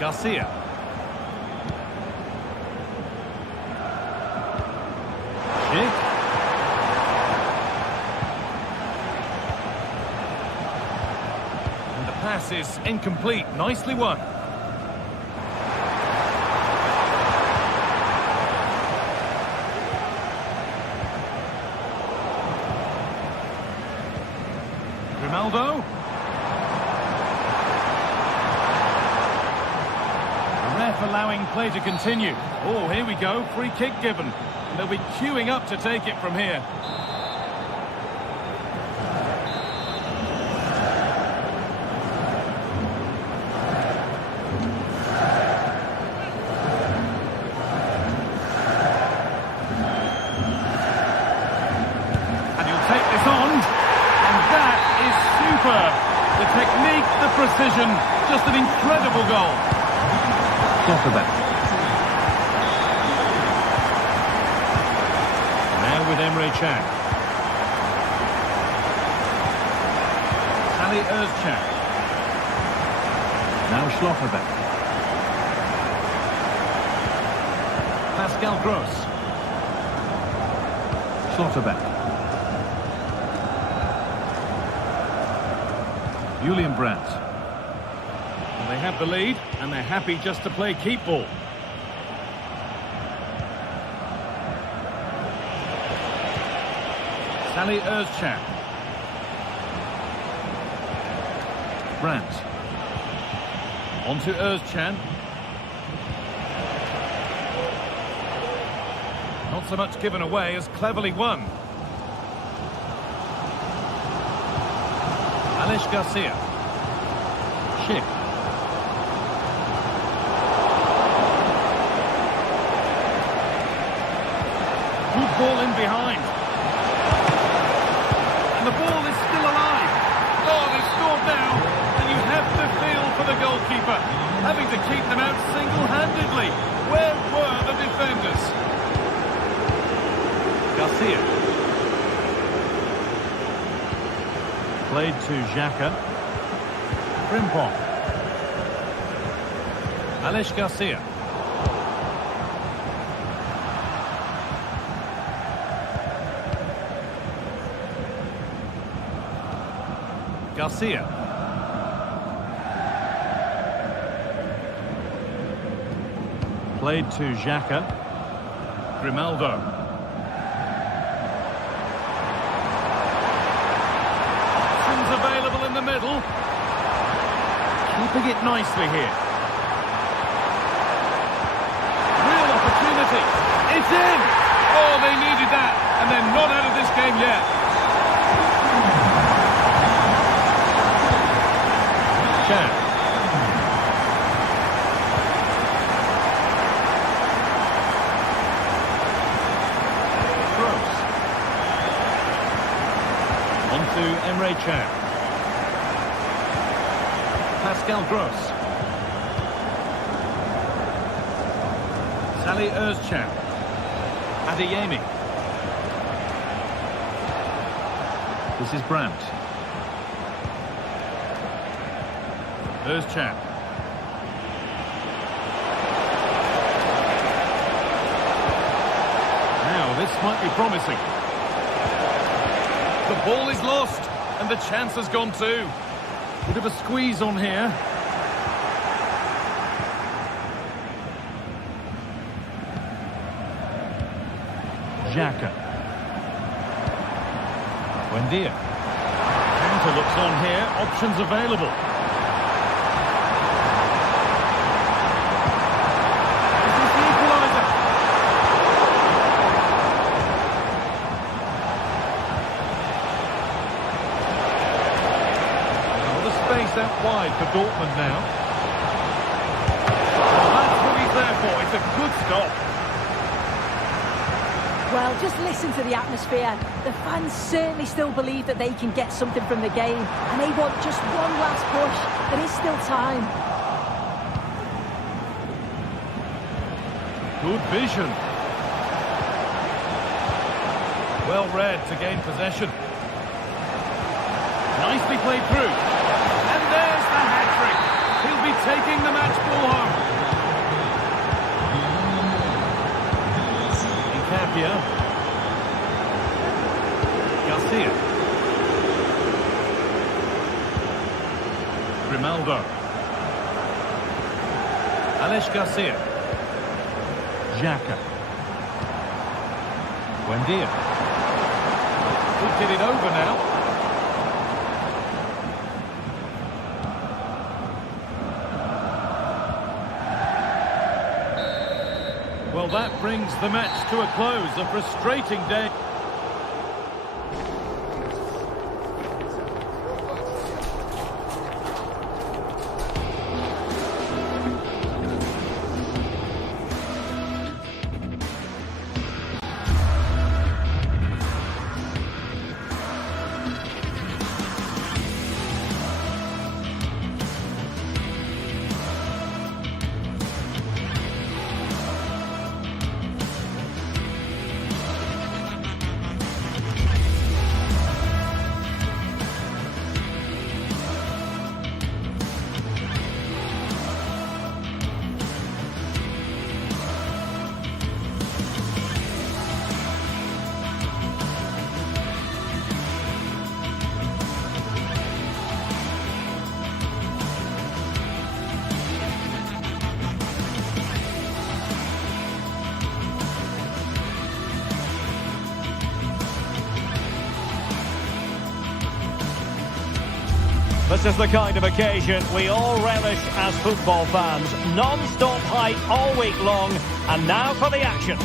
Garcia. Kick. Pass is incomplete. Nicely won. Ronaldo. The ref allowing play to continue. Oh, here we go. Free kick given. They'll be queuing up to take it from here. The technique, the precision, just an incredible goal. Schlotterbeck. Now with Emre Can. Ali Özcan. Now Schlotterbeck. Pascal Gross. Schlotterbeck. Julian Brandt. Well, they have the lead, and they're happy just to play keep ball. Salih Özcan. Brandt. On to Özcan. Not so much given away as cleverly won. Alex Garcia. Schick. Good ball in behind. And the ball is still alive. Oh, they've scored now. And you have to feel for the goalkeeper, having to keep them out single-handedly. Where were the defenders? Garcia. Played to Xhaka. Frimpong. Alex Garcia. Garcia. Played to Xhaka. Grimaldo. Options available in the middle. Keeping it nicely here. Real opportunity. It's in! Oh, they needed that, and they're not out of this game yet. Chan. Gross. On to Emre Can. Pascal Gross. Salih Özcan. Adeyemi. This is Brandt. Özcan. Now this might be promising. The ball is lost and the chance has gone too. Bit of a squeeze on here. Xhaka. Buendia. Counter looks on here. Options available. Is this the equaliser? Well, the space out wide for Dortmund now. Well, that's what he's there for. It's a good stop. Well, just listen to the atmosphere. The fans certainly still believe that they can get something from the game, and they want just one last push. There is still time. Good vision. Well read to gain possession. Nicely played through. And there's the hat-trick. He'll be taking the match ball home. Tapia. Garcia. Grimaldo. Alex Garcia. Xhaka. Buendia. Could get it over now. Well, that brings the match to a close. A frustrating day. This is the kind of occasion we all relish as football fans. Non-stop hype all week long, and now for the action.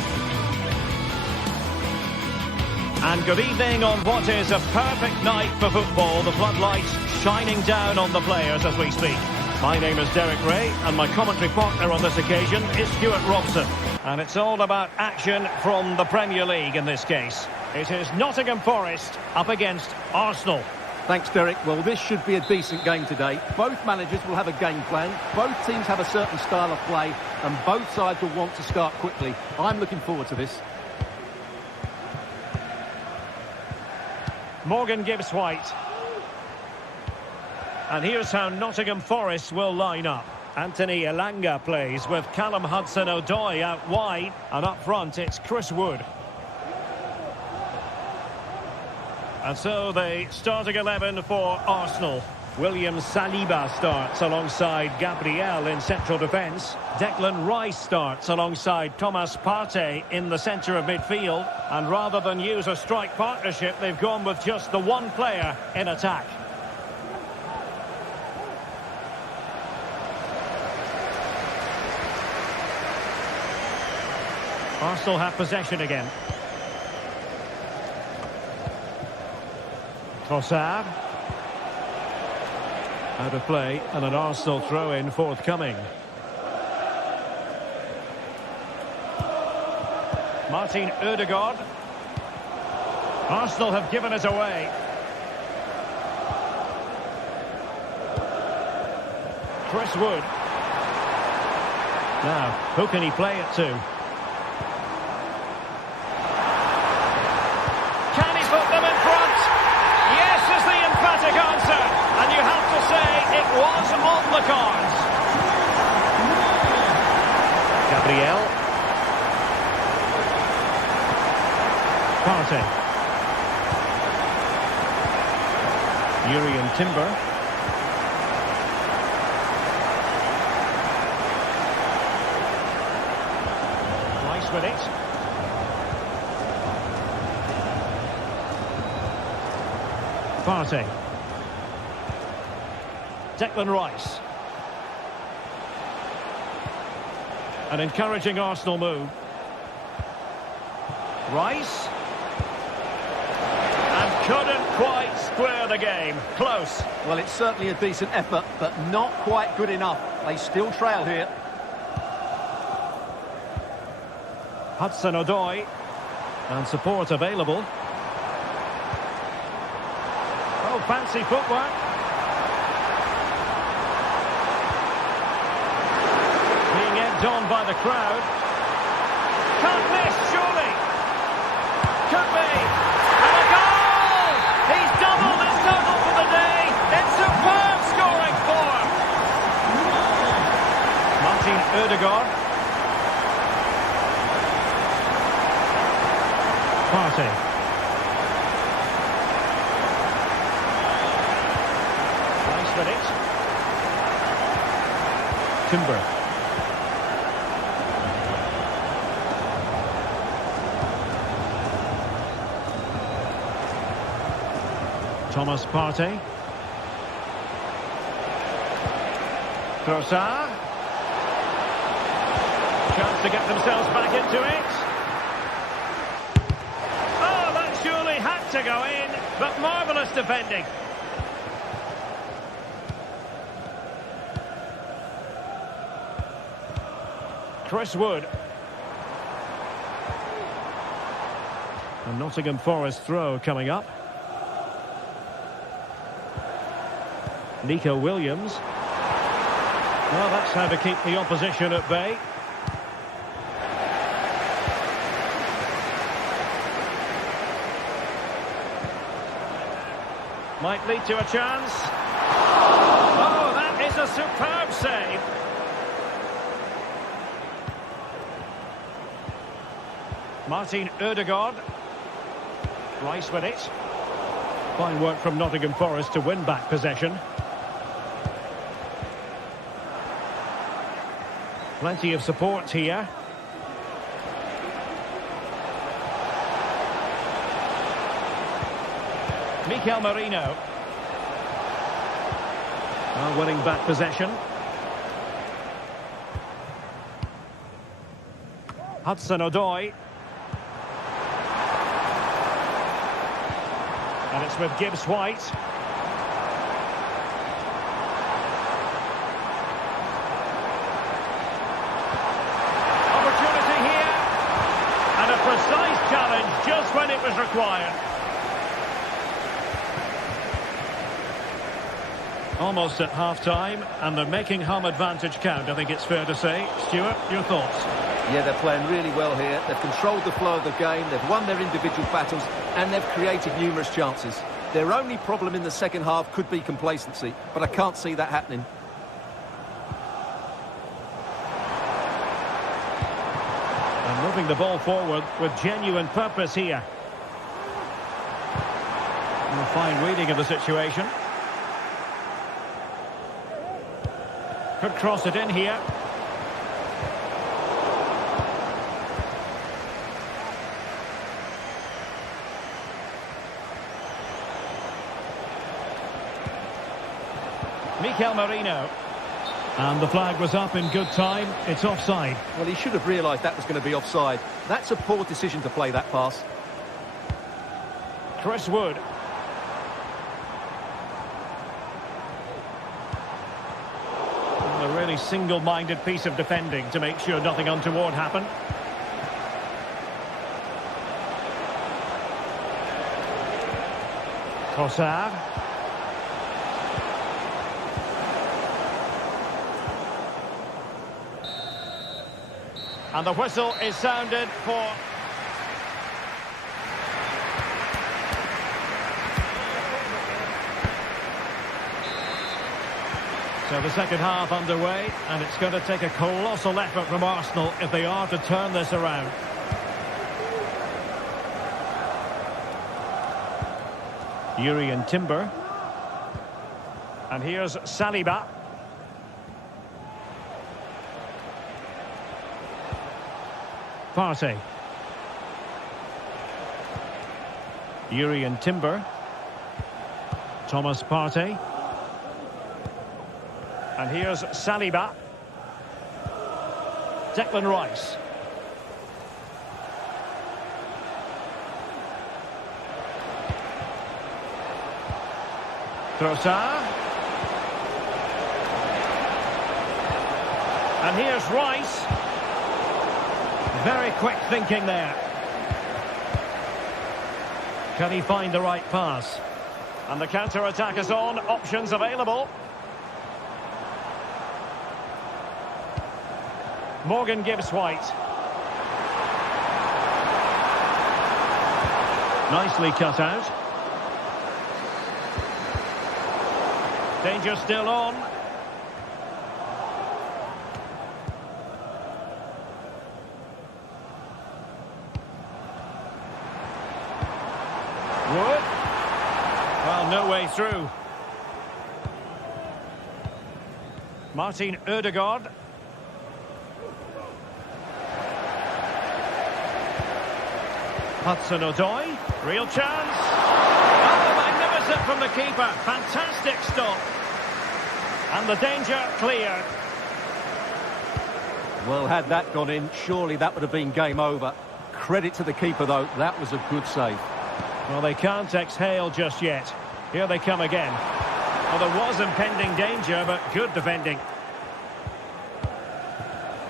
And good evening on what is a perfect night for football. The floodlights shining down on the players as we speak. My name is Derek Ray, and my commentary partner on this occasion is Stuart Robson. And it's all about action from the Premier League in this case. It is Nottingham Forest up against Arsenal. Thanks, Derek. Well, this should be a decent game today. Both managers will have a game plan. Both teams have a certain style of play, and both sides will want to start quickly. I'm looking forward to this. Morgan Gibbs-White. And here's how Nottingham Forest will line up. Anthony Elanga plays with Callum Hudson-Odoi out wide. And up front, it's Chris Wood. And so the starting 11 for Arsenal. William Saliba starts alongside Gabriel in central defence. Declan Rice starts alongside Thomas Partey in the centre of midfield. And rather than use a strike partnership, they've gone with just the one player in attack. Arsenal have possession again. Trossard. Out of play, and an Arsenal throw-in forthcoming. Martin Ødegaard. Arsenal have given it away. Chris Wood. Now, who can he play it to? Can he put them in front? Yes is the emphatic answer. And you have to say it was on the cards. Gabriel. Partey. Urian Timber. Rice with it. Partey. Declan Rice. An encouraging Arsenal move. Rice. And couldn't quite square the game. Close. Well, it's certainly a decent effort, but not quite good enough. They still trail here. Hudson-Odoi. And support available. Oh, fancy footwork. On by the crowd. Can't miss, surely. Could be. And a goal! He's doubled his total for the day. It's superb scoring form. Martin Ødegaard. Partey. Nice with it. Timber. Thomas Partey. Trossard. Chance to get themselves back into it. Oh, that surely had to go in, but marvellous defending. Chris Wood. A Nottingham Forest throw coming up. Nico Williams. Well, that's how to keep the opposition at bay. Might lead to a chance. Oh, that is a superb save. Martin Ødegaard. Rice with it. Fine work from Nottingham Forest to win back possession. Plenty of support here. Mikel Merino. Now winning back possession. Hudson-Odoi. And it's with Gibbs-White. Opportunity here. And a precise challenge just when it was required. Almost at half-time, and they're making home advantage count, I think it's fair to say. Stuart, your thoughts? Yeah, they're playing really well here. They've controlled the flow of the game, they've won their individual battles, and they've created numerous chances. Their only problem in the second half could be complacency, but I can't see that happening. And moving the ball forward with genuine purpose here. And a fine reading of the situation. Could cross it in here. Mikel Merino. And the flag was up in good time. It's offside. Well, he should have realised that was going to be offside. That's a poor decision to play that pass. Chris Wood. And a really single-minded piece of defending to make sure nothing untoward happened. Trossard. And the whistle is sounded for... So the second half underway, and it's going to take a colossal effort from Arsenal if they are to turn this around. Jurrien Timber. And here's Saliba. Partey. Jurrien Timber. Thomas Partey. And here's Saliba. Declan Rice. Trossard. And here's Rice. Very quick thinking there. Can he find the right pass? And the counter-attack is on. Options available. Morgan Gibbs-White. Nicely cut out. Danger still on. Wood. Well, no way through. Martin Ødegaard. Hudson-Odoi. Real chance. Oh, magnificent from the keeper. Fantastic stop. And the danger cleared. Well, had that gone in, surely that would have been game over. Credit to the keeper, though. That was a good save. Well, they can't exhale just yet. Here they come again. Well, there was impending danger, but good defending.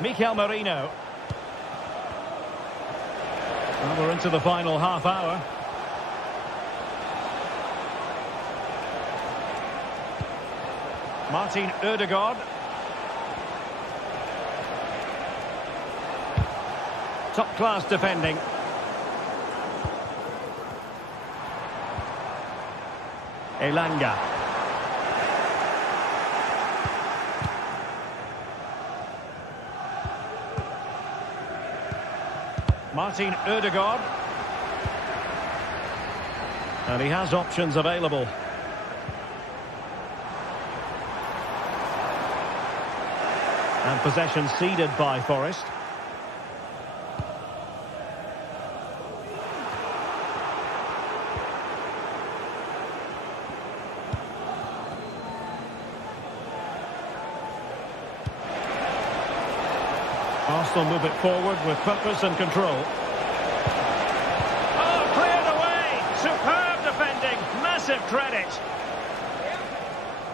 Mikel Merino. Well, we're into the final half hour. Martin Ødegaard. Top-class defending. Elanga. Martin Ødegaard. And he has options available. And possession ceded by Forest. Arsenal move it forward with purpose and control. Oh, cleared away! Superb defending! Massive credit!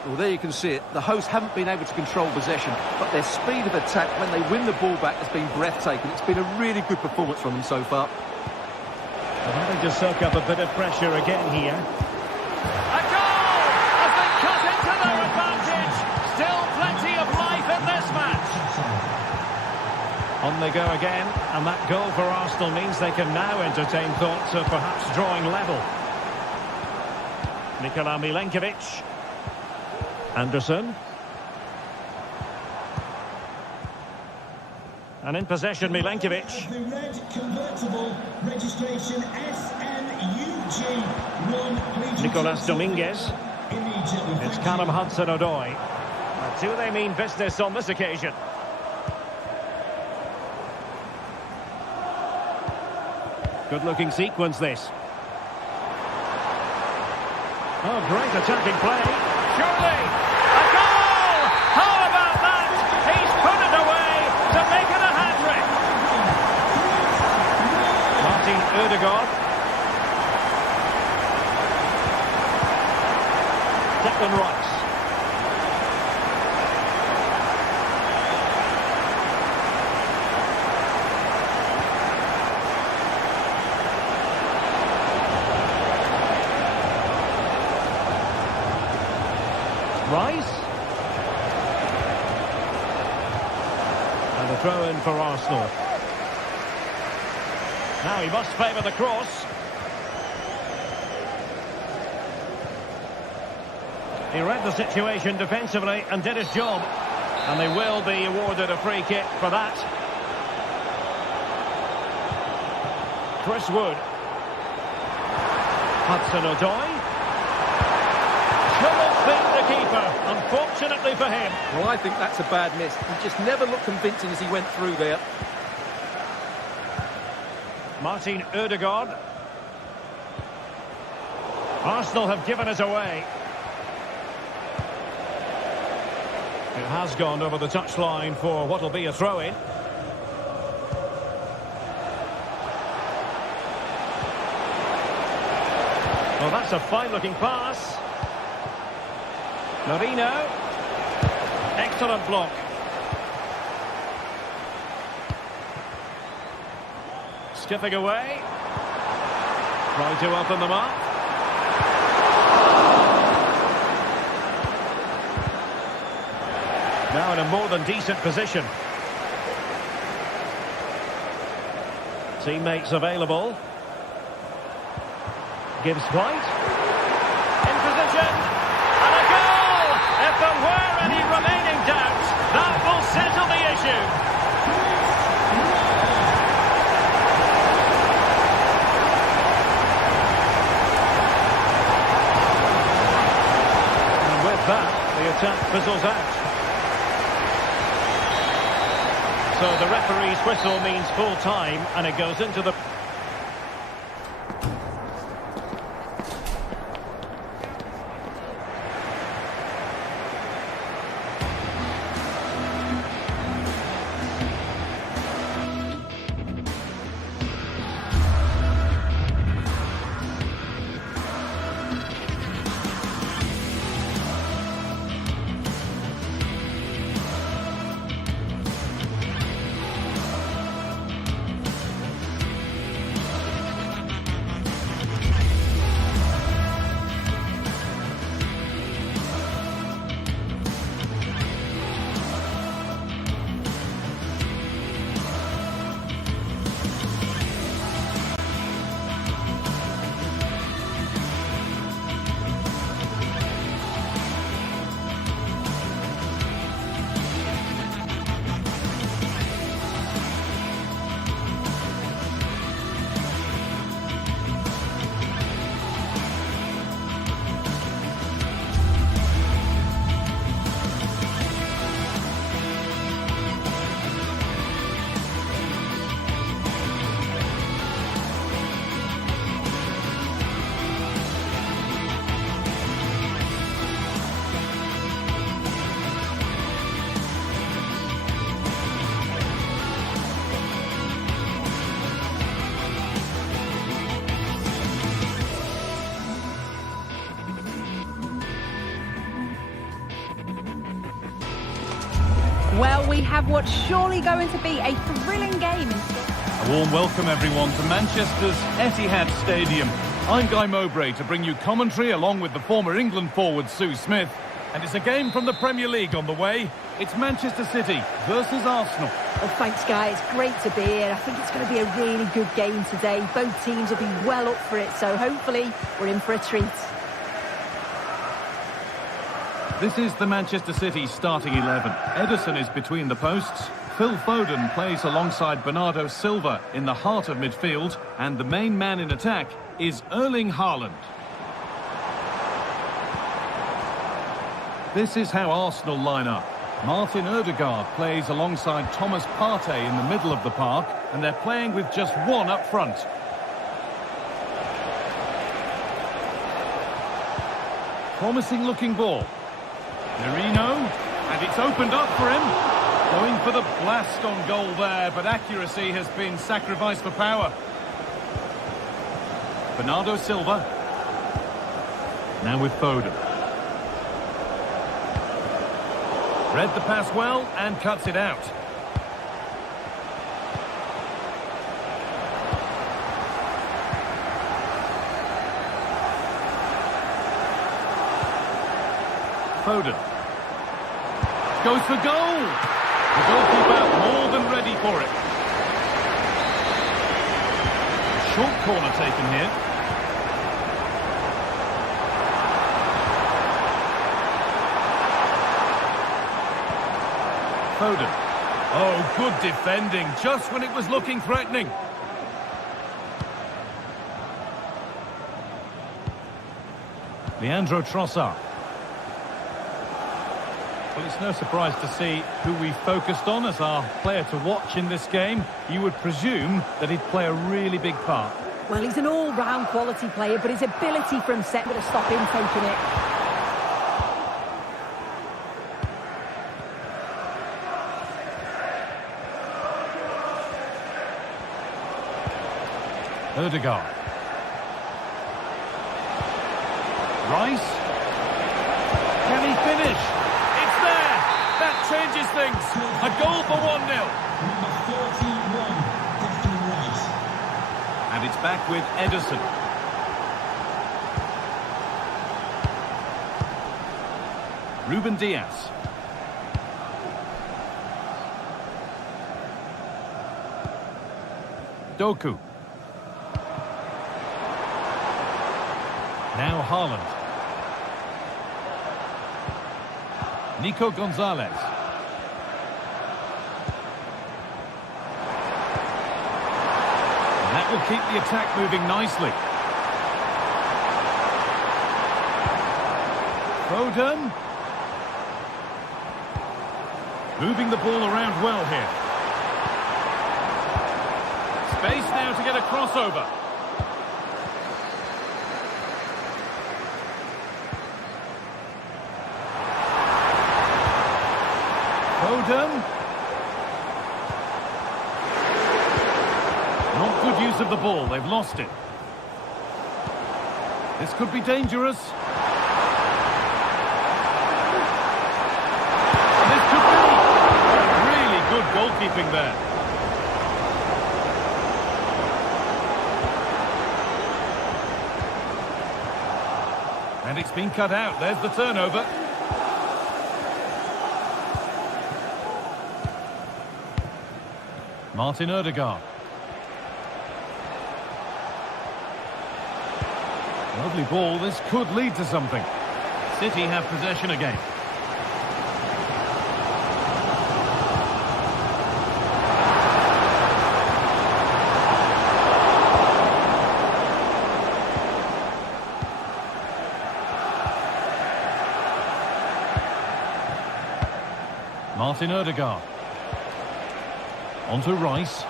Well, there you can see it. The hosts haven't been able to control possession, but their speed of attack when they win the ball back has been breathtaking. It's been a really good performance from them so far. They're having to soak up a bit of pressure again here. A goal! As they cut into their advantage! Still plenty of life in this match! On they go again, and that goal for Arsenal means they can now entertain thoughts of perhaps drawing level. Nikola Milenkovic. Anderson. And in possession, Milenkovic. The red convertible registration SNUG1. Nicolas Dominguez. It's Callum Hudson-Odoi. Do they mean business on this occasion? Good-looking sequence, this. Oh, great attacking play. Surely! A goal! How about that? He's put it away to make it a hat-trick. Martin Ødegaard. Declan Rice. Rice. And a throw-in for Arsenal. Now he must favour the cross. He read the situation defensively and did his job. And they will be awarded a free kick for that. Chris Wood. Hudson-Odoi. Couldn't beat the keeper, unfortunately for him. Well, I think that's a bad miss. He just never looked convincing as he went through there. Martin Ødegaard. Arsenal have given it away. It has gone over the touchline for what will be a throw-in. Well, that's a fine-looking pass. Marino. Excellent block. Skipping away. Trying to open them up. Now in a more than decent position. Teammates available. Gives White. In position. And a goal! If there were any remaining doubts, that will settle the issue. And with that, the attack fizzles out. So the referee's whistle means full time, and it goes into the... Well, we have what's surely going to be a thrilling game. A warm welcome, everyone, to Manchester's Etihad Stadium. I'm Guy Mowbray to bring you commentary along with the former England forward Sue Smith. And it's a game from the Premier League on the way. It's Manchester City versus Arsenal. Well, thanks, Guy. It's great to be here. I think it's going to be a really good game today. Both teams will be well up for it, so hopefully we're in for a treat. This is the Manchester City starting 11. Ederson is between the posts. Phil Foden plays alongside Bernardo Silva in the heart of midfield. And the main man in attack is Erling Haaland. This is how Arsenal line up. Martin Ødegaard plays alongside Thomas Partey in the middle of the park, and they're playing with just one up front. Promising looking ball. Merino, and it's opened up for him. Going for the blast on goal there, but accuracy has been sacrificed for power. Bernardo Silva. Now with Foden. Read the pass well and cuts it out. Foden. Goes for goal! The goalkeeper more than ready for it. Short corner taken here. Foden. Oh, good defending, just when it was looking threatening. Leandro Trossard. Well, it's no surprise to see who we focused on as our player to watch in this game. You would presume that he'd play a really big part. Well, he's an all-round quality player, but his ability from set to stop him taking it. Ødegaard. Rice. Can he finish? It's there! That changes things. A goal for 1-0. Number 41, Declan Rice. And it's back with Ederson. Ruben Diaz. Doku. Now Haaland. Nico Gonzalez. And that will keep the attack moving nicely. Foden. Moving the ball around well here. Space now to get a crossover. Foden. Not good use of the ball, they've lost it. This could be dangerous. This could be. Really good goalkeeping there. And it's been cut out, there's the turnover. Martin Ødegaard. Lovely ball, this could lead to something. City have possession again. Martin Ødegaard. On to Rice. The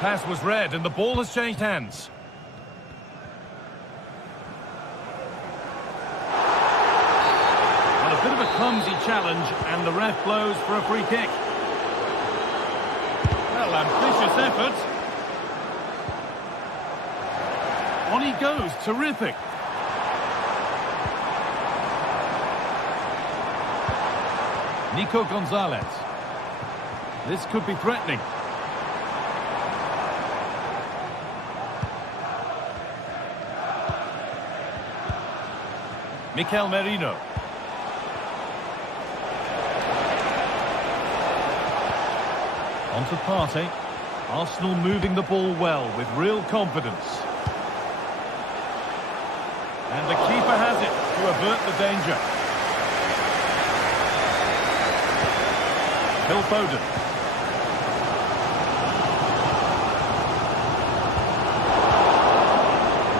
pass was read and the ball has changed hands. Well, a bit of a clumsy challenge and the ref blows for a free kick. Well, ambitious effort. On he goes, terrific. Nico Gonzalez. This could be threatening. Mikel Merino. On to Partey. Arsenal moving the ball well with real confidence. And the keeper has it to avert the danger. Phil Foden.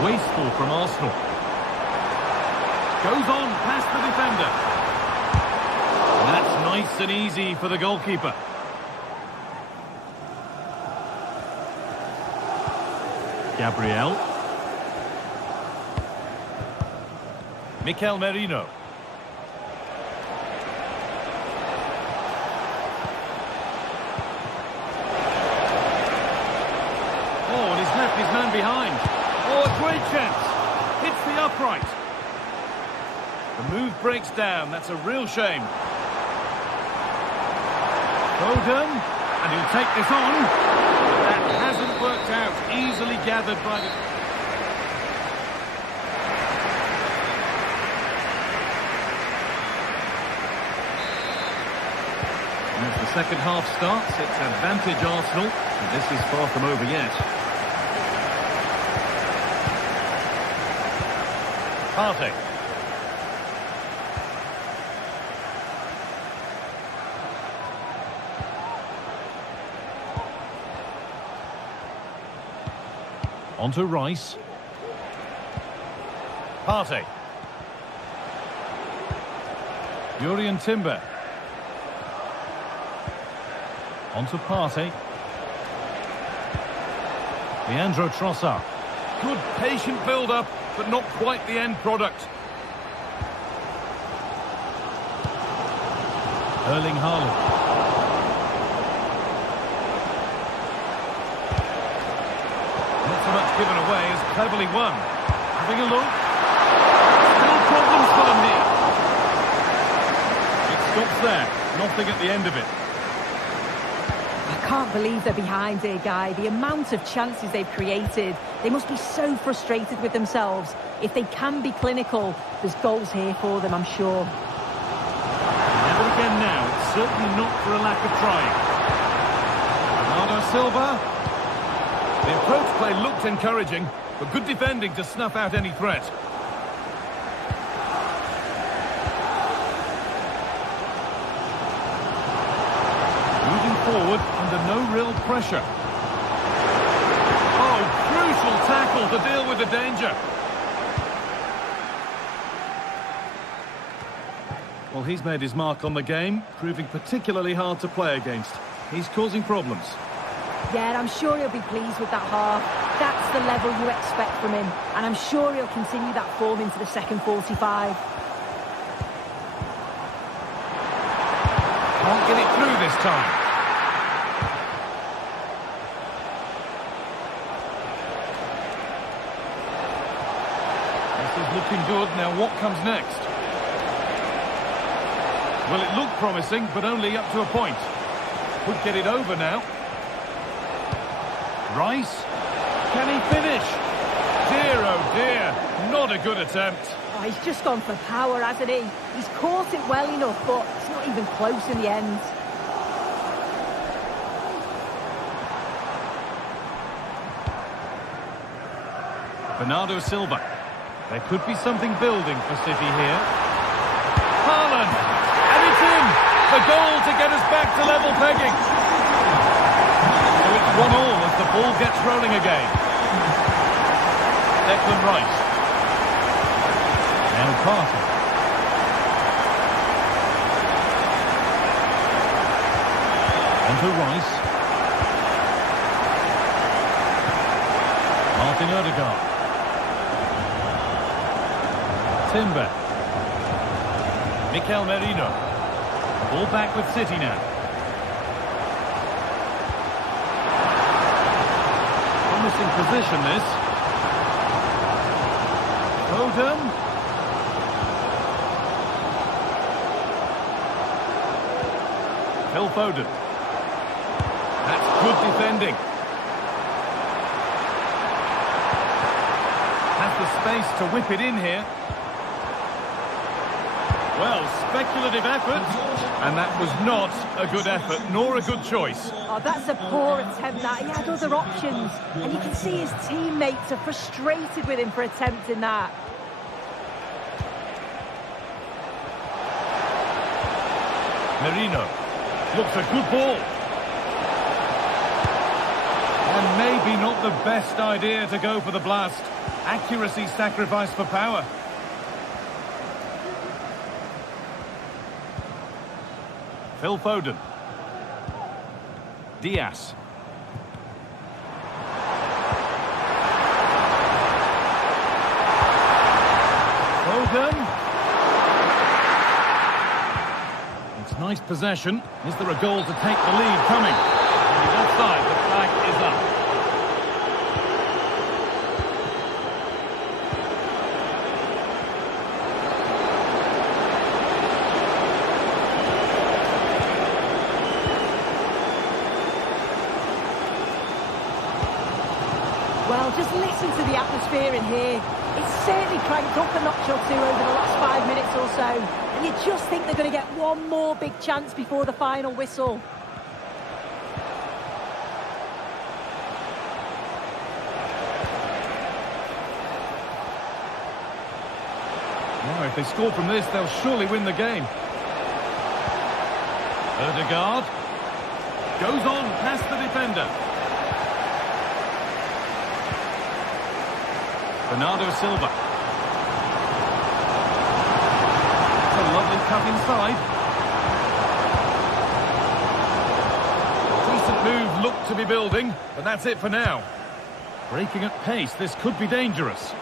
Wasteful from Arsenal. Goes on past the defender. And that's nice and easy for the goalkeeper. Gabriel. Mikel Merino. Oh, and he's left his man behind. Oh, a great chance. Hits the upright. The move breaks down. That's a real shame. Foden. And he'll take this on. That hasn't worked out. Easily gathered by the... And as the second half starts, it's advantage Arsenal. And this is far from over yet. Partey. On to Rice. Partey. Jurriën Timber. On to Partey. Leandro Trossard. Good patient build-up, but not quite the end product. Erling Haaland. Not so much given away as cleverly won. Having a look. Still problems for them here. It stops there. Nothing at the end of it. I can't believe they're behind here, Guy. The amount of chances they've created. They must be so frustrated with themselves. If they can be clinical, there's goals here for them, I'm sure. Never again now. It's certainly not for a lack of trying. Bernardo Silva. The approach play looked encouraging, but good defending to snuff out any threat. Moving forward under no real pressure. Oh, crucial tackle to deal with the danger. Well, he's made his mark on the game, proving particularly hard to play against. He's causing problems. Yeah, I'm sure he'll be pleased with that half. That's the level you expect from him. And I'm sure he'll continue that form into the second 45. Can't get it through this time. This is looking good. Now what comes next? Well, it looked promising, but only up to a point. Could get it over now. Rice. Can he finish? Dear, oh dear. Not a good attempt. Oh, he's just gone for power, hasn't he? He's caught it well enough, but it's not even close in the end. Bernardo Silva. There could be something building for City here. Haaland. And it's in. The goal to get us back to level pegging. So it's 1-1 as the ball gets rolling again. Declan Rice. Now Partey. On to Rice. Martin Odegaard. Timber. Mikel Merino. Ball back with City now. Promising position this. Foden. Phil Foden. That's good defending. Has the space to whip it in here. Well, speculative effort, and that was not a good effort, nor a good choice. Oh, that's a poor attempt, that. He had other options, and you can see his teammates are frustrated with him for attempting that. Merino. Looks a good ball. And maybe not the best idea to go for the blast. Accuracy sacrificed for power. Phil Foden. Diaz. Foden. It's nice possession. Is there a goal to take the lead coming? He's offside. The flag is up. Well, just listen to the atmosphere in here. It's certainly cranked up a notch or two over the last 5 minutes or so. And you just think they're going to get one more big chance before the final whistle. Now, if they score from this, they'll surely win the game. Odegaard. Goes on past the defender. Bernardo Silva. It's a lovely cut inside. Decent move looked to be building, but that's it for now. Breaking at pace, this could be dangerous.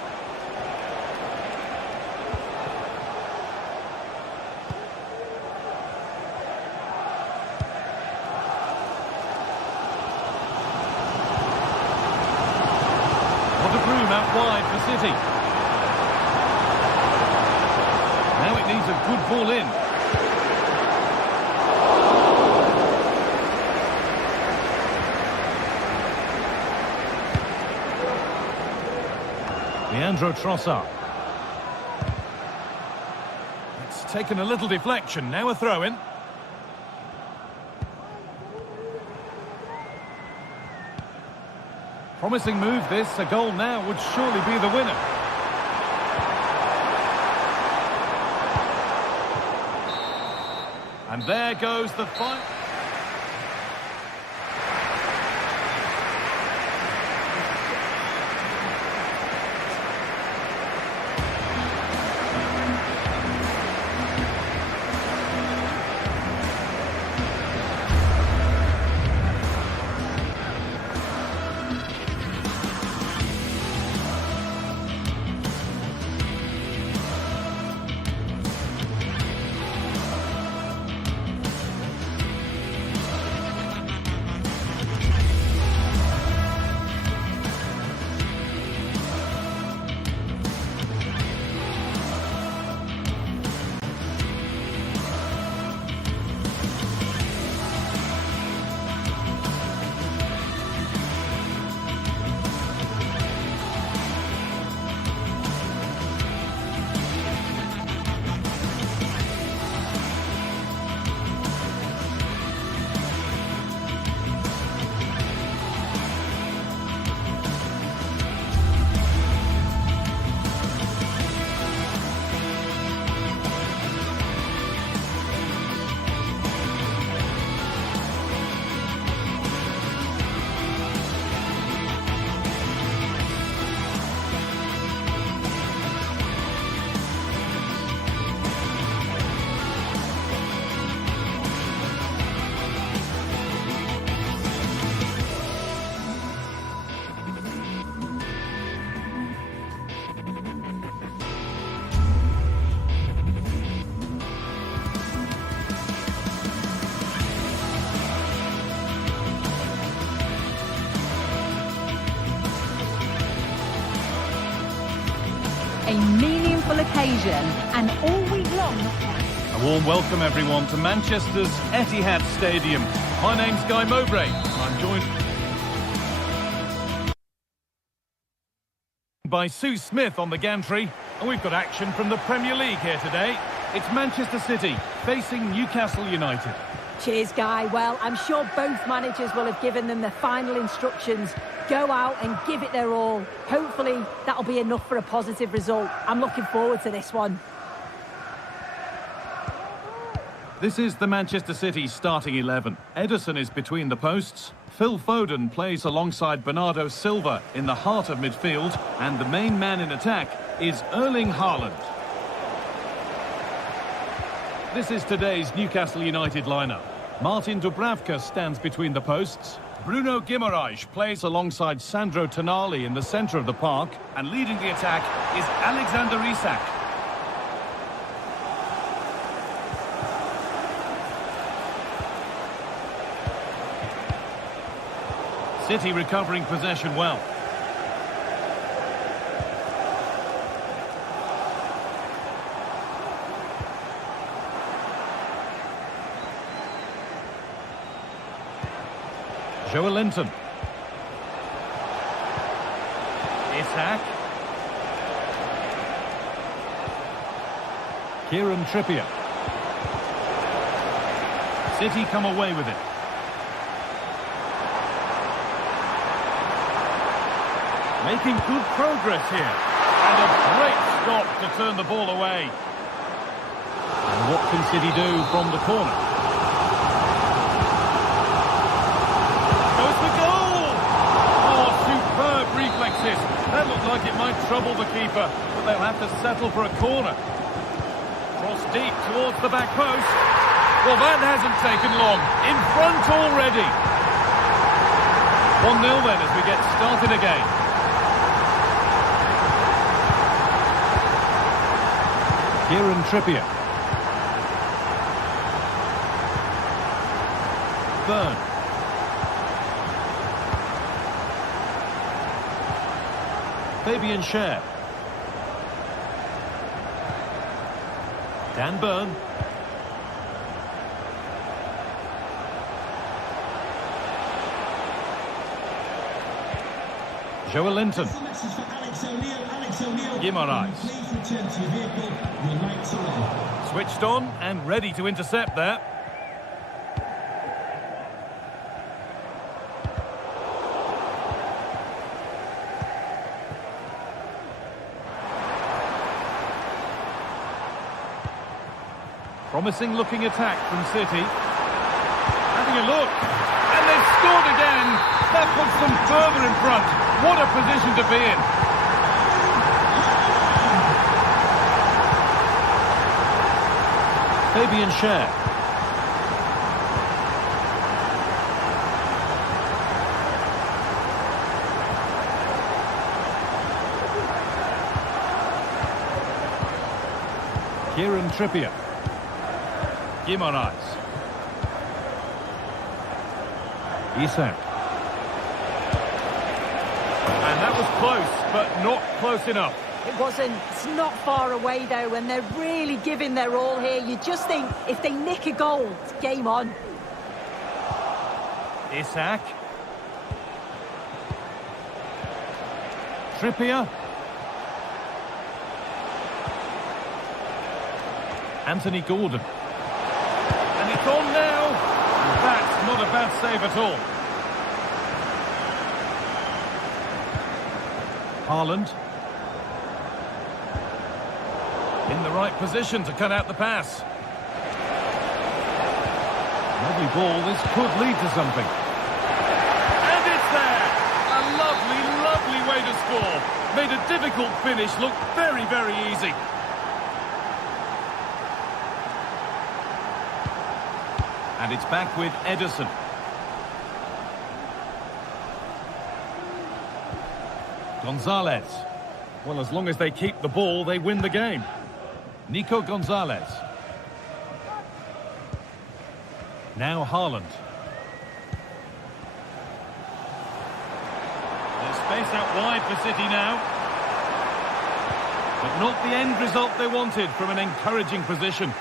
Out wide for City. Now it needs a good ball in. Leandro Trossard. It's taken a little deflection. Now a throw-in. Promising move this, a goal now would surely be the winner. And there goes the fight. A meaningful occasion, and all week long. A warm welcome, everyone, to Manchester's Etihad Stadium. My name's Guy Mowbray. I'm joined by Sue Smith on the gantry, and we've got action from the Premier League here today. It's Manchester City facing Newcastle United. Cheers, Guy. Well, I'm sure both managers will have given them the final instructions. Go out and give it their all. Hopefully, that'll be enough for a positive result. I'm looking forward to this one. This is the Manchester City starting 11. Ederson is between the posts. Phil Foden plays alongside Bernardo Silva in the heart of midfield. And the main man in attack is Erling Haaland. This is today's Newcastle United lineup. Martin Dubravka stands between the posts. Bruno Guimaraes plays alongside Sandro Tonali in the centre of the park. And leading the attack is Alexander Isak. City recovering possession well. Joelinton. Isak. Kieran Trippier. City come away with it. Making good progress here. And a great stop to turn the ball away. And what can City do from the corner? Goes for goal! Oh, superb reflexes. That looked like it might trouble the keeper, but they'll have to settle for a corner. Cross deep towards the back post. Well, that hasn't taken long. In front already. 1-0 then as we get started again. Kieran Trippier. Burn. Fabian Schär. Dan Burn. Joelinton. Guimaraes. Switched on and ready to intercept there. Promising looking attack from City. Having a look. And they've scored again. That puts them further in front. What a position to be in. Fabian Schär. Kieran Trippier. Guimaraes. Isak. And that was close, but not close enough. It wasn't. It's not far away, though, and they're really giving their all here. You just think, if they nick a goal, it's game on. Isak. Trippier. Anthony Gordon. And it's on now. And that's not a bad save at all. Haaland. In the right position to cut out the pass. Lovely ball. This could lead to something. And it's there. A lovely, lovely way to score. Made a difficult finish look very, very easy. And it's back with Ederson. Gonzalez. Well, as long as they keep the ball, they win the game. Nico Gonzalez. Now Haaland. There's space out wide for City now. But not the end result they wanted from an encouraging position.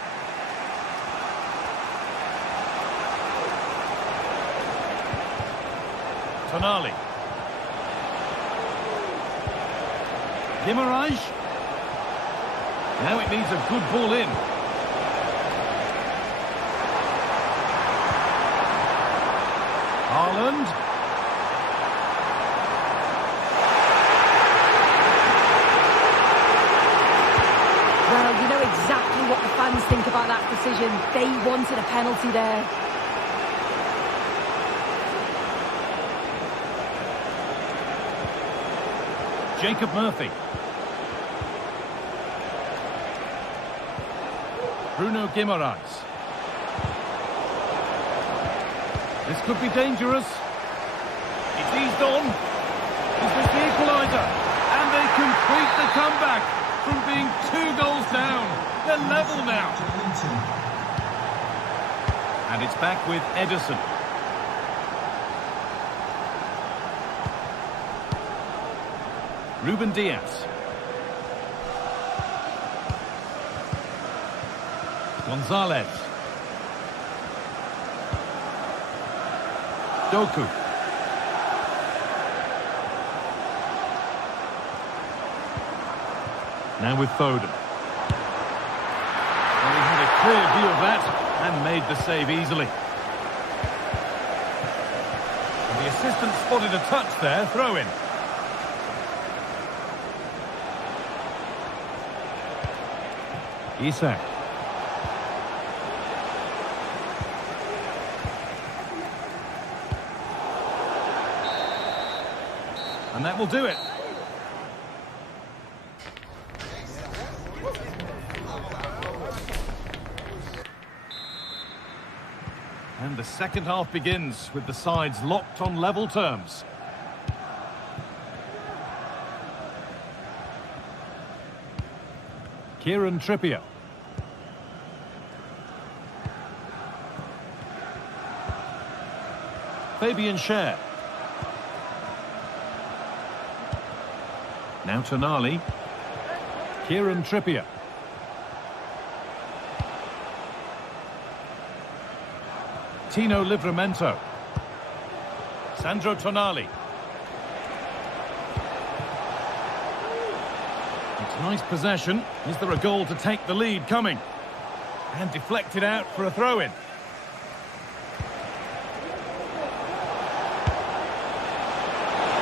Tonali. Guimaraes. Now it needs a good ball in. Haaland. Well, you know exactly what the fans think about that decision. decision. They wanted a penalty there. Jacob Murphy. Bruno Guimaraes. This could be dangerous. It's eased on. Is this the equaliser? And they complete the comeback from being 2 goals down. They're level now. And it's back with Ederson. Ruben Diaz. Gonzalez. Doku. Now with Foden. Well, he had a clear view of that and made the save easily. And the assistant spotted a touch there, throw in. Isak. And that will do it. And the second half begins with the sides locked on level terms. Kieran Trippier. Fabian Schär. Now Tonali. Kieran Trippier. Tino Livramento. Sandro Tonali. It's nice possession. Is there a goal to take the lead coming? And deflected out for a throw-in.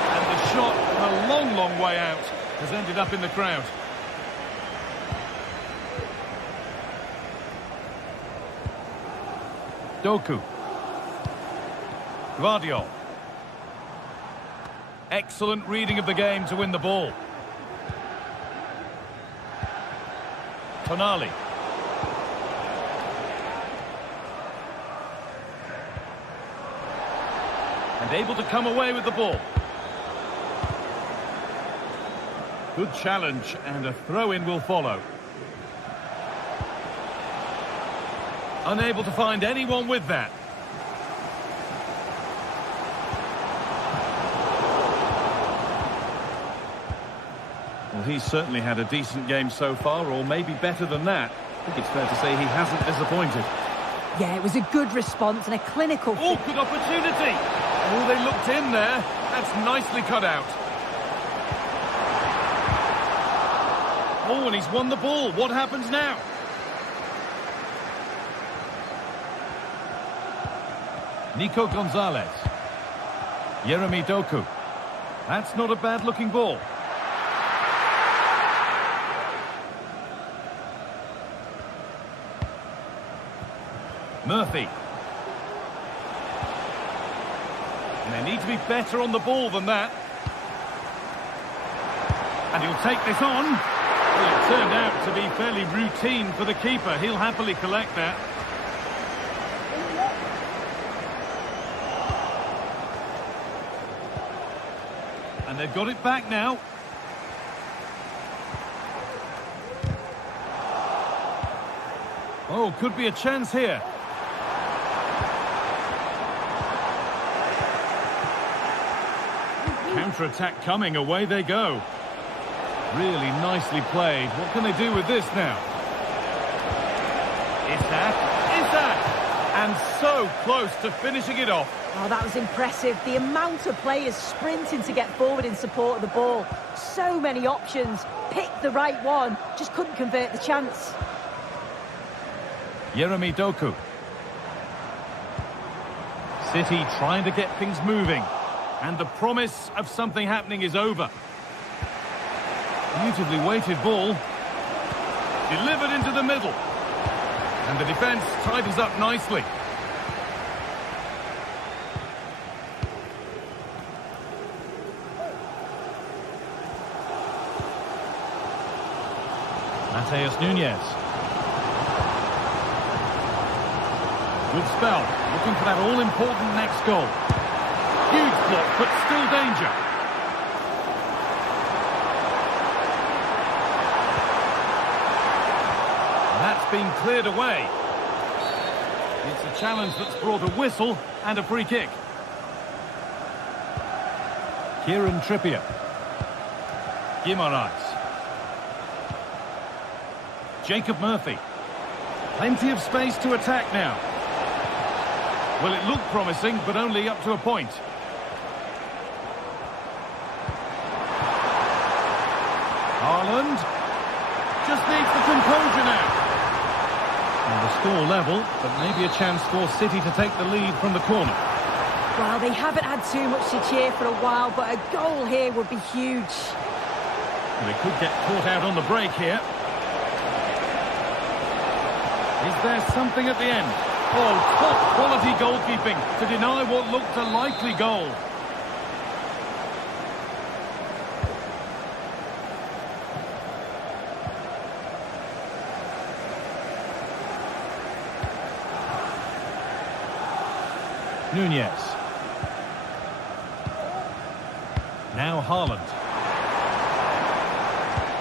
And the shot from a long, long way out has ended up in the crowd. Doku. Guardiol. Excellent reading of the game to win the ball. Tonali. And able to come away with the ball. Good challenge, and a throw-in will follow. Unable to find anyone with that. Well, he's certainly had a decent game so far, or maybe better than that. I think it's fair to say he hasn't disappointed. Yeah, it was a good response and a clinical... Oh, good opportunity! Oh, they looked in there. That's nicely cut out. Oh, and he's won the ball. What happens now? Nico Gonzalez. Jeremy Doku. That's not a bad-looking ball. Murphy. And they need to be better on the ball than that. And he'll take this on. Well, it turned out to be fairly routine for the keeper. He'll happily collect that. And they've got it back now. Oh, could be a chance here. Counter-attack coming, away they go. Really nicely played. What can they do with this now? Isak! And so close to finishing it off. Oh, that was impressive. The amount of players sprinting to get forward in support of the ball. So many options. Picked the right one. Just couldn't convert the chance. Jeremy Doku. City trying to get things moving. And the promise of something happening is over. Beautifully weighted ball. Delivered into the middle. And the defence tidies up nicely. Mateus Nunes. Good spell, looking for that all-important next goal. Huge block, but still danger. And that's been cleared away. It's a challenge that's brought a whistle and a free kick. Kieran Trippier. Guimaraes. Jacob Murphy. Plenty of space to attack now. Well, it looked promising, but only up to a point. Haaland just needs the composure now. And the score level, but maybe a chance for City to take the lead from the corner. Well, they haven't had too much to cheer for a while, but a goal here would be huge. And they could get caught out on the break here. Is there something at the end? Oh, top quality goalkeeping to deny what looked a likely goal. Nunez. Now Haaland.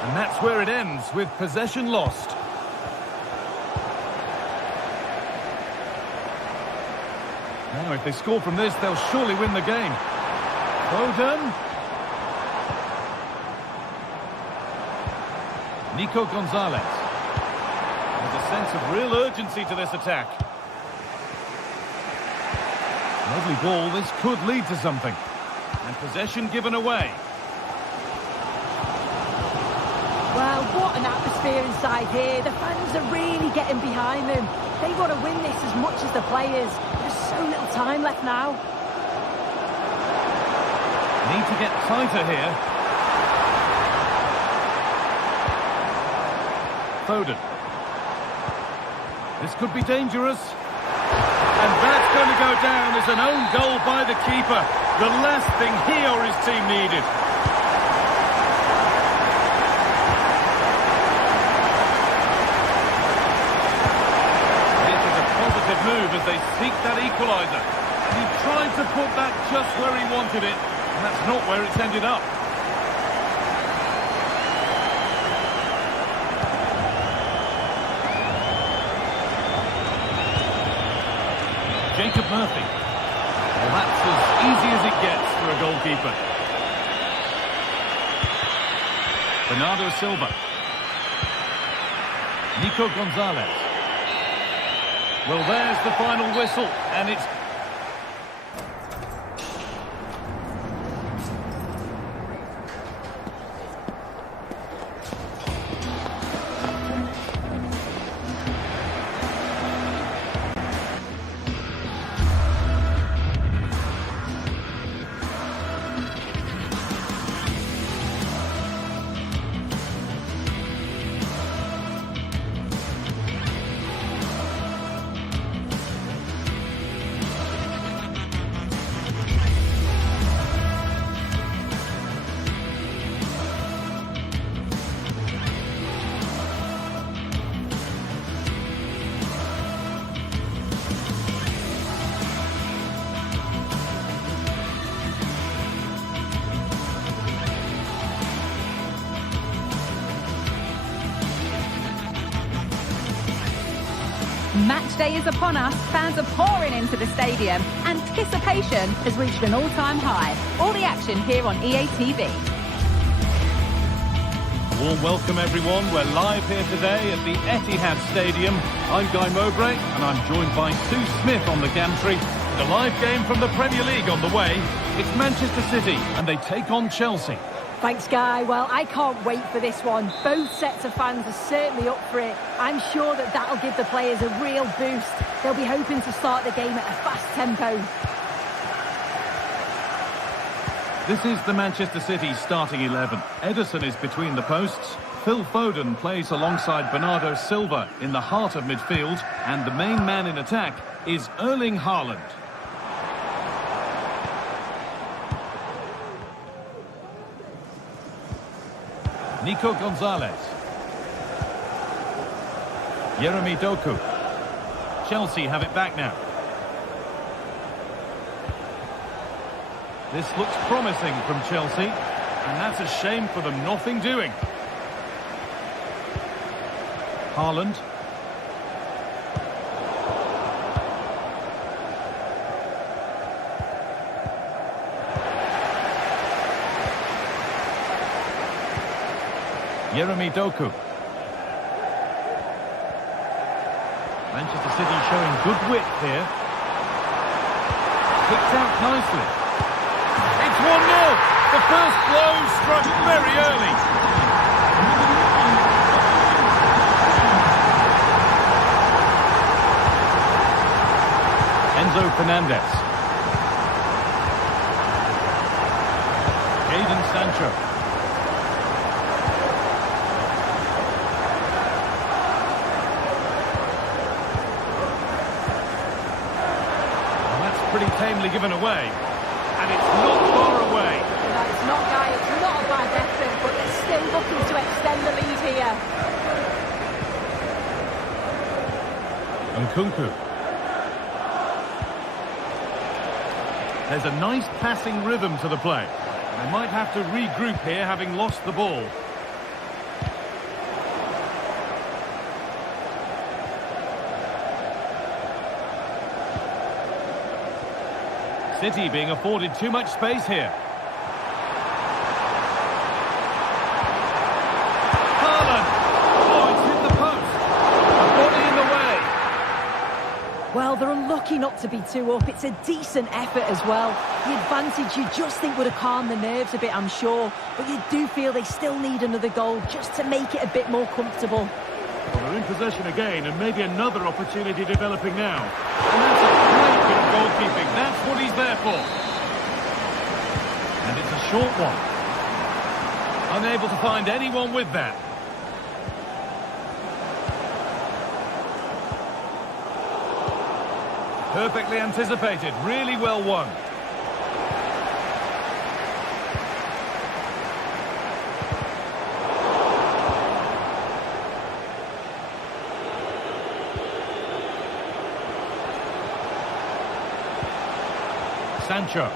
And that's where it ends, with possession lost. Now, if they score from this, they'll surely win the game. Foden. Nico Gonzalez. There's a sense of real urgency to this attack. Lovely ball, this could lead to something. And possession given away. Well, what an atmosphere inside here. The fans are really getting behind them. They want to win this as much as the players. There's so little time left now. Need to get tighter here. Foden. This could be dangerous. And that's going to go down as an own goal by the keeper. The last thing he or his team needed. Move as they seek that equaliser. He tried to put that just where he wanted it, and that's not where it's ended up. Jacob Murphy. Well, that's as easy as it gets for a goalkeeper. Bernardo Silva. Nico Gonzalez. Well, there's the final whistle, and it's... Match day is upon us. Fans are pouring into the stadium. Anticipation has reached an all-time high. All the action here on EA TV. Warm welcome, everyone. We're live here today at the Etihad Stadium. I'm Guy Mowbray, and I'm joined by Sue Smith on the gantry. The live game from the Premier League on the way. It's Manchester City, and they take on Chelsea. Thanks, Guy. Well, I can't wait for this one. Both sets of fans are certainly up for it. I'm sure that that'll give the players a real boost. They'll be hoping to start the game at a fast tempo. This is the Manchester City starting 11. Ederson is between the posts. Phil Foden plays alongside Bernardo Silva in the heart of midfield. And the main man in attack is Erling Haaland. Nico Gonzalez. Jeremy Doku. Chelsea have it back now. This looks promising from Chelsea, and that's a shame for them. Nothing doing. Haaland. Jeremy Doku. Manchester City showing good width here. Kicked out nicely. It's 1-0. The first blow struck very early. Enzo Fernandez. Jadon Sancho. Pretty tamely given away, and it's not far away. No, it's not, Guy. It's not a bad effort, but they're still looking to extend the lead here. Nkunku. There's a nice passing rhythm to the play. They might have to regroup here, having lost the ball. City being afforded too much space here. Haaland! Oh, it's hit the post. A body in the way. Well, they're unlucky not to be 2 up. It's a decent effort as well. The advantage you just think would have calmed the nerves a bit, I'm sure. But you do feel they still need another goal just to make it a bit more comfortable. Well, they're in possession again, and maybe another opportunity developing now. And that's a great bit of goalkeeping. That's what he's there for. And it's a short one. Unable to find anyone with that. Perfectly anticipated. Really well won. Sancho.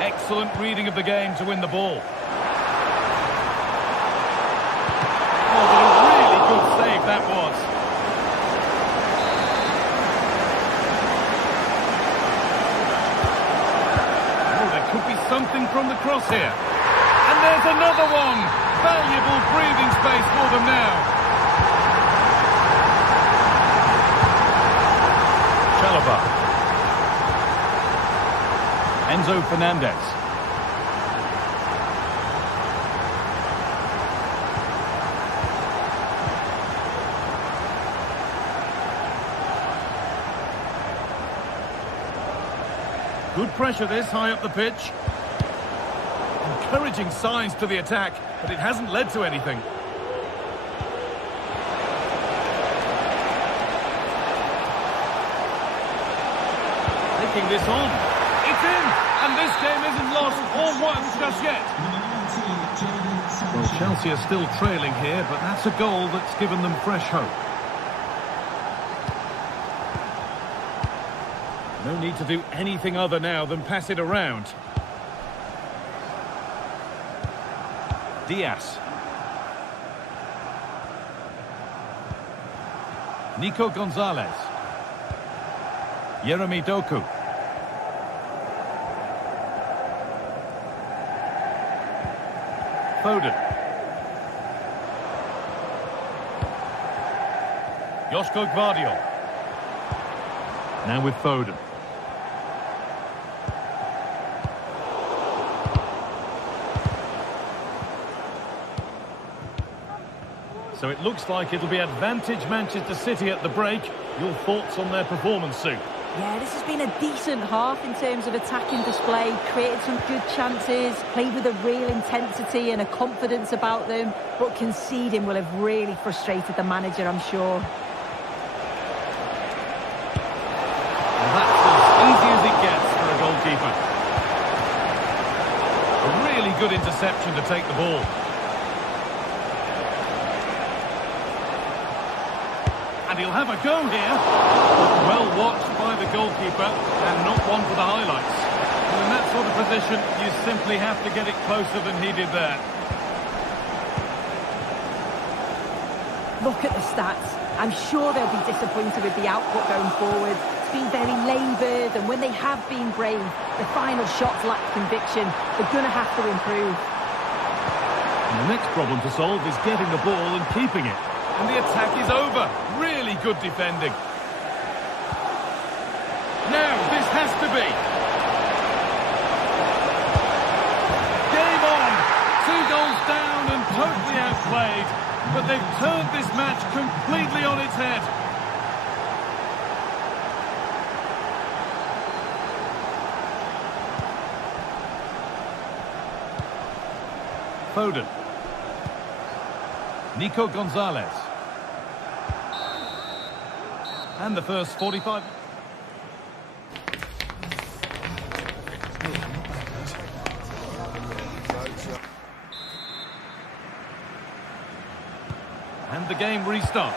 Excellent reading of the game to win the ball. Oh, what a really good save that was. Oh, there could be something from the cross here. And there's another one. Valuable breathing space for them now. Chalobah. Enzo Fernandez. Good pressure this high up the pitch. Encouraging signs to the attack, but it hasn't led to anything. Taking this on. It's in, and this game isn't lost or won just yet. Well, Chelsea are still trailing here, but that's a goal that's given them fresh hope. No need to do anything other now than pass it around. Diaz. Nico Gonzalez. Jeremy Doku. Foden. Josko Gvardiol. Now with Foden. So it looks like it'll be advantage Manchester City at the break. Your thoughts on their performance, Sue? Yeah, this has been a decent half in terms of attacking display, created some good chances, played with a real intensity and a confidence about them, but conceding will have really frustrated the manager, I'm sure. And that's as easy as it gets for a goalkeeper. A really good interception to take the ball. And he'll have a go here. Well watched by the goalkeeper and not one for the highlights. Well, in that sort of position, you simply have to get it closer than he did there. Look at the stats. I'm sure they'll be disappointed with the output going forward. It's been very laboured, and when they have been brave, the final shots lack conviction. They're going to have to improve. And the next problem to solve is getting the ball and keeping it. And the attack is over. Really good defending. Now, this has to be. Game on. 2 goals down and totally outplayed. But they've turned this match completely on its head. Foden. Nico Gonzalez. And the first 45. And the game restarts.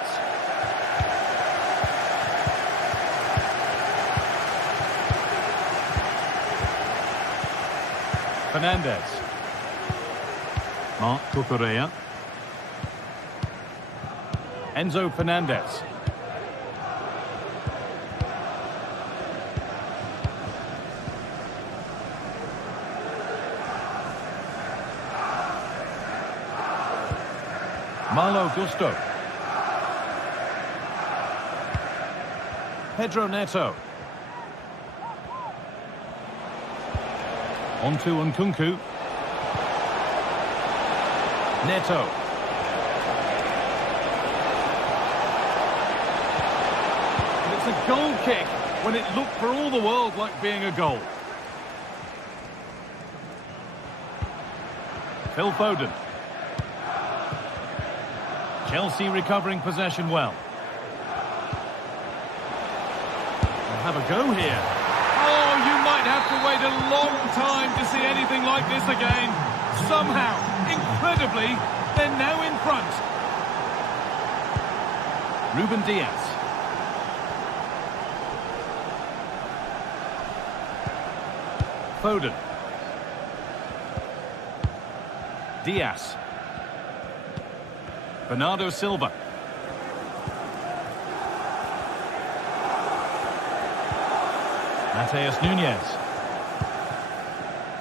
Fernandez. Marc Cucurella. Enzo Fernandez. Malo Gusto. Pedro Neto. On to Nkunku. Neto. And it's a goal kick when it looked for all the world like being a goal. Phil Foden. Chelsea recovering possession well. They'll have a go here. Oh, you might have to wait a long time to see anything like this again. Somehow, incredibly, they're now in front. Ruben Diaz. Foden. Diaz. Bernardo Silva. Mateus Nunes.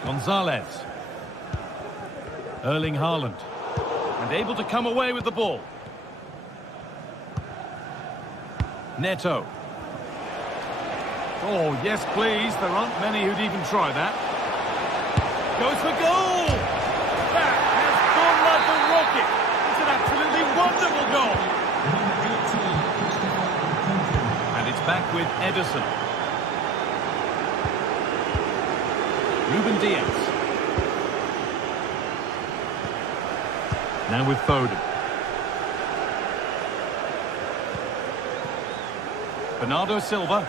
Gonzalez. Erling Haaland. And able to come away with the ball. Neto. Oh, yes, please. There aren't many who'd even try that. Goes for goal! That has gone like a rocket. It's an absolutely wonderful goal. And it's back with Ederson. Ruben Diaz. Now with Foden. Bernardo Silva.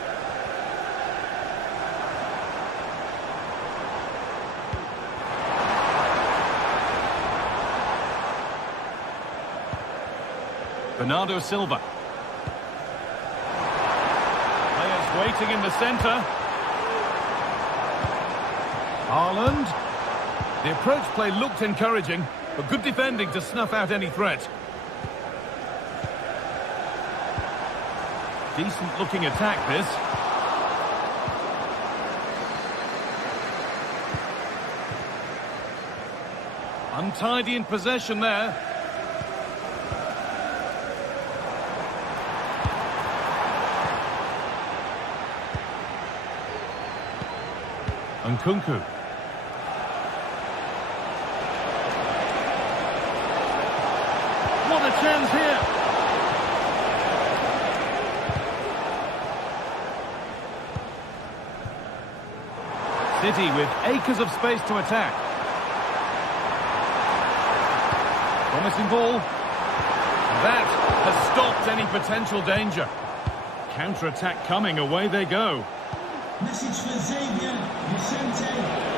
Bernardo Silva. Players waiting in the centre. Haaland. The approach play looked encouraging, but good defending to snuff out any threat. Decent looking attack, this. Untidy in possession there. Nkunku. What a chance here. City with acres of space to attack. Promising ball. That has stopped any potential danger. Counter-attack coming, away they go. Message for Xavier Vicente,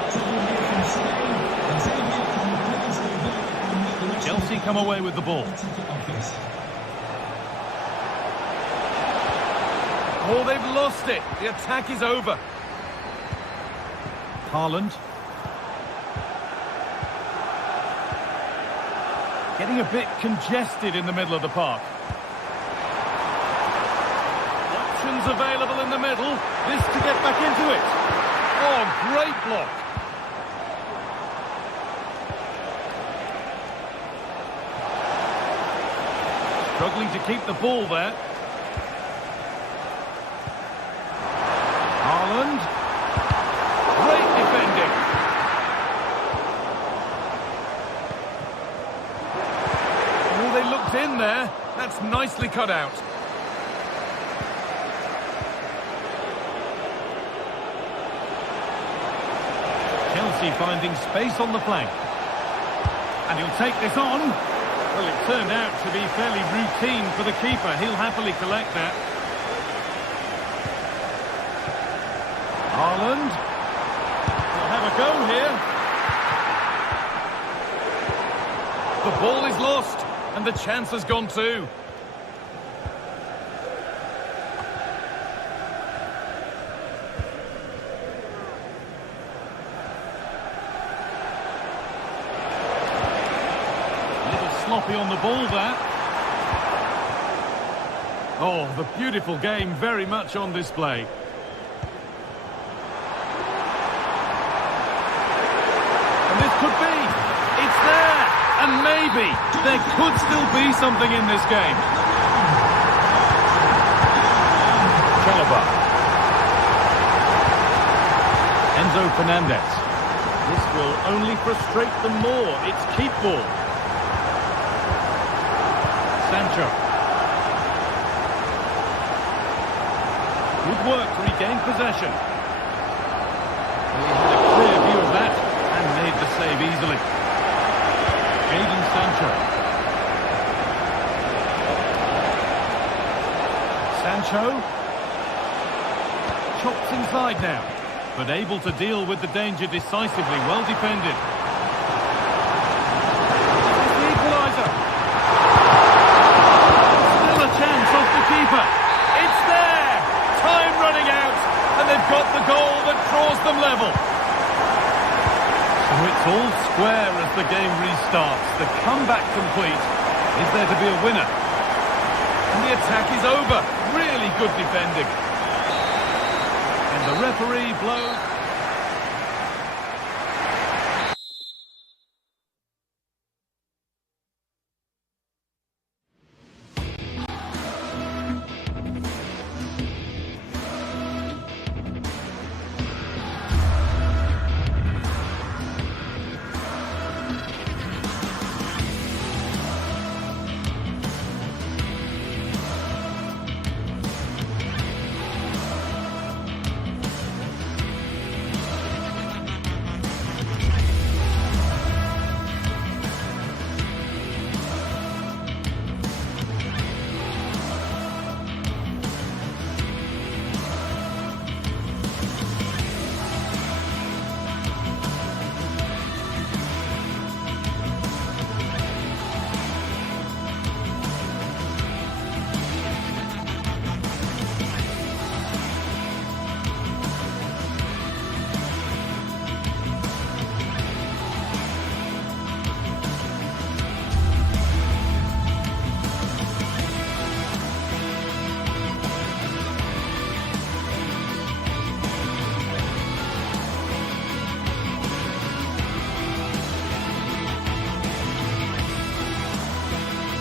travelling here from Spain. And Xavier can please go back and make the rest. Chelsea come away with the ball. Ticket office. Oh, they've lost it. The attack is over. Haaland. Getting a bit congested in the middle of the park. Options available in the middle. This to get back into it. Oh, great block. Struggling to keep the ball there. Haaland. Great defending. Oh, they looked in there. That's nicely cut out. Chelsea finding space on the flank. And he'll take this on. Well, it turned out to be fairly routine for the keeper. He'll happily collect that. Haaland. He'll have a go here. The ball is lost, and the chance has gone too. Sloppy on the ball there. Oh, the beautiful game very much on display. And this could be. It's there. And maybe there could still be something in this game. Chalobah. Enzo Fernandez. This will only frustrate them more. It's keep ball. Sancho. Good work to regain possession. He had a clear view of that and made the save easily. Jadon Sancho. Sancho. Chops inside now, but able to deal with the danger decisively. Well defended. It's the equaliser. Keeper. It's there! Time running out, and they've got the goal that draws them level. So it's all square as the game restarts. The comeback complete. Is there to be a winner? And the attack is over. Really good defending. And the referee blows.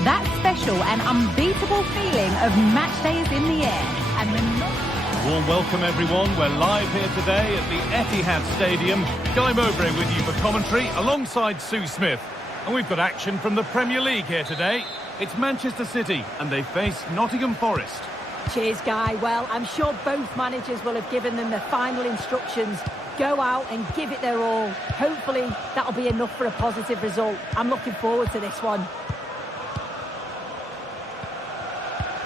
That special and unbeatable feeling of match day is in the air. And the Warm welcome, everyone. We're live here today at the Etihad Stadium. Guy Mowbray with you for commentary alongside Sue Smith. And we've got action from the Premier League here today. It's Manchester City and they face Nottingham Forest. Cheers, Guy. Well, I'm sure both managers will have given them the final instructions. Go out and give it their all. Hopefully, that'll be enough for a positive result. I'm looking forward to this one.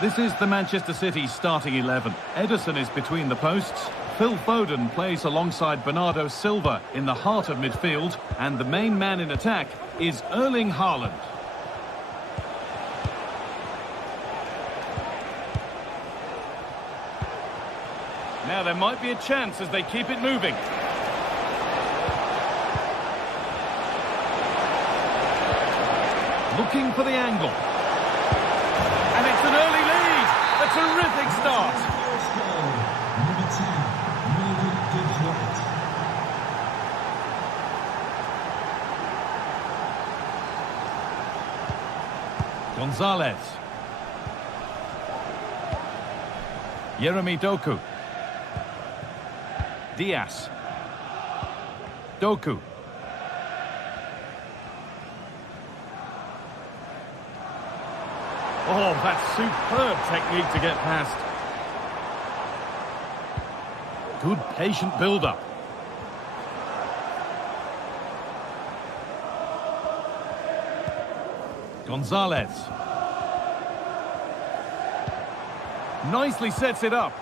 This is the Manchester City starting 11. Ederson is between the posts. Phil Foden plays alongside Bernardo Silva in the heart of midfield. And the main man in attack is Erling Haaland. Now there might be a chance as they keep it moving. Looking for the angle. And it's an early lead. A terrific start. Number 10, Morgan Gibbs-White. Gonzalez. Yeremy Doku. Diaz. Doku. Oh, that's superb technique to get past. Good patient build-up. Gonzalez. Nicely sets it up.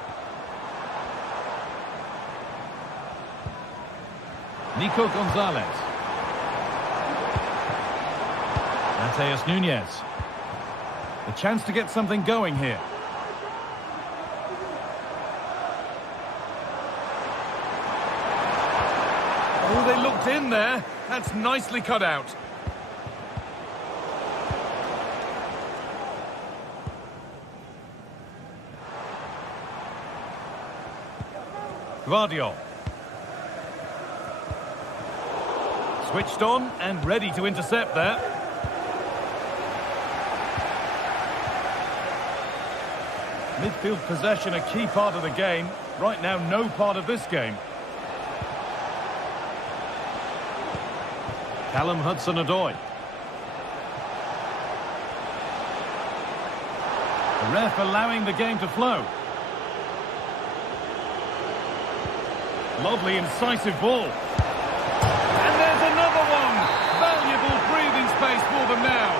Nico Gonzalez. Mateus Nunes. The chance to get something going here. Oh, they looked in there. That's nicely cut out. Gvardiol. Switched on and ready to intercept there. Midfield possession a key part of the game. Right now, no part of this game. Callum Hudson-Odoi. The ref allowing the game to flow. Lovely incisive ball. And there's another one. Valuable breathing space for them now.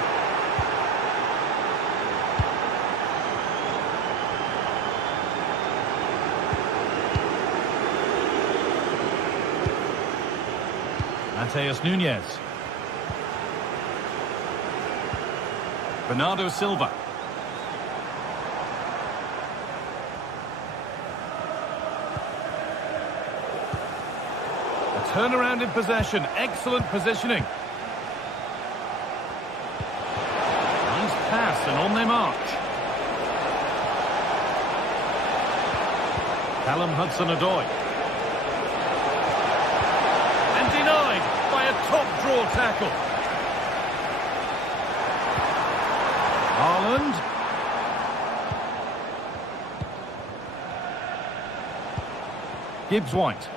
Mateus Nunes. Bernardo Silva. A turnaround in possession. Excellent positioning. Nice pass and on their march. Callum Hudson-Odoi. And denied by a top draw tackle. Haaland. Gibbs-White.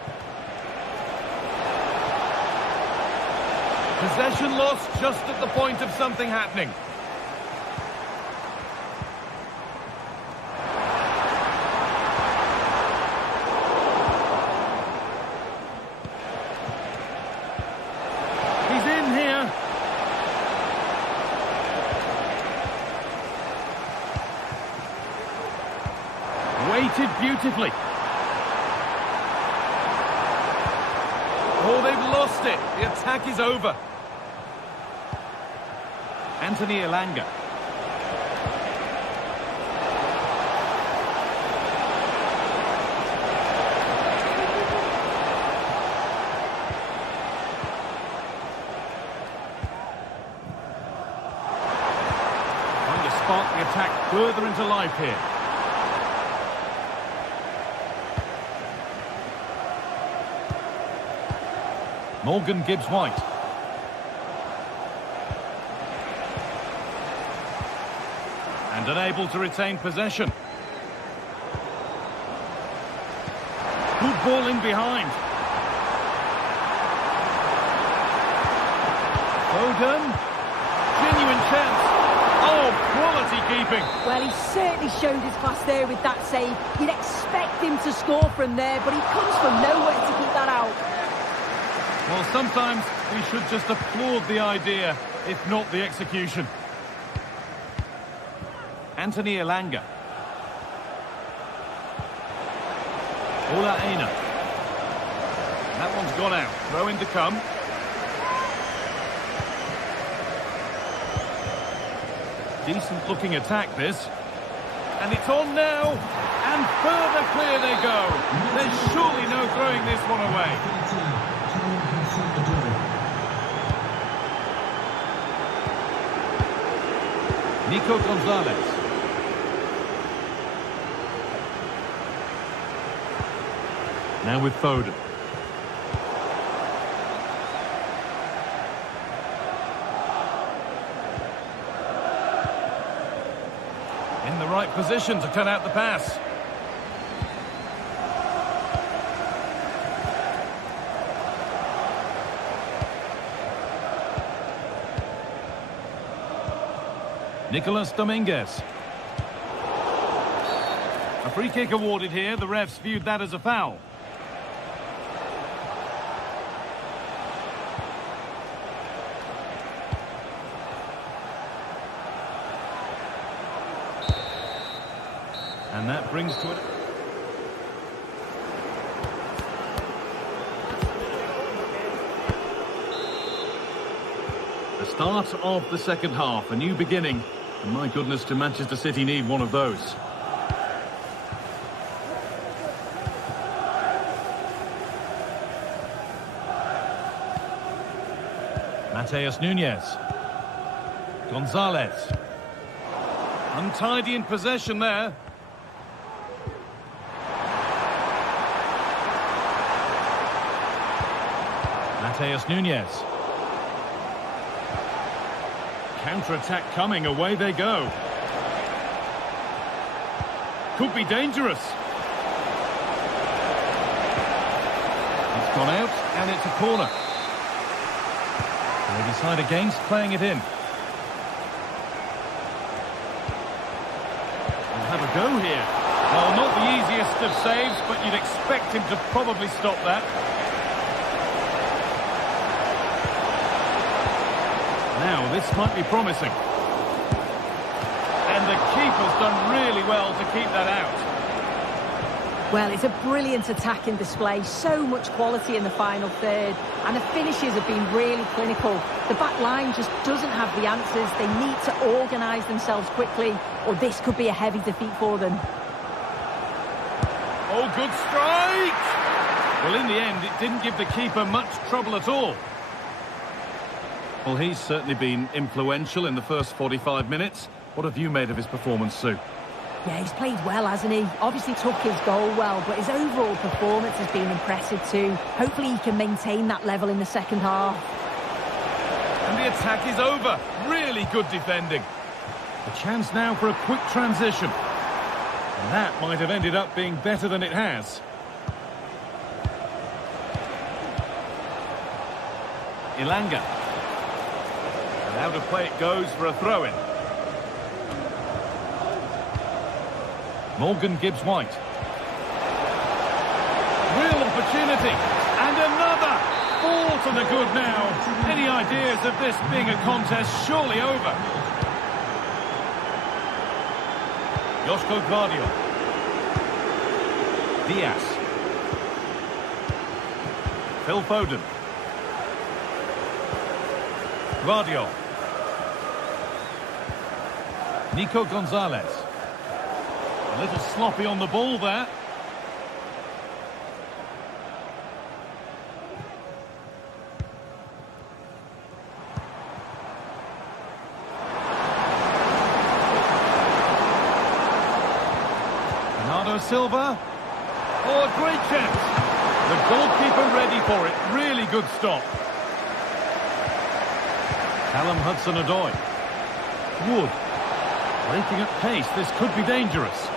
Possession lost just at the point of something happening. He's in here. Weighted beautifully. Oh, they've lost it. The attack is over. Anthony Elanga. Trying to spark the attack further into life here. Morgan Gibbs-White. And unable to retain possession. Good ball in behind. Foden. Genuine chance. Oh, quality keeping. Well, he certainly showed his class there with that save. You'd expect him to score from there, but he comes from nowhere to keep that out. Well, sometimes we should just applaud the idea, if not the execution. Anthony Elanga. Ola Aina. That one's gone out. Throw in to come. Decent looking attack this. And it's on now. And further clear they go. There's surely no throwing this one away. Nico Gonzalez. Now with Foden. In the right position to cut out the pass. Nicolas Dominguez. A free kick awarded here. The refs viewed that as a foul. And that brings to it. The start of the second half, a new beginning. And my goodness, do Manchester City need one of those. Mateus Nunes. Gonzalez. Untidy in possession there. Mateus Nunes. Counter-attack coming, away they go. Could be dangerous. It's gone out, and it's a corner. They decide against playing it in. We'll have a go here. Well, not the easiest of saves, but you'd expect him to probably stop that. Now, this might be promising. And the keeper's done really well to keep that out. Well, it's a brilliant attacking display. So much quality in the final third. And the finishes have been really clinical. The back line just doesn't have the answers. They need to organise themselves quickly, or this could be a heavy defeat for them. Oh, good strike! Well, in the end, it didn't give the keeper much trouble at all. Well, he's certainly been influential in the first 45 minutes. What have you made of his performance, Sue? Yeah, he's played well, hasn't he? Obviously took his goal well, but his overall performance has been impressive too. Hopefully he can maintain that level in the second half. And the attack is over. Really good defending. A chance now for a quick transition. And that might have ended up being better than it has. Elanga. And out of play it goes for a throw-in. Morgan Gibbs-White. Real opportunity. And another. All to the good now. Any ideas of this being a contest surely over? Josko Gvardiol. Diaz. Phil Foden. Gvardiol. Nico Gonzalez. A little sloppy on the ball there. Bernardo Silva. Oh, a great chance. The goalkeeper ready for it. Really good stop. Callum Hudson-Odoi. Wood. Breaking at pace. This could be dangerous.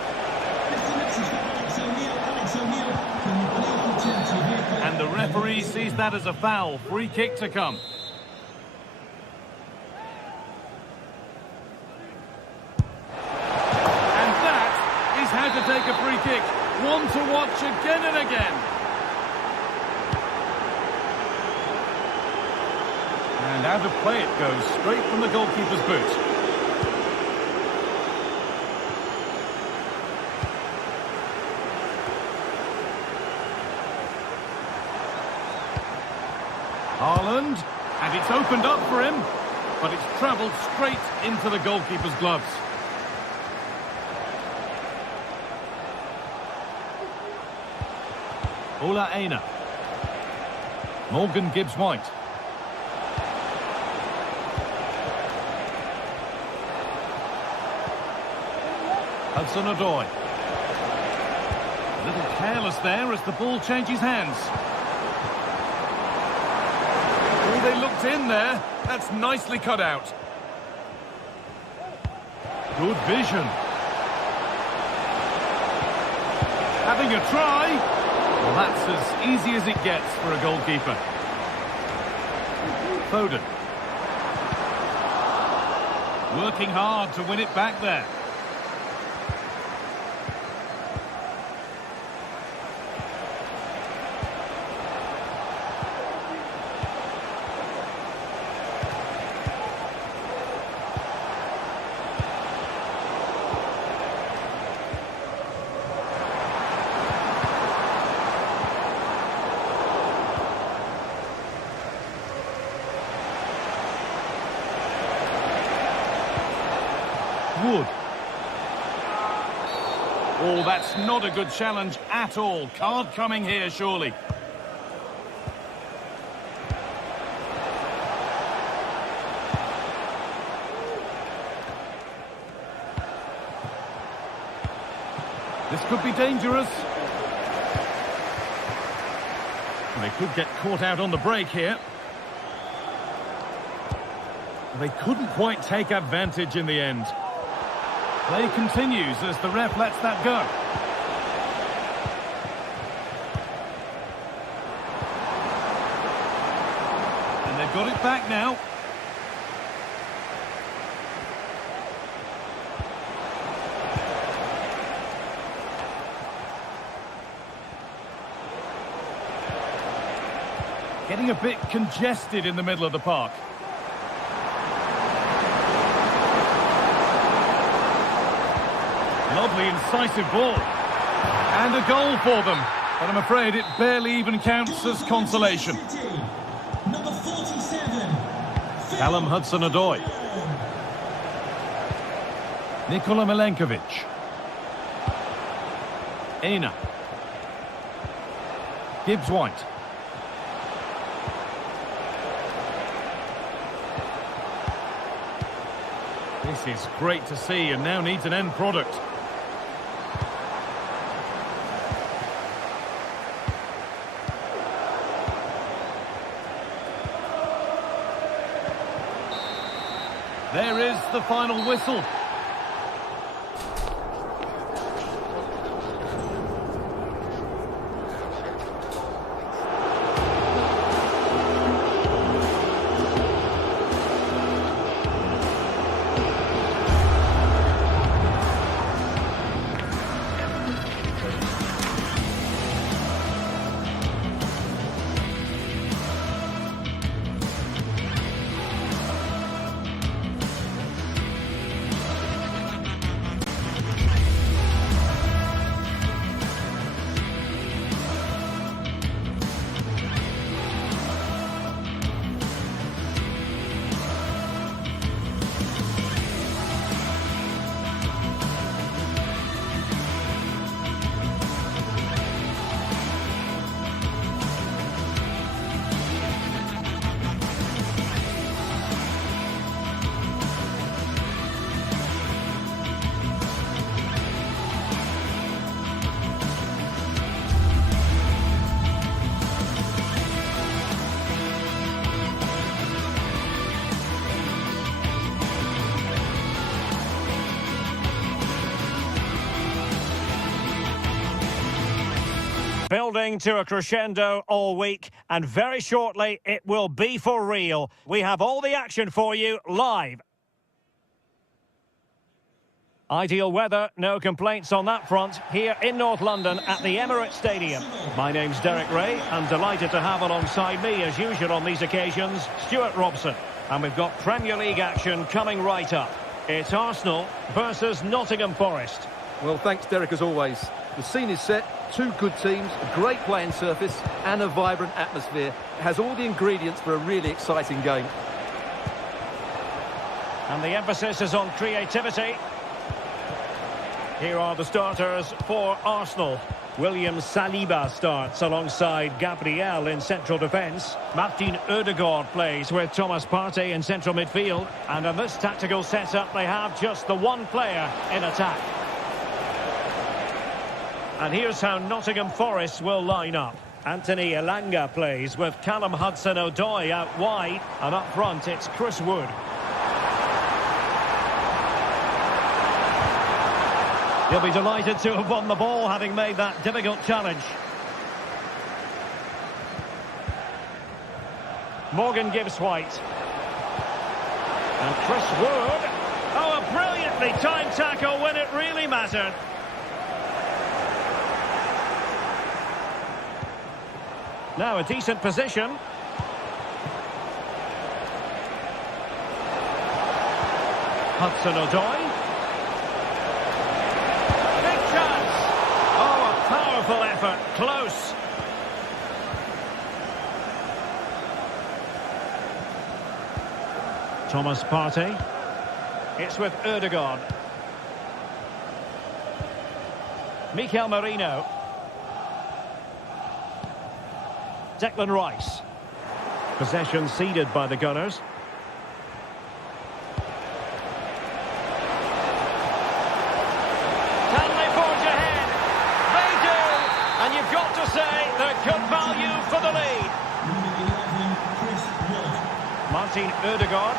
And the referee sees that as a foul. Free kick to come. to take a free kick. One to watch again and again. And out of play it goes, straight from the goalkeeper's boot. Haaland, and it's opened up for him, but it's travelled straight into the goalkeeper's gloves. Ola Aina. Morgan Gibbs-White. Hudson-Odoi. A little careless there as the ball changes hands. Oh, they looked in there. That's nicely cut out. Good vision. Having a try. Well, that's as easy as it gets for a goalkeeper. Foden. Working hard to win it back there. Wood. Oh, that's not a good challenge at all. Card coming here, surely. This could be dangerous. They could get caught out on the break here. They couldn't quite take advantage in the end. Play continues as the ref lets that go. And they've got it back now. Getting a bit congested in the middle of the park. Lovely, incisive ball. And a goal for them. But I'm afraid it barely even counts as consolation. Number 47. Callum Hudson-Odoi. Nikola Milenkovic. Aina. Gibbs-White. This is great to see and now needs an end product. There is the final whistle. Building to a crescendo all week, and very shortly it will be for real. We have all the action for you live. Ideal weather, no complaints on that front, here in North London at the Emirates Stadium. My name's Derek Ray. I'm delighted to have alongside me, as usual on these occasions, Stuart Robson. And we've got Premier League action coming right up. It's Arsenal versus Nottingham Forest. Well, thanks, Derek, as always. The scene is set, two good teams, a great playing surface and a vibrant atmosphere. It has all the ingredients for a really exciting game. And the emphasis is on creativity. Here are the starters for Arsenal. William Saliba starts alongside Gabriel in central defence. Martin Odegaard plays with Thomas Partey in central midfield. And in this tactical setup, they have just the one player in attack. And here's how Nottingham Forest will line up. Anthony Elanga plays with Callum Hudson-Odoi out wide. And up front, it's Chris Wood. He'll be delighted to have won the ball, having made that difficult challenge. Morgan Gibbs White. And Chris Wood. Oh, a brilliantly timed tackle when it really mattered. Now a decent position. Hudson-Odoi. Powerful effort, close. Thomas Partey. It's with Odegaard. Mikel Merino. Declan Rice. Possession ceded by the Gunners. Got to say, they're good value for the lead. Martin Odegaard.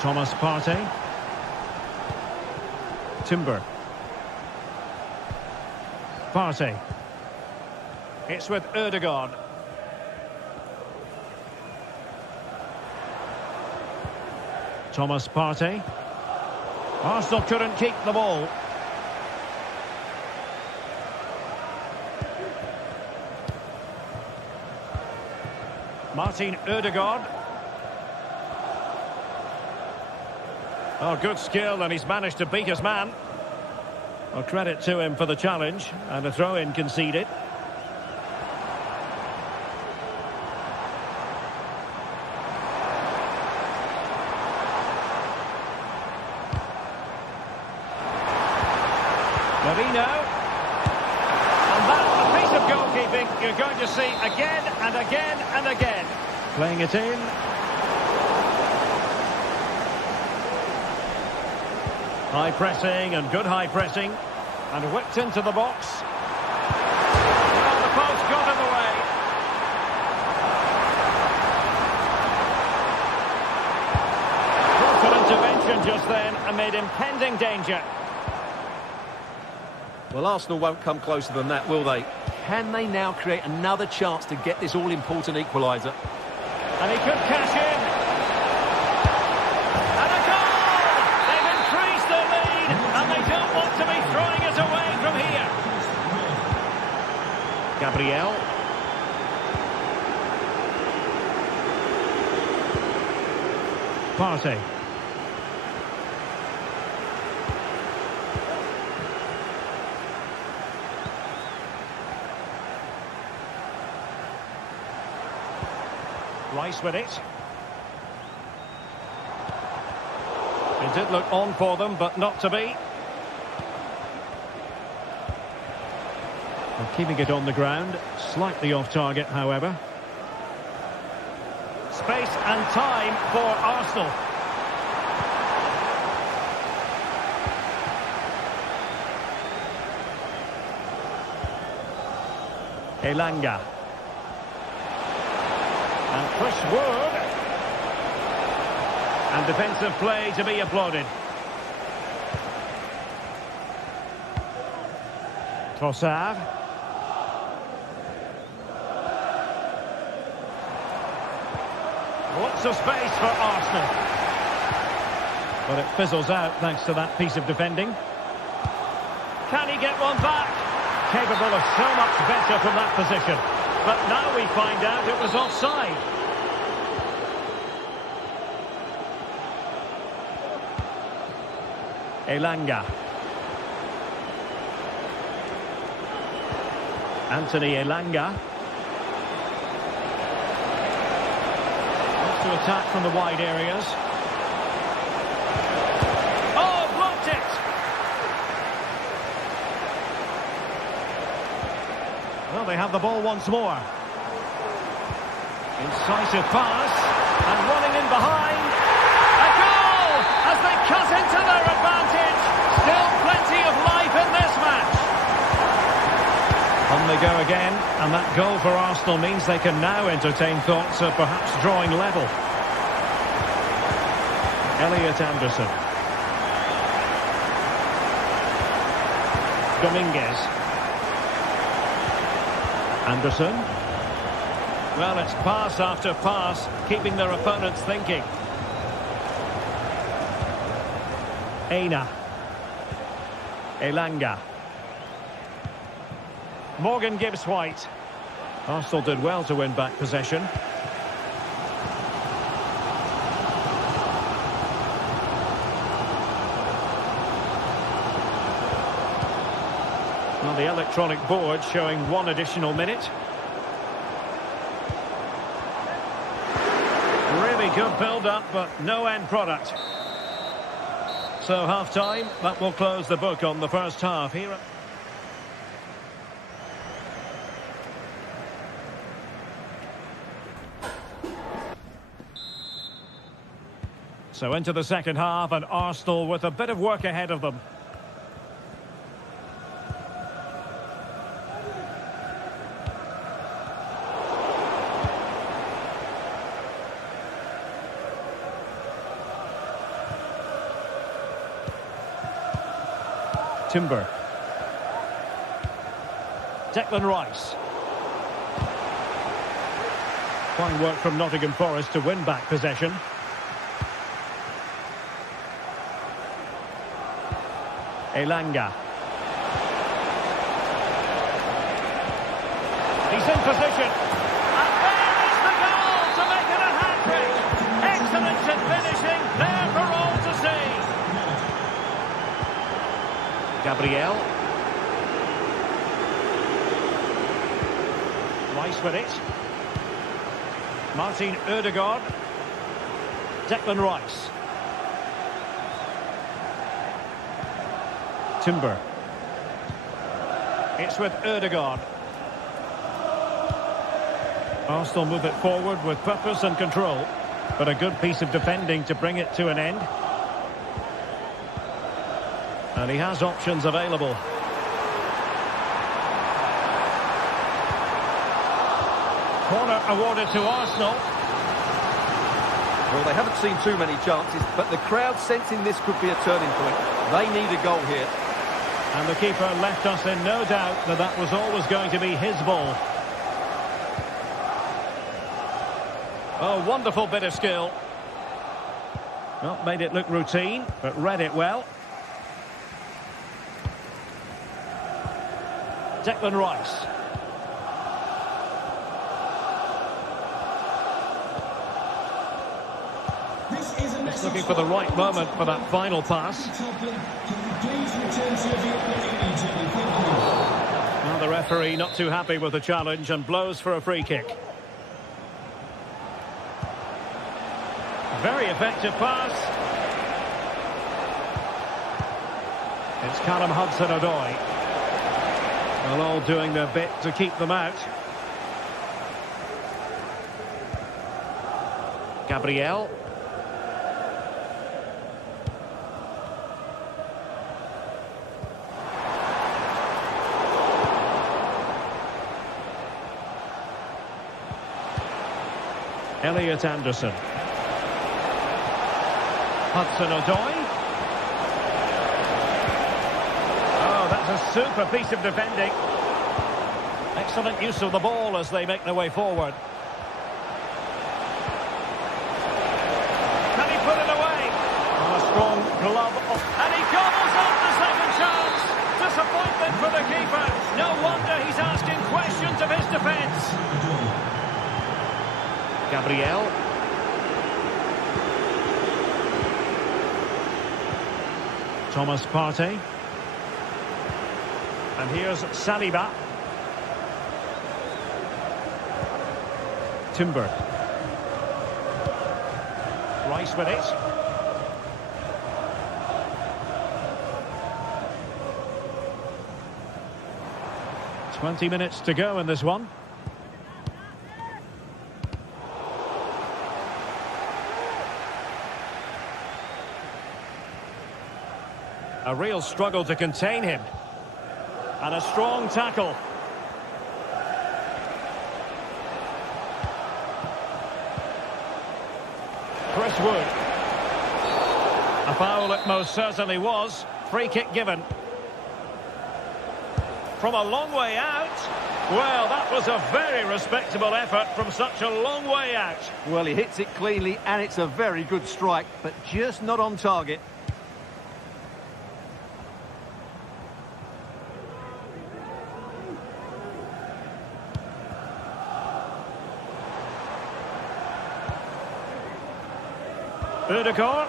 Thomas Partey. Timber. Partey. It's with Odegaard. Thomas Partey. Arsenal couldn't keep the ball. Martin Odegaard. Oh, good skill, and he's managed to beat his man. Well, credit to him for the challenge, and a throw-in conceded. Merino. Goalkeeping you're going to see again and again and again. Playing it in. High pressing and good high pressing. And whipped into the box. Well, the post got in the way. Careful intervention just then amid impending danger. Well, Arsenal won't come closer than that, will they? Can they now create another chance to get this all-important equaliser? And he could cash in. And a goal! They've increased their lead, and they don't want to be throwing it away from here. Gabriel. Partey. Rice with it. It did look on for them, but not to be. They're keeping it on the ground, slightly off target, however. Space and time for Arsenal. Elanga. And Chris Wood. And defensive play to be applauded. Trossard. Lots of space for Arsenal. But it fizzles out thanks to that piece of defending. Can he get one back? Capable of so much better from that position. But now we find out it was offside. Elanga. Anthony Elanga. Wants to attack from the wide areas. Oh, blocked it! Well, they have the ball once more. Incisive pass. And running in behind. A goal! As they cut into their advantage. Still plenty of life in this match. On they go again, and that goal for Arsenal means they can now entertain thoughts of perhaps drawing level. Elliot Anderson. Dominguez. Anderson. Well, it's pass after pass, keeping their opponents thinking. Aina. Elanga. Morgan Gibbs-White. Arsenal did well to win back possession. Well, the electronic board showing 1 additional minute. Really good build-up, but no end product. So half-time, that will close the book on the first half here. So into the second half, and Arsenal with a bit of work ahead of them. Timber. Declan Rice. Fine work from Nottingham Forest to win back possession. Elanga. He's in position. And there is the goal to make it a hat-trick. Excellence in finishing, there for all to see. Gabriel. Rice with it. Martin Ødegaard. Declan Rice. Timber. It's with Ødegaard. Arsenal move it forward with purpose and control, but a good piece of defending to bring it to an end. And he has options available. Corner awarded to Arsenal. Well, they haven't seen too many chances, but the crowd sensing this could be a turning point. They need a goal here. And the keeper left us in no doubt that that was always going to be his ball. Oh, wonderful bit of skill. Not made it look routine, but read it well. Declan Rice. Just looking for the right moment for that final pass. Now the referee not too happy with the challenge and blows for a free kick. Very effective pass. It's Callum Hudson-Odoi. Well, all doing their bit to keep them out. Gabriel. Elliot Anderson. Hudson-Odoi. Oh, that's a super piece of defending. Excellent use of the ball as they make their way forward. Can he put it away? Well, a strong defence. Gabriel. Thomas Partey. And here's Saliba. Timber. Rice with it. "20 minutes to go in this one. A real struggle to contain him. And a strong tackle. Chris Wood. A foul it most certainly was. Free kick given. From a long way out. Well, that was a very respectable effort from such a long way out. Well, he hits it cleanly and it's a very good strike, but just not on target. Ødegaard.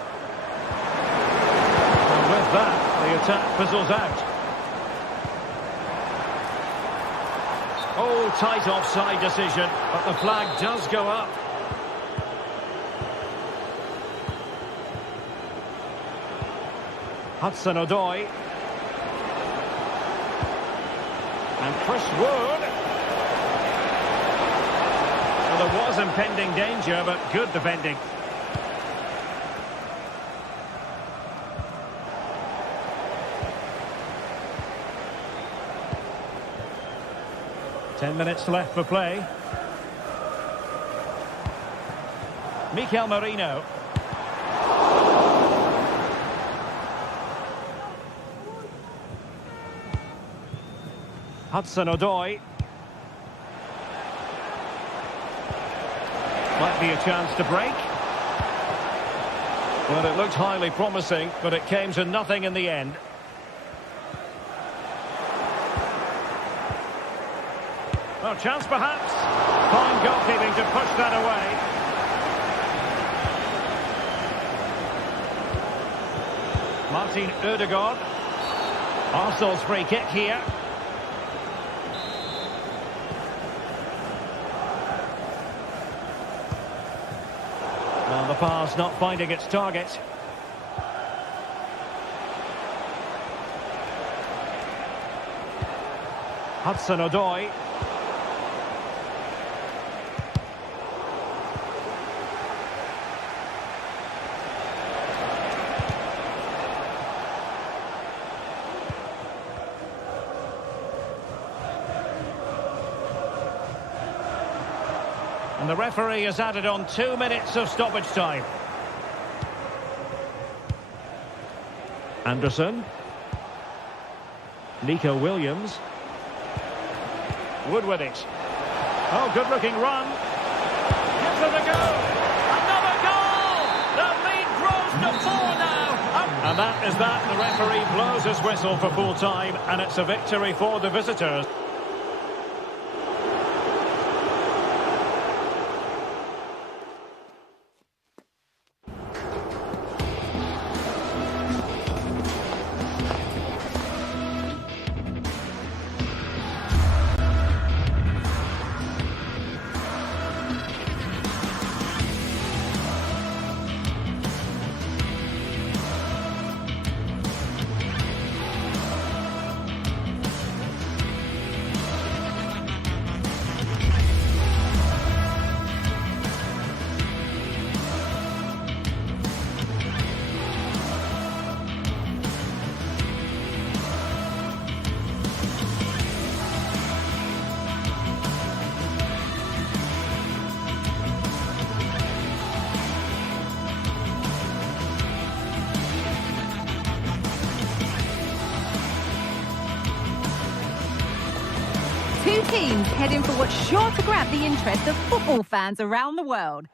And with that, the attack fizzles out. Oh, tight offside decision, but the flag does go up. Hudson-Odoi. And Chris Wood. Well, there was impending danger, but good defending. Ten minutes left for play. Mikel Merino. Hudson-Odoi. Might be a chance to break. Well, it looked highly promising, but it came to nothing in the end. Well, chance perhaps. Fine goalkeeping to push that away. Martin Ødegaard. Arsenal's free kick here. Well, the pass not finding its target. Hudson-Odoi. And the referee has added on 2 minutes of stoppage time. Anderson. Nico Williams. Wood with it. Oh, good-looking run. Gives it a go. Another goal! The lead grows to 4 now. And that is that. The referee blows his whistle for full time, and it's a victory for the visitors. Two teams heading for what's sure to grab the interest of football fans around the world.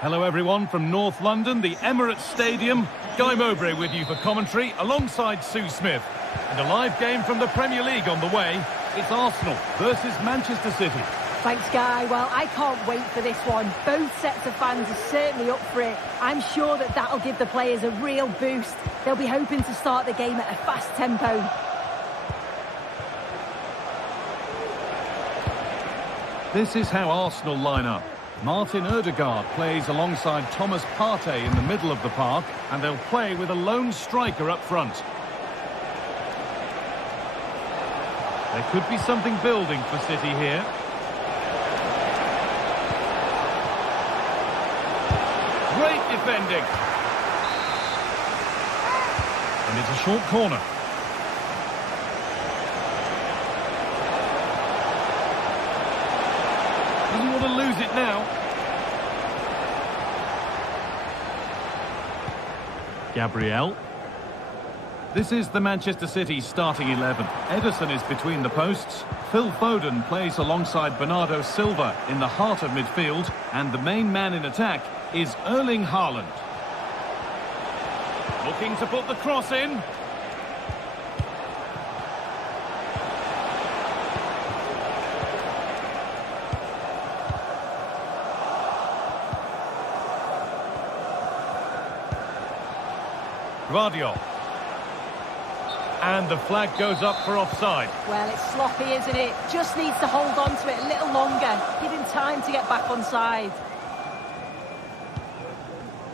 Hello everyone from North London, the Emirates Stadium. Guy Mowbray with you for commentary alongside Sue Smith. And a live game from the Premier League on the way. It's Arsenal versus Manchester City. Thanks, Guy. Well, I can't wait for this one. Both sets of fans are certainly up for it. I'm sure that that'll give the players a real boost. They'll be hoping to start the game at a fast tempo. This is how Arsenal line up. Martin Ødegaard plays alongside Thomas Partey in the middle of the park, and they'll play with a lone striker up front. There could be something building for City here. Great defending. And it's a short corner. Doesn't want to lose it now. Gabriel. This is the Manchester City starting 11. Ederson is between the posts. Phil Foden plays alongside Bernardo Silva in the heart of midfield. And the main man in attack is Erling Haaland. Looking to put the cross in. Guardiola. And the flag goes up for offside. Well, it's sloppy, isn't it? Just needs to hold on to it a little longer. Give him time to get back on side.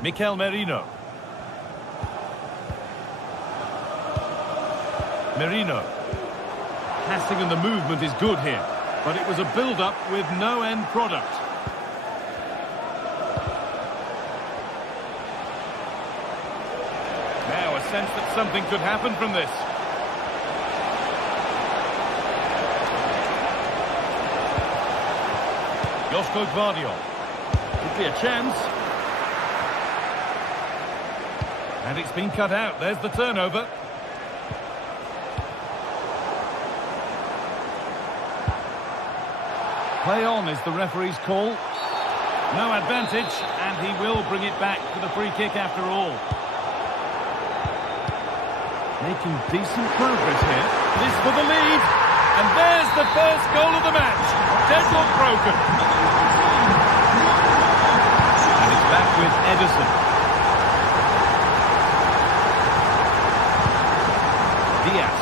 Mikel Merino. Merino. Passing and the movement is good here. But it was a build-up with no end product. Now a sense that something could happen from this. Josko Gvardiol. Could be a chance. And it's been cut out. There's the turnover. Play on is the referee's call. No advantage, and he will bring it back for the free kick after all. Making decent progress here. This for the lead. And there's the first goal of the match. Deadlock broken. And it's back with Ederson. Diaz.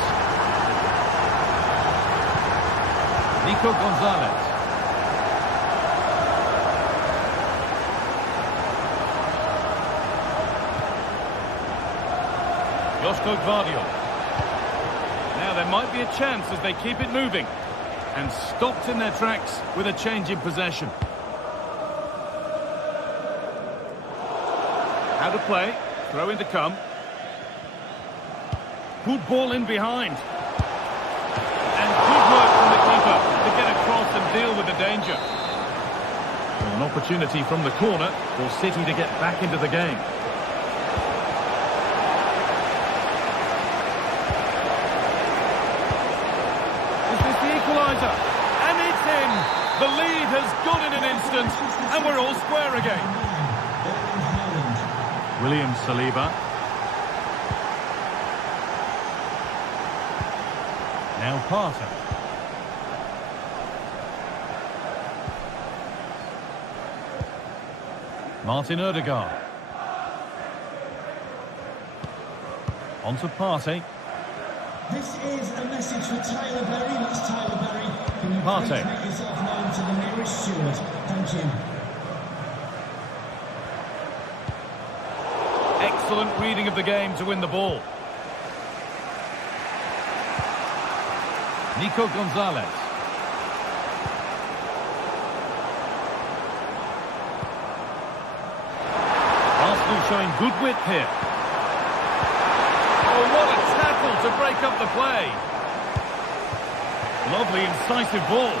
Nico Gonzalez. Josko Gvardiol. Now there might be a chance as they keep it moving. And stopped in their tracks with a change in possession. How to play. Throw in to come. Good ball in behind. And good work from the keeper to get across and deal with the danger. Well, an opportunity from the corner for City to get back into the game. And it's in. The lead has gone in an instant, and we're all square again. William Saliba. Now Partey. Martin Ødegaard. On to Partey. This is a message for Tyler Berry. That's Tyler Berry. Can you Partey. please make yourself known to the nearest steward? Thank you. Excellent reading of the game to win the ball. Nico Gonzalez. Arsenal showing good width here. Oh, what a tackle to break up the play. Lovely, incisive ball.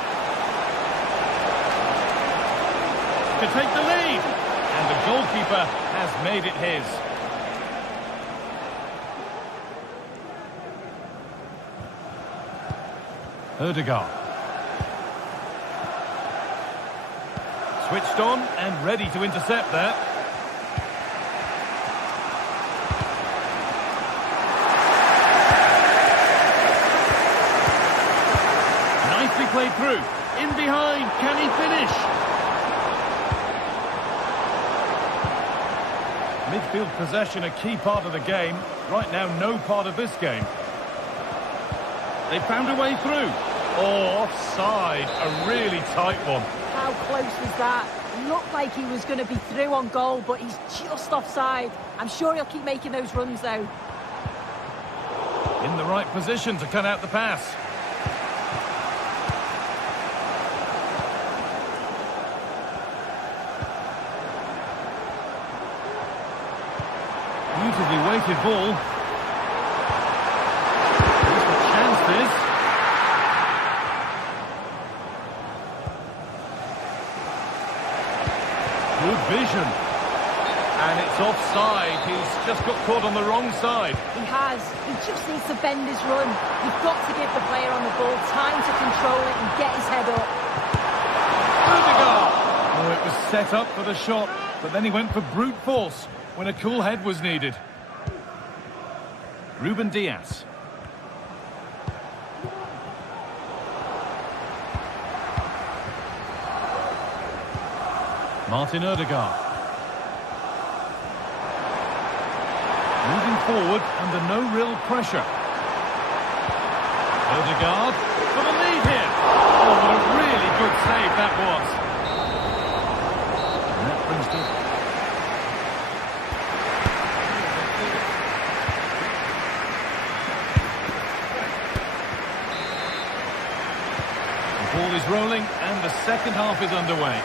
To take the lead. And the goalkeeper has made it his. Ødegaard. Switched on and ready to intercept there. Nicely played through. In behind, can he finish? Midfield possession, a key part of the game. Right now, no part of this game. They found a way through. Oh, offside. A really tight one. How close was that? Looked like he was going to be through on goal, but he's just offside. I'm sure he'll keep making those runs, though. In the right position to cut out the pass. Beautifully weighted ball. Here's the chances. Good vision. And it's offside. He's just got caught on the wrong side. He has. He just needs to bend his run. You've got to give the player on the ball time to control it and get his head up. Odegaard! Oh, it was set up for the shot, but then he went for brute force when a cool head was needed. Ruben Diaz. Martin Odegaard. Moving forward under no real pressure. Odegaard for the lead here. Oh, what a really good save that was. And that brings to... The ball is rolling and the second half is underway.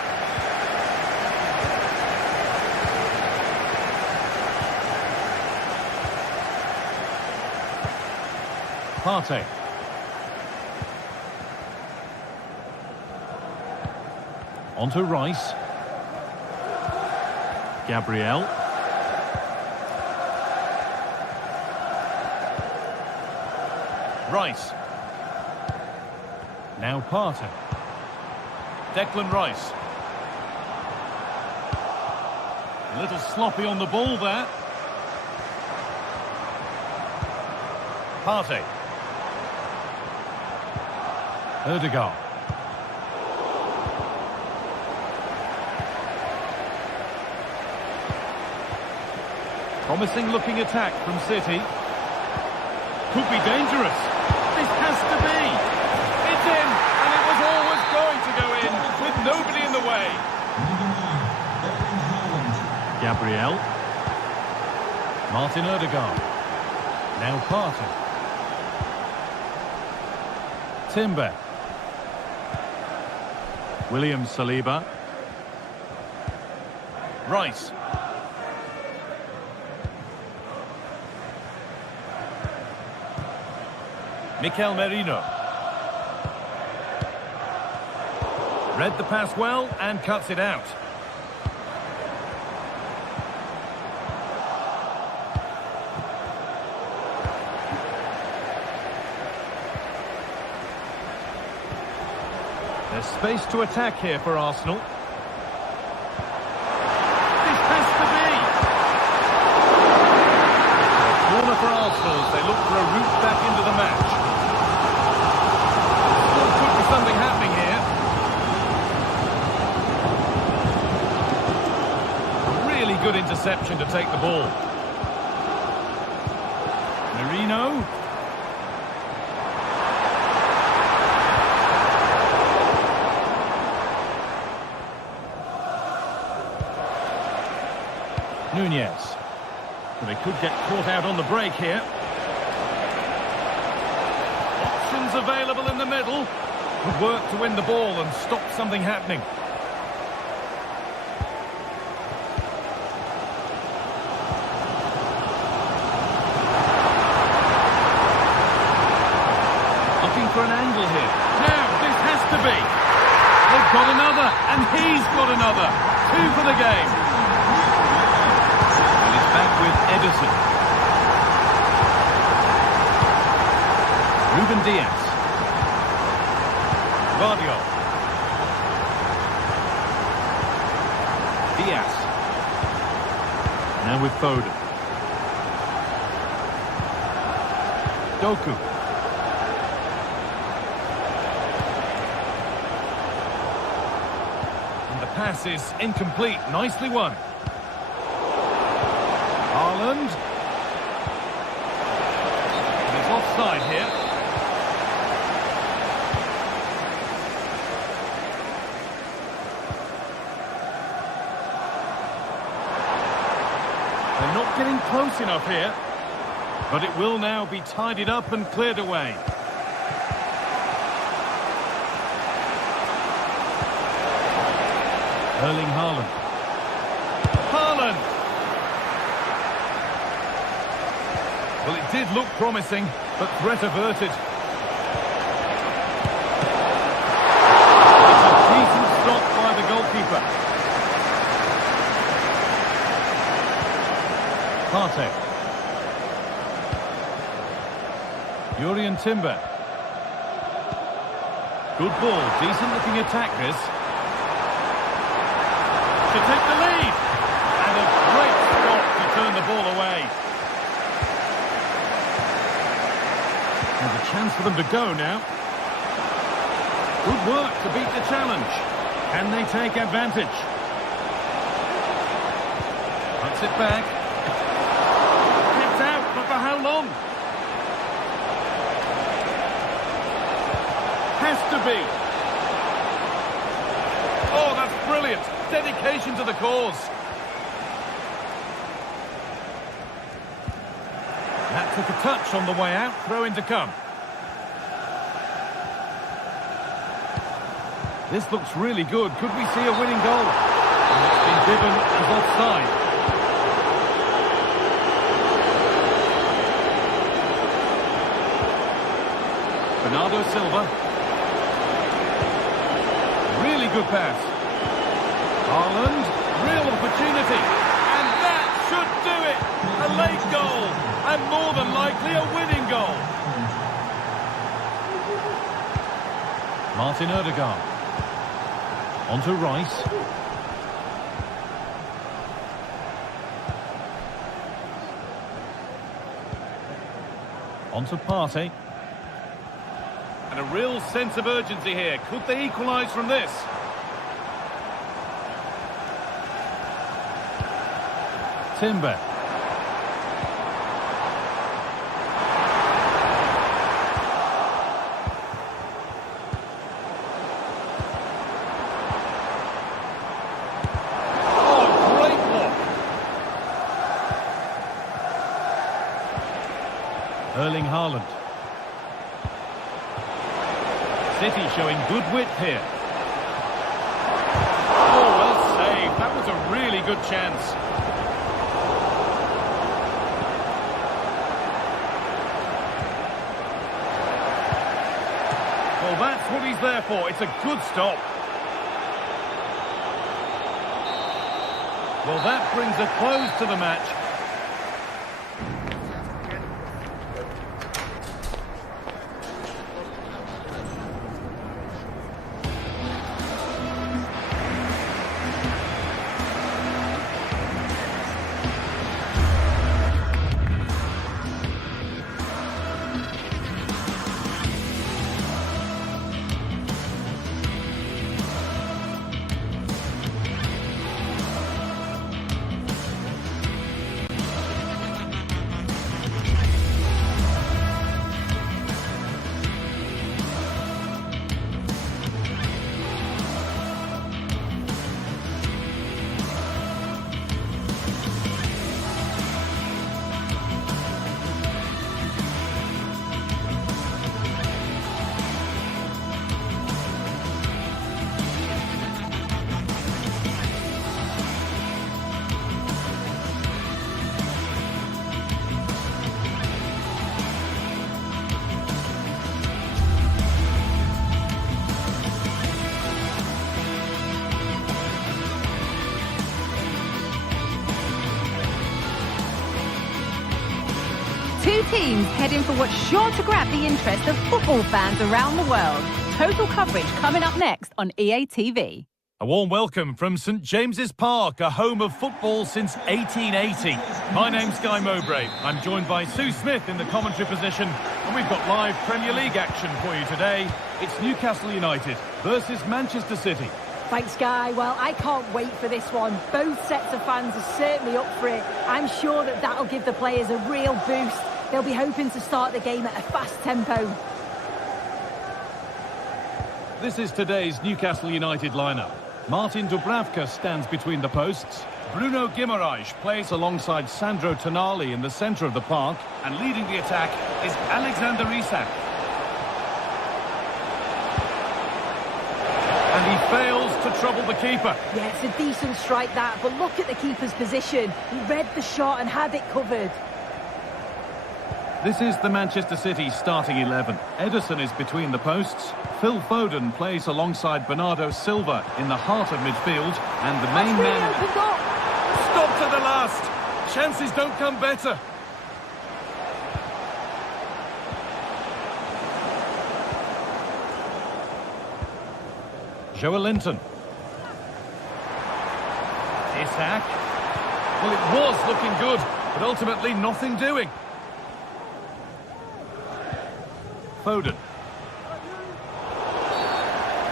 Partey. On to Rice. Gabriel. Rice. Now Partey. Declan Rice. A little sloppy on the ball there. Partey. Odegaard. Promising looking attack from City. Could be dangerous. This has to be. It's in, and it was always going to go in with nobody in the way. Gabriel. Martin Odegaard. Now Partey. Timber. William Saliba. Rice. Mikel Merino. Read the pass well and cuts it out. There's space to attack here for Arsenal. This has to be! Corner for Arsenal as they look for a route back into the match. Still could be something happening here. A really good interception to take the ball. Merino. Nunez. They could get caught out on the break here. Options available in the middle. Good work to win the ball and stop something happening. Looking for an angle here. Now, this has to be. They've got another, and he's got another. 2 for the game. Back with Edison. Ruben Diaz. Guardiola. Diaz. Now with Foden. Doku. pass is incomplete. Nicely won. Haaland. He's offside here. They're not getting close enough here. But it will now be tidied up and cleared away. Erling Haaland. Haaland! Well, it did look promising, but threat averted. It's a decent stop by the goalkeeper. Partey. Jurrien Timber. Good ball, decent looking attack this. To take the lead. And a great stop to turn the ball away. There's a chance for them to go now. Good work to beat the challenge. Can they take advantage? Puts it back. It's out, but for how long? Has to be. Oh, that's brilliant. Dedication to the cause. That took a touch on the way out. Throw in to come. This looks really good. Could we see a winning goal? And it's been given as offside. Bernardo Silva. Really good pass. Haaland, real opportunity. And that should do it. A late goal. And more than likely a winning goal. Martin Ødegaard. On to Rice. On to Partey. And a real sense of urgency here. Could they equalise from this? Timber. Oh, great block. Erling Haaland. City showing good width here. Oh, well saved. That was a really good chance. Well, that's what he's there for. It's a good stop. Well, that brings a close to the match. Two teams heading for what's sure to grab the interest of football fans around the world. Total coverage coming up next on EA TV. A warm welcome from St James's Park, a home of football since 1880. My name's Guy Mowbray. I'm joined by Sue Smith in the commentary position, and we've got live Premier League action for you today. It's Newcastle United versus Manchester City. Thanks, Guy. Well, I can't wait for this one. Both sets of fans are certainly up for it. I'm sure that that'll give the players a real boost. They'll be hoping to start the game at a fast tempo. This is today's Newcastle United lineup. Martin Dubravka stands between the posts. Bruno Guimaraes plays alongside Sandro Tonali in the centre of the park. And leading the attack is Alexander Isak. And he fails to trouble the keeper. Yeah, it's a decent strike that, but look at the keeper's position. He read the shot and had it covered. This is the Manchester City starting 11. Ederson is between the posts. Phil Foden plays alongside Bernardo Silva in the heart of midfield. And the main man... Opened up. Stopped at the last. Chances don't come better. Joelinton. Isak. Well, it was looking good, but ultimately nothing doing. Foden.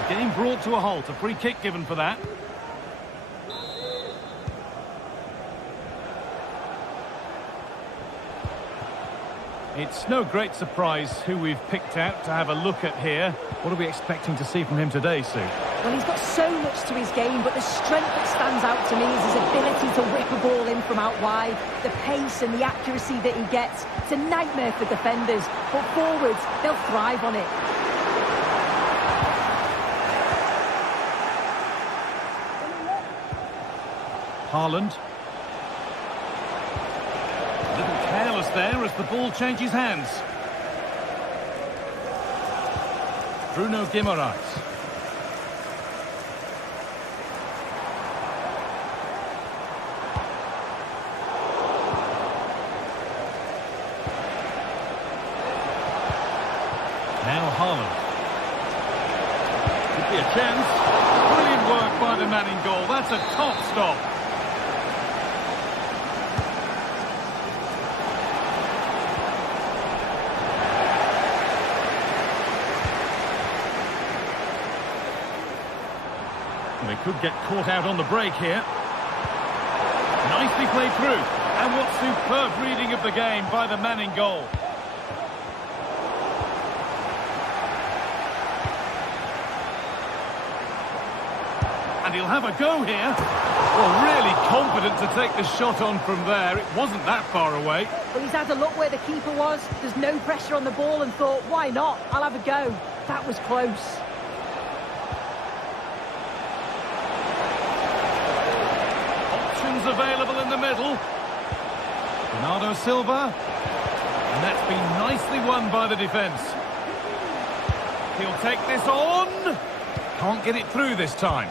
Game brought to a halt. A free kick given for that. It's no great surprise who we've picked out to have a look at here. What are we expecting to see from him today, Sue? Well, he's got so much to his game, but the strength that stands out to me is his ability to whip a ball in from out wide. The pace and the accuracy that he gets. It's a nightmare for defenders, but forwards, they'll thrive on it. Haaland. A little careless there as the ball changes hands. Bruno Guimaraes. Now Haaland. Could be a chance. Brilliant work by the man in goal. That's a top stop. They could get caught out on the break here. Nicely played through. And what superb reading of the game by the man in goal. And he'll have a go here. Well, really confident to take the shot on from there. It wasn't that far away. Well, he's had a look where the keeper was. There's no pressure on the ball and thought, why not? I'll have a go. That was close. Available in the middle. Bernardo Silva. And that's been nicely won by the defence. He'll take this on. Can't get it through this time.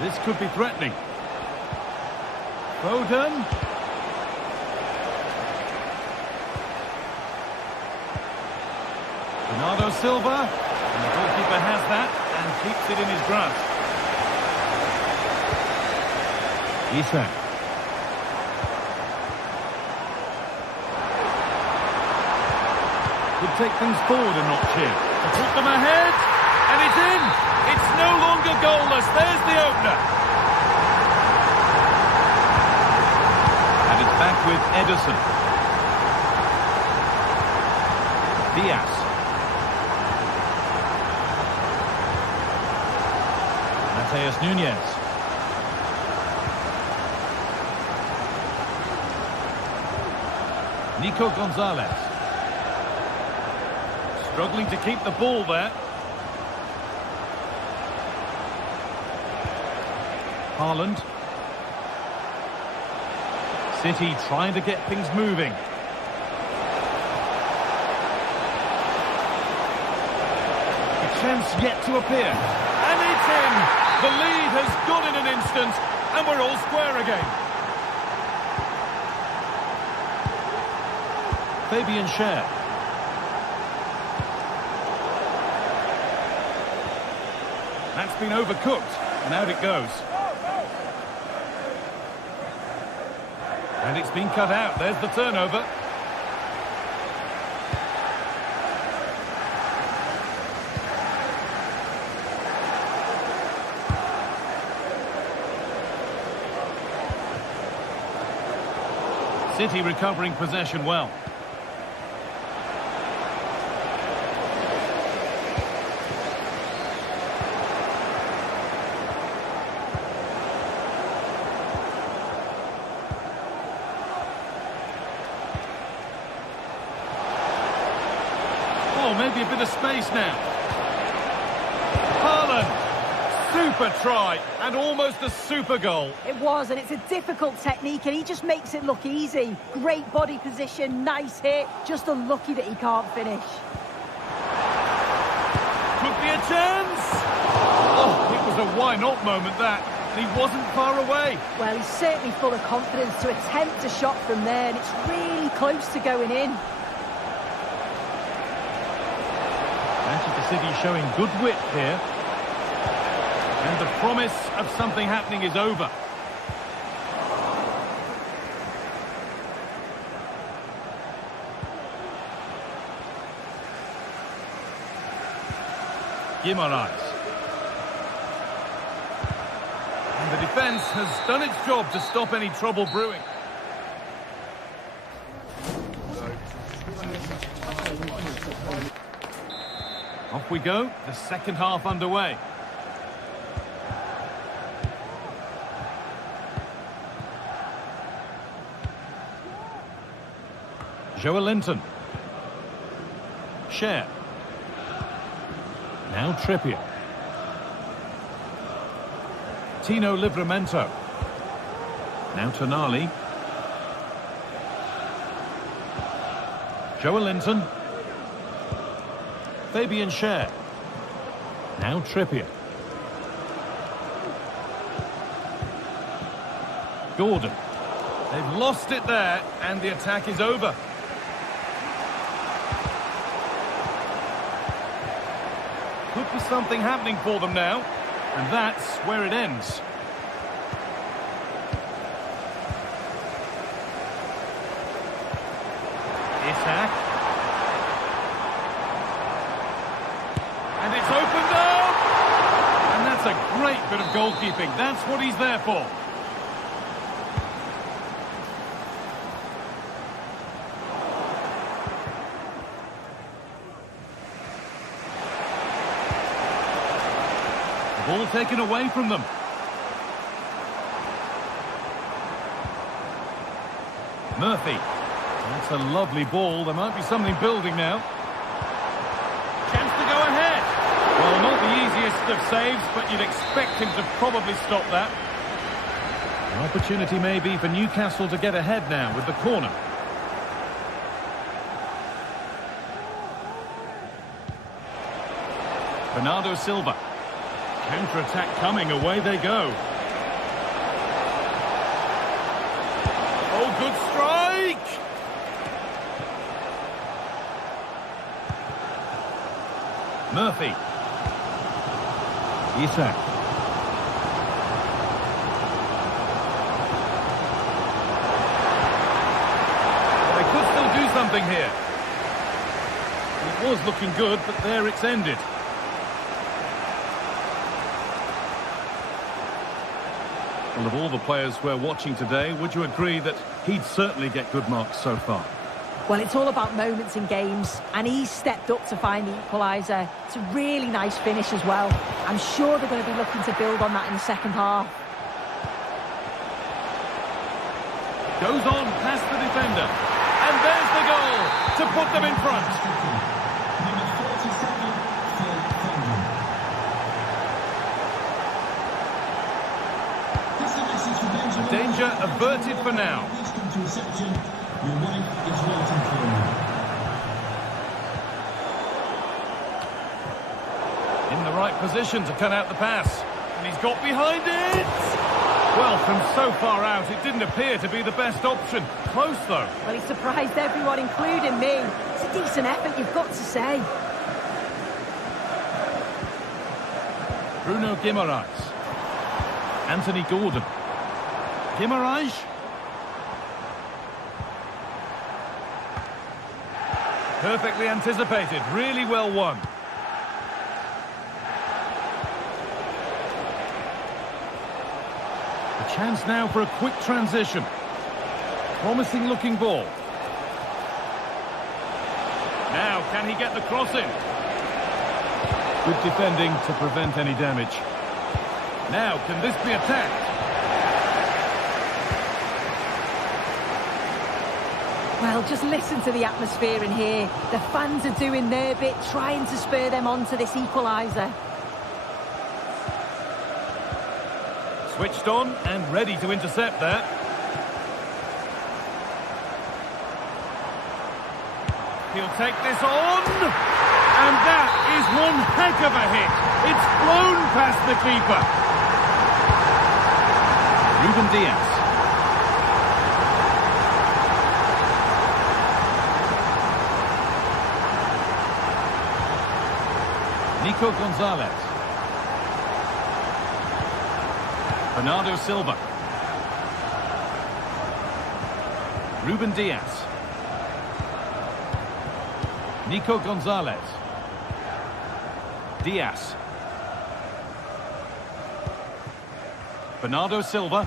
This could be threatening. Foden. Bernardo Silva, and the goalkeeper has that and keeps it in his grasp. Isak. Could take things forward a notch here. To put them ahead, and it's in! It's no longer goalless. There's the opener. And it's back with Ederson. Diaz. Mateus Nunes. Nico Gonzalez. Struggling to keep the ball there. Haaland. City trying to get things moving. A chance yet to appear. And it's in! The lead has gone in an instant, and we're all square again. Fabian Schär. That's been overcooked, and out it goes. And it's been cut out. There's the turnover. City recovering possession well. Oh, maybe a bit of space now. Haaland. Super try, and almost a super goal. It was, and it's a difficult technique, and he just makes it look easy. Great body position, nice hit, just unlucky that he can't finish. Could be a chance! Oh, it was a why-not moment, that. And he wasn't far away. Well, he's certainly full of confidence to attempt a shot from there, and it's really close to going in. Manchester City showing good width here. And the promise of something happening is over. Guimaraes. And the defence has done its job to stop any trouble brewing. Off we go, the second half underway. Joelinton. Cher. Now Trippier. Tino Livramento. Now Tonali. Joelinton. Fabian Cher. Now Trippier. Gordon. They've lost it there, and the attack is over. Could be something happening for them now, and that's where it ends. Isak. And it's opened up! And that's a great bit of goalkeeping. That's what he's there for. Ball taken away from them. Murphy. That's a lovely ball. There might be something building now. Chance to go ahead. Well, not the easiest of saves, but you'd expect him to probably stop that. An opportunity maybe for Newcastle to get ahead now with the corner. Bernardo Silva. Counter-attack coming, away they go. Oh, good strike! Murphy. Isak. They could still do something here. It was looking good, but there it's ended. Well, of all the players we're watching today, would you agree that he'd certainly get good marks so far? Well, it's all about moments in games, and he's stepped up to find the equaliser. It's a really nice finish as well. I'm sure they're going to be looking to build on that in the second half. Goes on past the defender. And there's the goal to put them in front. Number 47, Phil Foden. That's the message for Benjamin. Danger averted for now. Please come to reception. Your wife is waiting for you. In the right position to cut out the pass. And he's got behind it. Well, from so far out, it didn't appear to be the best option. Close, though. Well, he surprised everyone, including me. It's a decent effort, you've got to say. Bruno Guimaraes. Anthony Gordon. Guimaraes. Perfectly anticipated. Really well won. A chance now for a quick transition. Promising looking ball. Now, can he get the cross in? Good defending to prevent any damage. Now, can this be attacked? Well, just listen to the atmosphere in here. The fans are doing their bit, trying to spur them on to this equaliser. Switched on and ready to intercept that. He'll take this on. And that is one heck of a hit. It's blown past the keeper. Ruben Diaz. Nico Gonzalez. Bernardo Silva. Ruben Diaz. Nico Gonzalez. Diaz. Bernardo Silva.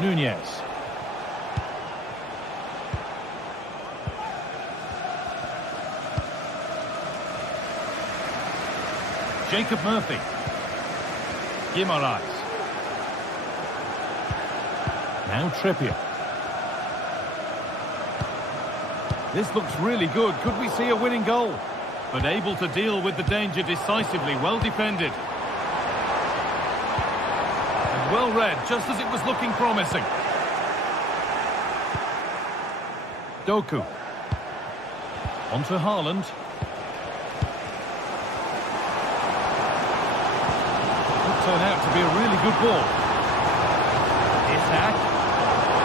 Nunez. Jacob Murphy. Guimaraes. Now Trippier. This looks really good. Could we see a winning goal? But able to deal with the danger decisively. Well defended. And well read, just as it was looking promising. Doku. On to Haaland. Could turn out to be a really good ball. Isak.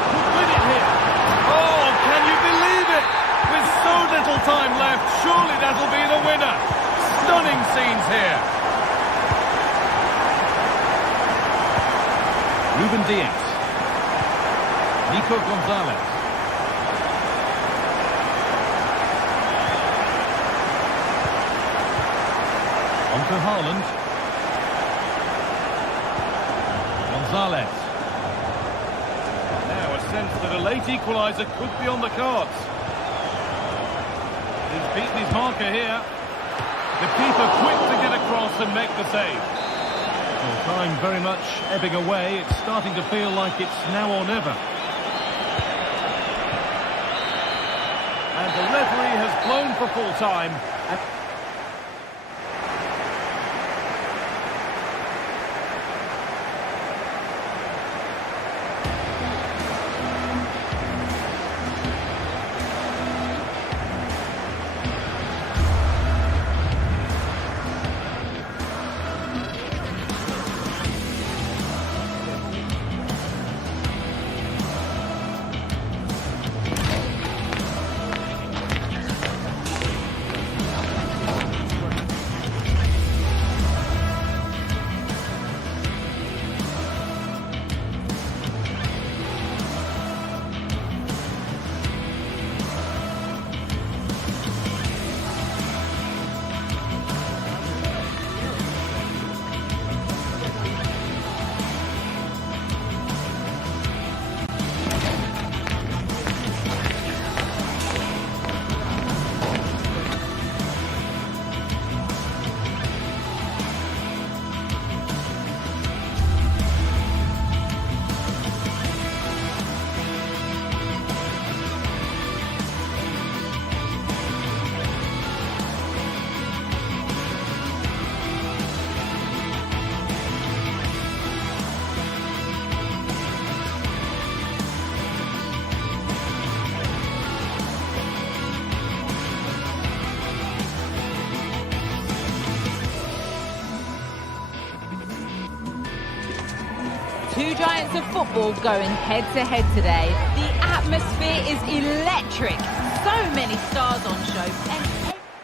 Could win it here. Oh, can you believe it? With so little time left, surely that'll be the winner. Stunning scenes here. Ruben Diaz. Nico Gonzalez. On to Haaland. Gonzalez. Now a sense that a late equaliser could be on the cards. He's beaten his marker here. The keeper quick to get across and make the save. Well, time very much ebbing away. It's starting to feel like it's now or never. And the referee has blown for full time. Two giants of football going head-to-head today. The atmosphere is electric. So many stars on show.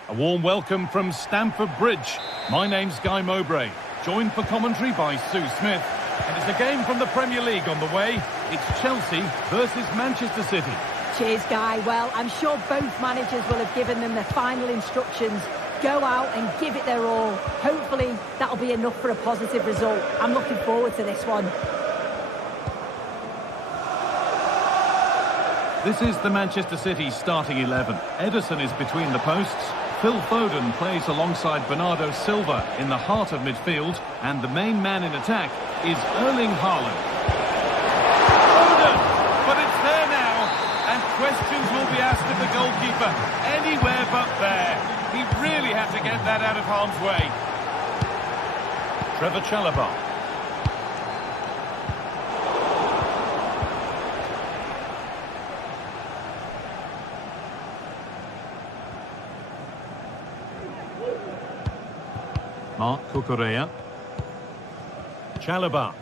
A warm welcome from Stamford Bridge. My name's Guy Mowbray, joined for commentary by Sue Smith. And it's a game from the Premier League on the way. It's Chelsea versus Manchester City. Cheers, Guy. Well, I'm sure both managers will have given them their final instructions. go out and give it their all. Hopefully, that'll be enough for a positive result. I'm looking forward to this one. This is the Manchester City starting 11. Ederson is between the posts. Phil Foden plays alongside Bernardo Silva in the heart of midfield. And the main man in attack is Erling Haaland. Foden! But it's there now. And questions will be asked of the goalkeeper. Anywhere but there. He really had to get that out of harm's way. Trevor Chalobah. Marc Cucurella. Chalobah.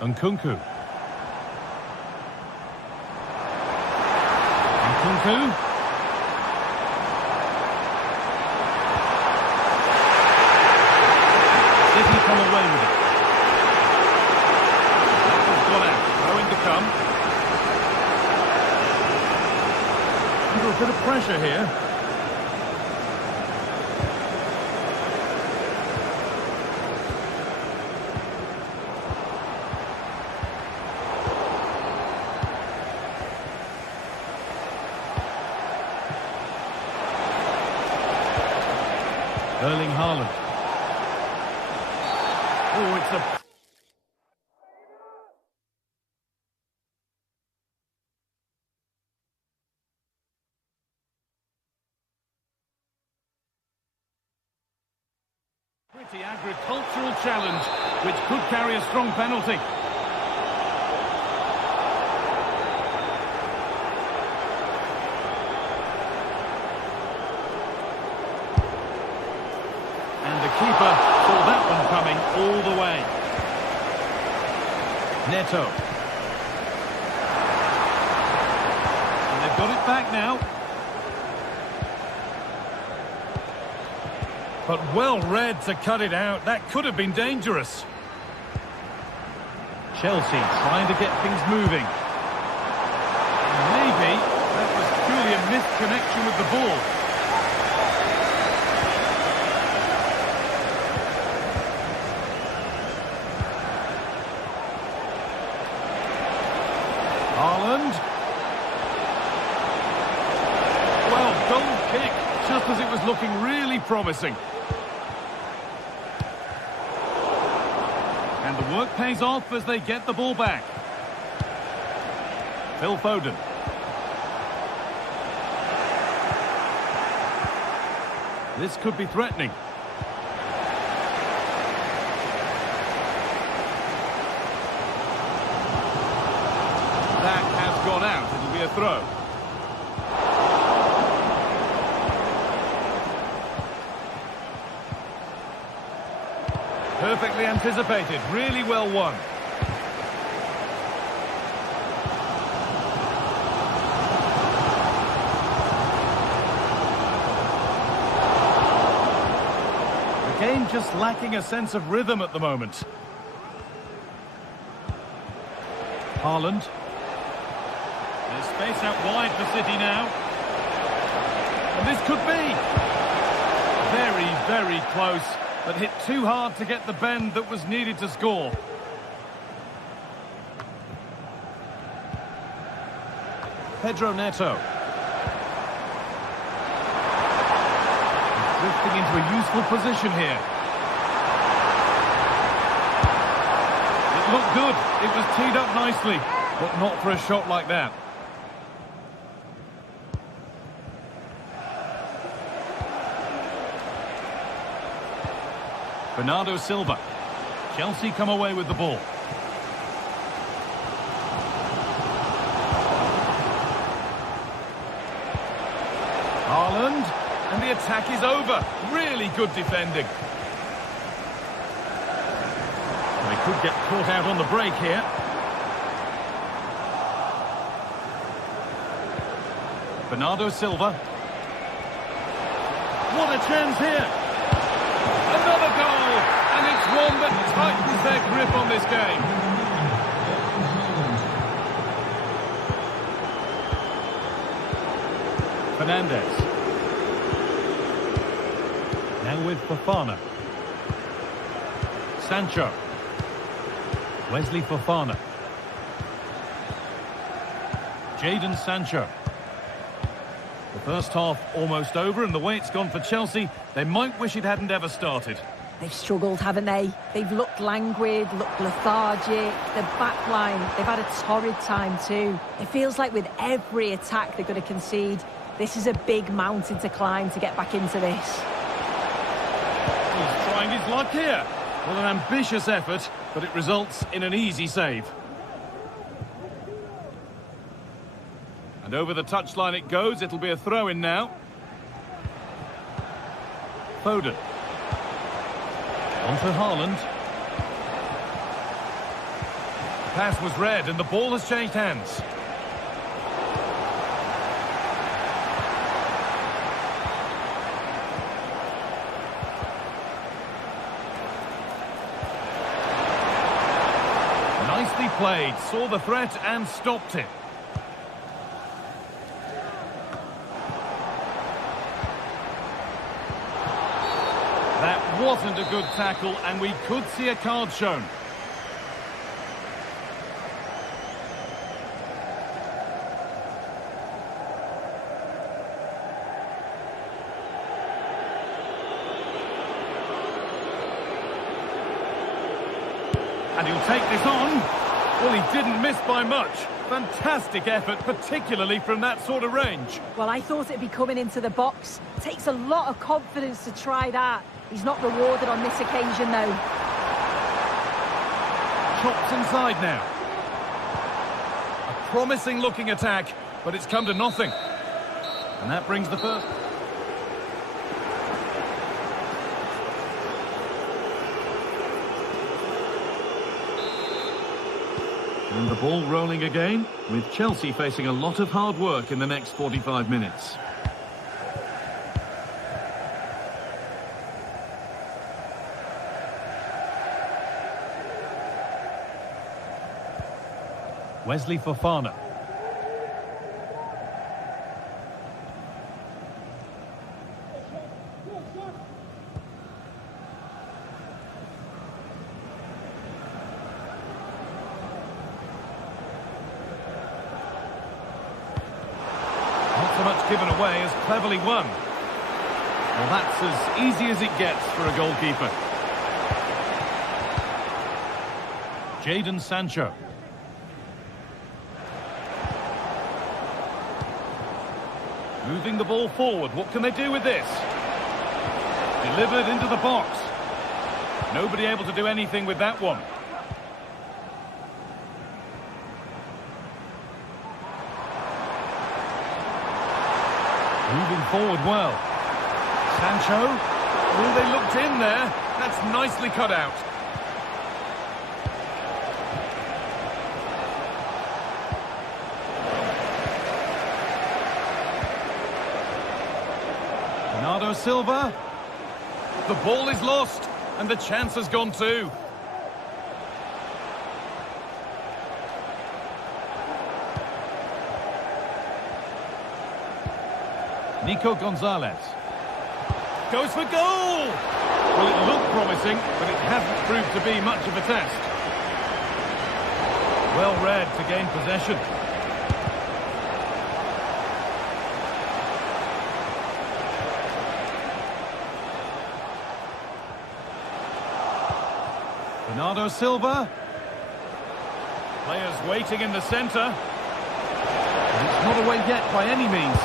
Nkunku. Nkunku. City come away with it. That one's gone out. Throwing to come. Under a bit of pressure here. Erling Haaland. Oh, it's a... pretty agricultural challenge, which could carry a strong penalty. Keeper saw that one coming all the way. Neto. And they've got it back now. But well read to cut it out. That could have been dangerous. Chelsea trying to get things moving. Maybe that was purely a missed connection with the ball. Haaland. Well, goal kick, just as it was looking really promising. And the work pays off as they get the ball back. Phil Foden. This could be threatening. That has gone out. It'll be a throw. Perfectly anticipated. Really well won. The game just lacking a sense of rhythm at the moment. Haaland. There's space out wide for City now. And this could be very, very close, but hit too hard to get the bend that was needed to score. Pedro Neto. He's drifting into a useful position here. It looked good. It was teed up nicely, but not for a shot like that. Bernardo Silva. Chelsea come away with the ball. Haaland. And the attack is over. Really good defending. They could get caught out on the break here. Bernardo Silva. What a chance here. Another goal, and it's one that tightens their grip on this game. Fernandes. Now with Fofana. Sancho. Wesley Fofana. Jadon Sancho. The first half almost over, and the way it's gone for Chelsea, they might wish it hadn't ever started. They've struggled, haven't they? They've looked languid, looked lethargic. The back line, they've had a torrid time too. It feels like with every attack they're going to concede. This is a big mountain to climb to get back into this. He's trying his luck here. Well, an ambitious effort, but it results in an easy save. And over the touchline it goes. It'll be a throw-in now. Foden. On to Haaland. The pass was read and the ball has changed hands. Nicely played, saw the threat and stopped it. That wasn't a good tackle, and we could see a card shown. And he'll take this on. Well, he didn't miss by much. Fantastic effort, particularly from that sort of range. Well, I thought it'd be coming into the box. It takes a lot of confidence to try that. He's not rewarded on this occasion, though. Chops inside now. A promising-looking attack, but it's come to nothing. And that brings the first... And the ball rolling again, with Chelsea facing a lot of hard work in the next 45 minutes. Wesley Fofana. Not so much given away as cleverly won. Well, that's as easy as it gets for a goalkeeper. Jadon Sancho. Moving the ball forward. What can they do with this? Delivered into the box. Nobody able to do anything with that one. Moving forward well. Sancho. Oh, they looked in there. That's nicely cut out. Bernardo Silva. The ball is lost, and the chance has gone too. Nico Gonzalez. Goes for goal! Well, it looked promising, but it hasn't proved to be much of a test. Well read to gain possession. Bernardo Silva. Players waiting in the centre. It's not away yet by any means.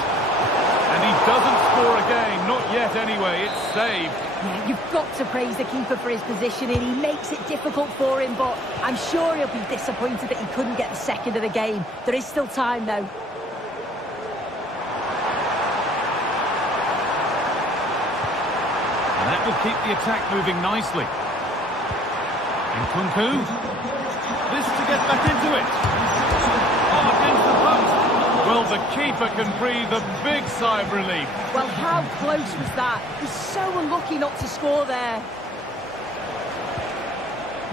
And he doesn't score again, not yet anyway, it's saved. Yeah, you've got to praise the keeper for his positioning. He makes it difficult for him, but I'm sure he'll be disappointed that he couldn't get the second of the game. There is still time, though. And that will keep the attack moving nicely. And Kunku. This to get back into it. Oh, against the post. Well, the keeper can breathe a big sigh of relief. Well, how close was that? He's so unlucky not to score there.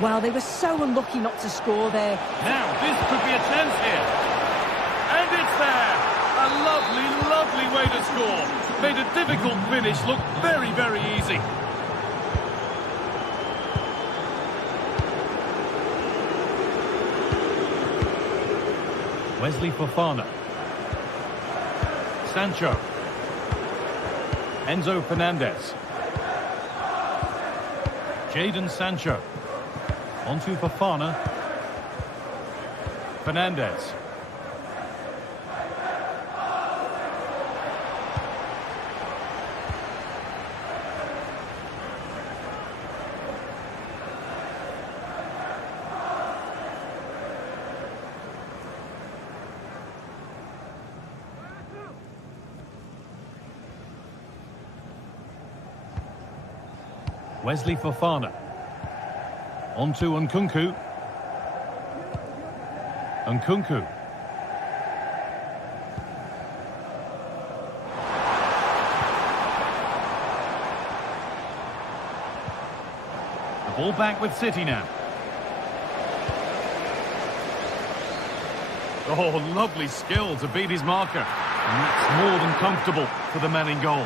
Well, they were so unlucky not to score there. Now, this could be a chance here. And it's there! A lovely, lovely way to score. Made a difficult finish look very, very easy. Wesley Fofana. Sancho. Enzo Fernandez. Jadon Sancho. Onto Fofana. Fernandez. Wesley Fofana. Onto Nkunku. Nkunku. The ball back with City now. Oh, lovely skill to beat his marker. And that's more than comfortable for the man in goal.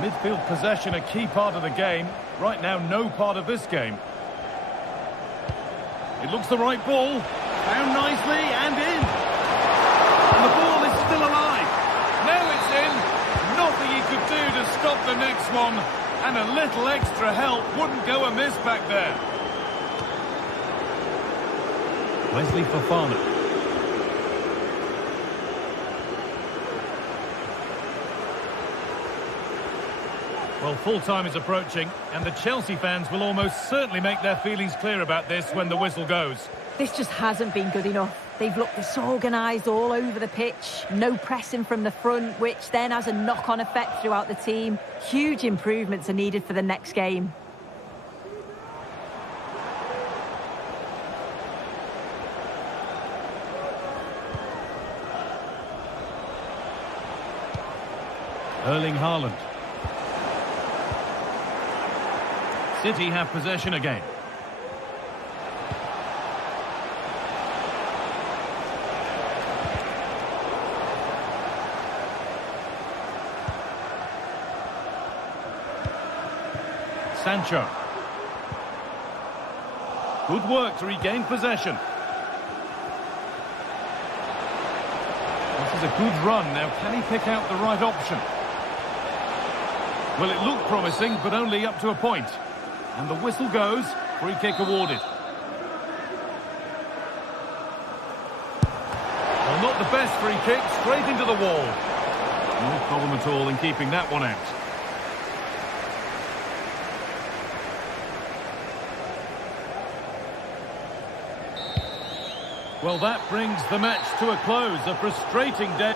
Midfield possession a key part of the game. Right now, no part of this game. It looks the right ball. Found nicely and in. And the ball is still alive. Now it's in. Nothing he could do to stop the next one. And a little extra help wouldn't go amiss back there. Wesley Fofana. Well, full-time is approaching, and the Chelsea fans will almost certainly make their feelings clear about this when the whistle goes. This just hasn't been good enough. They've looked disorganised all over the pitch. No pressing from the front, which then has a knock-on effect throughout the team. Huge improvements are needed for the next game. Erling Haaland. City have possession again. Sancho. Good work to regain possession. This is a good run. Now, can he pick out the right option? Well, it looked promising, but only up to a point. And the whistle goes. Free kick awarded. Well, not the best free kick. Straight into the wall. No problem at all in keeping that one out. Well, that brings the match to a close. A frustrating day.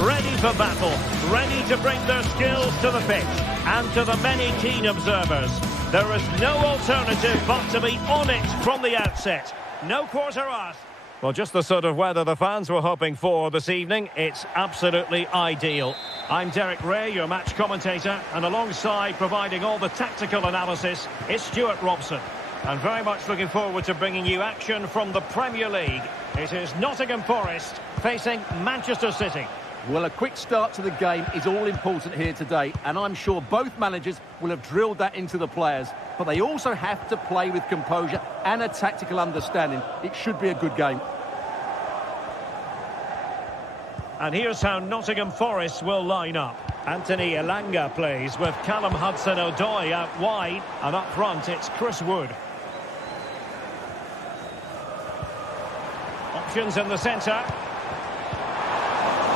Ready for battle, ready to bring their skills to the pitch. And to the many keen observers, there is no alternative but to be on it from the outset. No quarter asked. Well, just the sort of weather the fans were hoping for this evening. It's absolutely ideal. I'm Derek Ray, your match commentator, and alongside providing all the tactical analysis is Stuart Robson. And very much looking forward to bringing you action from the Premier League. It is Nottingham Forest facing Manchester City. Well, a quick start to the game is all important here today, and I'm sure both managers will have drilled that into the players. But they also have to play with composure and a tactical understanding. It should be a good game. And here's how Nottingham Forest will line up. Anthony Elanga plays with Callum Hudson-Odoi out wide, and up front it's Chris Wood. Options in the centre.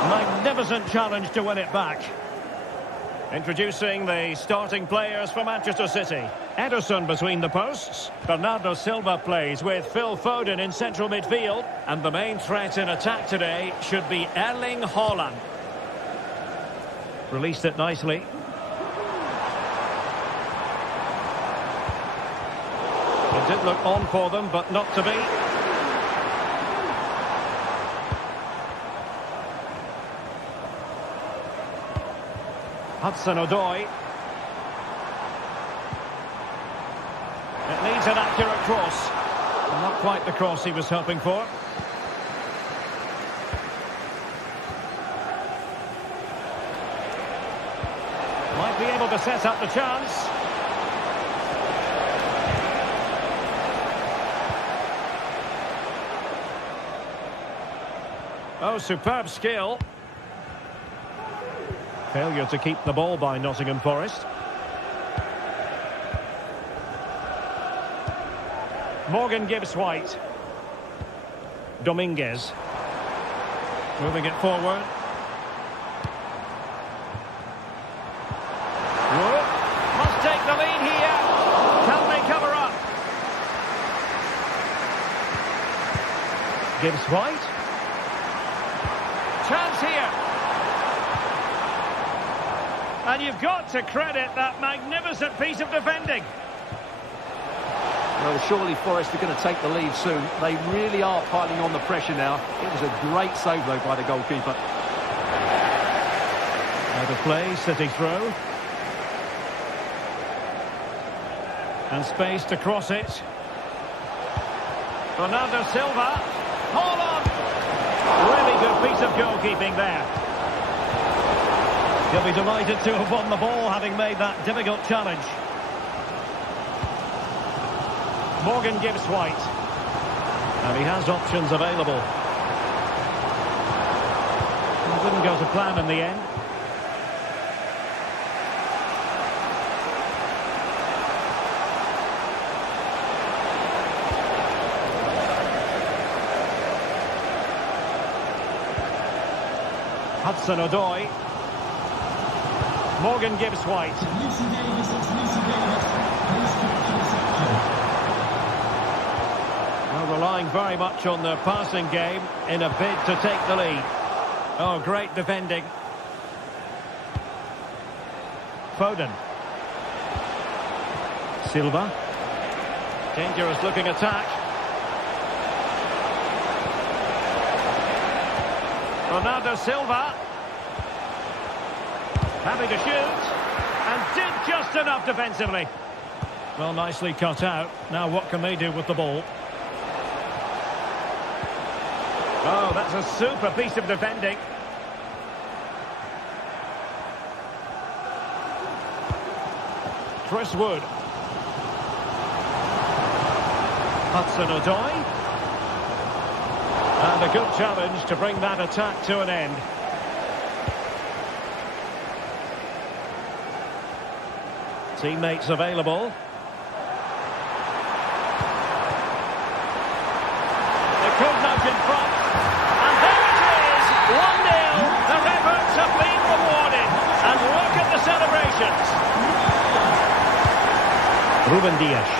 Magnificent challenge to win it back. Introducing the starting players for Manchester City. Ederson between the posts. Bernardo Silva plays with Phil Foden in central midfield. And the main threat in attack today should be Erling Haaland. Released it nicely. It did look on for them, but not to be. Hudson-Odoi. It needs an accurate cross. Not quite the cross he was hoping for. Might be able to set up the chance. Oh, superb skill. Failure to keep the ball by Nottingham Forest. Morgan Gibbs-White. Dominguez. Moving it forward. Wood must take the lead here. Can they cover up? Gibbs-White. Chance here. And you've got to credit that magnificent piece of defending. Well, surely Forest are going to take the lead soon. They really are piling on the pressure now. It was a great save, though, by the goalkeeper. Out of play, City throw. And space to cross it. Bernardo Silva. Haaland! Really good piece of goalkeeping there. He'll be delighted to have won the ball, having made that difficult challenge. Morgan Gibbs-White. And he has options available. It didn't go to plan in the end. Hudson-Odoi. Morgan Gibbs-White. Well, relying very much on their passing game in a bid to take the lead. Oh, great defending. Foden. Silva. Dangerous looking attack. Bernardo Silva. Happy to shoot, and did just enough defensively. Well, nicely cut out. Now what can they do with the ball? Oh, that's a super piece of defending. Chris Wood. Hudson-Odoi. And a good challenge to bring that attack to an end. Teammates available. They could nudge in front. And there it is! 1-0. Their efforts have been rewarded. And look at the celebrations. Ruben Dias.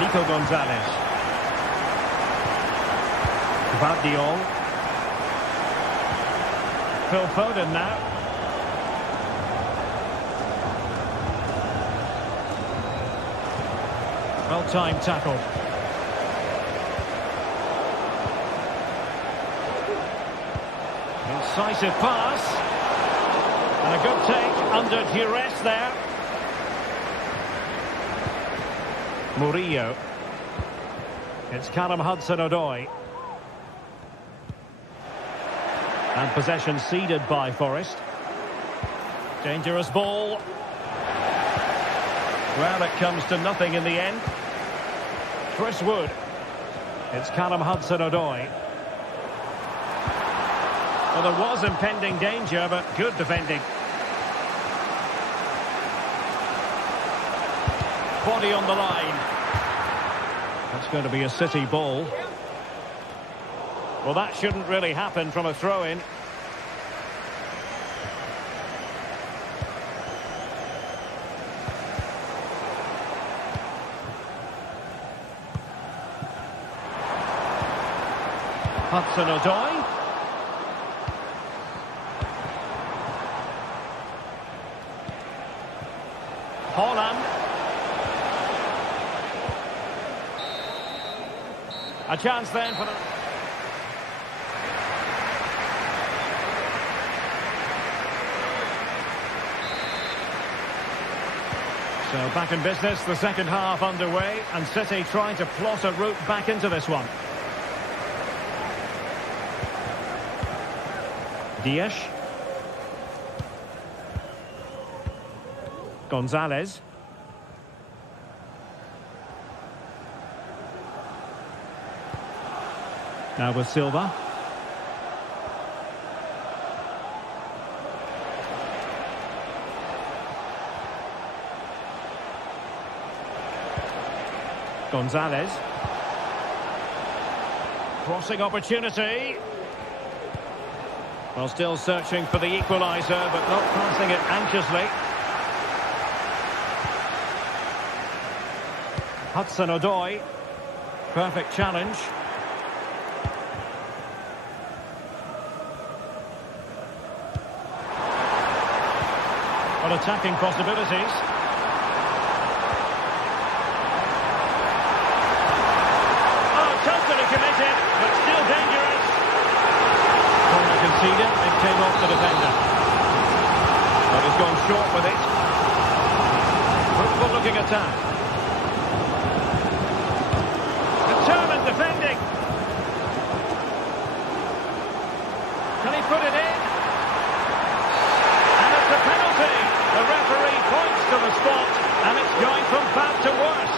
Nico Gonzalez. Vardiol. Phil Foden now. Well-timed tackle. Incisive pass. And a good take under duress there. Murillo. It's Callum Hudson-Odoi. And possession ceded by Forest. Dangerous ball. Well, it comes to nothing in the end. Chris Wood. It's Callum Hudson-Odoi. Well, there was impending danger, but good defending. Body on the line. That's going to be a City ball. Well, that shouldn't really happen from a throw-in. Hudson-Odoi. Haaland. A chance then for the... So back in business, the second half underway, and City trying to plot a route back into this one. Dias. Gonzalez. Now with Silva. Gonzalez. Crossing opportunity. Well, still searching for the equaliser, but not passing it anxiously. Hudson-Odoi. Perfect challenge. Well, attacking possibilities. Oh, totally committed, but still dangerous. Corner conceded, it came off the defender. But he's gone short with it. Fruitful looking attack. Determined defending. Can he put it in? And it's a penalty. The referee points to the spot, and it's going from bad to worse.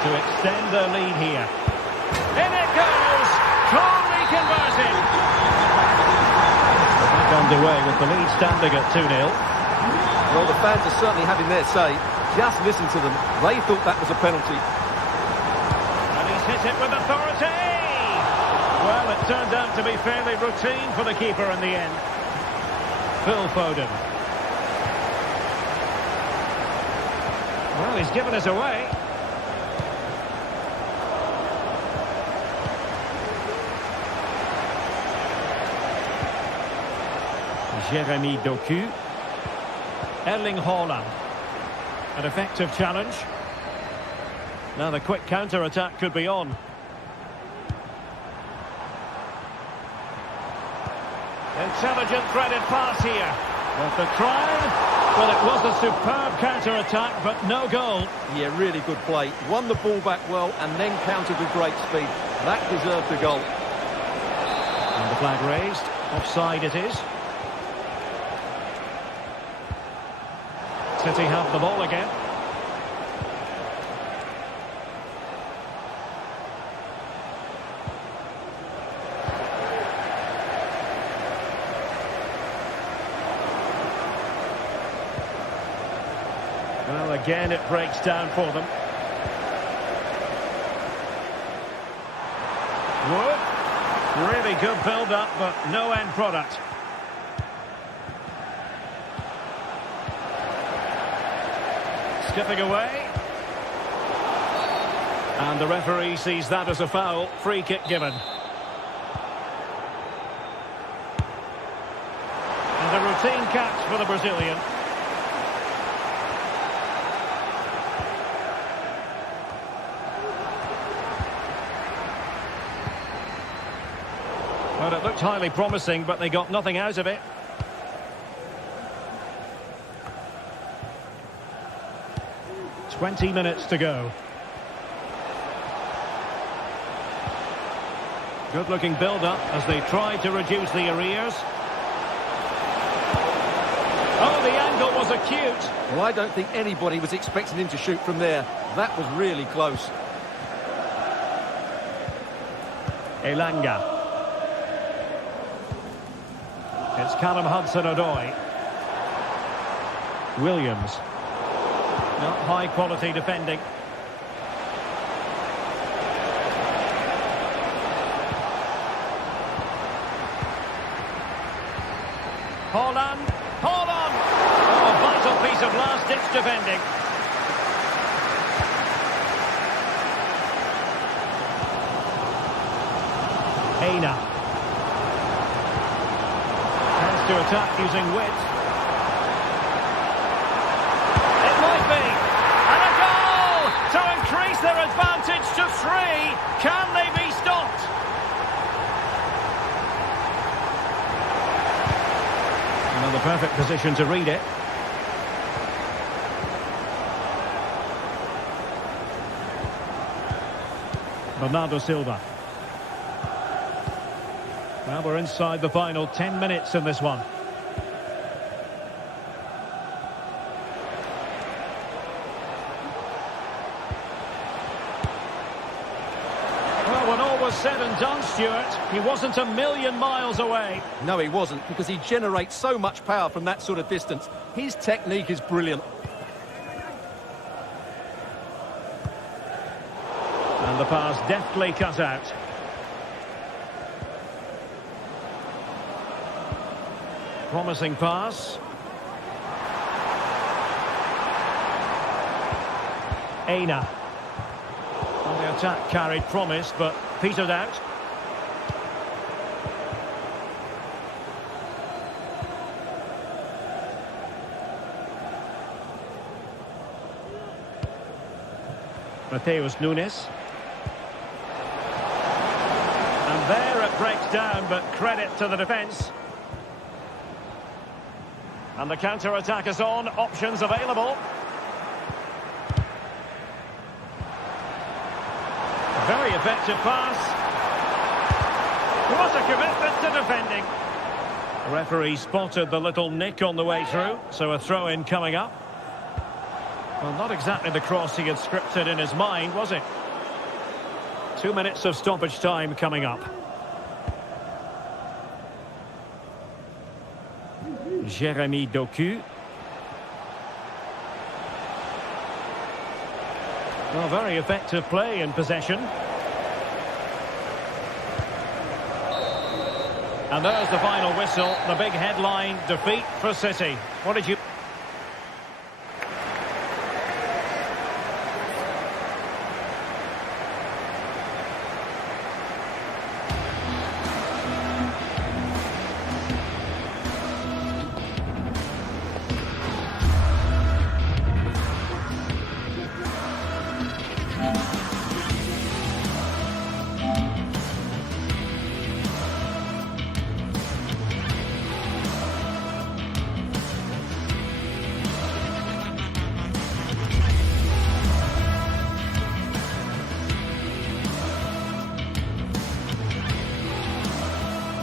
To extend their lead here. In it goes! Calmly converted. Back underway with the lead standing at 2-0. Well, the fans are certainly having their say. Just listen to them. They thought that was a penalty. And he's hit it with authority! Well, it turned out to be fairly routine for the keeper in the end. Phil Foden. Well, he's given us away. Jeremy Doku. Erling Haaland. An effective challenge. Now the quick counter-attack could be on. Intelligent threaded pass here. With the try. Well, it was a superb counter-attack, but no goal. Yeah, really good play. Won the ball back well and then countered with great speed. That deserved a goal. And the flag raised. Offside it is. City have the ball again. Well, again it breaks down for them. Wood. Really good build-up, but no end product. Skipping away. And the referee sees that as a foul. Free kick given. And a routine catch for the Brazilian. Well, it looked highly promising, but they got nothing out of it. 20 minutes to go. Good-looking build-up as they try to reduce the arrears. Oh, the angle was acute. Well, I don't think anybody was expecting him to shoot from there. That was really close. Elanga. It's Callum Hudson-Odoi. Williams. Not high-quality defending. Haaland. Haaland! Oh, a vital piece of last-ditch defending. Aina. Has to attack using width. It might be. And a goal! To increase their advantage to 3. Can they be stopped? Another perfect position to read it. Bernardo Silva. Well, we're inside the final 10 minutes in this one. Well, when all was said and done, Stuart, he wasn't a million miles away. No, he wasn't, because he generates so much power from that sort of distance. His technique is brilliant. And the pass deftly cut out. Promising pass. Aina. Well, the attack carried promise, but petered out. Mateus Nunes. And there it breaks down, but credit to the defence. And the counter-attack is on, options available. Very effective pass. What a commitment to defending. The referee spotted the little nick on the way through, so a throw-in coming up. Well, not exactly the cross he had scripted in his mind, was it? 2 minutes of stoppage time coming up. Jeremy Doku. Well, very effective play in possession. And there's the final whistle, the big headline, defeat for City. What did you...